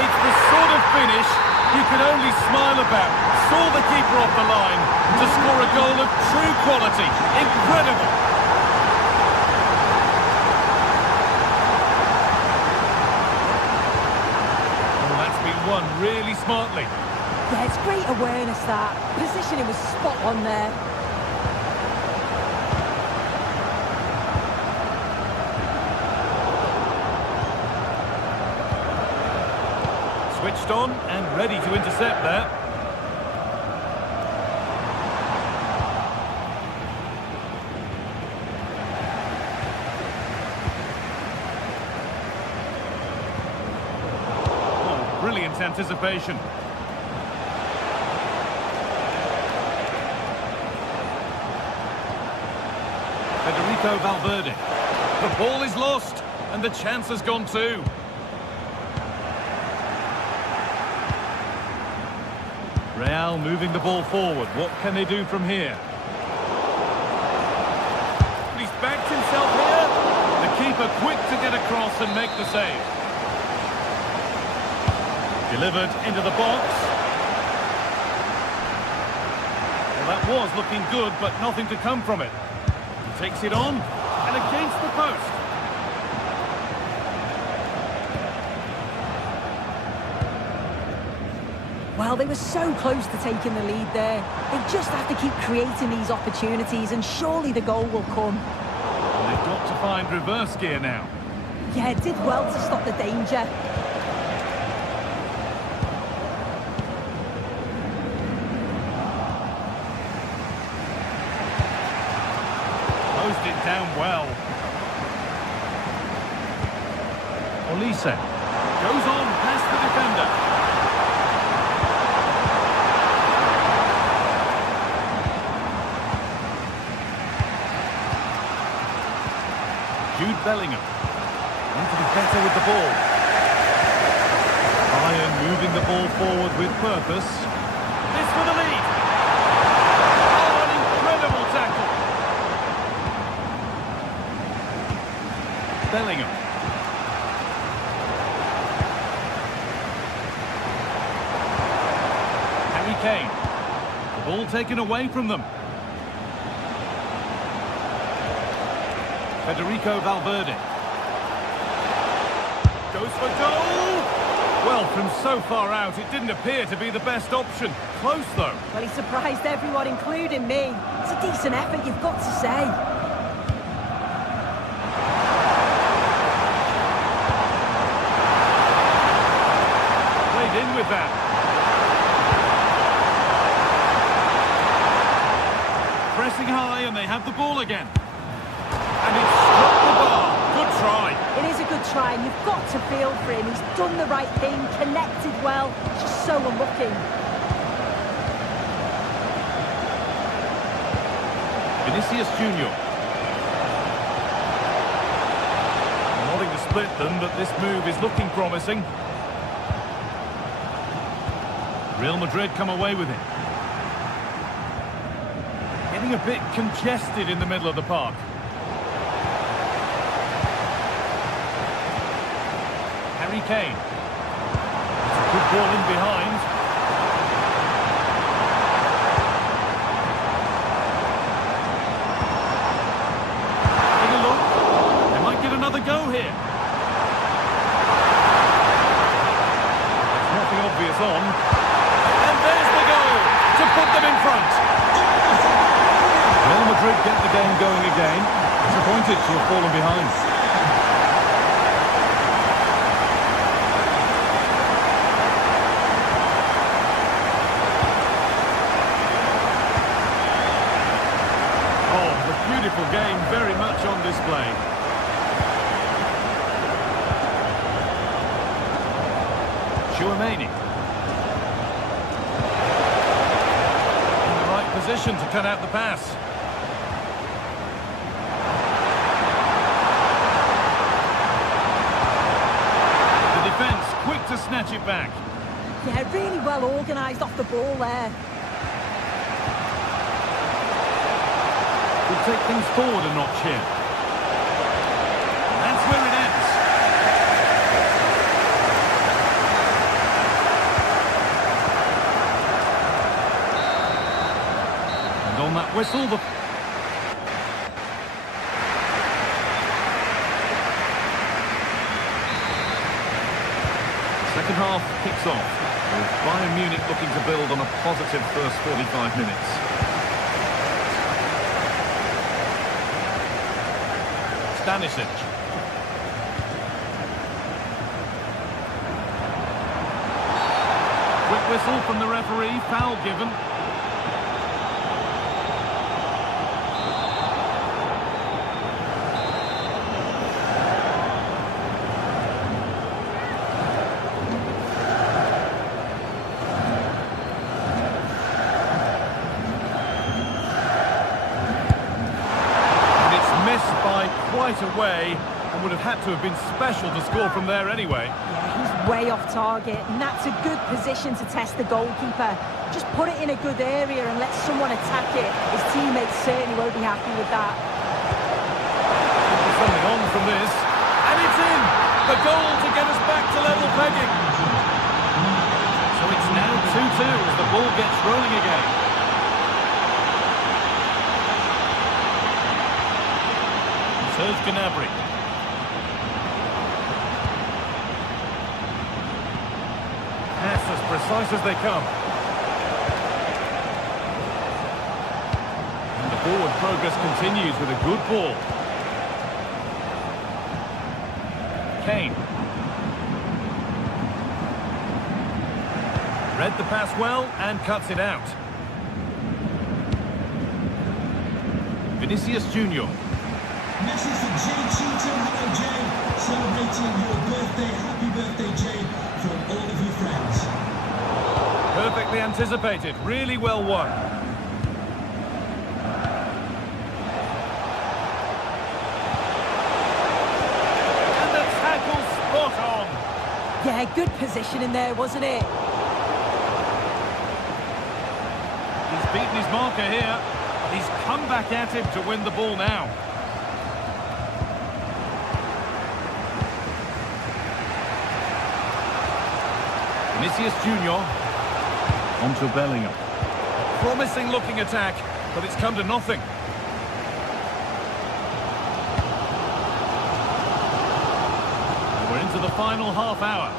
It's the sort of finish you can only smile about. Saw the keeper off the line to score a goal of true quality. Incredible. Oh, that's been won really smartly. Yeah, it's great awareness, that. Positioning was spot on there. Switched on and ready to intercept there. Oh, brilliant anticipation. Federico Valverde. The ball is lost, and the chance has gone too. Real moving the ball forward. What can they do from here? He's backed himself here. The keeper quick to get across and make the save. Delivered into the box. Well, that was looking good, but nothing to come from it. Takes it on, and against the post. Well, they were so close to taking the lead there. They just have to keep creating these opportunities, and surely the goal will come. And they've got to find reverse gear now. Yeah, did well to stop the danger. It down well. Olise goes on past the defender. Jude Bellingham need to be better with the ball. Bayern moving the ball forward with purpose. This for the lead. Oh, an incredible tackle. Bellingham. Harry Kane. The ball taken away from them. Federico Valverde. Goes for goal! Well, from so far out, it didn't appear to be the best option. Close, though. Well, he surprised everyone, including me. It's a decent effort, you've got to say. In with that. Pressing high, and they have the ball again. And it's struck the bar. Good try. It is a good try, and you've got to feel for him. He's done the right thing, connected well. Just so unlucky. Vinicius Junior. Wanting to split them, but this move is looking promising. Real Madrid come away with it. Getting a bit congested in the middle of the park. Kane. It's a good ball in behind. Take a look. They might get another go here. There's nothing obvious on. And there's the goal to put them in front. Real Madrid get the game going again. Disappointed to have fallen behind. Oh, the beautiful game very much on display. Chouameni. In the right position to cut out the pass. Quick to snatch it back. Yeah, really well organised off the ball there. Will take things forward a notch here. That's where it ends. And on that whistle, the... Second half kicks off, with Bayern Munich looking to build on a positive first 45 minutes. Stanisic. Quick whistle from the referee, foul given. Quite away, and would have had to have been special to score from there anyway. Yeah, he's way off target, and that's a good position to test the goalkeeper. Just put it in a good area and let someone attack it. His teammates certainly won't be happy with that. Something on from this, and it's in! The goal to get us back to level pegging. So it's now 2-2 as the ball gets rolling again. Here's Gnabry. Pass as precise as they come. And the forward progress continues with a good ball. Kane. Read the pass well and cuts it out. Vinicius Junior. Message for Jay Cheatham. Hello, Jay. Celebrating your birthday. Happy birthday, Jay, from all of your friends. Perfectly anticipated. Really well won. And the tackle spot on. Yeah, good position in there, wasn't it? He's beaten his marker here. He's come back at him to win the ball now. Vinicius Junior. On to Bellingham. Promising looking attack, but it's come to nothing. We're into the final half hour.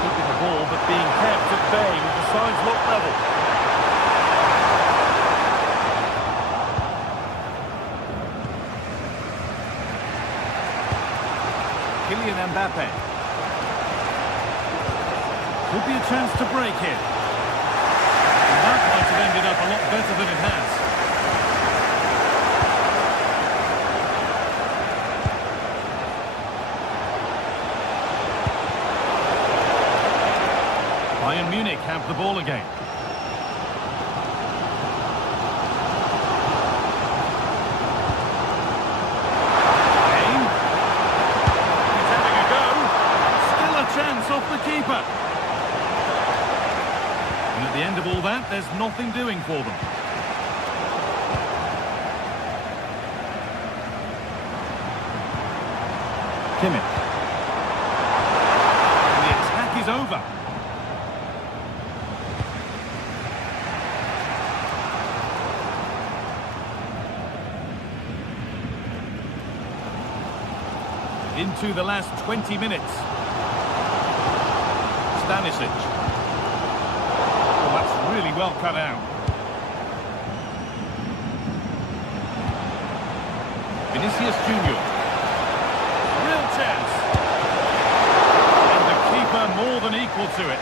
Keeping the ball, but being kept at bay with the sides look level. Kylian Mbappe. Could be a chance to break here. And that might have ended up a lot better than it has. Bayern Munich have the ball again. Kane. He's having a go. Still a chance off the keeper. And at the end of all that, there's nothing doing for them. Kimmich. And the attack is over. Into the last 20 minutes. Stanisic. Oh, that's really well cut out. Vinicius Junior. Real chance. And the keeper more than equal to it.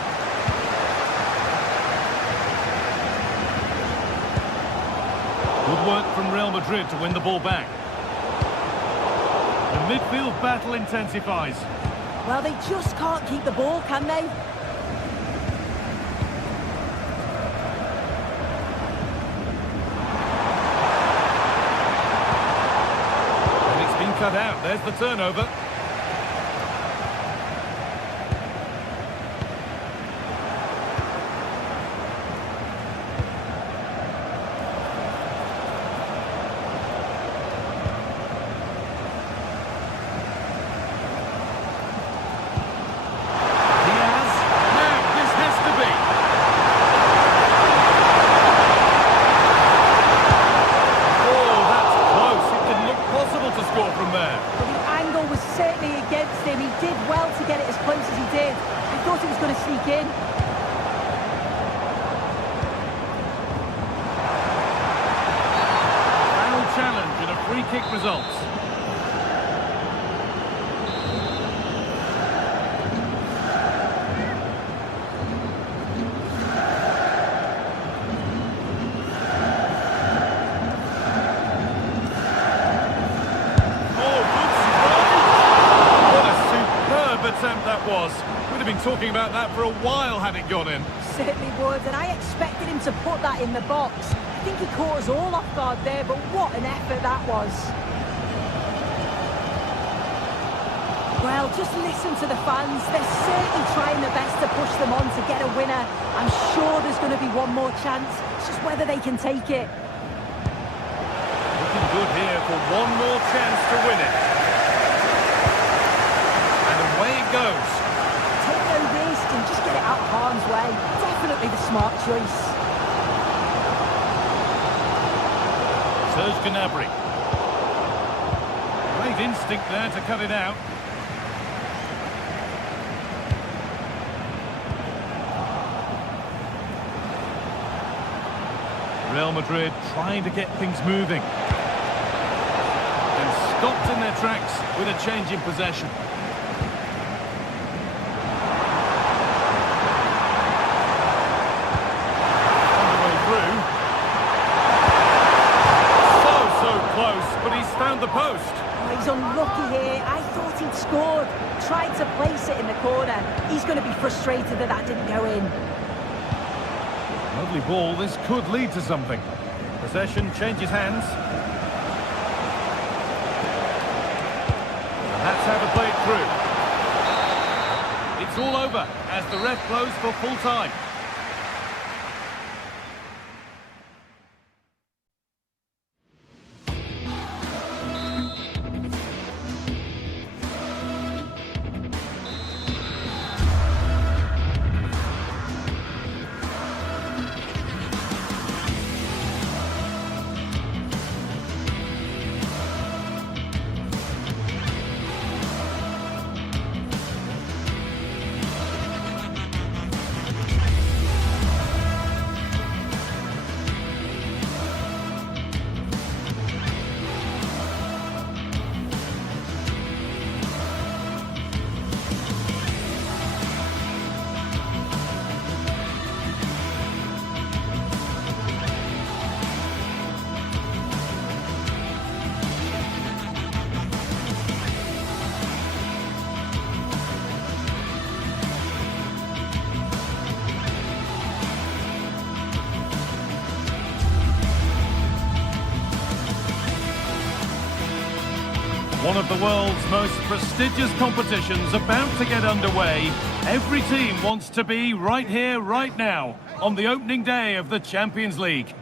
Good work from Real Madrid to win the ball back. The midfield battle intensifies. Well, they just can't keep the ball, can they? And it's been cut out. There's the turnover. Free kick results. Attempt that was. We'd have been talking about that for a while had it gone in. Certainly would, and I expected him to put that in the box. I think he caught us all off guard there, but what an effort that was. Well, just listen to the fans. They're certainly trying their best to push them on to get a winner. I'm sure there's going to be one more chance. It's just whether they can take it. Looking good here for one more chance to win it. Away it goes. Take no risk and just get it out of harm's way. Definitely the smart choice. Serge Gnabry. Great instinct there to cut it out. Real Madrid trying to get things moving. And stopped in their tracks with a change in possession. Found the post. Oh, he's unlucky here. I thought he'd scored. Tried to place it in the corner. He's going to be frustrated that that didn't go in. Lovely ball. This could lead to something. Possession changes hands. And that's how to play it through. It's all over as the ref blows for full time. One of the world's most prestigious competitions about to get underway. Every team wants to be right here, right now, on the opening day of the Champions League.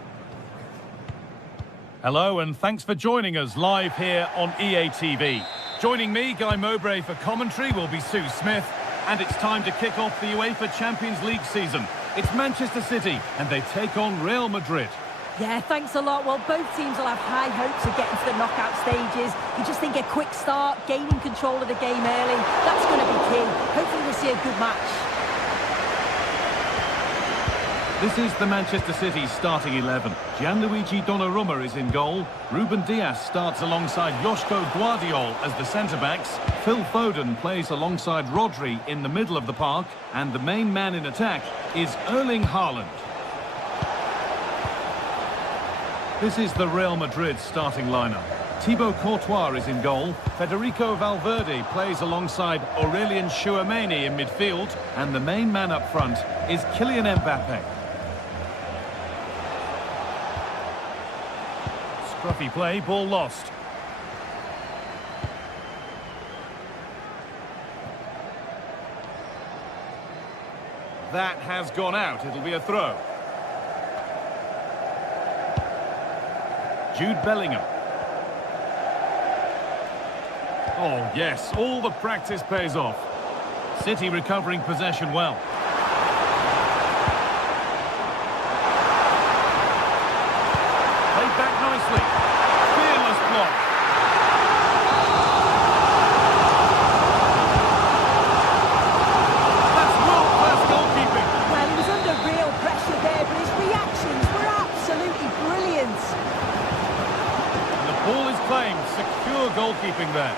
Hello and thanks for joining us live here on EA TV. Joining me, Guy Mowbray, for commentary will be Sue Smith. And it's time to kick off the UEFA Champions League season. It's Manchester City, and they take on Real Madrid. Yeah, thanks a lot. Well, both teams will have high hopes of getting to the knockout stages. You just think a quick start, gaining control of the game early, that's going to be key. Hopefully we'll see a good match. This is the Manchester City starting 11. Gianluigi Donnarumma is in goal. Ruben Dias starts alongside Joško Guardiol as the centre-backs. Phil Foden plays alongside Rodri in the middle of the park. And the main man in attack is Erling Haaland. This is the Real Madrid starting lineup. Thibaut Courtois is in goal. Federico Valverde plays alongside Aurelien Tchouameni in midfield. And the main man up front is Kylian Mbappe. Scruffy play, ball lost. That has gone out. It'll be a throw. Jude Bellingham. Oh, yes, all the practice pays off. City recovering possession well. Played back nicely. Fearless block. That's world-class goalkeeping. Well, he was under real pressure there, but his reactions were absolutely brilliant. Ball is claimed. Secure goalkeeping there.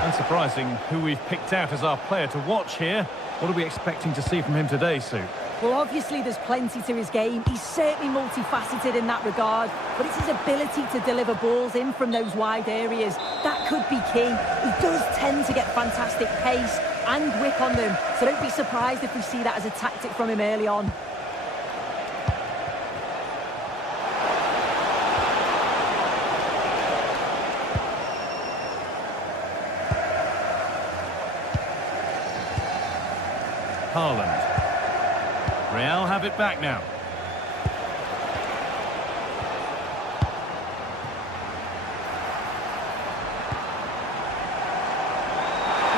Unsurprising who we've picked out as our player to watch here. What are we expecting to see from him today, Sue? Well, obviously there's plenty to his game. He's certainly multifaceted in that regard, but it's his ability to deliver balls in from those wide areas. That could be key. He does tend to get fantastic pace and whip on them, so don't be surprised if we see that as a tactic from him early on. Haaland. Real have it back now.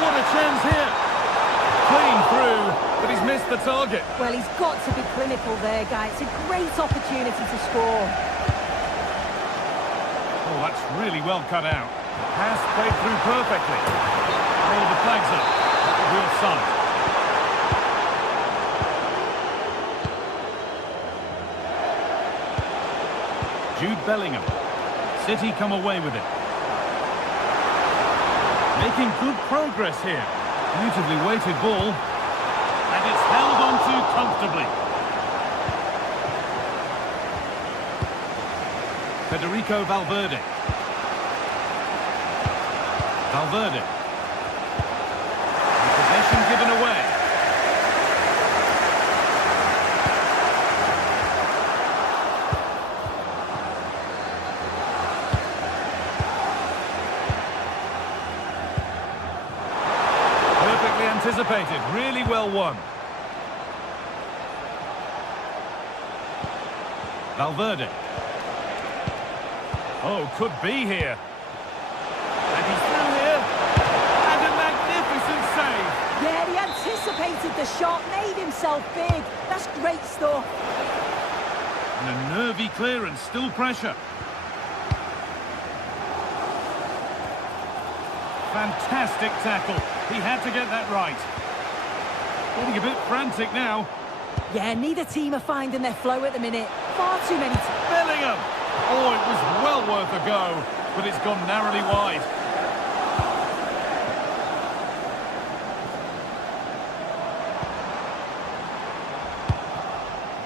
What a chance here. Clean through, but he's missed the target. Well, he's got to be clinical there, guys. It's a great opportunity to score. Oh, that's really well cut out. Pass played through perfectly. Oh, the flag's up. Real side. Jude Bellingham. City come away with it. Making good progress here. Beautifully weighted ball. And it's held on to comfortably. Federico Valverde. Valverde. And possession given away. Anticipated, really well won. Valverde. Oh, could be here. And he's through here. And a magnificent save. Yeah, he anticipated the shot, made himself big. That's great stuff. And a nervy clearance, still pressure. Fantastic tackle. He had to get that right. Getting a bit frantic now. Yeah, neither team are finding their flow at the minute. Far too many. Bellingham! Oh, it was well worth a go, but it's gone narrowly wide.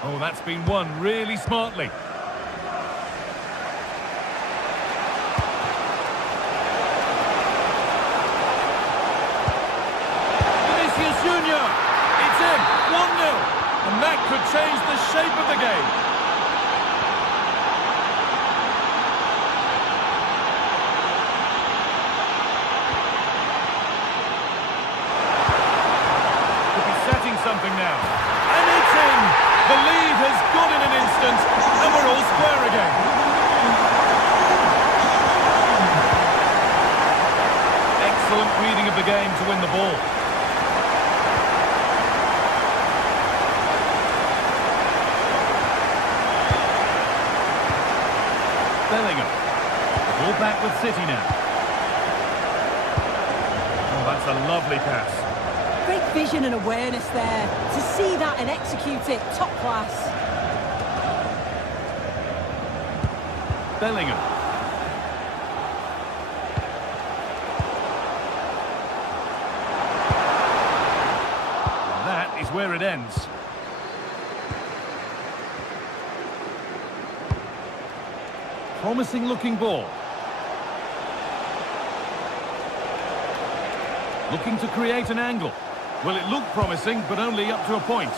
Oh, that's been won really smartly. It's in, 1-0, and that could change the shape of the game. Could be setting something now, and it's in. The lead has gone in an instant, and we're all square again. to win the ball. Bellingham. Ball back with City now. Oh, that's a lovely pass. Great vision and awareness there. To see that and execute it, top class. Bellingham. And that is where it ends. Promising looking ball. Looking to create an angle. Well, it looked promising, but only up to a point.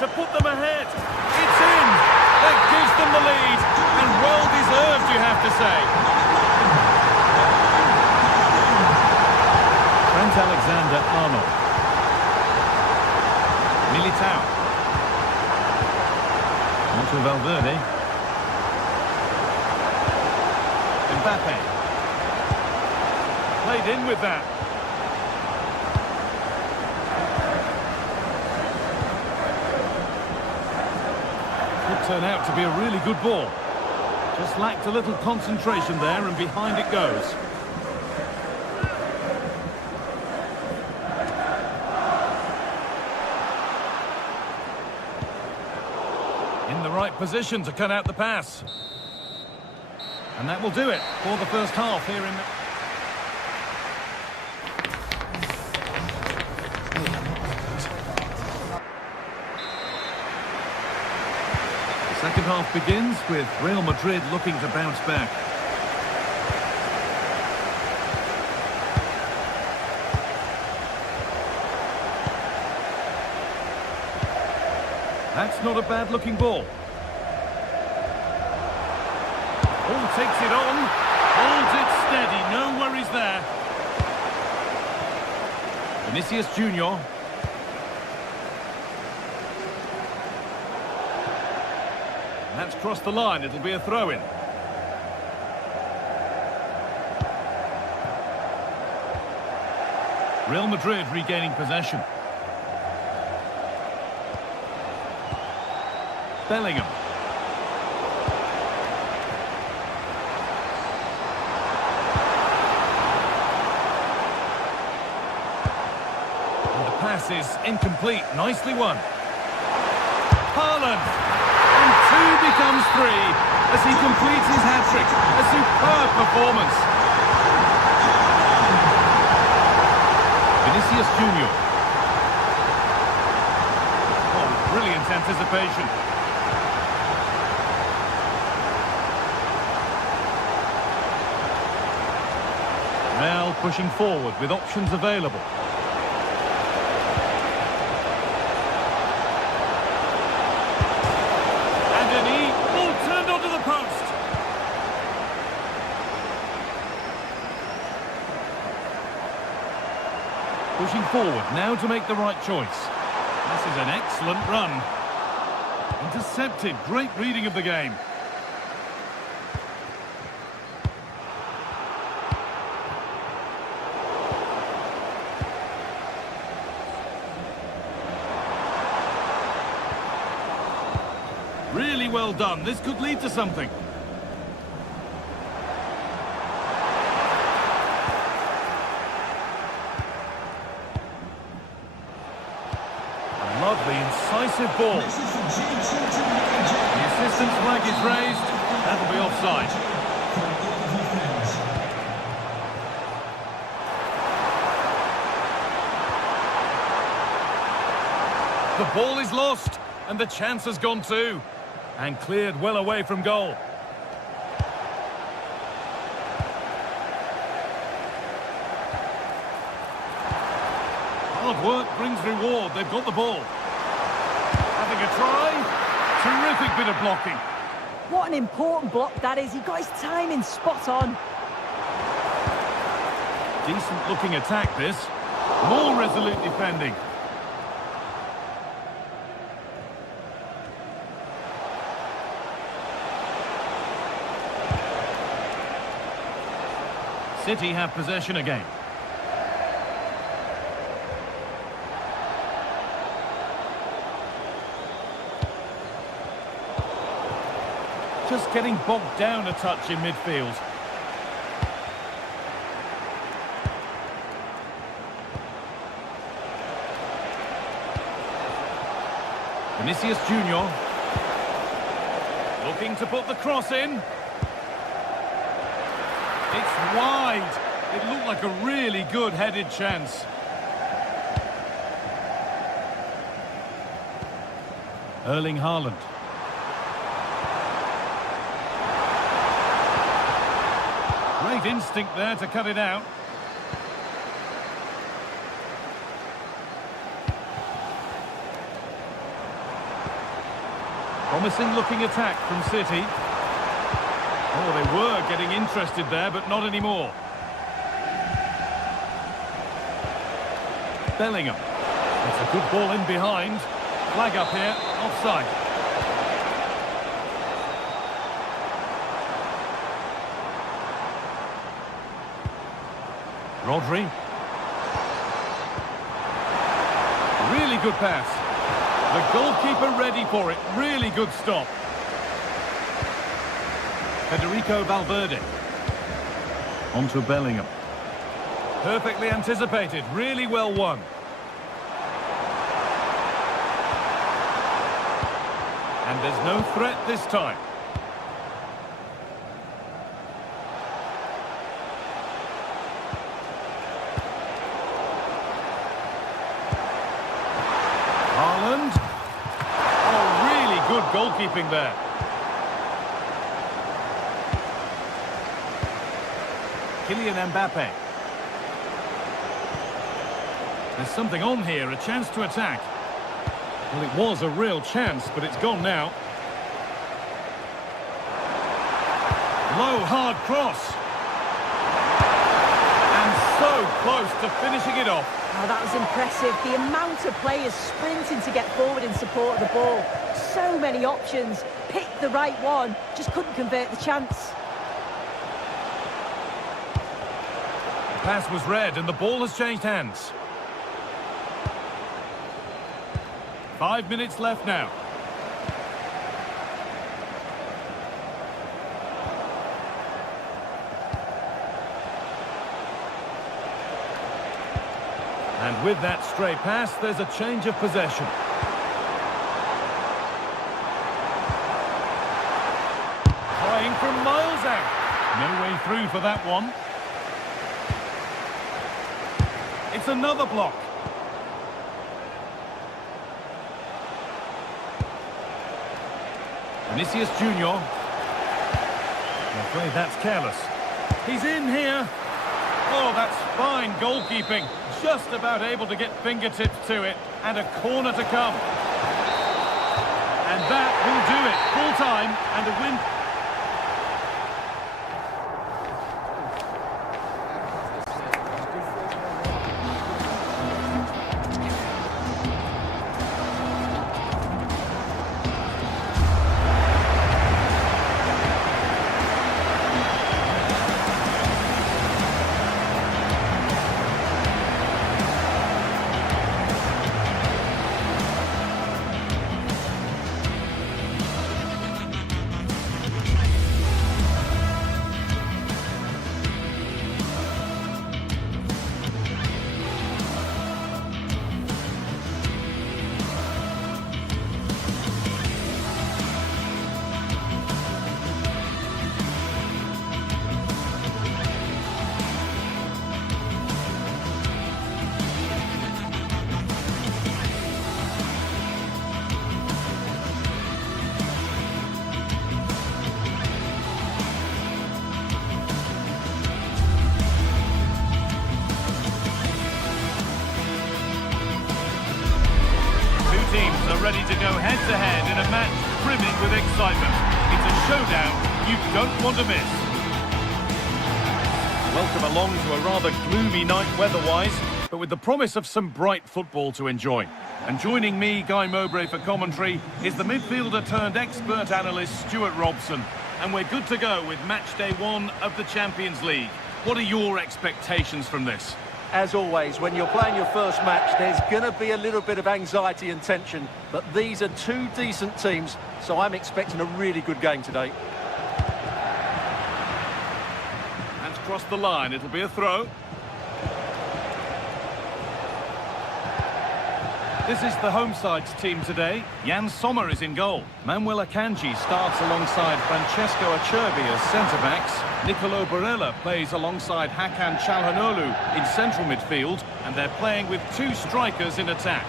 To put them ahead. It's in! That gives them the lead. And well deserved, you have to say. Trent Alexander-Arnold. Militao. On to Valverde. Fenbache. Played in with that. Could turn out to be a really good ball. Just lacked a little concentration there, and behind it goes. In the right position to cut out the pass. And that will do it for the first half here in... The second half begins with Real Madrid looking to bounce back. That's not a bad-looking ball. Oh, takes it on. Holds it steady. No worries there. Vinicius Junior. That's crossed the line. It'll be a throw-in. Real Madrid regaining possession. Bellingham. And the pass is incomplete. Nicely won. Haaland. And 2 becomes 3 as he completes his hat-trick. A superb performance. Vinicius Junior. Oh, brilliant anticipation. Now pushing forward with options available. And an ball turned onto the post. Pushing forward now to make the right choice. This is an excellent run. Intercepted. Great reading of the game. Really well done. This could lead to something. A lovely, incisive ball. The assistant's flag is raised. That'll be offside. The ball is lost, and the chance has gone too. And cleared well away from goal. Hard work brings reward. They've got the ball. Having a try. Terrific bit of blocking. What an important block that is. He got his timing spot on. Decent looking attack this. More resolute defending. City have possession again. Just getting bogged down a touch in midfield. Vinicius Junior. Looking to put the cross in. It's wide. It looked like a really good headed chance. Erling Haaland. Great instinct there to cut it out. Promising looking attack from City. Oh, they were getting interested there, but not anymore. Bellingham. It's a good ball in behind. Flag up here, offside. Rodri. Really good pass. The goalkeeper ready for it. Really good stop. Federico Valverde. On to Bellingham. Perfectly anticipated. Really well won. And there's no threat this time. Haaland. Oh, really good goalkeeping there. Kylian Mbappe. There's something on here, a chance to attack. Well, it was a real chance, but it's gone now. Low, hard cross. And so close to finishing it off. Oh, that was impressive. The amount of players sprinting to get forward in support of the ball. So many options. Picked the right one, just couldn't convert the chance. The pass was read and the ball has changed hands. 5 minutes left now. And with that stray pass, there's a change of possession. Trying from miles out. No way through for that one. It's another block. Vinicius Junior. I'm afraid that's careless. He's in here. Oh, that's fine goalkeeping. Just about able to get fingertips to it. And a corner to come. And that will do it. Full time and a win. Ready to go head-to-head in a match brimming with excitement. It's a showdown you don't want to miss. Welcome along to a rather gloomy night weather-wise, but with the promise of some bright football to enjoy. And joining me, Guy Mowbray, for commentary is the midfielder-turned-expert analyst Stuart Robson. And we're good to go with match day 1 of the Champions League. What are your expectations from this? As always, when you're playing your first match, there's going to be a little bit of anxiety and tension. But these are two decent teams, so I'm expecting a really good game today. And cross the line, it'll be a throw. This is the home side's team today. Jan Sommer is in goal. Manuel Akanji starts alongside Francesco Acerbi as centre-backs. Nicolo Barella plays alongside Hakan Çalhanoğlu in central midfield, and they're playing with two strikers in attack.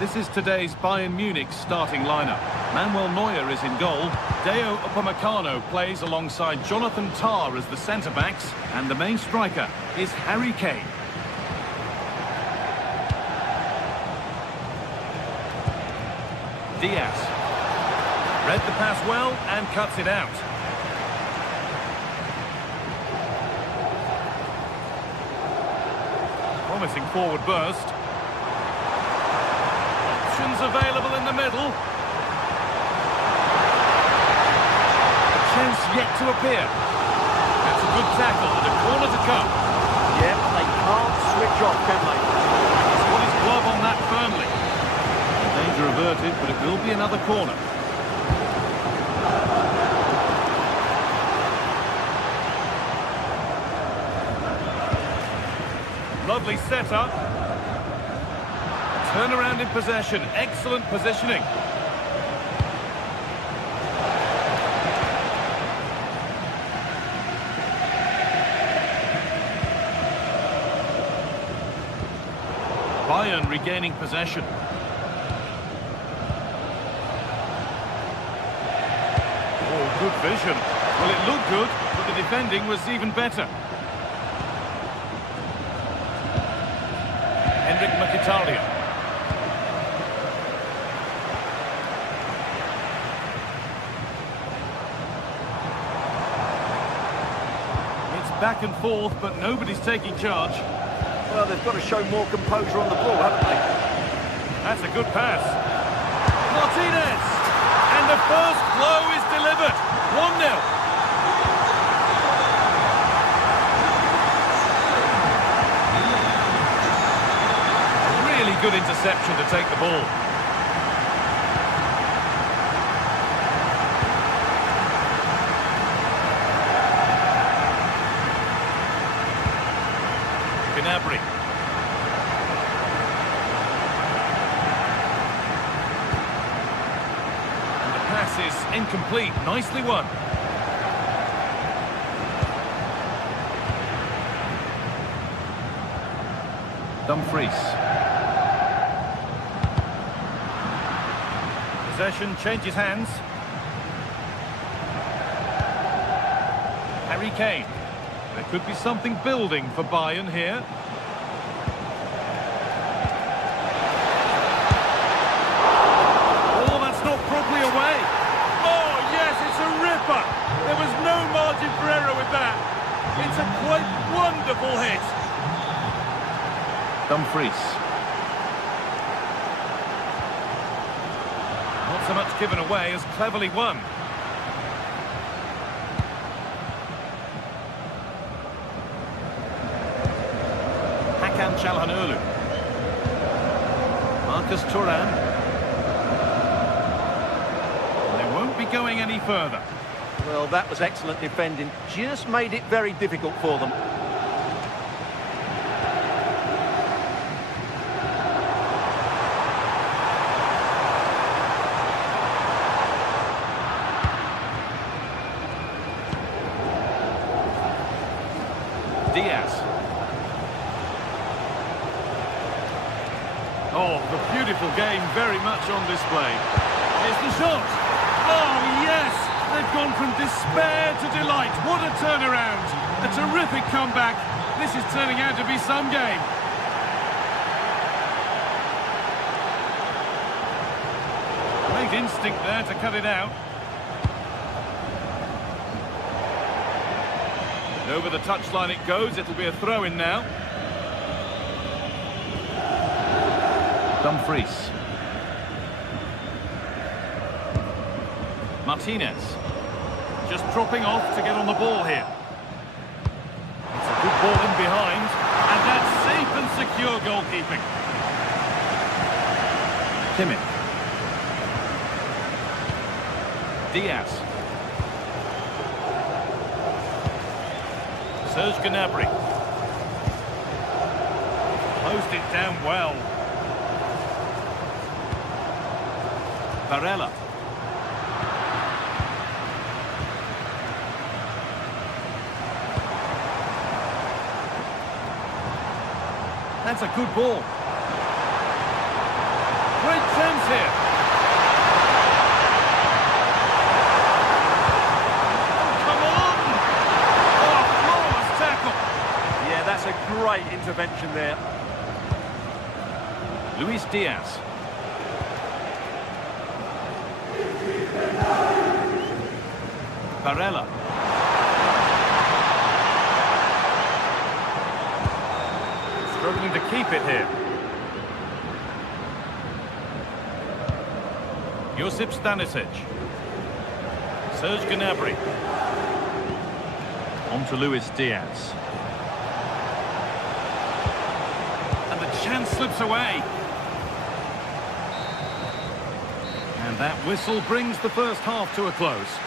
This is today's Bayern Munich starting lineup. Manuel Neuer is in goal. Deo Upamecano plays alongside Jonathan Tah as the centre-backs, and the main striker is Harry Kane. Diaz. Read the pass well and cuts it out. Promising forward burst. Options available in the middle. A chance yet to appear. That's a good tackle and a corner to come. Yeah, but they can't switch off, can they? He's got his glove on that firmly. Danger averted, but it will be another corner. Lovely setup. Turnaround in possession. Excellent positioning. Bayern regaining possession. Oh, good vision. Well, it looked good, but the defending was even better. Mkhitaryan. It's back and forth, but nobody's taking charge. Well, they've got to show more composure on the ball, haven't they? That's a good pass. Martinez! And the first blow is delivered. 1-0. Good interception to take the ball. Gnabry. And the pass is incomplete. Nicely won. Dumfries. Possession changes hands. Harry Kane. There could be something building for Bayern here. Oh, that's not properly away. Oh, yes, it's a ripper. There was no margin for error with that. It's a quite wonderful hit. Dumfries. Not so much given away as cleverly won. Hakan Çalhanoğlu. Marcus Thuram. They won't be going any further. Well, that was excellent defending. Just made it very difficult for them. Diaz. Oh, the beautiful game very much on display. Here's the shot. Oh, yes! They've gone from despair to delight. What a turnaround. A terrific comeback. This is turning out to be some game. Great instinct there to cut it out. Over the touchline it goes. It'll be a throw-in now. Dumfries. Martinez. Just dropping off to get on the ball here. It's a good ball in behind, and that's safe and secure goalkeeping. Kimmich. Diaz. Serge Gnabry. Closed it down well. Varela. That's a good ball. Great chance here. Come on! Oh, flawless tackle. Yeah, that's a great intervention there. Luis Diaz. Varela. Struggling to keep it here. Josip Stanisic. Serge Gnabry. On to Luis Diaz. And the chance slips away. And that whistle brings the first half to a close.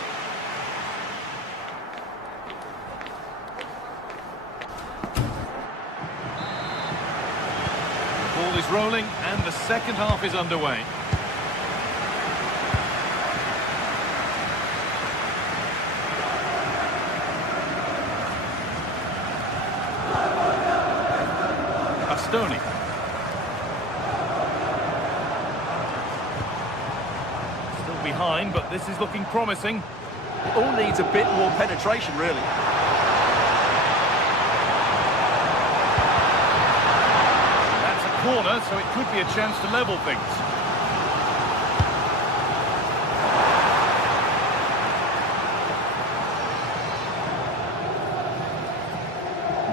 The ball is rolling and the second half is underway. Bastoni. Still behind, but this is looking promising. All needs a bit more penetration, really. That's a corner, so it could be a chance to level things.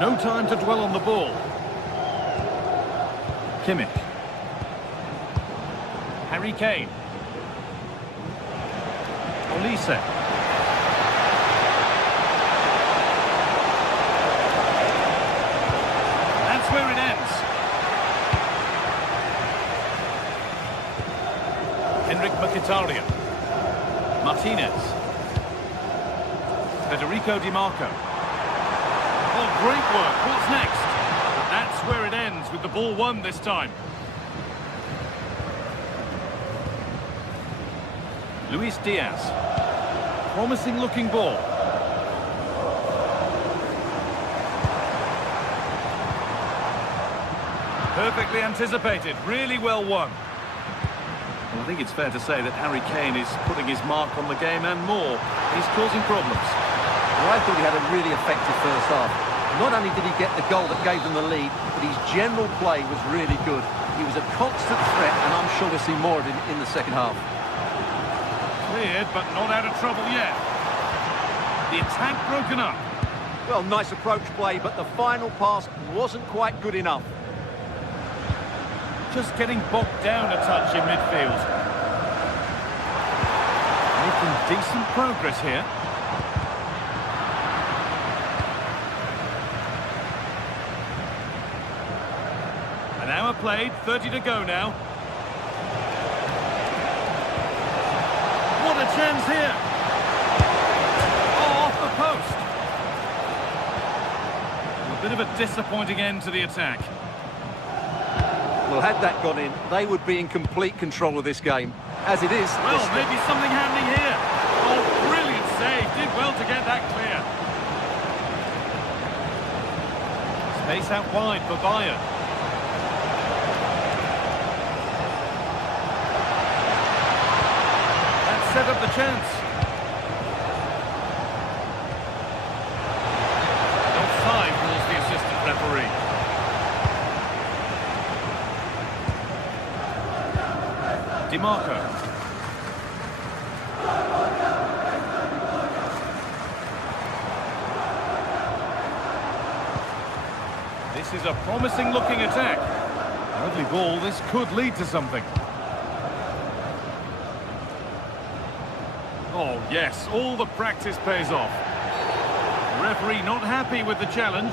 No time to dwell on the ball. Kimmich. Harry Kane. Olise. That's where it ends. Henrik Mkhitaryan. Martinez. Federico Di Marco. Oh, great work. What's next? That's where it ends, with the ball won this time. Luis Diaz. Promising looking ball. Perfectly anticipated, really well won. Well, I think it's fair to say that Harry Kane is putting his mark on the game and more. He's causing problems. Well, I thought he had a really effective first half. Not only did he get the goal that gave them the lead, but his general play was really good. He was a constant threat, and I'm sure we'll see more of him in the second half. Cleared, but not out of trouble yet. The attack broken up. Well, nice approach play, but the final pass wasn't quite good enough. Just getting bogged down a touch in midfield. Making decent progress here. An hour played, 30 to go now. What a chance here! Oh, off the post! A bit of a disappointing end to the attack. Well, had that gone in, they would be in complete control of this game. As it is... Well, maybe something happening here. Oh, brilliant save. Did well to get that clear. Space out wide for Bayern. That set up the chance. Offside rules the assistant referee. Di Marco. This is a promising looking attack. Lovely ball, this could lead to something. Oh, yes, all the practice pays off. The referee not happy with the challenge.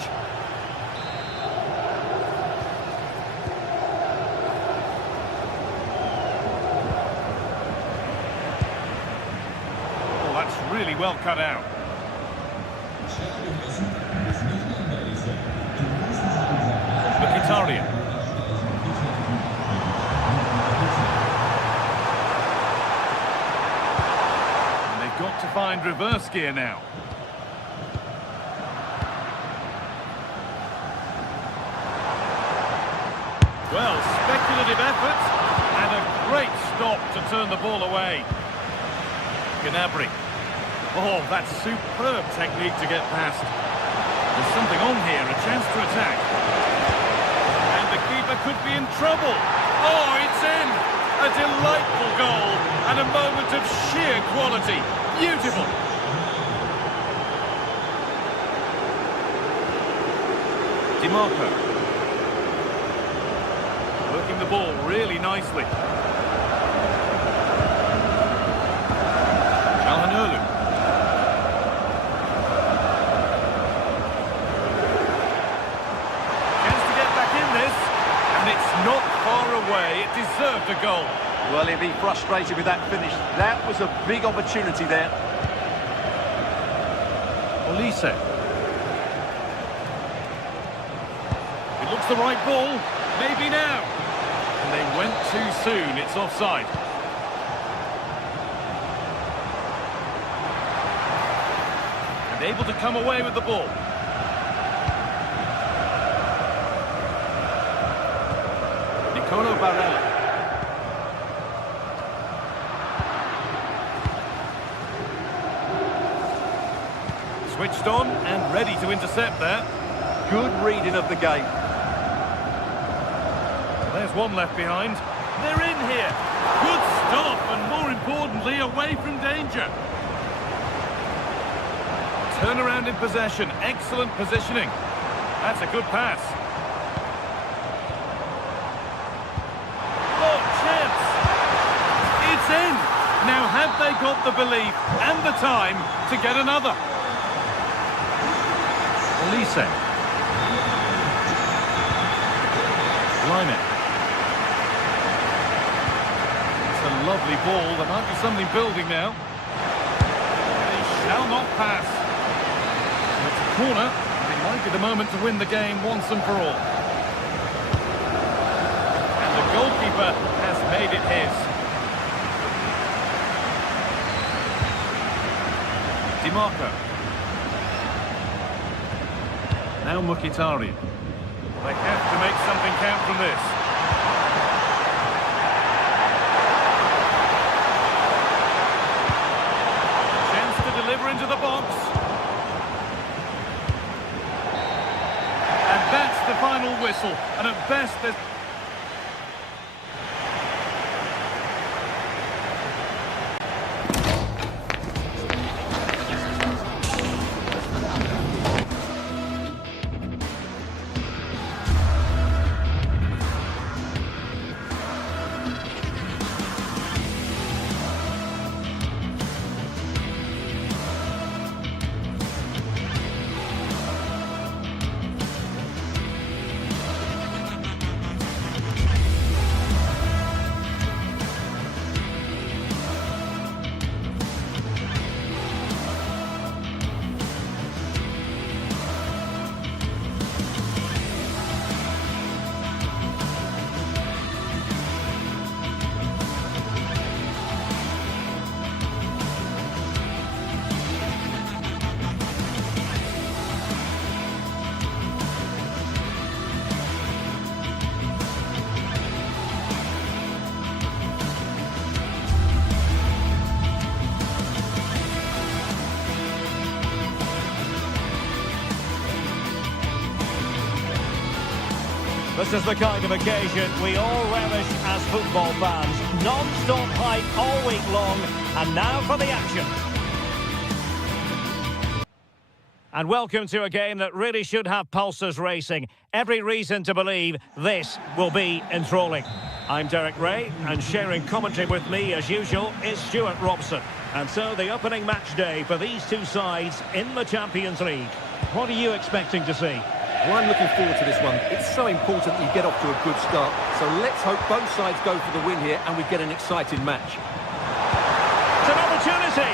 Oh, that's really well cut out. Mkhitaryan. Got to find reverse gear now. Well, speculative effort and a great stop to turn the ball away. Gnabry. Oh, that's superb technique to get past. There's something on here, a chance to attack. And the keeper could be in trouble. Oh, it's in! A delightful goal and a moment of sheer quality. Beautiful. DiMarco. Working the ball really nicely. Calhanoglu. Chance to get back in this. And it's not far away. It deserved a goal. Well, he'll be frustrated with that finish. That was a big opportunity there. Olise. It looks the right ball. Maybe now. And they went too soon. It's offside. And able to come away with the ball. Nicolo Barella. Switched on and ready to intercept there. Good reading of the game. There's one left behind. They're in here. Good stop and more importantly away from danger. Turnaround in possession. Excellent positioning. That's a good pass. Oh, chance. It's in. Now have they got the belief and the time to get another? Olise. Climax. It's a lovely ball. There might be something building now. They shall not pass. And it's a corner. It might be the moment to win the game once and for all. And the goalkeeper has made it his. DiMarco. Now Mkhitaryan. They have to make something count from this. Chance to deliver into the box. And that's the final whistle. And at best, there's... This is the kind of occasion we all relish as football fans. Non-stop hype all week long, and now for the action. And welcome to a game that really should have pulses racing. Every reason to believe this will be enthralling. I'm Derek Ray, and sharing commentary with me, as usual, is Stuart Robson. And so, the opening match day for these two sides in the Champions League. What are you expecting to see? Well, I'm looking forward to this one. It's so important that you get off to a good start. So let's hope both sides go for the win here and we get an exciting match. It's an opportunity.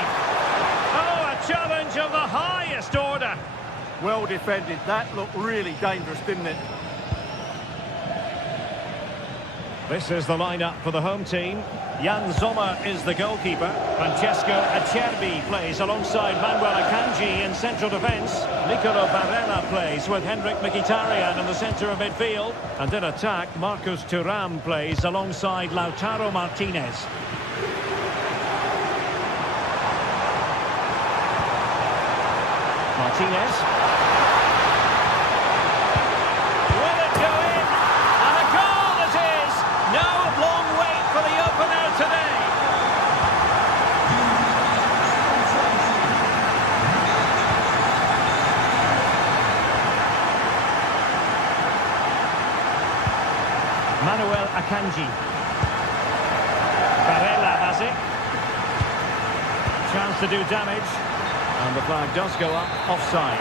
Oh, a challenge of the highest order. Well defended. That looked really dangerous, didn't it? This is the lineup for the home team. Jan Sommer is the goalkeeper. Francesco Acerbi plays alongside Manuel Akanji in central defence. Nicolo Barella plays with Henrik Mkhitaryan in the centre of midfield. And in attack, Marcus Thuram plays alongside Lautaro Martinez. Martinez. Will it go in? And a goal it is! No long wait for the opener today. Manuel Akanji. Barella has it. Chance to do damage. And the flag does go up, offside.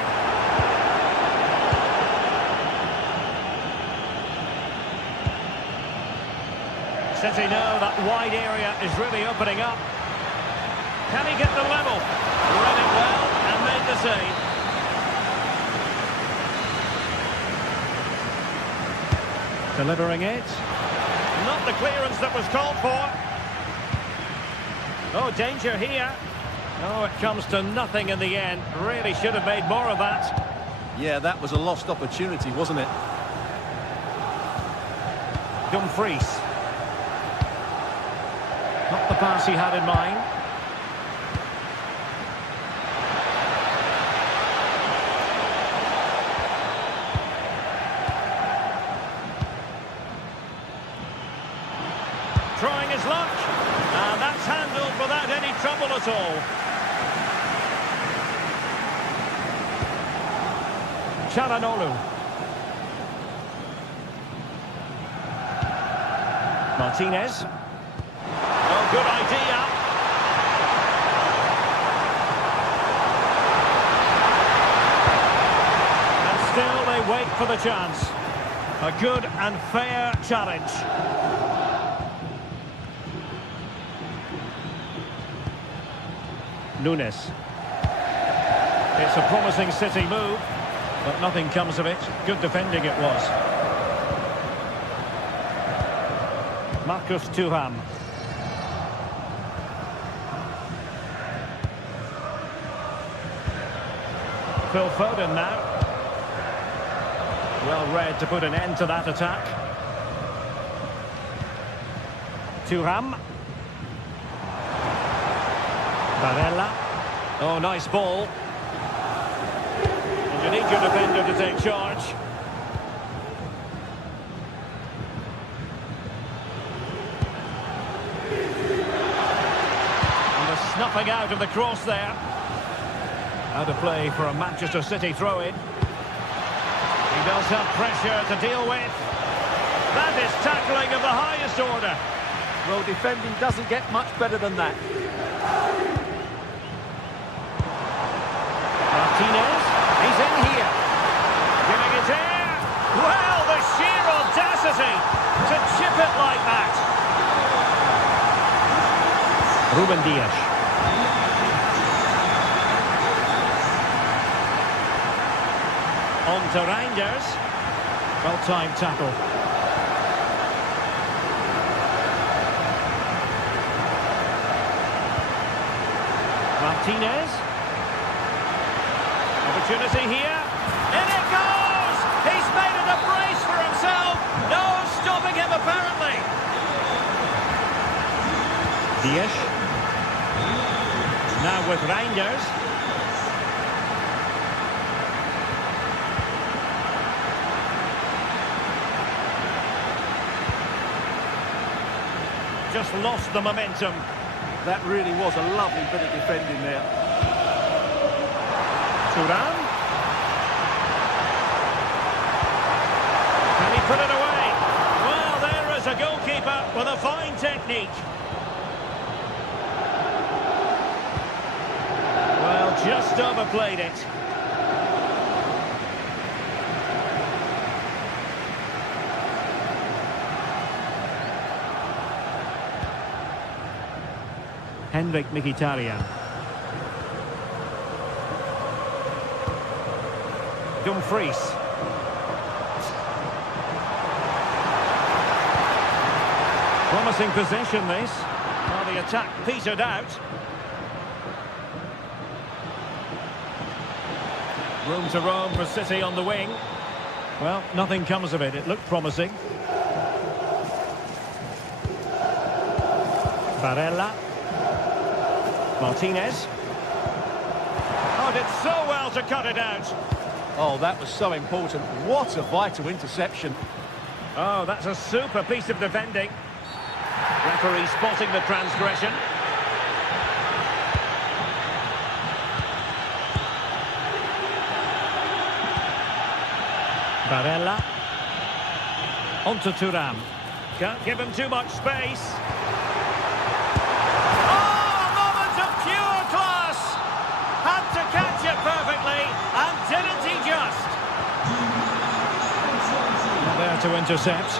City know that wide area is really opening up. Can he get the level? Read it well and made the save. Delivering it. Not the clearance that was called for. Oh, danger here. Oh, it comes to nothing in the end. Really should have made more of that. Yeah, that was a lost opportunity, wasn't it? Dumfries. Not the pass he had in mind. Trying his luck. And that's handled without any trouble at all. Çalhanoğlu. Martinez. Oh, good idea. And still they wait for the chance. A good and fair challenge. Nunes. It's a promising City move, but nothing comes of it. Good defending it was. Marcus Thuram. Phil Foden now. Well read to put an end to that attack. Thuram. Barella. Oh, nice ball. And you need your defender to take charge. And the snuffing out of the cross there. Out of play for a Manchester City throw-in. He does have pressure to deal with. That is tackling of the highest order. Well, defending doesn't get much better than that. Martinez, he's in here. Giving it air. Well, the sheer audacity to chip it like that. Ruben Dias. On to Reinders. Well-timed tackle. Martinez. Opportunity here. In it goes! He's made it a brace for himself. No stopping him, apparently. Dias. Now with Reinders. Just lost the momentum. That really was a lovely bit of defending there. Thuram. Can he put it away? Well, there is a goalkeeper with a fine technique. Well, just overplayed it. Mkhitaryan. Dumfries. Promising possession this. Well, the attack petered out. Room to roam for City on the wing. Well, nothing comes of it. It looked promising. Barella. Martinez. Oh, did so well to cut it out. Oh, that was so important. What a vital interception. Oh, that's a super piece of defending. Referee spotting the transgression. Barella. On to Thuram. Can't give him too much space. Perfectly, and didn't he just? Not there to intercept.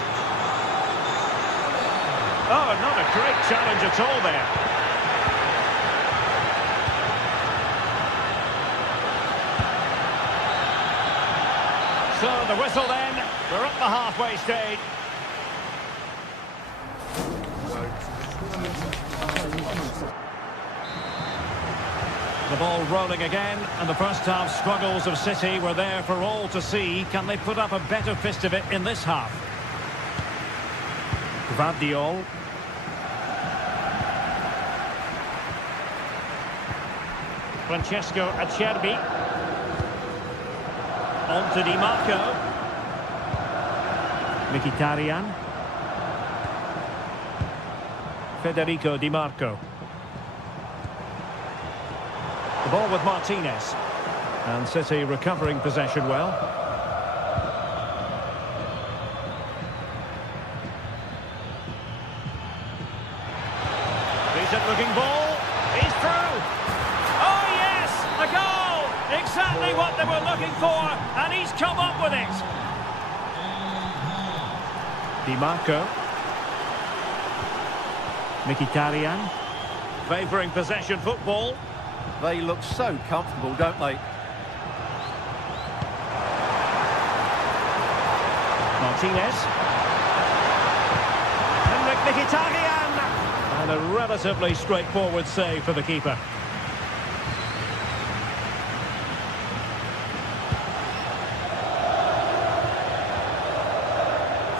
Oh, not a great challenge at all there. So the whistle then, we're at the halfway stage. The ball rolling again, and the first half struggles of City were there for all to see. Can they put up a better fist of it in this half? Gvardiol. Francesco Acerbi. On to Di Marco. Mkhitaryan. Federico Di Marco. The ball with Martinez. And City recovering possession well. Decent looking ball. He's through. Oh yes! A goal! Exactly what they were looking for. And he's come up with it. Di Marco. Mkhitaryan. Favouring possession football. They look so comfortable, don't they? Martinez. Mkhitaryan. And a relatively straightforward save for the keeper.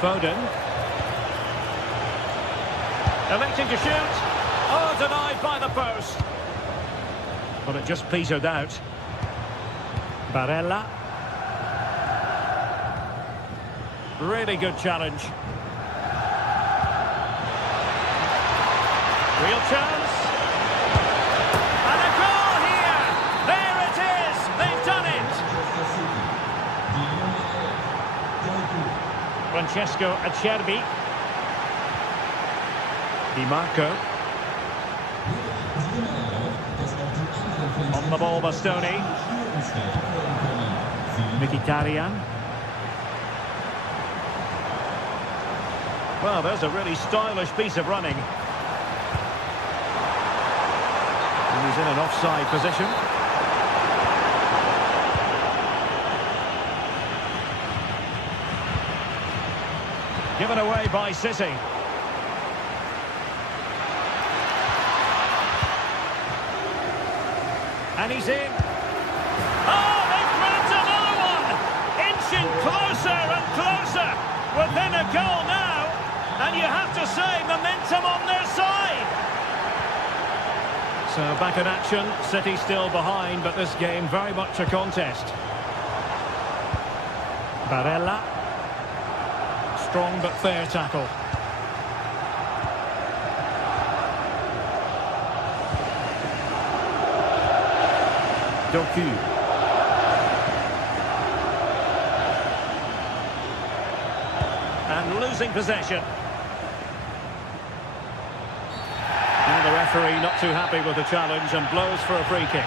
Foden. Electing to shoot. Oh, denied by the post. But it just petered out. Barella. Really good challenge. Real chance. And a goal here. There it is. They've done it. Francesco Acerbi. Di Marco. On the ball, Bastoni. Mkhitaryan. Well, there's a really stylish piece of running. And he's in an offside position. Given away by City. And he's in. Oh, they've grabbed another one! Inching closer and closer. Within a goal now. And you have to say, momentum on their side. So back in action. City still behind, but this game very much a contest. Barella. Strong but fair tackle. Doku. And losing possession. referee not too happy with the challenge and blows for a free kick.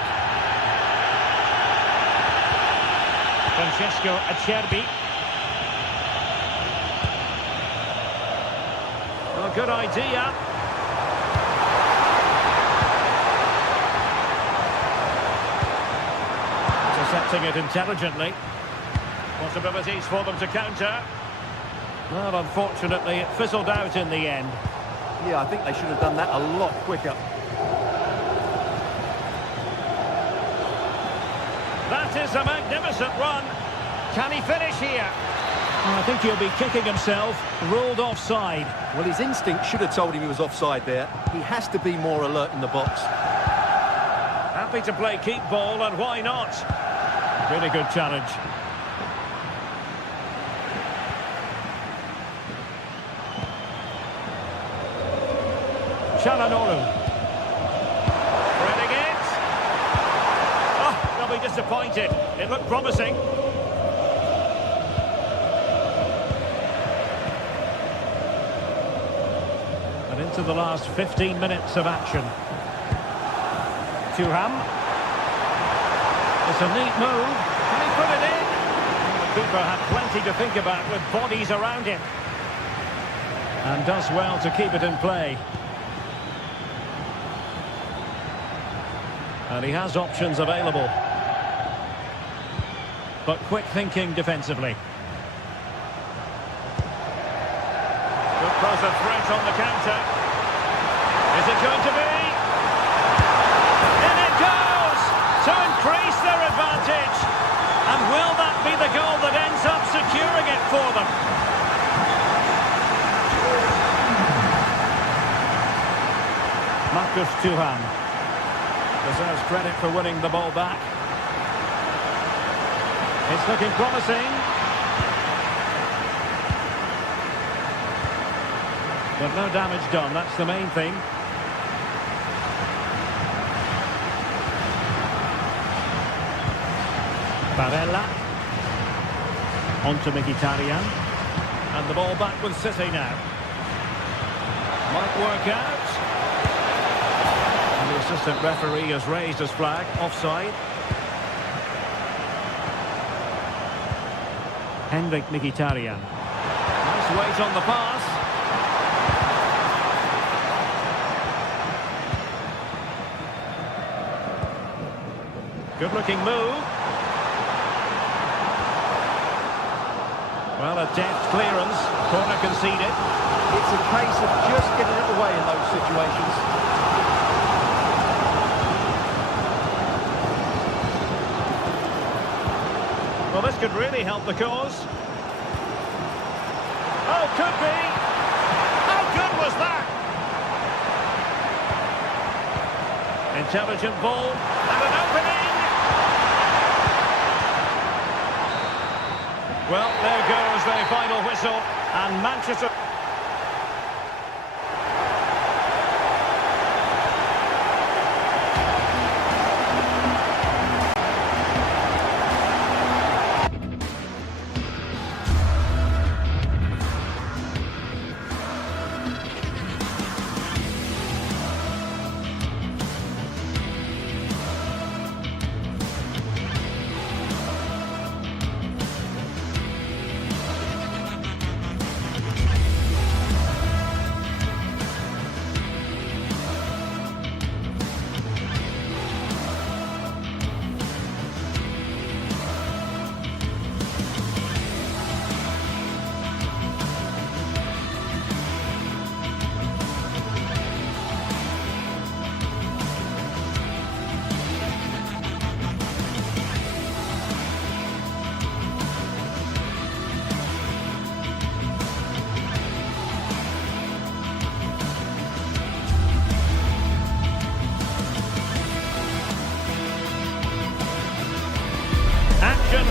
Francesco Acerbi. Well, good idea. Intercepting it intelligently. Possibilities for them to counter. Well, unfortunately, it fizzled out in the end. Yeah, I think they should have done that a lot quicker. That is a magnificent run. Can he finish here? I think he'll be kicking himself. Ruled offside. Well, his instinct should have told him he was offside there. He has to be more alert in the box. Happy to play keep ball, and why not? Really good challenge. Çalhanoğlu. Threading it. Oh, they'll be disappointed. It looked promising. And into the last 15 minutes of action. Thuram. It's a neat move. Can he put it in? The keeper had plenty to think about with bodies around him. And does well to keep it in play. And he has options available. But quick thinking defensively. Could pose a threat on the counter. Is it going to be? In it goes! To increase their advantage. And will that be the goal that ends up securing it for them? Marcus Thuram deserves credit for winning the ball back. It's looking promising. But no damage done, that's the main thing. Barella. On to Mkhitaryan. And the ball back with City now. Might work out. And the assistant referee has raised his flag. Offside. Henrik Mkhitaryan. Nice weight on the pass. Good looking move. Well, a deft clearance. Corner conceded. It's a case of just getting it away in those situations. Well, this could really help the cause. Oh, could be. How good was that? Intelligent ball and an opening. Well, there goes the final whistle, and Manchester...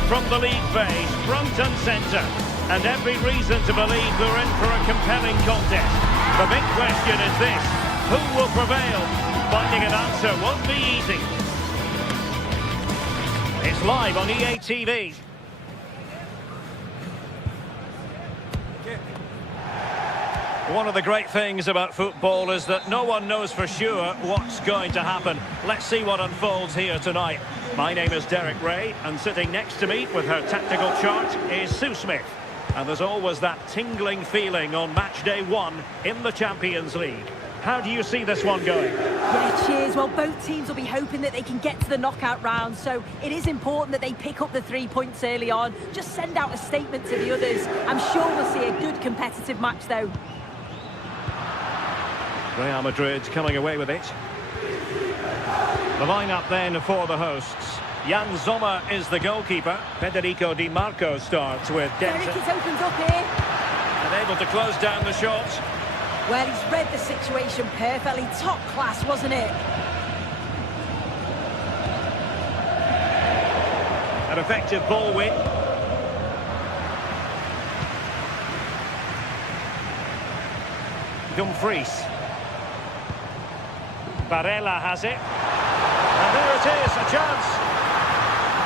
From the league phase, front and centre, and every reason to believe we're in for a compelling contest. The big question is this: who will prevail? Finding an answer won't be easy. It's live on EA TV. One of the great things about football is that no one knows for sure what's going to happen. Let's see what unfolds here tonight. My name is Derek Ray, and sitting next to me with her tactical chart is Sue Smith. And there's always that tingling feeling on match day 1 in the Champions League. How do you see this one going? Yeah, cheers. Well, both teams will be hoping that they can get to the knockout round, so it is important that they pick up the 3 points early on. Just send out a statement to the others. I'm sure we'll see a good competitive match, though. Real Madrid coming away with it. The lineup then for the hosts. Jan Sommer is the goalkeeper. Federico Di Marco starts with Derek, Denton. it opens up here. And able to close down the shot. Well, he's read the situation perfectly. Top class, wasn't it? An effective ball win. Dumfries. Barella has it. And there it is, a chance.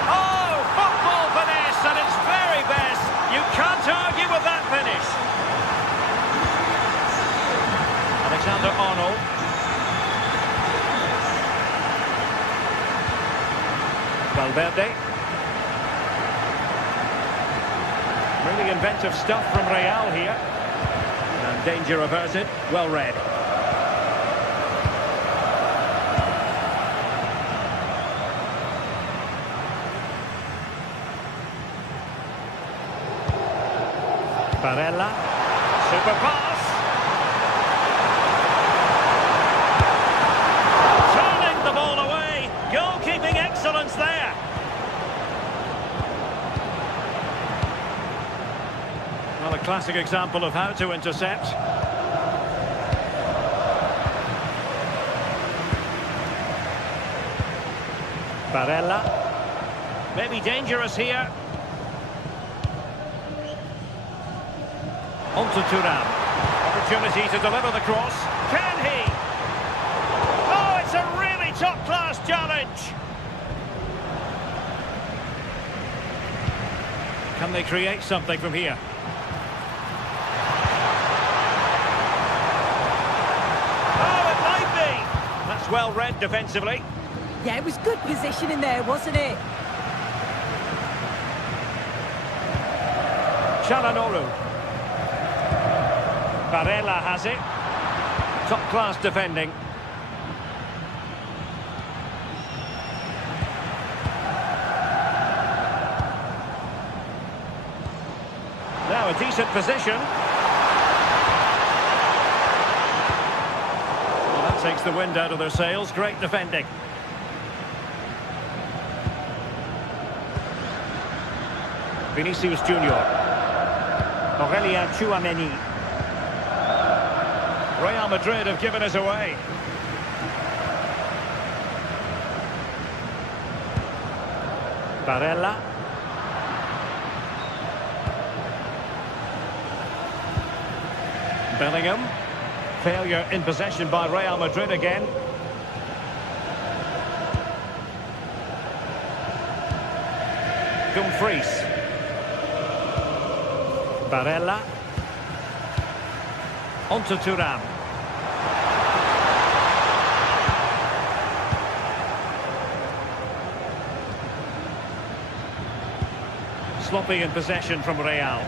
Oh, football finesse at its very best. You can't argue with that finish. Alexander-Arnold. Valverde. Really inventive stuff from Real here. And danger averted. Well read. Barella, super pass. Turning the ball away. Goalkeeping excellence there. Well, a classic example of how to intercept. Barella. Maybe dangerous here. On to Thuram. Opportunity to deliver the cross. Can he? Oh, it's a really top-class challenge. Can they create something from here? Oh, it might be. That's well read defensively. Yeah, it was good positioning there, wasn't it? Çalhanoğlu. Barella has it. Top-class defending. Now a decent position. Well, that takes the wind out of their sails. Great defending. Vinicius Junior. Aurelien Tchouameni. Real Madrid have given us away. Barella. Bellingham. Failure in possession by Real Madrid again. Dumfries. Barella. On to Thuram. Sloppy in possession from Real.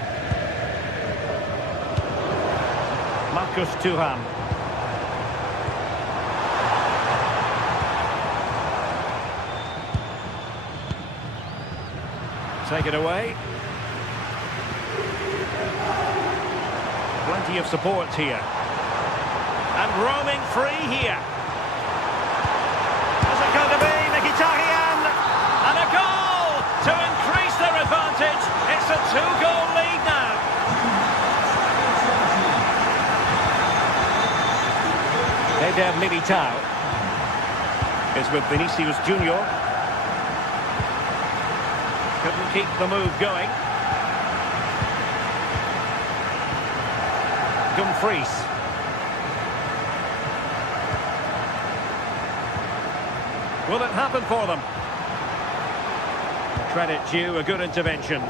Marcus Thuram. Take it away. Plenty of support here. And roaming free here. Is it going to be Mkhitaryan? And a goal to increase their advantage. It's a 2-goal lead now. Eder Militao is with Vinicius Junior. Couldn't keep the move going. Dumfries. Will it happen for them? Credit due, a good intervention.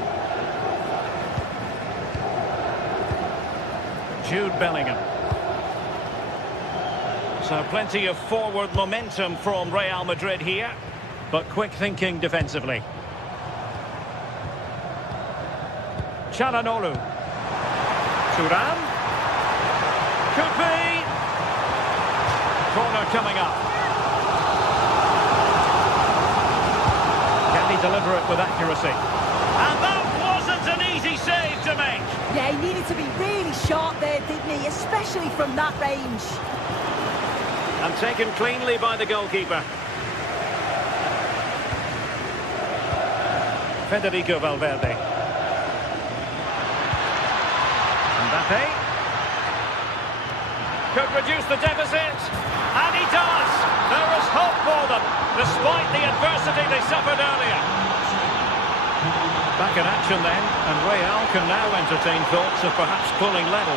Jude Bellingham. So plenty of forward momentum from Real Madrid here, but quick thinking defensively. Çalhanoğlu. Thuram. Could be. Corner coming up. Can he deliver it with accuracy? And that wasn't an easy save to make. Yeah, he needed to be really sharp there, didn't he? Especially from that range. And taken cleanly by the goalkeeper. Federico Valverde. Mbappe. Could reduce the deficit. And he does. There is hope for them, despite the adversity they suffered earlier. Back in action then, and Real can now entertain thoughts of perhaps pulling level.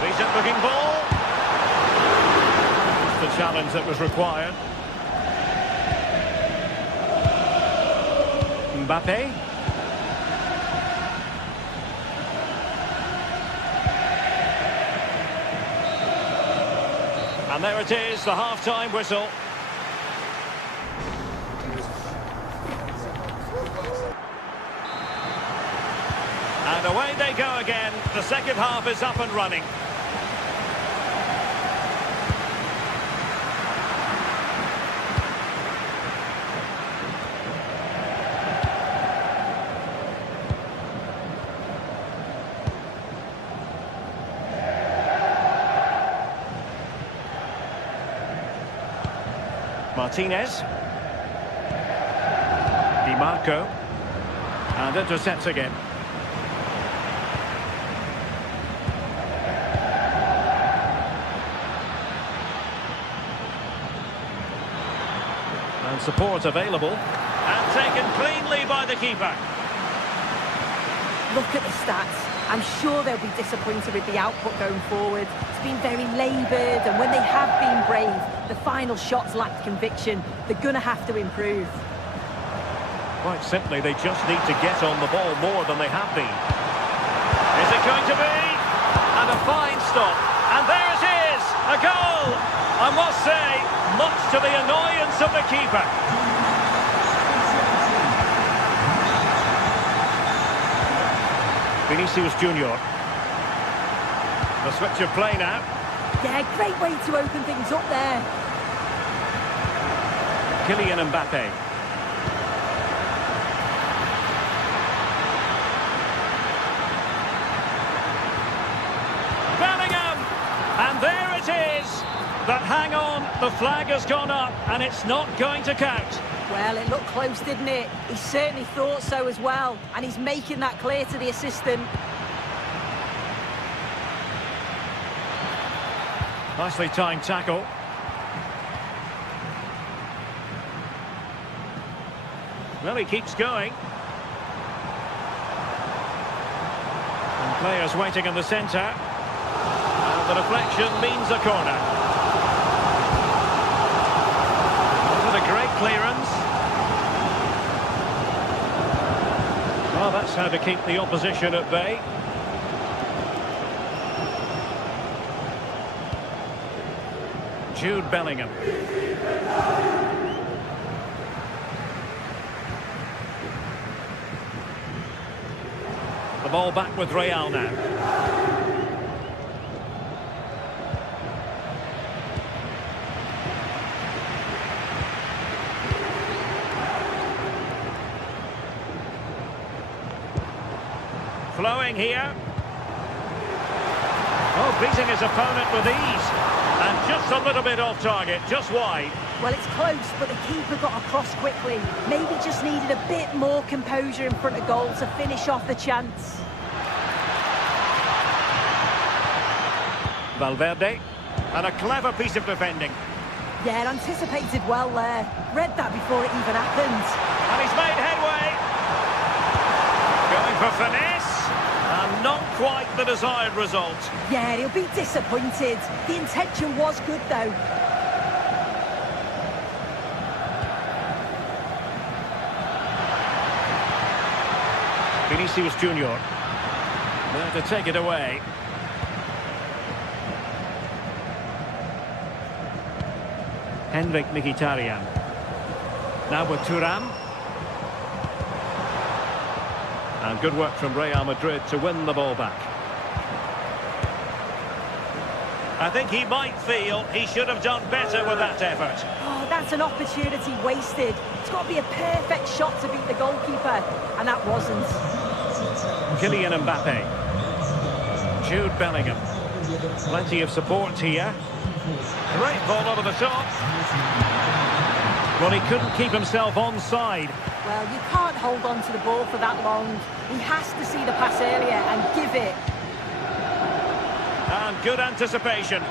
Decent looking ball. Just the challenge that was required. Mbappe. And there it is, the half-time whistle. And away they go again. The second half is up and running. Martinez. Di Marco. And intercepts again. And support available. And taken cleanly by the keeper. Look at the stats. I'm sure they'll be disappointed with the output going forward. It's been very laboured, and when they have been brave, the final shots lacked conviction. They're going to have to improve. Quite simply, they just need to get on the ball more than they have been. Is it going to be? And a fine stop. And there it is! A goal! I must say, much to the annoyance of the keeper. Vinicius Junior. The switch of play now. Yeah, great way to open things up there. Kylian Mbappe. Bellingham! And there it is! But hang on, the flag has gone up and it's not going to count. Well, it looked close, didn't it? He certainly thought so as well, and he's making that clear to the assistant. Nicely timed tackle. Well, he keeps going. And players waiting in the centre. And the deflection means a corner. What a great clearance. Well, that's how to keep the opposition at bay. Jude Bellingham. The ball back with Real now. Flowing here. Oh, beating his opponent with ease. And just a little bit off target, just wide. Well, it's close, but the keeper got across quickly. Maybe just needed a bit more composure in front of goal to finish off the chance. Valverde. And a clever piece of defending. Yeah, anticipated well there. Read that before it even happened. And he's made headway. Going for finesse. And not quite the desired result. Yeah, he'll be disappointed. The intention was good, though. Vinicius Junior. There to take it away. Henrik Mkhitaryan. Now with Thuram. And good work from Real Madrid to win the ball back. I think he might feel he should have done better with that effort. Oh, that's an opportunity wasted. It's got to be a perfect shot to beat the goalkeeper, and that wasn't. Kylian Mbappe. Jude Bellingham. Plenty of support here. Great ball over the top. Well, he couldn't keep himself onside. Well, you can't hold on to the ball for that long. He has to see the pass earlier and give it. And good anticipation.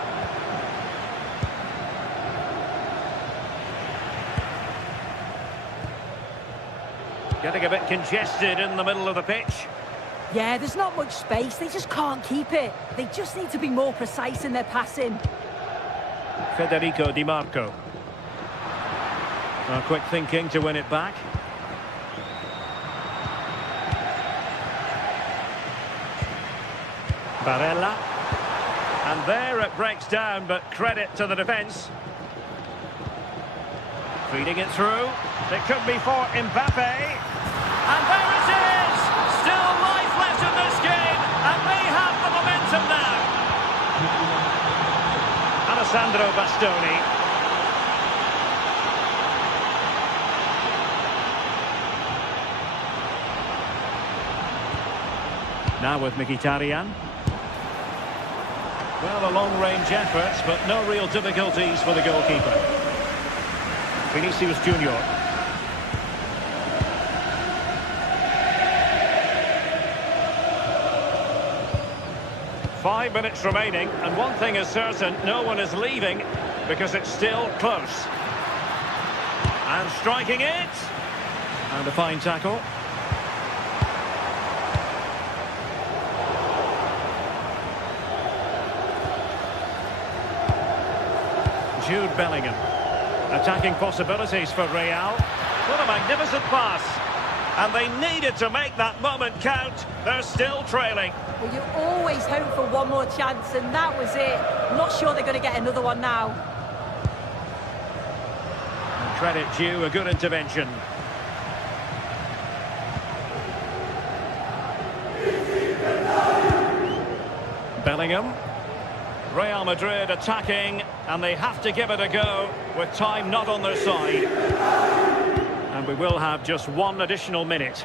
Getting a bit congested in the middle of the pitch. Yeah, there's not much space. They just can't keep it. They just need to be more precise in their passing. Federico Di Marco. Quick thinking to win it back. Barella. And there it breaks down, but credit to the defence. Feeding it through. It could be for Mbappe. And there it is! Still life left in this game, and they have the momentum now. Alessandro Bastoni. Now with Mkhitaryan. Well, a long-range effort, but no real difficulties for the goalkeeper. Vinicius Junior. Five minutes remaining, and one thing is certain, no one is leaving, because it's still close. And striking it. And a fine tackle. Jude Bellingham. Attacking possibilities for Real. What a magnificent pass. And they needed to make that moment count. They're still trailing. Well, you always hope for one more chance, and that was it. I'm not sure they're going to get another one now. And credit due, a good intervention. Bellingham. Real Madrid attacking, and they have to give it a go with time not on their side. And we will have just one additional minute.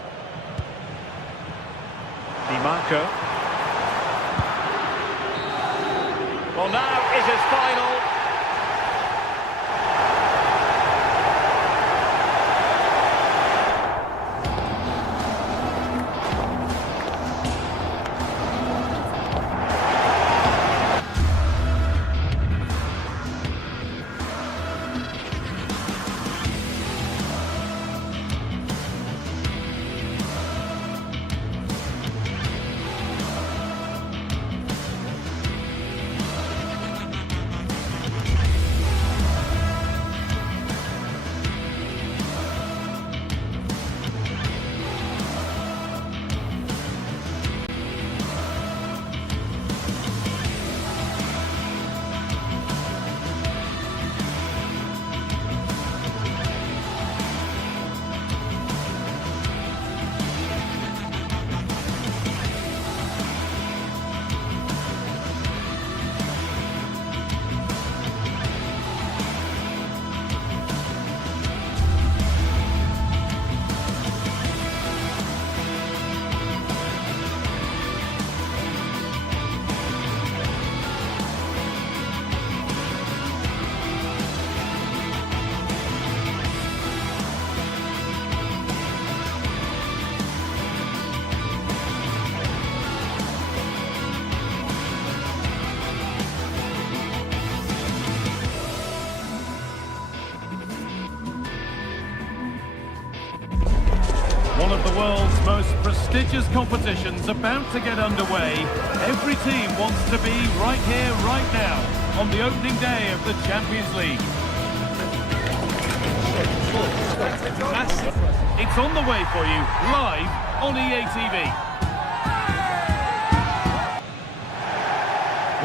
Di Marco. Well, now is his final. One of the world's most prestigious competitions about to get underway. Every team wants to be right here, right now, on the opening day of the Champions League. It's on the way for you, live on EA TV.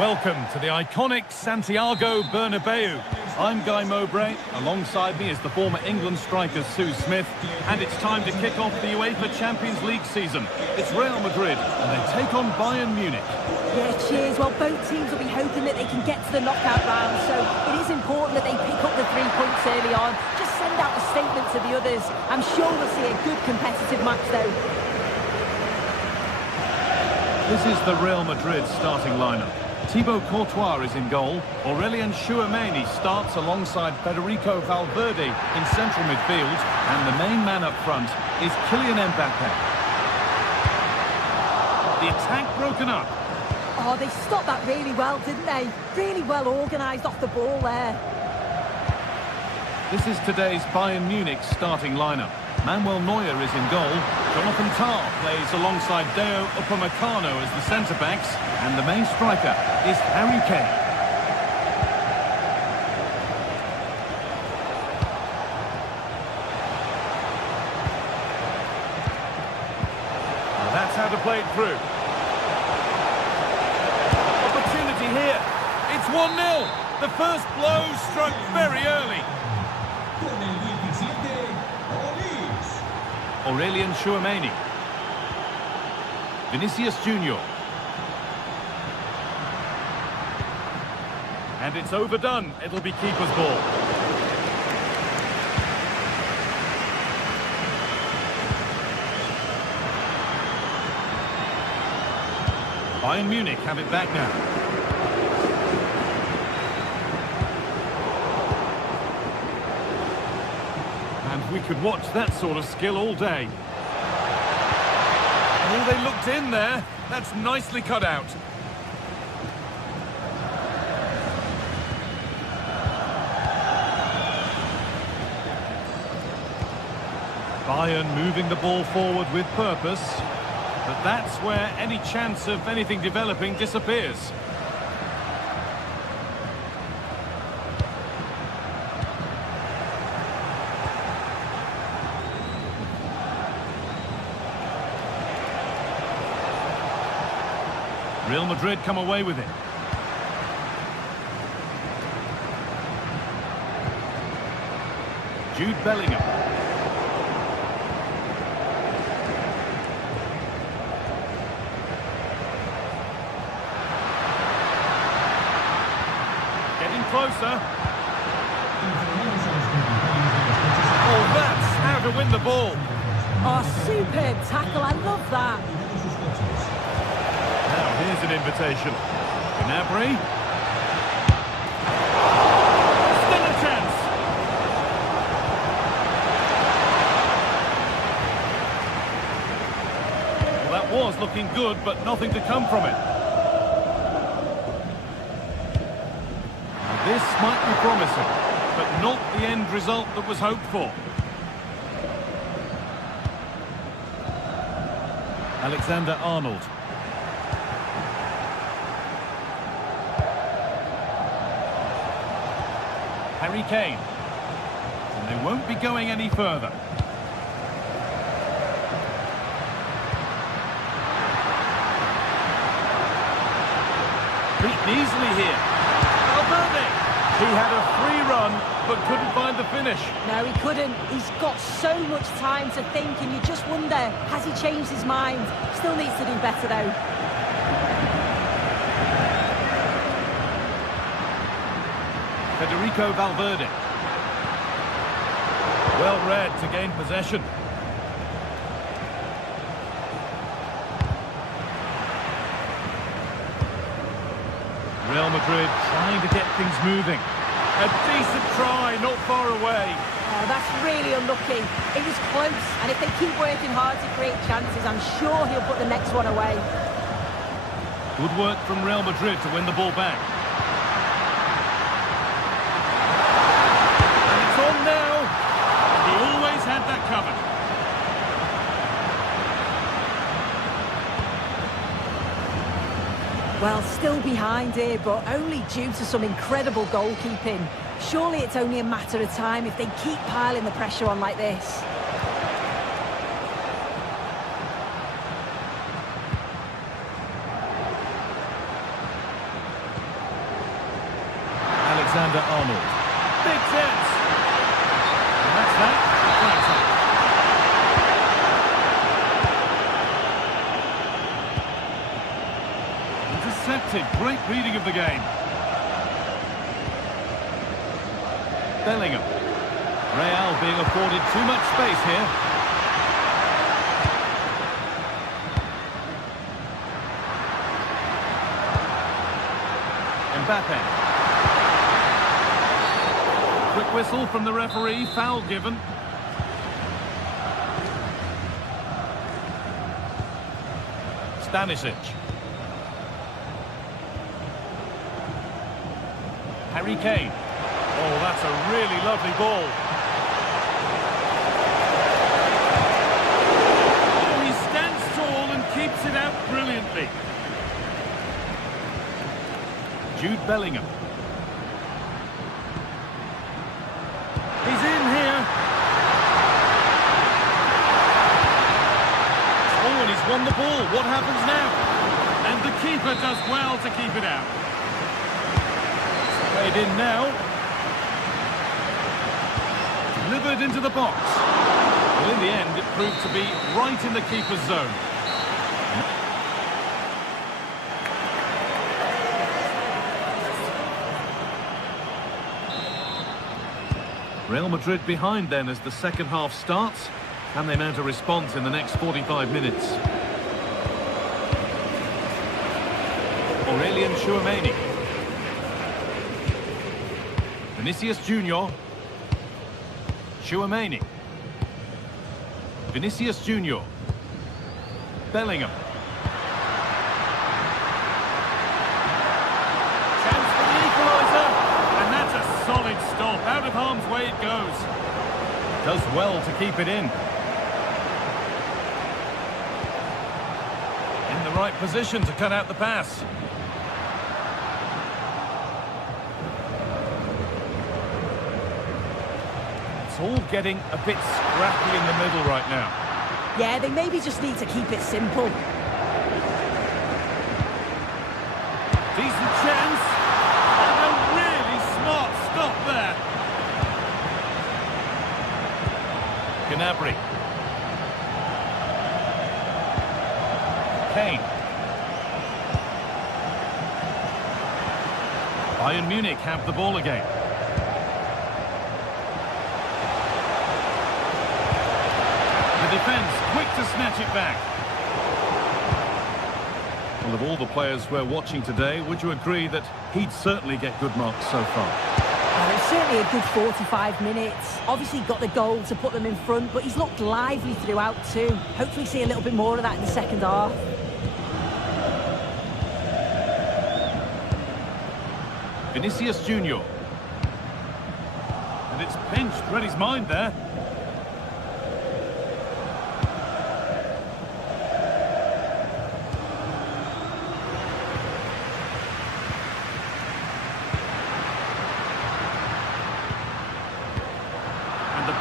Welcome to the iconic Santiago Bernabeu. I'm Guy Mowbray. Alongside me is the former England striker Sue Smith. And it's time to kick off the UEFA Champions League season. It's Real Madrid and they take on Bayern Munich. Yeah, cheers. Well, both teams will be hoping that they can get to the knockout round, so it is important that they pick up the 3 points early on. Just send out a statement to the others. I'm sure we'll see a good competitive match, though. This is the Real Madrid starting lineup. Thibaut Courtois is in goal. Aurelien Tchouameni starts alongside Federico Valverde in central midfield. And the main man up front is Kylian Mbappe. The attack broken up. Oh, they stopped that really well, didn't they? Really well organised off the ball there. This is today's Bayern Munich starting lineup. Manuel Neuer is in goal. Jonathan Tah plays alongside Deo Upamecano as the centre-backs. And the main striker is Harry Kane. Well, that's how to play it through. Opportunity here. It's 1-0. The first blow struck very early. Aurelien Tchouameni. Vinicius Junior. And it's overdone. It'll be keeper's ball. Bayern Munich have it back now. And we could watch that sort of skill all day. Oh, they looked in there. That's nicely cut out. Bayern moving the ball forward with purpose. But that's where any chance of anything developing disappears. Real Madrid come away with it. Jude Bellingham. Getting closer. Oh, that's how to win the ball. Oh, superb tackle. I love that. Now, here's an invitation. Gnabry. Still a chance. Well, that was looking good, but nothing to come from it. Now, this might be promising, but not the end result that was hoped for. Alexander-Arnold. Harry Kane. And they won't be going any further. Beaten easily here. Valverde. He had a free run, but couldn't find the finish. No, he couldn't. He's got so much time to think, and you just wonder, has he changed his mind? Still needs to do better, though. Federico Valverde. Well read to gain possession. Real Madrid trying to get things moving. A decent try, not far away. Oh, that's really unlucky. It was close, and if they keep working hard to create chances, I'm sure he'll put the next one away. Good work from Real Madrid to win the ball back. And it's on now. He always had that covered. Well, still behind here, but only due to some incredible goalkeeping. Surely it's only a matter of time if they keep piling the pressure on like this. Alexander-Arnold. Big chance. And that's that. Intercepted. Great reading of the game. Bellingham. Real being afforded too much space here. Fenbache. Quick whistle from the referee, foul given. Stanisic. Harry Kane. Oh, that's a really lovely ball. Oh, he stands tall and keeps it out brilliantly. Jude Bellingham. He's in here. Oh, and he's won the ball. What happens now? And the keeper does well to keep it out. It's played in now. Delivered into the box. Well, in the end, it proved to be right in the keeper's zone. Real Madrid behind then as the second half starts. Can they mount a response in the next 45 minutes? Aurelian Tchouameni. Vinicius Junior. Tchouameni. Vinicius Junior. Bellingham. Chance for the equaliser. And that's a solid stop. Out of harm's way it goes. Does well to keep it in. In the right position to cut out the pass. It's all getting a bit scrappy in the middle right now. Yeah, they maybe just need to keep it simple. Decent chance. And a really smart stop there. Gnabry. Kane. Bayern Munich have the ball again. The defence quick to snatch it back. Well, of all the players we're watching today, would you agree that he'd certainly get good marks so far? Well, it's certainly a good 45 minutes. Obviously got the goal to put them in front, but he's looked lively throughout too. Hopefully see a little bit more of that in the second half. Vinicius Junior. And it's pinched, read his mind there.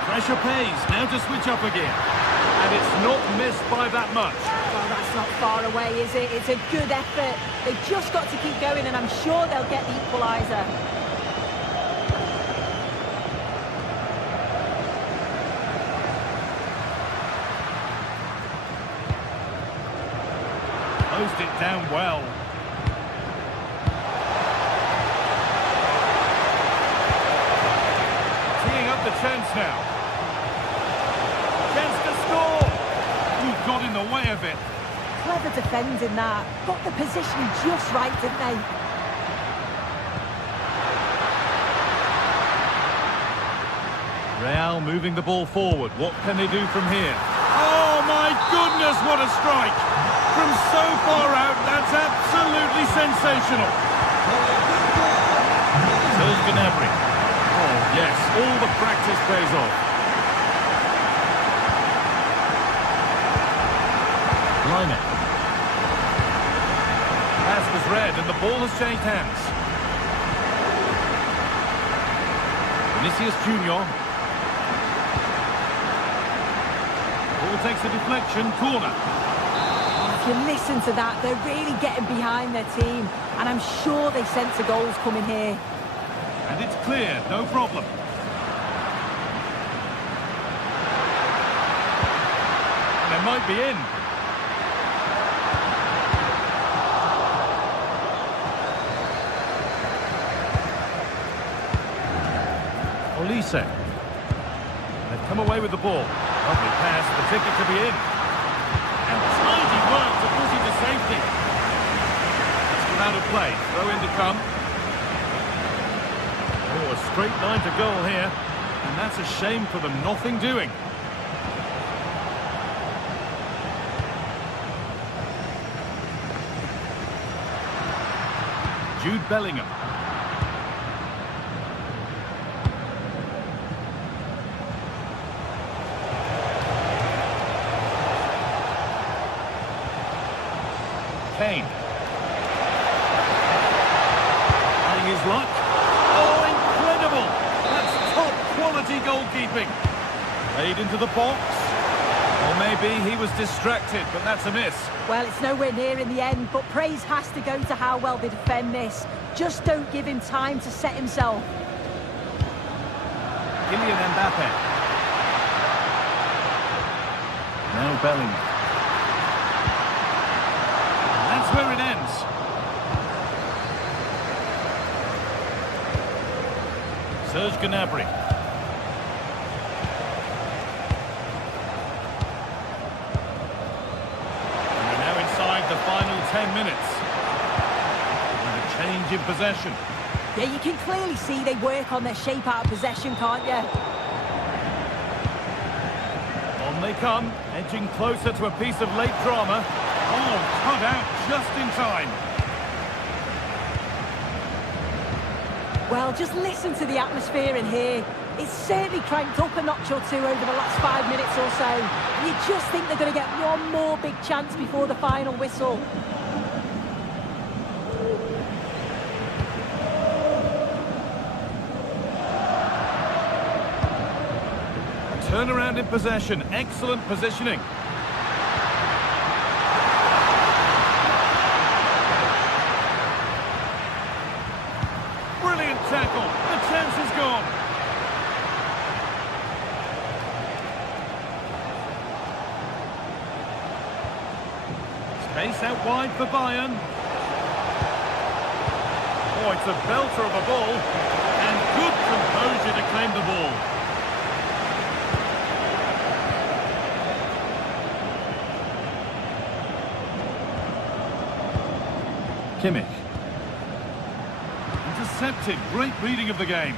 Pressure pays, now to switch up again. And it's not missed by that much. Well, that's not far away, is it? It's a good effort. They've just got to keep going, and I'm sure they'll get the equaliser. Closed it down well. Teeing up the chance now. Got in the way of it. Clever defending that. Got the position just right, didn't they? Real moving the ball forward. What can they do from here? Oh my goodness, what a strike! From so far out, that's absolutely sensational. So's Gnabry. Oh yes, all the practice pays off. Climax. Pass was read and the ball has changed hands. Vinicius Junior. Ball takes a deflection, corner. If you listen to that, they're really getting behind their team, and I'm sure they sense a goal's coming here. And it's clear, no problem. They might be in. Olise. They've come away with the ball. Lovely pass, the ticket to be in. And tidy work to put him to safety. It's come out of play. Throw in to come. Oh, a straight line to goal here. And that's a shame for them. Nothing doing. Jude Bellingham. Kane. Trying his luck. Oh, incredible! That's top quality goalkeeping. Played into the box. Or maybe he was distracted, but that's a miss. Well, it's nowhere near in the end, but praise has to go to how well they defend this. Just don't give him time to set himself. Kylian Mbappe. Now Bellingham. And that's where it ends. Serge Gnabry. The final 10 minutes. And a change in possession. Yeah, you can clearly see they work on their shape out of possession, can't you? On they come, edging closer to a piece of late drama. Oh, cut out just in time. Well, just listen to the atmosphere in here. It's certainly cranked up a notch or two over the last 5 minutes or so. And you just think they're going to get one more big chance before the final whistle. Turnaround in possession, excellent positioning. Brilliant tackle, the chance is gone. Space out wide for Bayern. Oh, it's a belter of a ball. And good composure to claim the ball. Kimmich. Intercepted. Great reading of the game.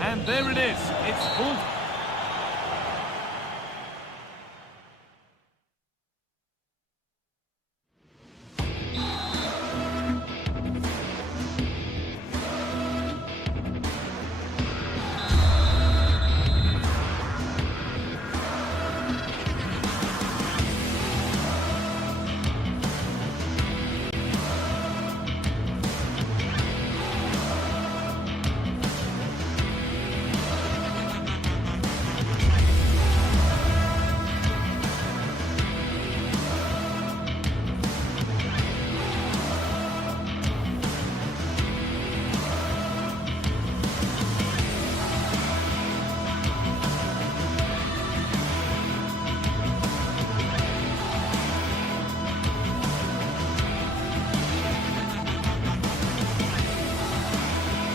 And there it is. It's full.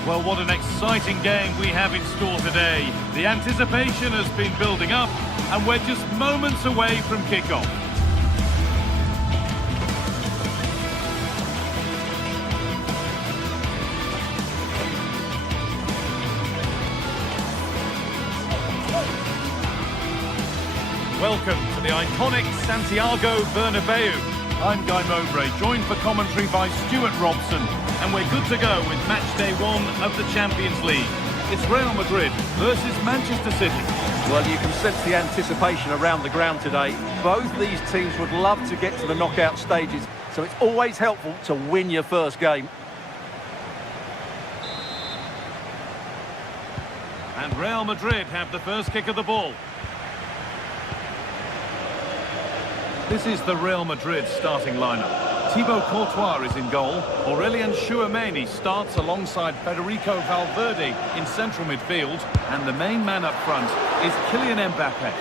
Well, what an exciting game we have in store today. The anticipation has been building up, and we're just moments away from kickoff. Welcome to the iconic Santiago Bernabeu. I'm Guy Mowbray, joined for commentary by Stuart Robson, and we're good to go with match day 1 of the Champions League. It's Real Madrid versus Manchester City. Well, you can sense the anticipation around the ground today. Both these teams would love to get to the knockout stages, so it's always helpful to win your first game. And Real Madrid have the first kick of the ball. This is the Real Madrid starting lineup. Thibaut Courtois is in goal. Aurélien Tchouameni starts alongside Federico Valverde in central midfield. And the main man up front is Kylian Mbappe.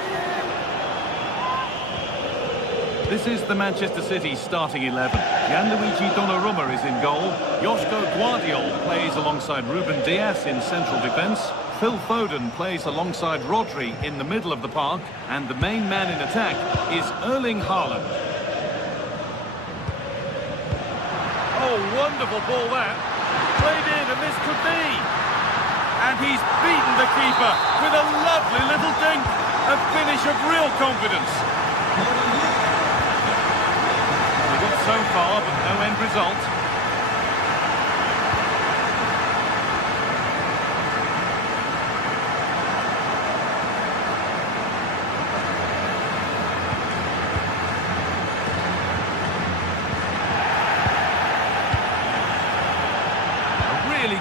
This is the Manchester City starting 11. Gianluigi Donnarumma is in goal. Joško Guardiol plays alongside Ruben Dias in central defence. Phil Foden plays alongside Rodri in the middle of the park. And the main man in attack is Erling Haaland. Oh, wonderful ball that. Played in, and this could be. And he's beaten the keeper with a lovely little dink. A finish of real confidence. They got so far, but no end result.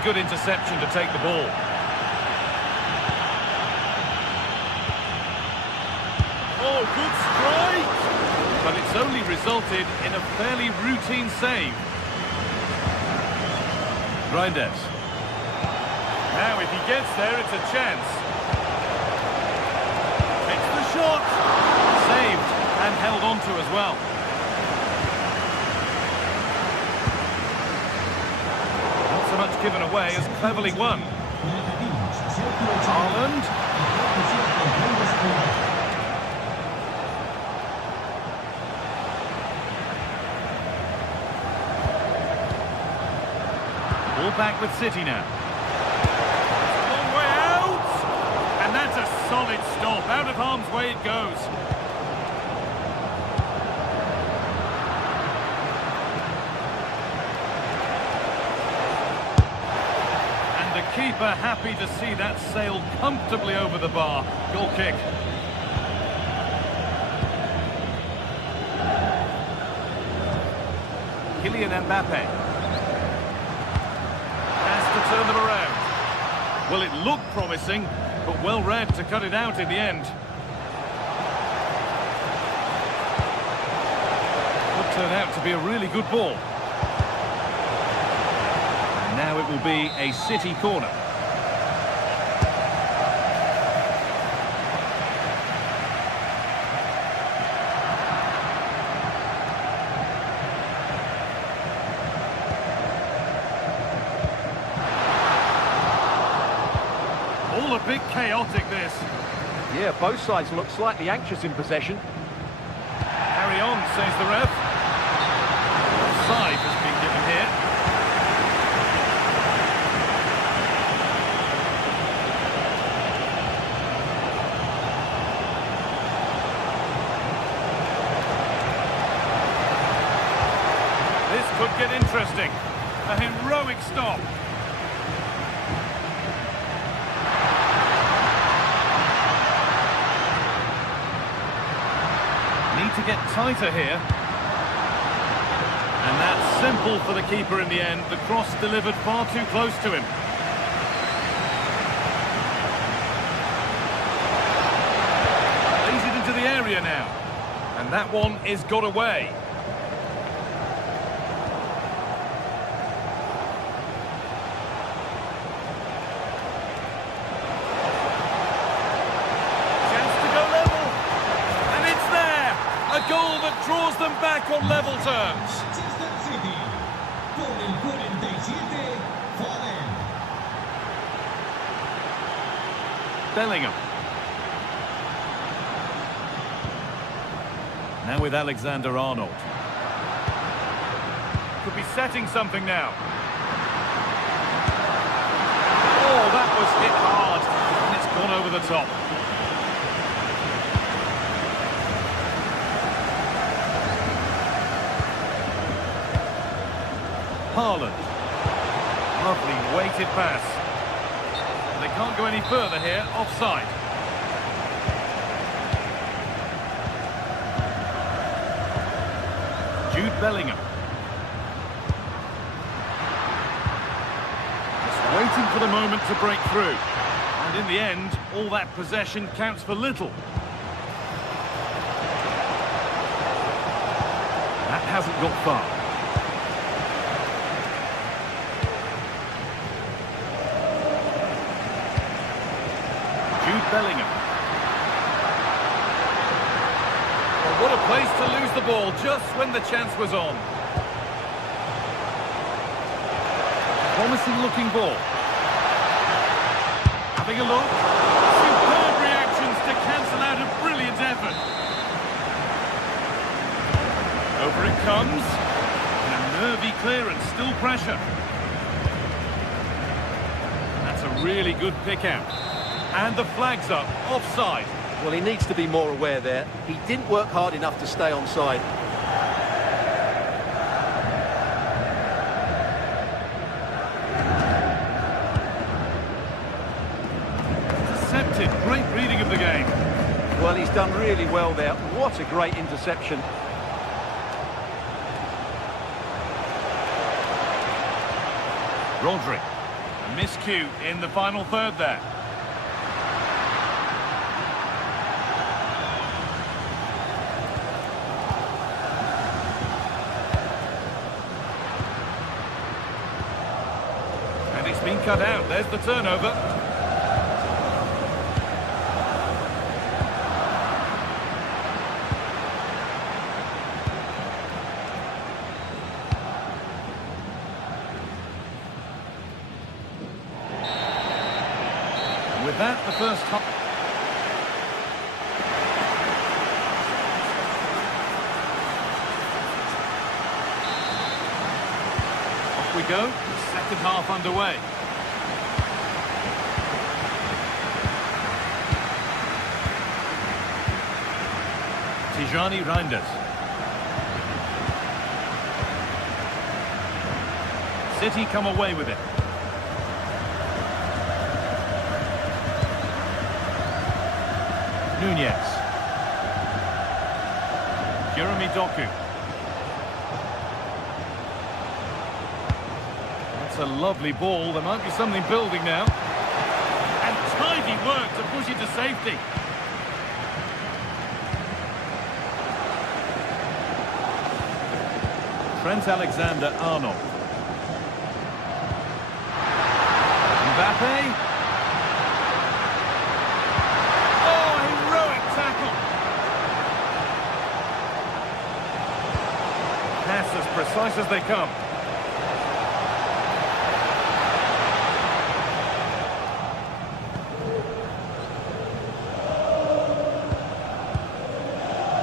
Good interception to take the ball. Oh, good strike! But it's only resulted in a fairly routine save. Reinders. Now if he gets there, it's a chance. Takes the shot! Saved and held on to as well. Much given away as cleverly won. Haaland. Ball back with City now. Long way out! And that's a solid stop. Out of harm's way it goes. Keeper happy to see that sail comfortably over the bar. Goal kick. Kylian Mbappe has to turn them around. Well, it looked promising, but well read to cut it out in the end. Could turn out to be a really good ball. Now it will be a City corner. All a bit chaotic, this. Yeah, both sides look slightly anxious in possession. Carry on, says the ref. Offside has been given here. Could get interesting. A heroic stop. Need to get tighter here. And that's simple for the keeper in the end. The cross delivered far too close to him. Lays it into the area now. And that one is got away. Goal that draws them back on level terms. Bellingham. Now with Alexander-Arnold. Could be setting something now. Oh, that was hit hard. And it's gone over the top. Haaland. Lovely weighted pass. They can't go any further here, offside. Jude Bellingham. Just waiting for the moment to break through. And in the end, all that possession counts for little. hasn't got far. Jude Bellingham. Well, what a place to lose the ball just when the chance was on. Promising looking ball. Having a look. Superb reactions to cancel out a brilliant effort. Over it comes. And a nervy clearance, still pressure. That's a really good pick out. And the flag's up, offside. Well, he needs to be more aware there. He didn't work hard enough to stay onside. Intercepted, great reading of the game. Well, he's done really well there. What a great interception. Rodri. A miscue in the final third there. And it's been cut out. There's the turnover. With that, the first half. Off we go. Second half underway. Tijani Reinders. City come away with it. Nunez. Jeremy Doku. That's a lovely ball. There might be something building now. And tidy work to push it to safety. Trent Alexander-Arnold. Mbappe. Pass as precise as they come.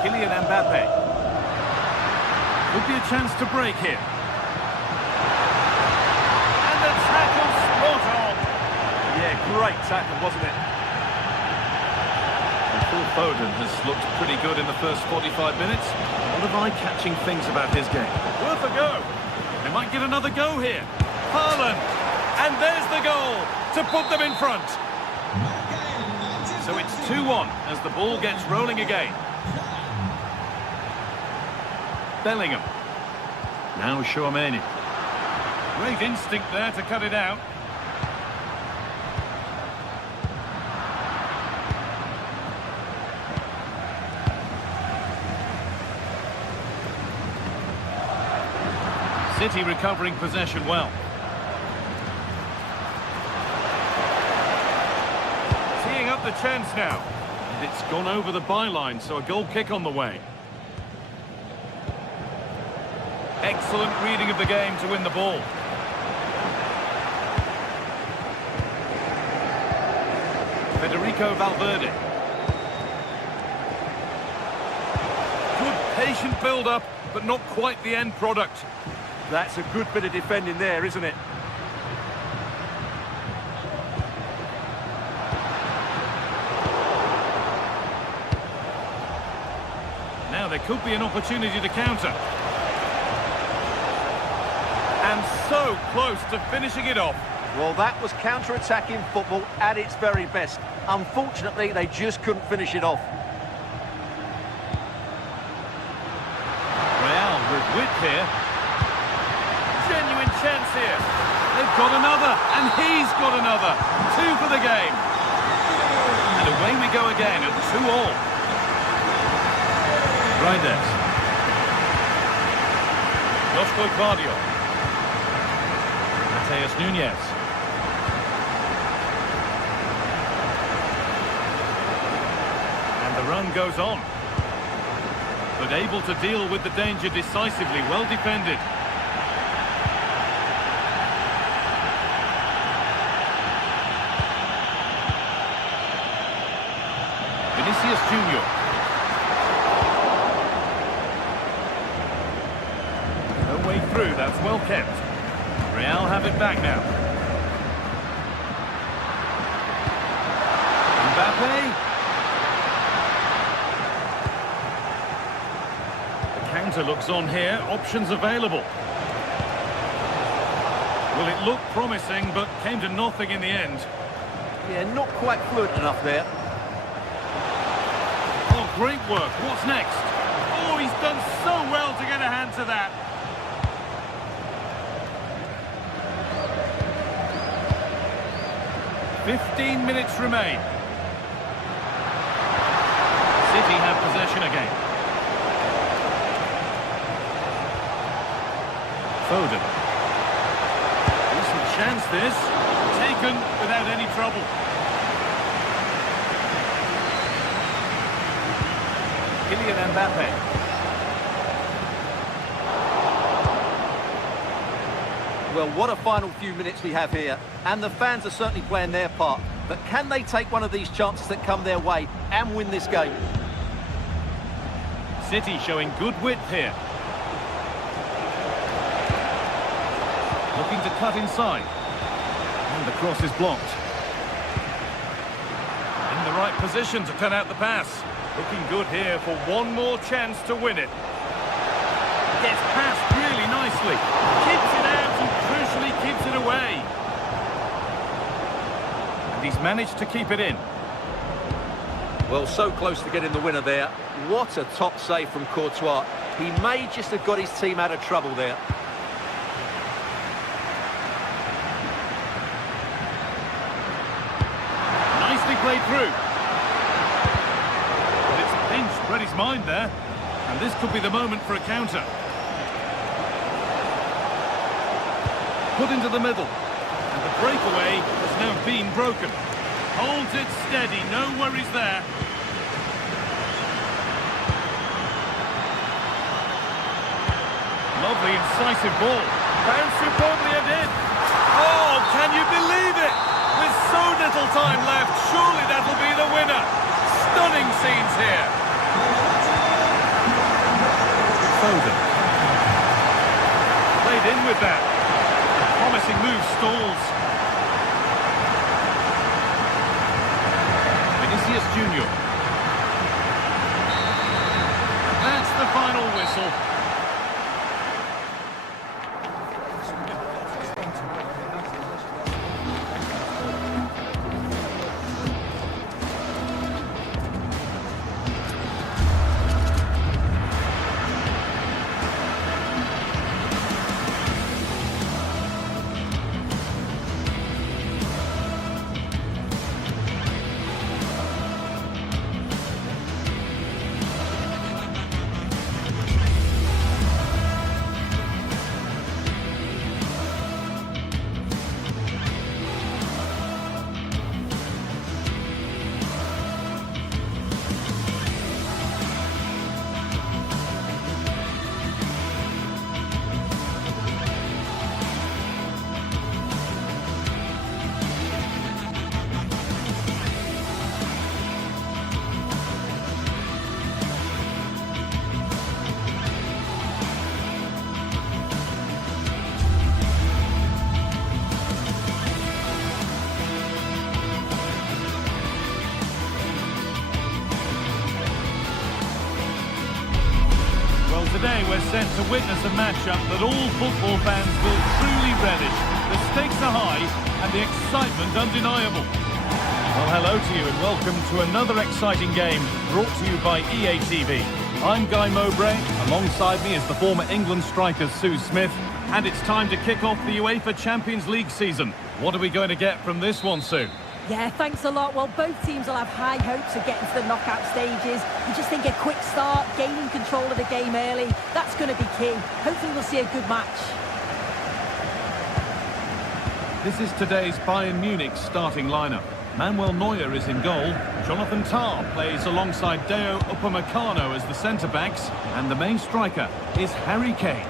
Kylian Mbappe. Could be a chance to break here. And the tackle spot on. Yeah, great tackle, wasn't it? Phil Foden has looked pretty good in the first 45 minutes. A lot of eye-catching things about his game. Worth a go. They might get another go here. Haaland. And there's the goal to put them in front. So it's 2-1 as the ball gets rolling again. Bellingham. Now Chouameni. Great instinct there to cut it out. City recovering possession well. Teeing up the chance now. And it's gone over the byline, so a goal kick on the way. Excellent reading of the game to win the ball. Federico Valverde. Good patient build-up, but not quite the end product. That's a good bit of defending there, isn't it? Now there could be an opportunity to counter. And so close to finishing it off. Well, that was counter-attacking football at its very best. Unfortunately, they just couldn't finish it off. Real with width here. Genuine chance here. They've got another, and he's got another. 2 for the game. And away we go again at 2-2. Reinders. Mateus Nunes. And the run goes on. But able to deal with the danger decisively, well defended. Vinicius Junior. No way through, that's well kept. Real have it back now. Mbappe. The counter looks on here, options available. Well, it looked promising, but came to nothing in the end. Yeah, not quite fluent enough there. Oh, great work. What's next? Oh, he's done so well to get a hand to that. "15 minutes remain. City have possession again. Foden. Decent chance this. Taken without any trouble. Kylian Mbappe. Well, what a final few minutes we have here. And the fans are certainly playing their part. But can they take one of these chances that come their way and win this game? City showing good width here. Looking to cut inside. And the cross is blocked. In the right position to cut out the pass. Looking good here for one more chance to win it. Gets past really nicely. Keeps it out and crucially keeps it away. And he's managed to keep it in. Well, so close to getting the winner there. What a top save from Courtois. He may just have got his team out of trouble there. Nicely played through. But it's pinched Reddy's mind there. And this could be the moment for a counter. Put into the middle. And the breakaway has now been broken. Holds it steady, no worries there. Lovely incisive ball. Bounced superbly it in. Oh, can you believe it? With so little time left, surely that'll be the winner. Stunning scenes here. Foden. Played in with that. Promising move stalls. Vinicius Junior. That's the final whistle. Today we're set to witness a matchup that all football fans will truly relish. The stakes are high and the excitement undeniable. Well, hello to you and welcome to another exciting game brought to you by EA TV. I'm Guy Mowbray, alongside me is the former England striker Sue Smith, and it's time to kick off the UEFA Champions League season. What are we going to get from this one, Sue? Yeah, thanks a lot. Well, both teams will have high hopes of getting to the knockout stages. You just think a quick start, gaining control of the game early, that's going to be key. Hopefully we'll see a good match. This is today's Bayern Munich starting lineup. Manuel Neuer is in goal. Jonathan Tah plays alongside Deo Upamecano as the centre-backs. And the main striker is Harry Kane.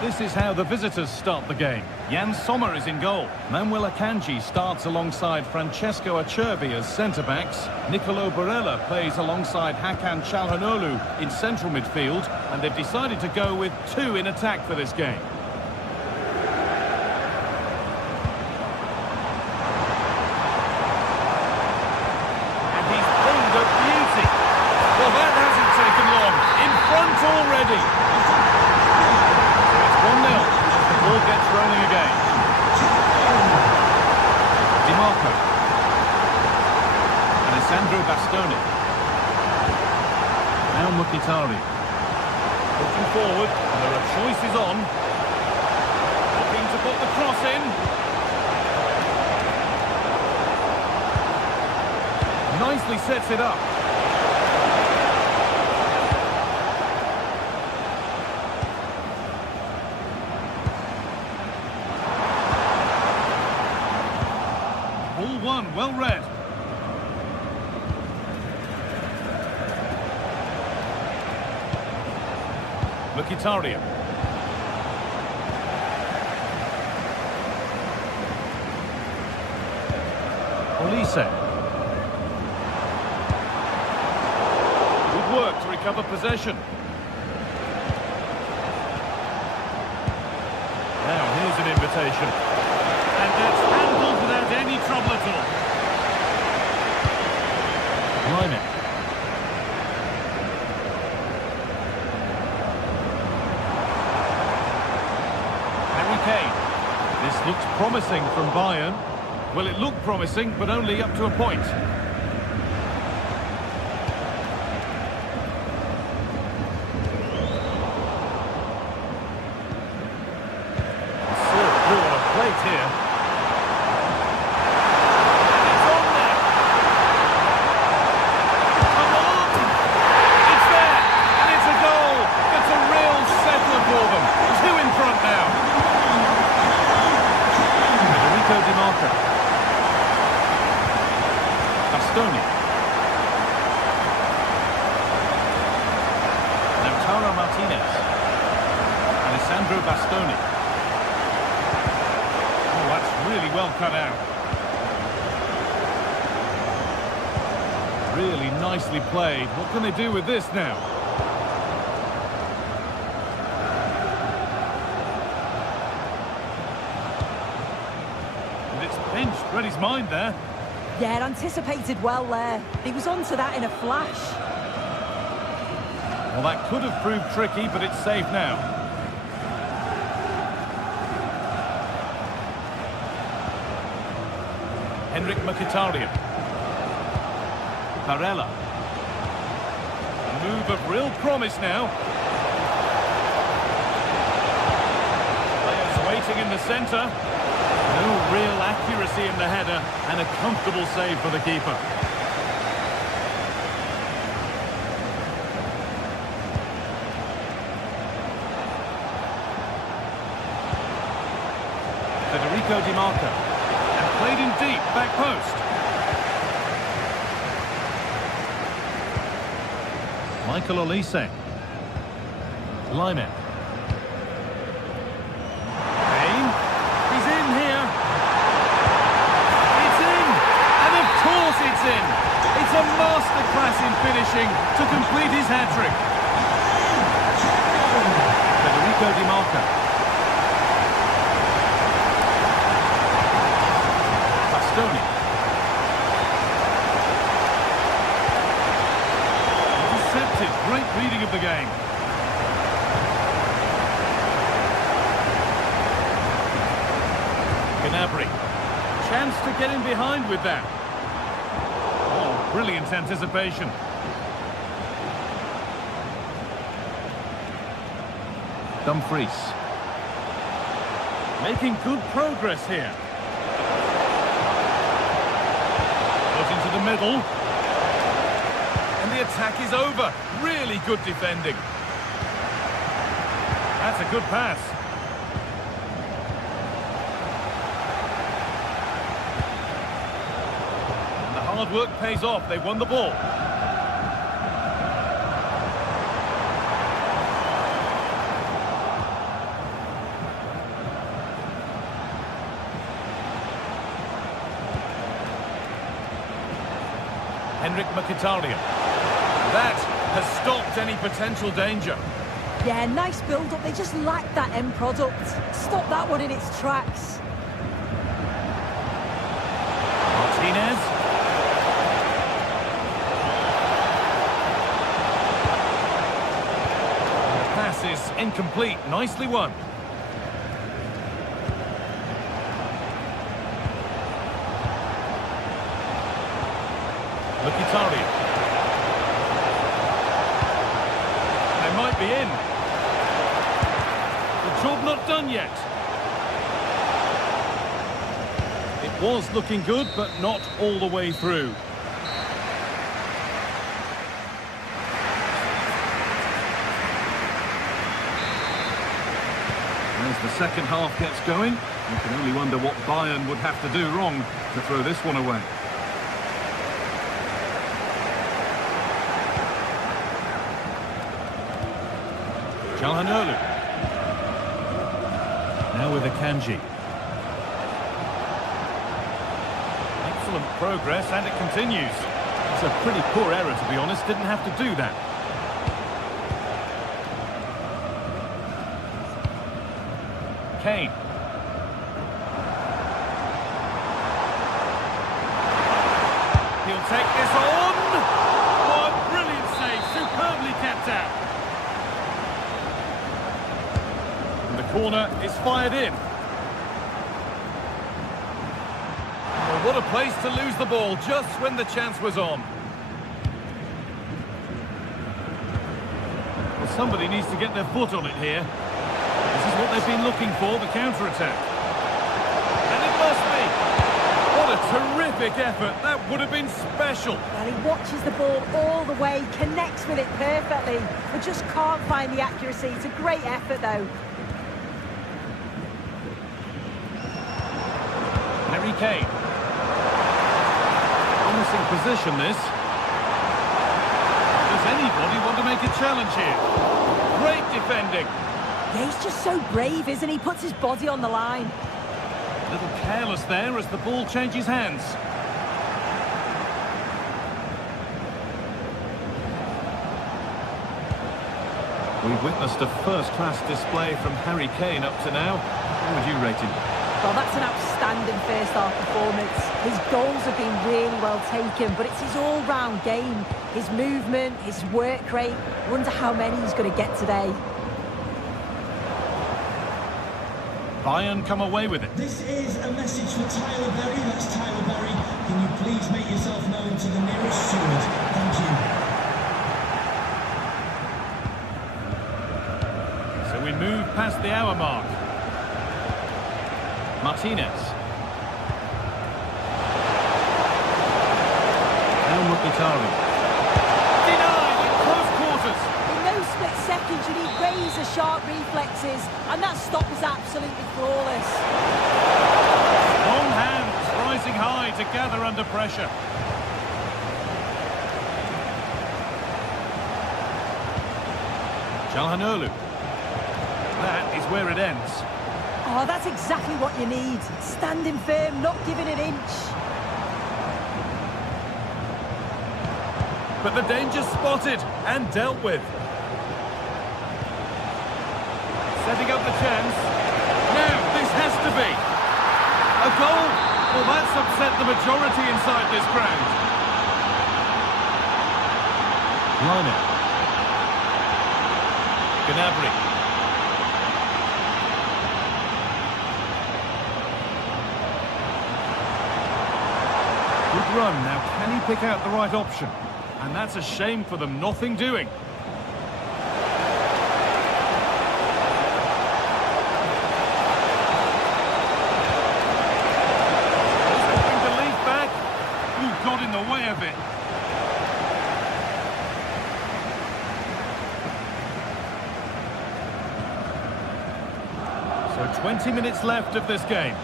This is how the visitors start the game. Jan Sommer is in goal. Manuel Akanji starts alongside Francesco Acerbi as centre-backs. Nicolo Barella plays alongside Hakan Çalhanoğlu in central midfield. And they've decided to go with two in attack for this game. And he's pulled a beauty. Well, that hasn't taken long. In front already. 1-0 as the ball gets rolling again. Di Marco. Alessandro Bastoni. Now Mkhitaryan. Looking forward, and there are choices on. Looking to put the cross in. Nicely sets it up. Well read. Mkhitaryan. Olise. Good work to recover possession. Now here's an invitation. And that's handled without any trouble at all. Climax. Harry Kane. This looks promising from Bayern. Well, it looked promising, but only up to a point. Served through on a plate here. Bastoni. Lautaro Martinez. Alessandro Bastoni. Oh, that's really well cut out. Really nicely played. What can they do with this now? And it's pinched. Read his mind there. Yeah, anticipated well there. He was onto that in a flash. Well, that could have proved tricky, but it's safe now. Henrik Mkhitaryan. Barella. A move of real promise now. Players waiting in the centre. No real accuracy in the header, and a comfortable save for the keeper. Federico Di Marco, and played in deep, back post. Michael Olise. Lyman. It's in. It's a masterclass in finishing to complete his hat-trick. Federico Di Marco. Bastoni. Intercepted. Great reading of the game. Gnabry. Chance to get in behind with that. Brilliant anticipation. Dumfries. Making good progress here. Put into the middle. And the attack is over. Really good defending. That's a good pass. And the hard work pays off. They won the ball. Mkhitaryan. That has stopped any potential danger. Yeah, nice build-up. They just lack that end product. Stop that one in its tracks. Martinez. The pass is incomplete. Nicely won. Mkhitaryan. They might be in. The job not done yet. It was looking good, but not all the way through. As the second half gets going, you can only wonder what Bayern would have to do wrong to throw this one away. Calhanoglu. Now with Akanji. Excellent progress, and it continues. It's a pretty poor error, to be honest. Didn't have to do that. Kane. He'll take this on. Oh, brilliant save. Superbly kept out. Corner is fired in. Well, what a place to lose the ball just when the chance was on. Well, somebody needs to get their foot on it here. This is what they've been looking for, the counter-attack. And it must be. What a terrific effort. That would have been special. Well, he watches the ball all the way, connects with it perfectly, but just can't find the accuracy. It's a great effort, though. Harry Kane. Promising position, this. Does anybody want to make a challenge here? Great defending. Yeah, he's just so brave, isn't he? Puts his body on the line. A little careless there as the ball changes hands. We've witnessed a first-class display from Harry Kane up to now. How would you rate him? Well, that's an outstanding first-half performance. His goals have been really well taken, but it's his all-round game. His movement, his work rate. Wonder how many he's going to get today. Bayern come away with it. This is a message for Tyler Berry. That's Tyler Berry. Can you please make yourself known to the nearest steward? Thank you. So we move past the hour mark. Martinez. Now Mkhitaryan. Denied in close quarters. In those split seconds, you need razor-sharp reflexes, and that stop was absolutely flawless. Long hands rising high to gather under pressure. Calhanoglu. That is where it ends. Oh, that's exactly what you need. Standing firm, not giving an inch. But the danger spotted and dealt with. Setting up the chance. Now, this has to be. A goal? Well, that's upset the majority inside this ground. Liner. Gnabry. Good run. Now, can he pick out the right option? And that's a shame for them. Nothing doing. So 20 minutes left of this game.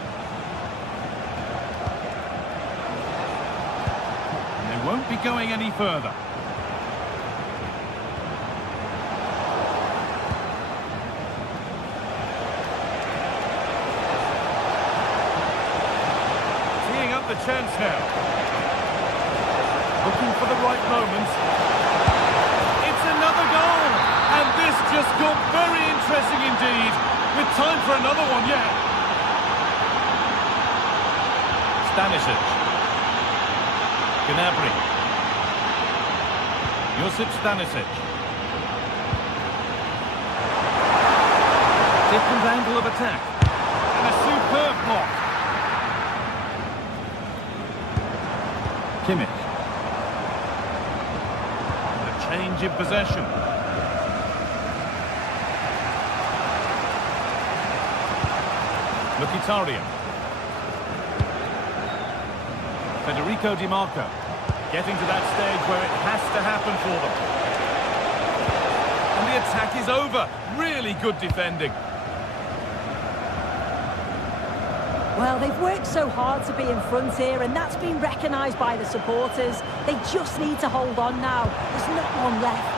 And they won't be going any further. Teeing up the chance now. Looking for the right moment. It's another goal! And this just got very interesting indeed. With time for another one yet. Stanisic. Gnabry. Josip Stanisic. Different angle of attack. And a superb block. Kimmich. And a change in possession. Mkhitaryan. Federico Di Marco. Getting to that stage where it has to happen for them. And the attack is over. Really good defending. Well, they've worked so hard to be in front here, and that's been recognised by the supporters. They just need to hold on now. There's not long left.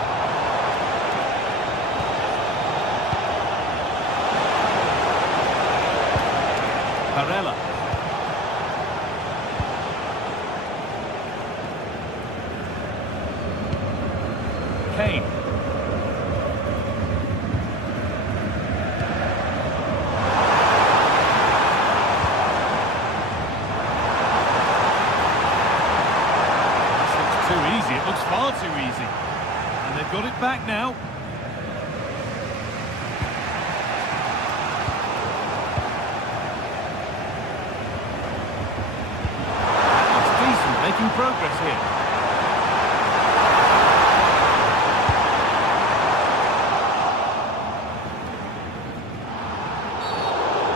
Barella. Kane. This looks too easy. It looks far too easy. And they've got it back now. Making progress here.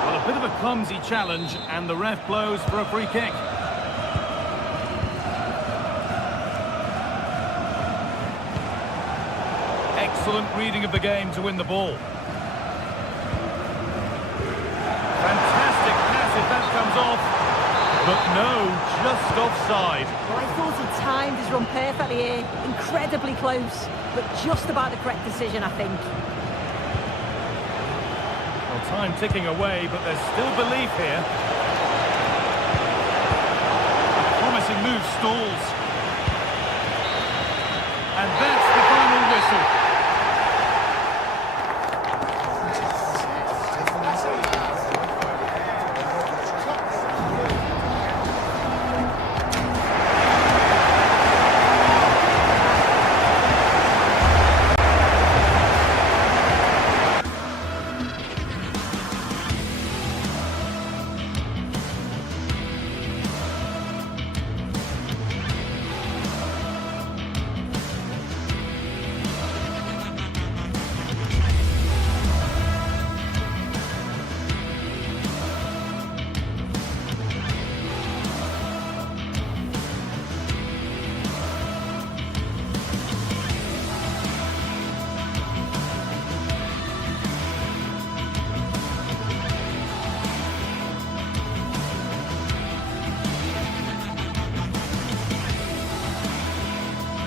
Well, a bit of a clumsy challenge, and the ref blows for a free kick. Excellent reading of the game to win the ball. Fantastic pass if that comes off. But no, just offside. Well, I thought he timed his run perfectly here. Incredibly close, but just about the correct decision, I think. Well, time ticking away, but there's still belief here. A promising move stalls. And that's the final whistle.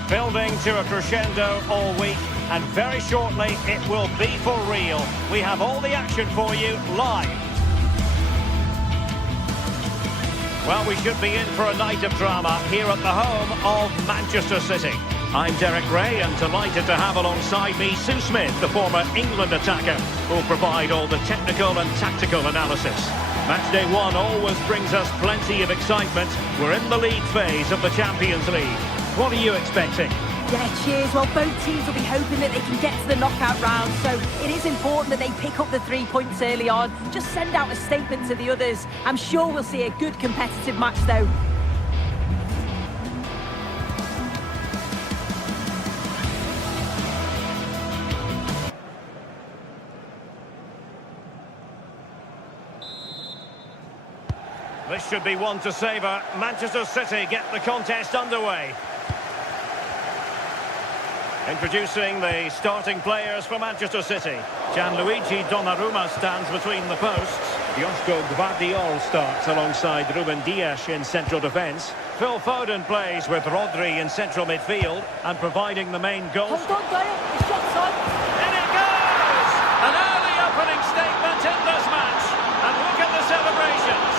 Building to a crescendo all week, and very shortly it will be for real. We have all the action for you live. Well, we should be in for a night of drama here at the home of Manchester City. I'm Derek Ray, and delighted to have alongside me Sue Smith, the former England attacker, who'll provide all the technical and tactical analysis. Match day one always brings us plenty of excitement. We're in the league phase of the Champions League. What are you expecting? Yeah, cheers. Well, both teams will be hoping that they can get to the knockout round, so it is important that they pick up the 3 points early on. Just send out a statement to the others. I'm sure we'll see a good competitive match, though. This should be one to savour. Manchester City get the contest underway. Introducing the starting players for Manchester City. Gianluigi Donnarumma stands between the posts. Josko Gvardiol starts alongside Ruben Dias in central defence. Phil Foden plays with Rodri in central midfield and providing the main goal. Hold on, Graham. The shot's on. In it goes! An early opening statement in this match. And look at the celebrations.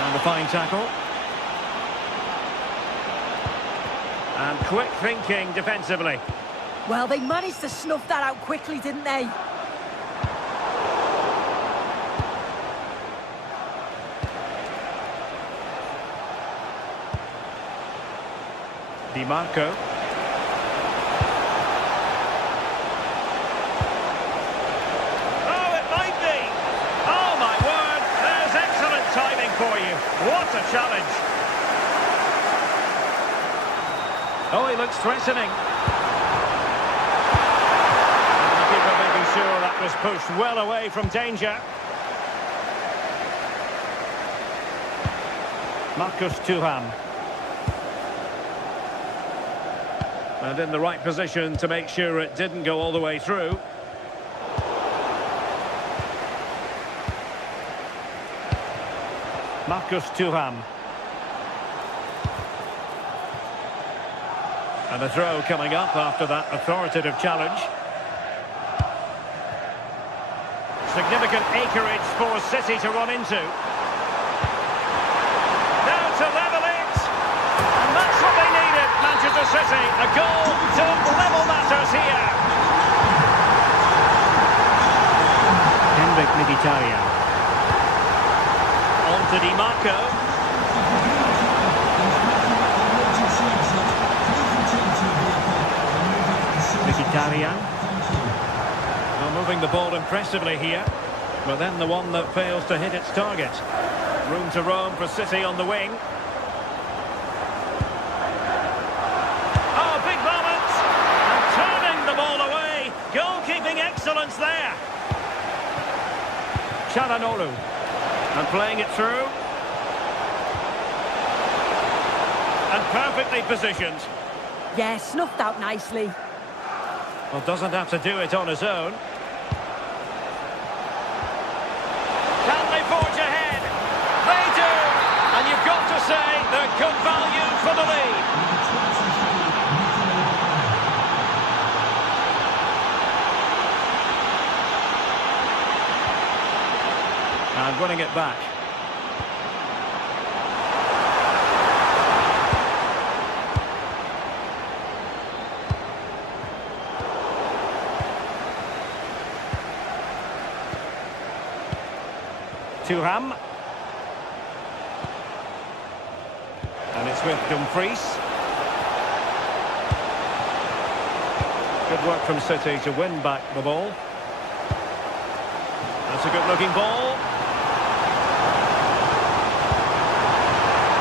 And a fine tackle. And quick thinking defensively. Well, they managed to snuff that out quickly, didn't they? Di Marco. Oh, it might be. Oh, my word. There's excellent timing for you. What a challenge. Oh, he looks threatening. And the keeper making sure that was pushed well away from danger. Marcus Thuram. And in the right position to make sure it didn't go all the way through. Marcus Thuram. And a throw coming up after that authoritative challenge. Significant acreage for City to run into. Now to level it. And that's what they needed, Manchester City. A goal to level matters here. Henrik Mkhitaryan. On to Di Marco. Mkhitaryan. Well, moving the ball impressively here. But then the one that fails to hit its target. Room to roam for City on the wing. Oh, big moment! And turning the ball away. Goalkeeping excellence there. Çalhanoğlu. And playing it through. And perfectly positioned. Yeah, snuffed out nicely. Well, doesn't have to do it on his own. Can they forge ahead? They do! And you've got to say they're good value for the lead. And winning it back. Thuram. And it's with Dumfries. Good work from City to win back the ball. That's a good-looking ball.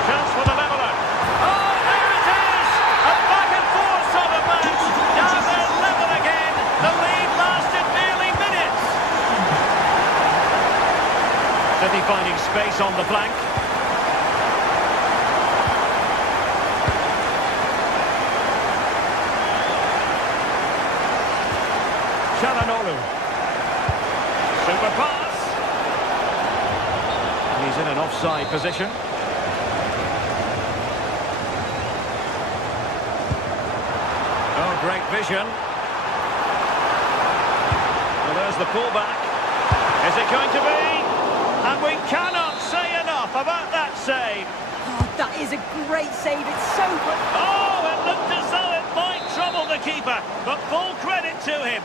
Chance for the leveller. Oh, there it is! A back-and-forth sort of match. Now they're level again. The lead lasted nearly minutes. City finding space on the flank. Çalhanoğlu. Super pass. He's in an offside position. Oh, great vision. Well, there's the pullback. Is it going to be? And we cannot say enough about that save. Oh, that is a great save. It's so good. Oh, it looked as though it might trouble the keeper, but full credit to him.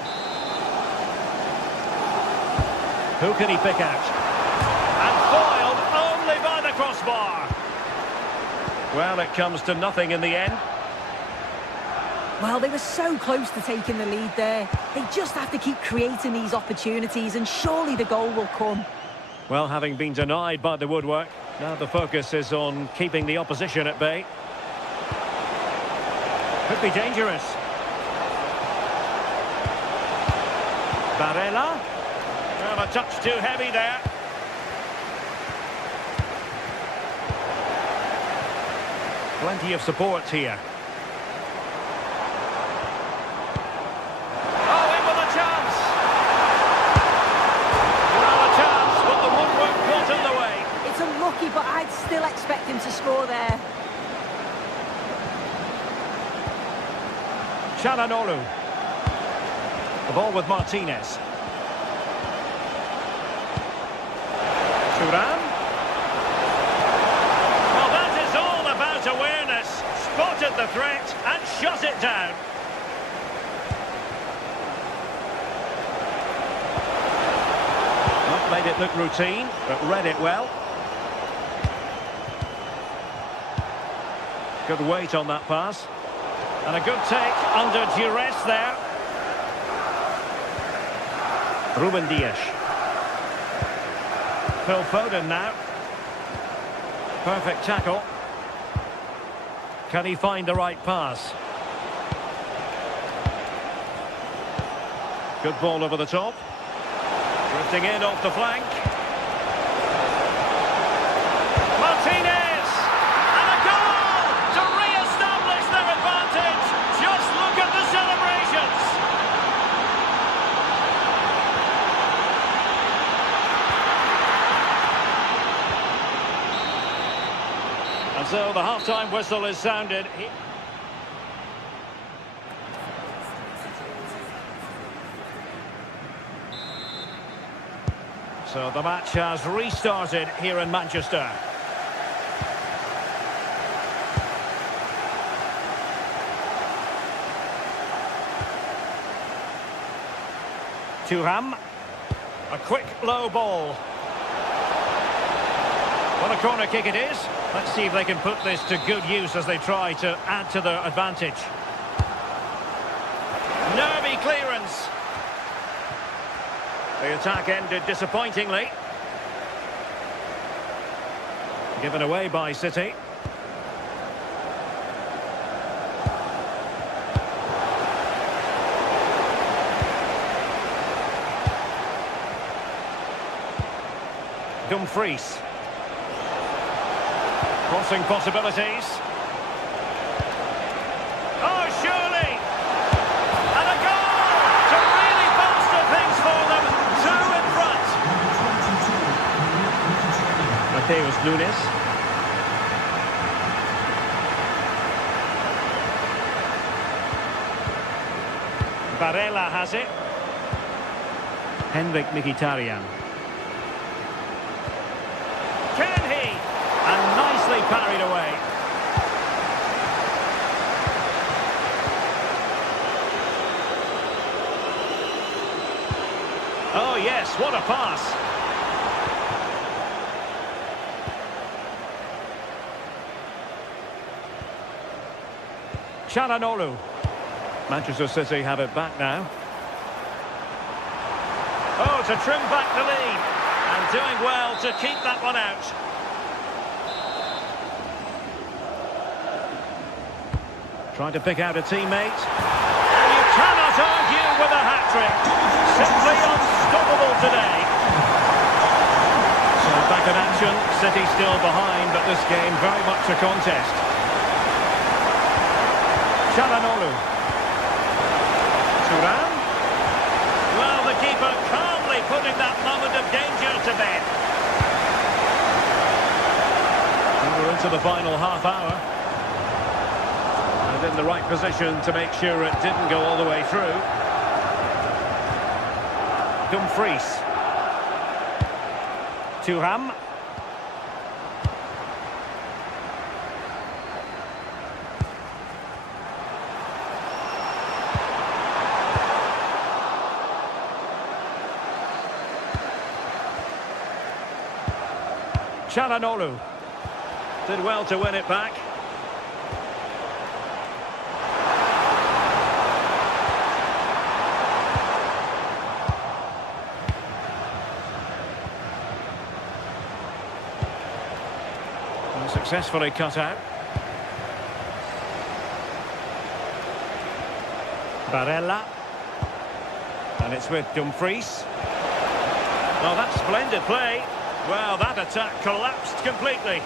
Who can he pick out? And foiled only by the crossbar. Well, it comes to nothing in the end. Well, they were so close to taking the lead there. They just have to keep creating these opportunities and surely the goal will come. Well, having been denied by the woodwork, now the focus is on keeping the opposition at bay. Could be dangerous. Barella. Well, a touch too heavy there. Plenty of support here. Oh, in with a chance! Well, a chance, but the woodwork got in the way. It's unlucky, but I'd still expect him to score there. Çalhanoğlu. The ball with Martinez. Thuram. Well, that is all about awareness. Spotted the threat and shut it down. Not made it look routine, but read it well. Good weight on that pass. And a good take under duress there. Ruben Dias. Phil Foden now. Perfect tackle. Can he find the right pass? Good ball over the top. Drifting in off the flank. Martinez! And a goal to re-establish their advantage. Just look at the celebrations. And so the half-time whistle is sounded. So the match has restarted here in Manchester. Thuram. A quick low ball. What a corner kick it is. Let's see if they can put this to good use as they try to add to their advantage. Nervy clearance. The attack ended disappointingly. Given away by City. Dumfries. Crossing possibilities. Oh, surely! And a goal to really bolster things for them. Two in front. Mateus Nunes. Barella has it. Henrik Mkhitaryan. Can he? And nicely parried away. Oh yes, what a pass. Çalhanoğlu. Manchester City have it back now. Oh, to trim back the lead. And doing well to keep that one out. Trying to pick out a teammate. And you cannot argue with a hat-trick. Simply unstoppable today. So back in action. City still behind, but this game very much a contest. Çalhanoğlu. Thuram. Well, the keeper calmly putting that moment of danger to bed. And we're into the final half hour. And in the right position to make sure it didn't go all the way through. Dumfries. Thuram. Çalhanoğlu did well to win it back. And successfully cut out. Barella. And it's with Dumfries. Well, that's splendid play. Well, that attack collapsed completely.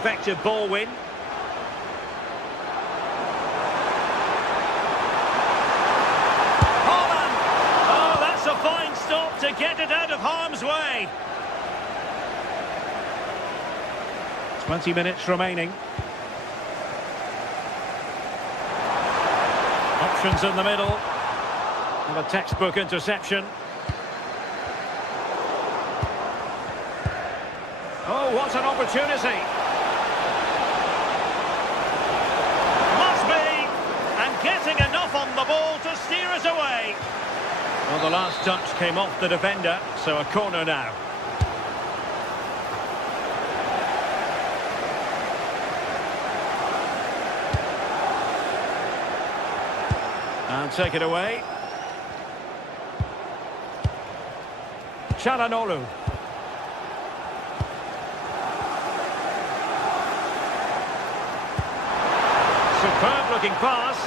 effective ball win. Holland! Oh, that's a fine stop to get it out of harm's way. 20 minutes remaining. Options in the middle. And a textbook interception. Oh, what an opportunity. Must be. And getting enough on the ball to steer it away. Well, the last touch came off the defender, so a corner now. And take it away. Çalhanoğlu. Superb looking pass.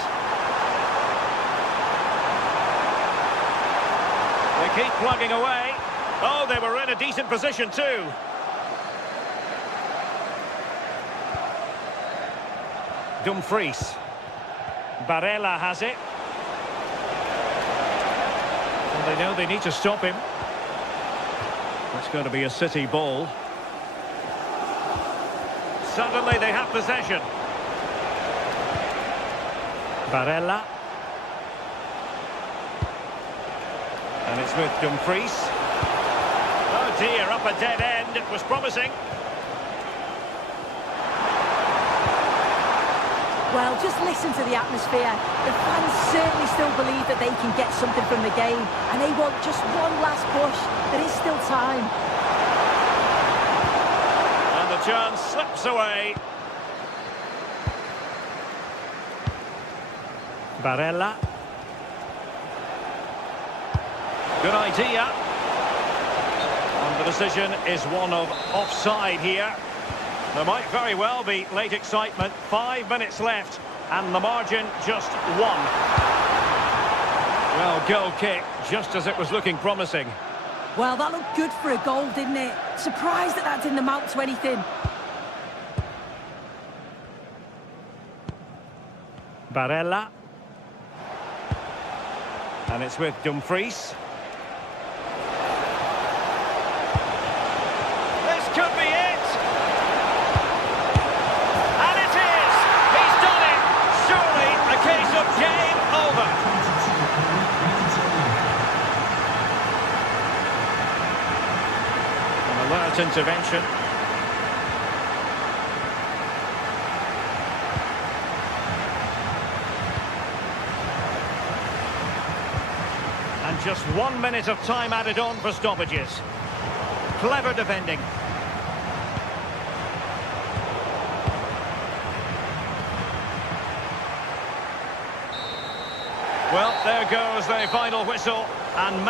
They keep plugging away. Oh, they were in a decent position too. Dumfries. Barella has it. And they know they need to stop him. It's going to be a City ball. Suddenly they have possession. Barella. And it's with Dumfries. Oh dear, up a dead end. It was promising. Well, just listen to the atmosphere. The fans certainly still believe that they can get something from the game, and they want just one last push. There is still time. And the chance slips away. Barella. Good idea. And the decision is one of offside here. There might very well be late excitement. 5 minutes left, and the margin just 1. Well, goal kick, just as it was looking promising. Well, that looked good for a goal, didn't it? Surprised that didn't amount to anything. Barella. And it's with Dumfries. This could be it! And it is! He's done it! Surely a case of game over. An alert intervention. And just 1 minute of time added on for stoppages. Clever defending. Well, there goes the final whistle, and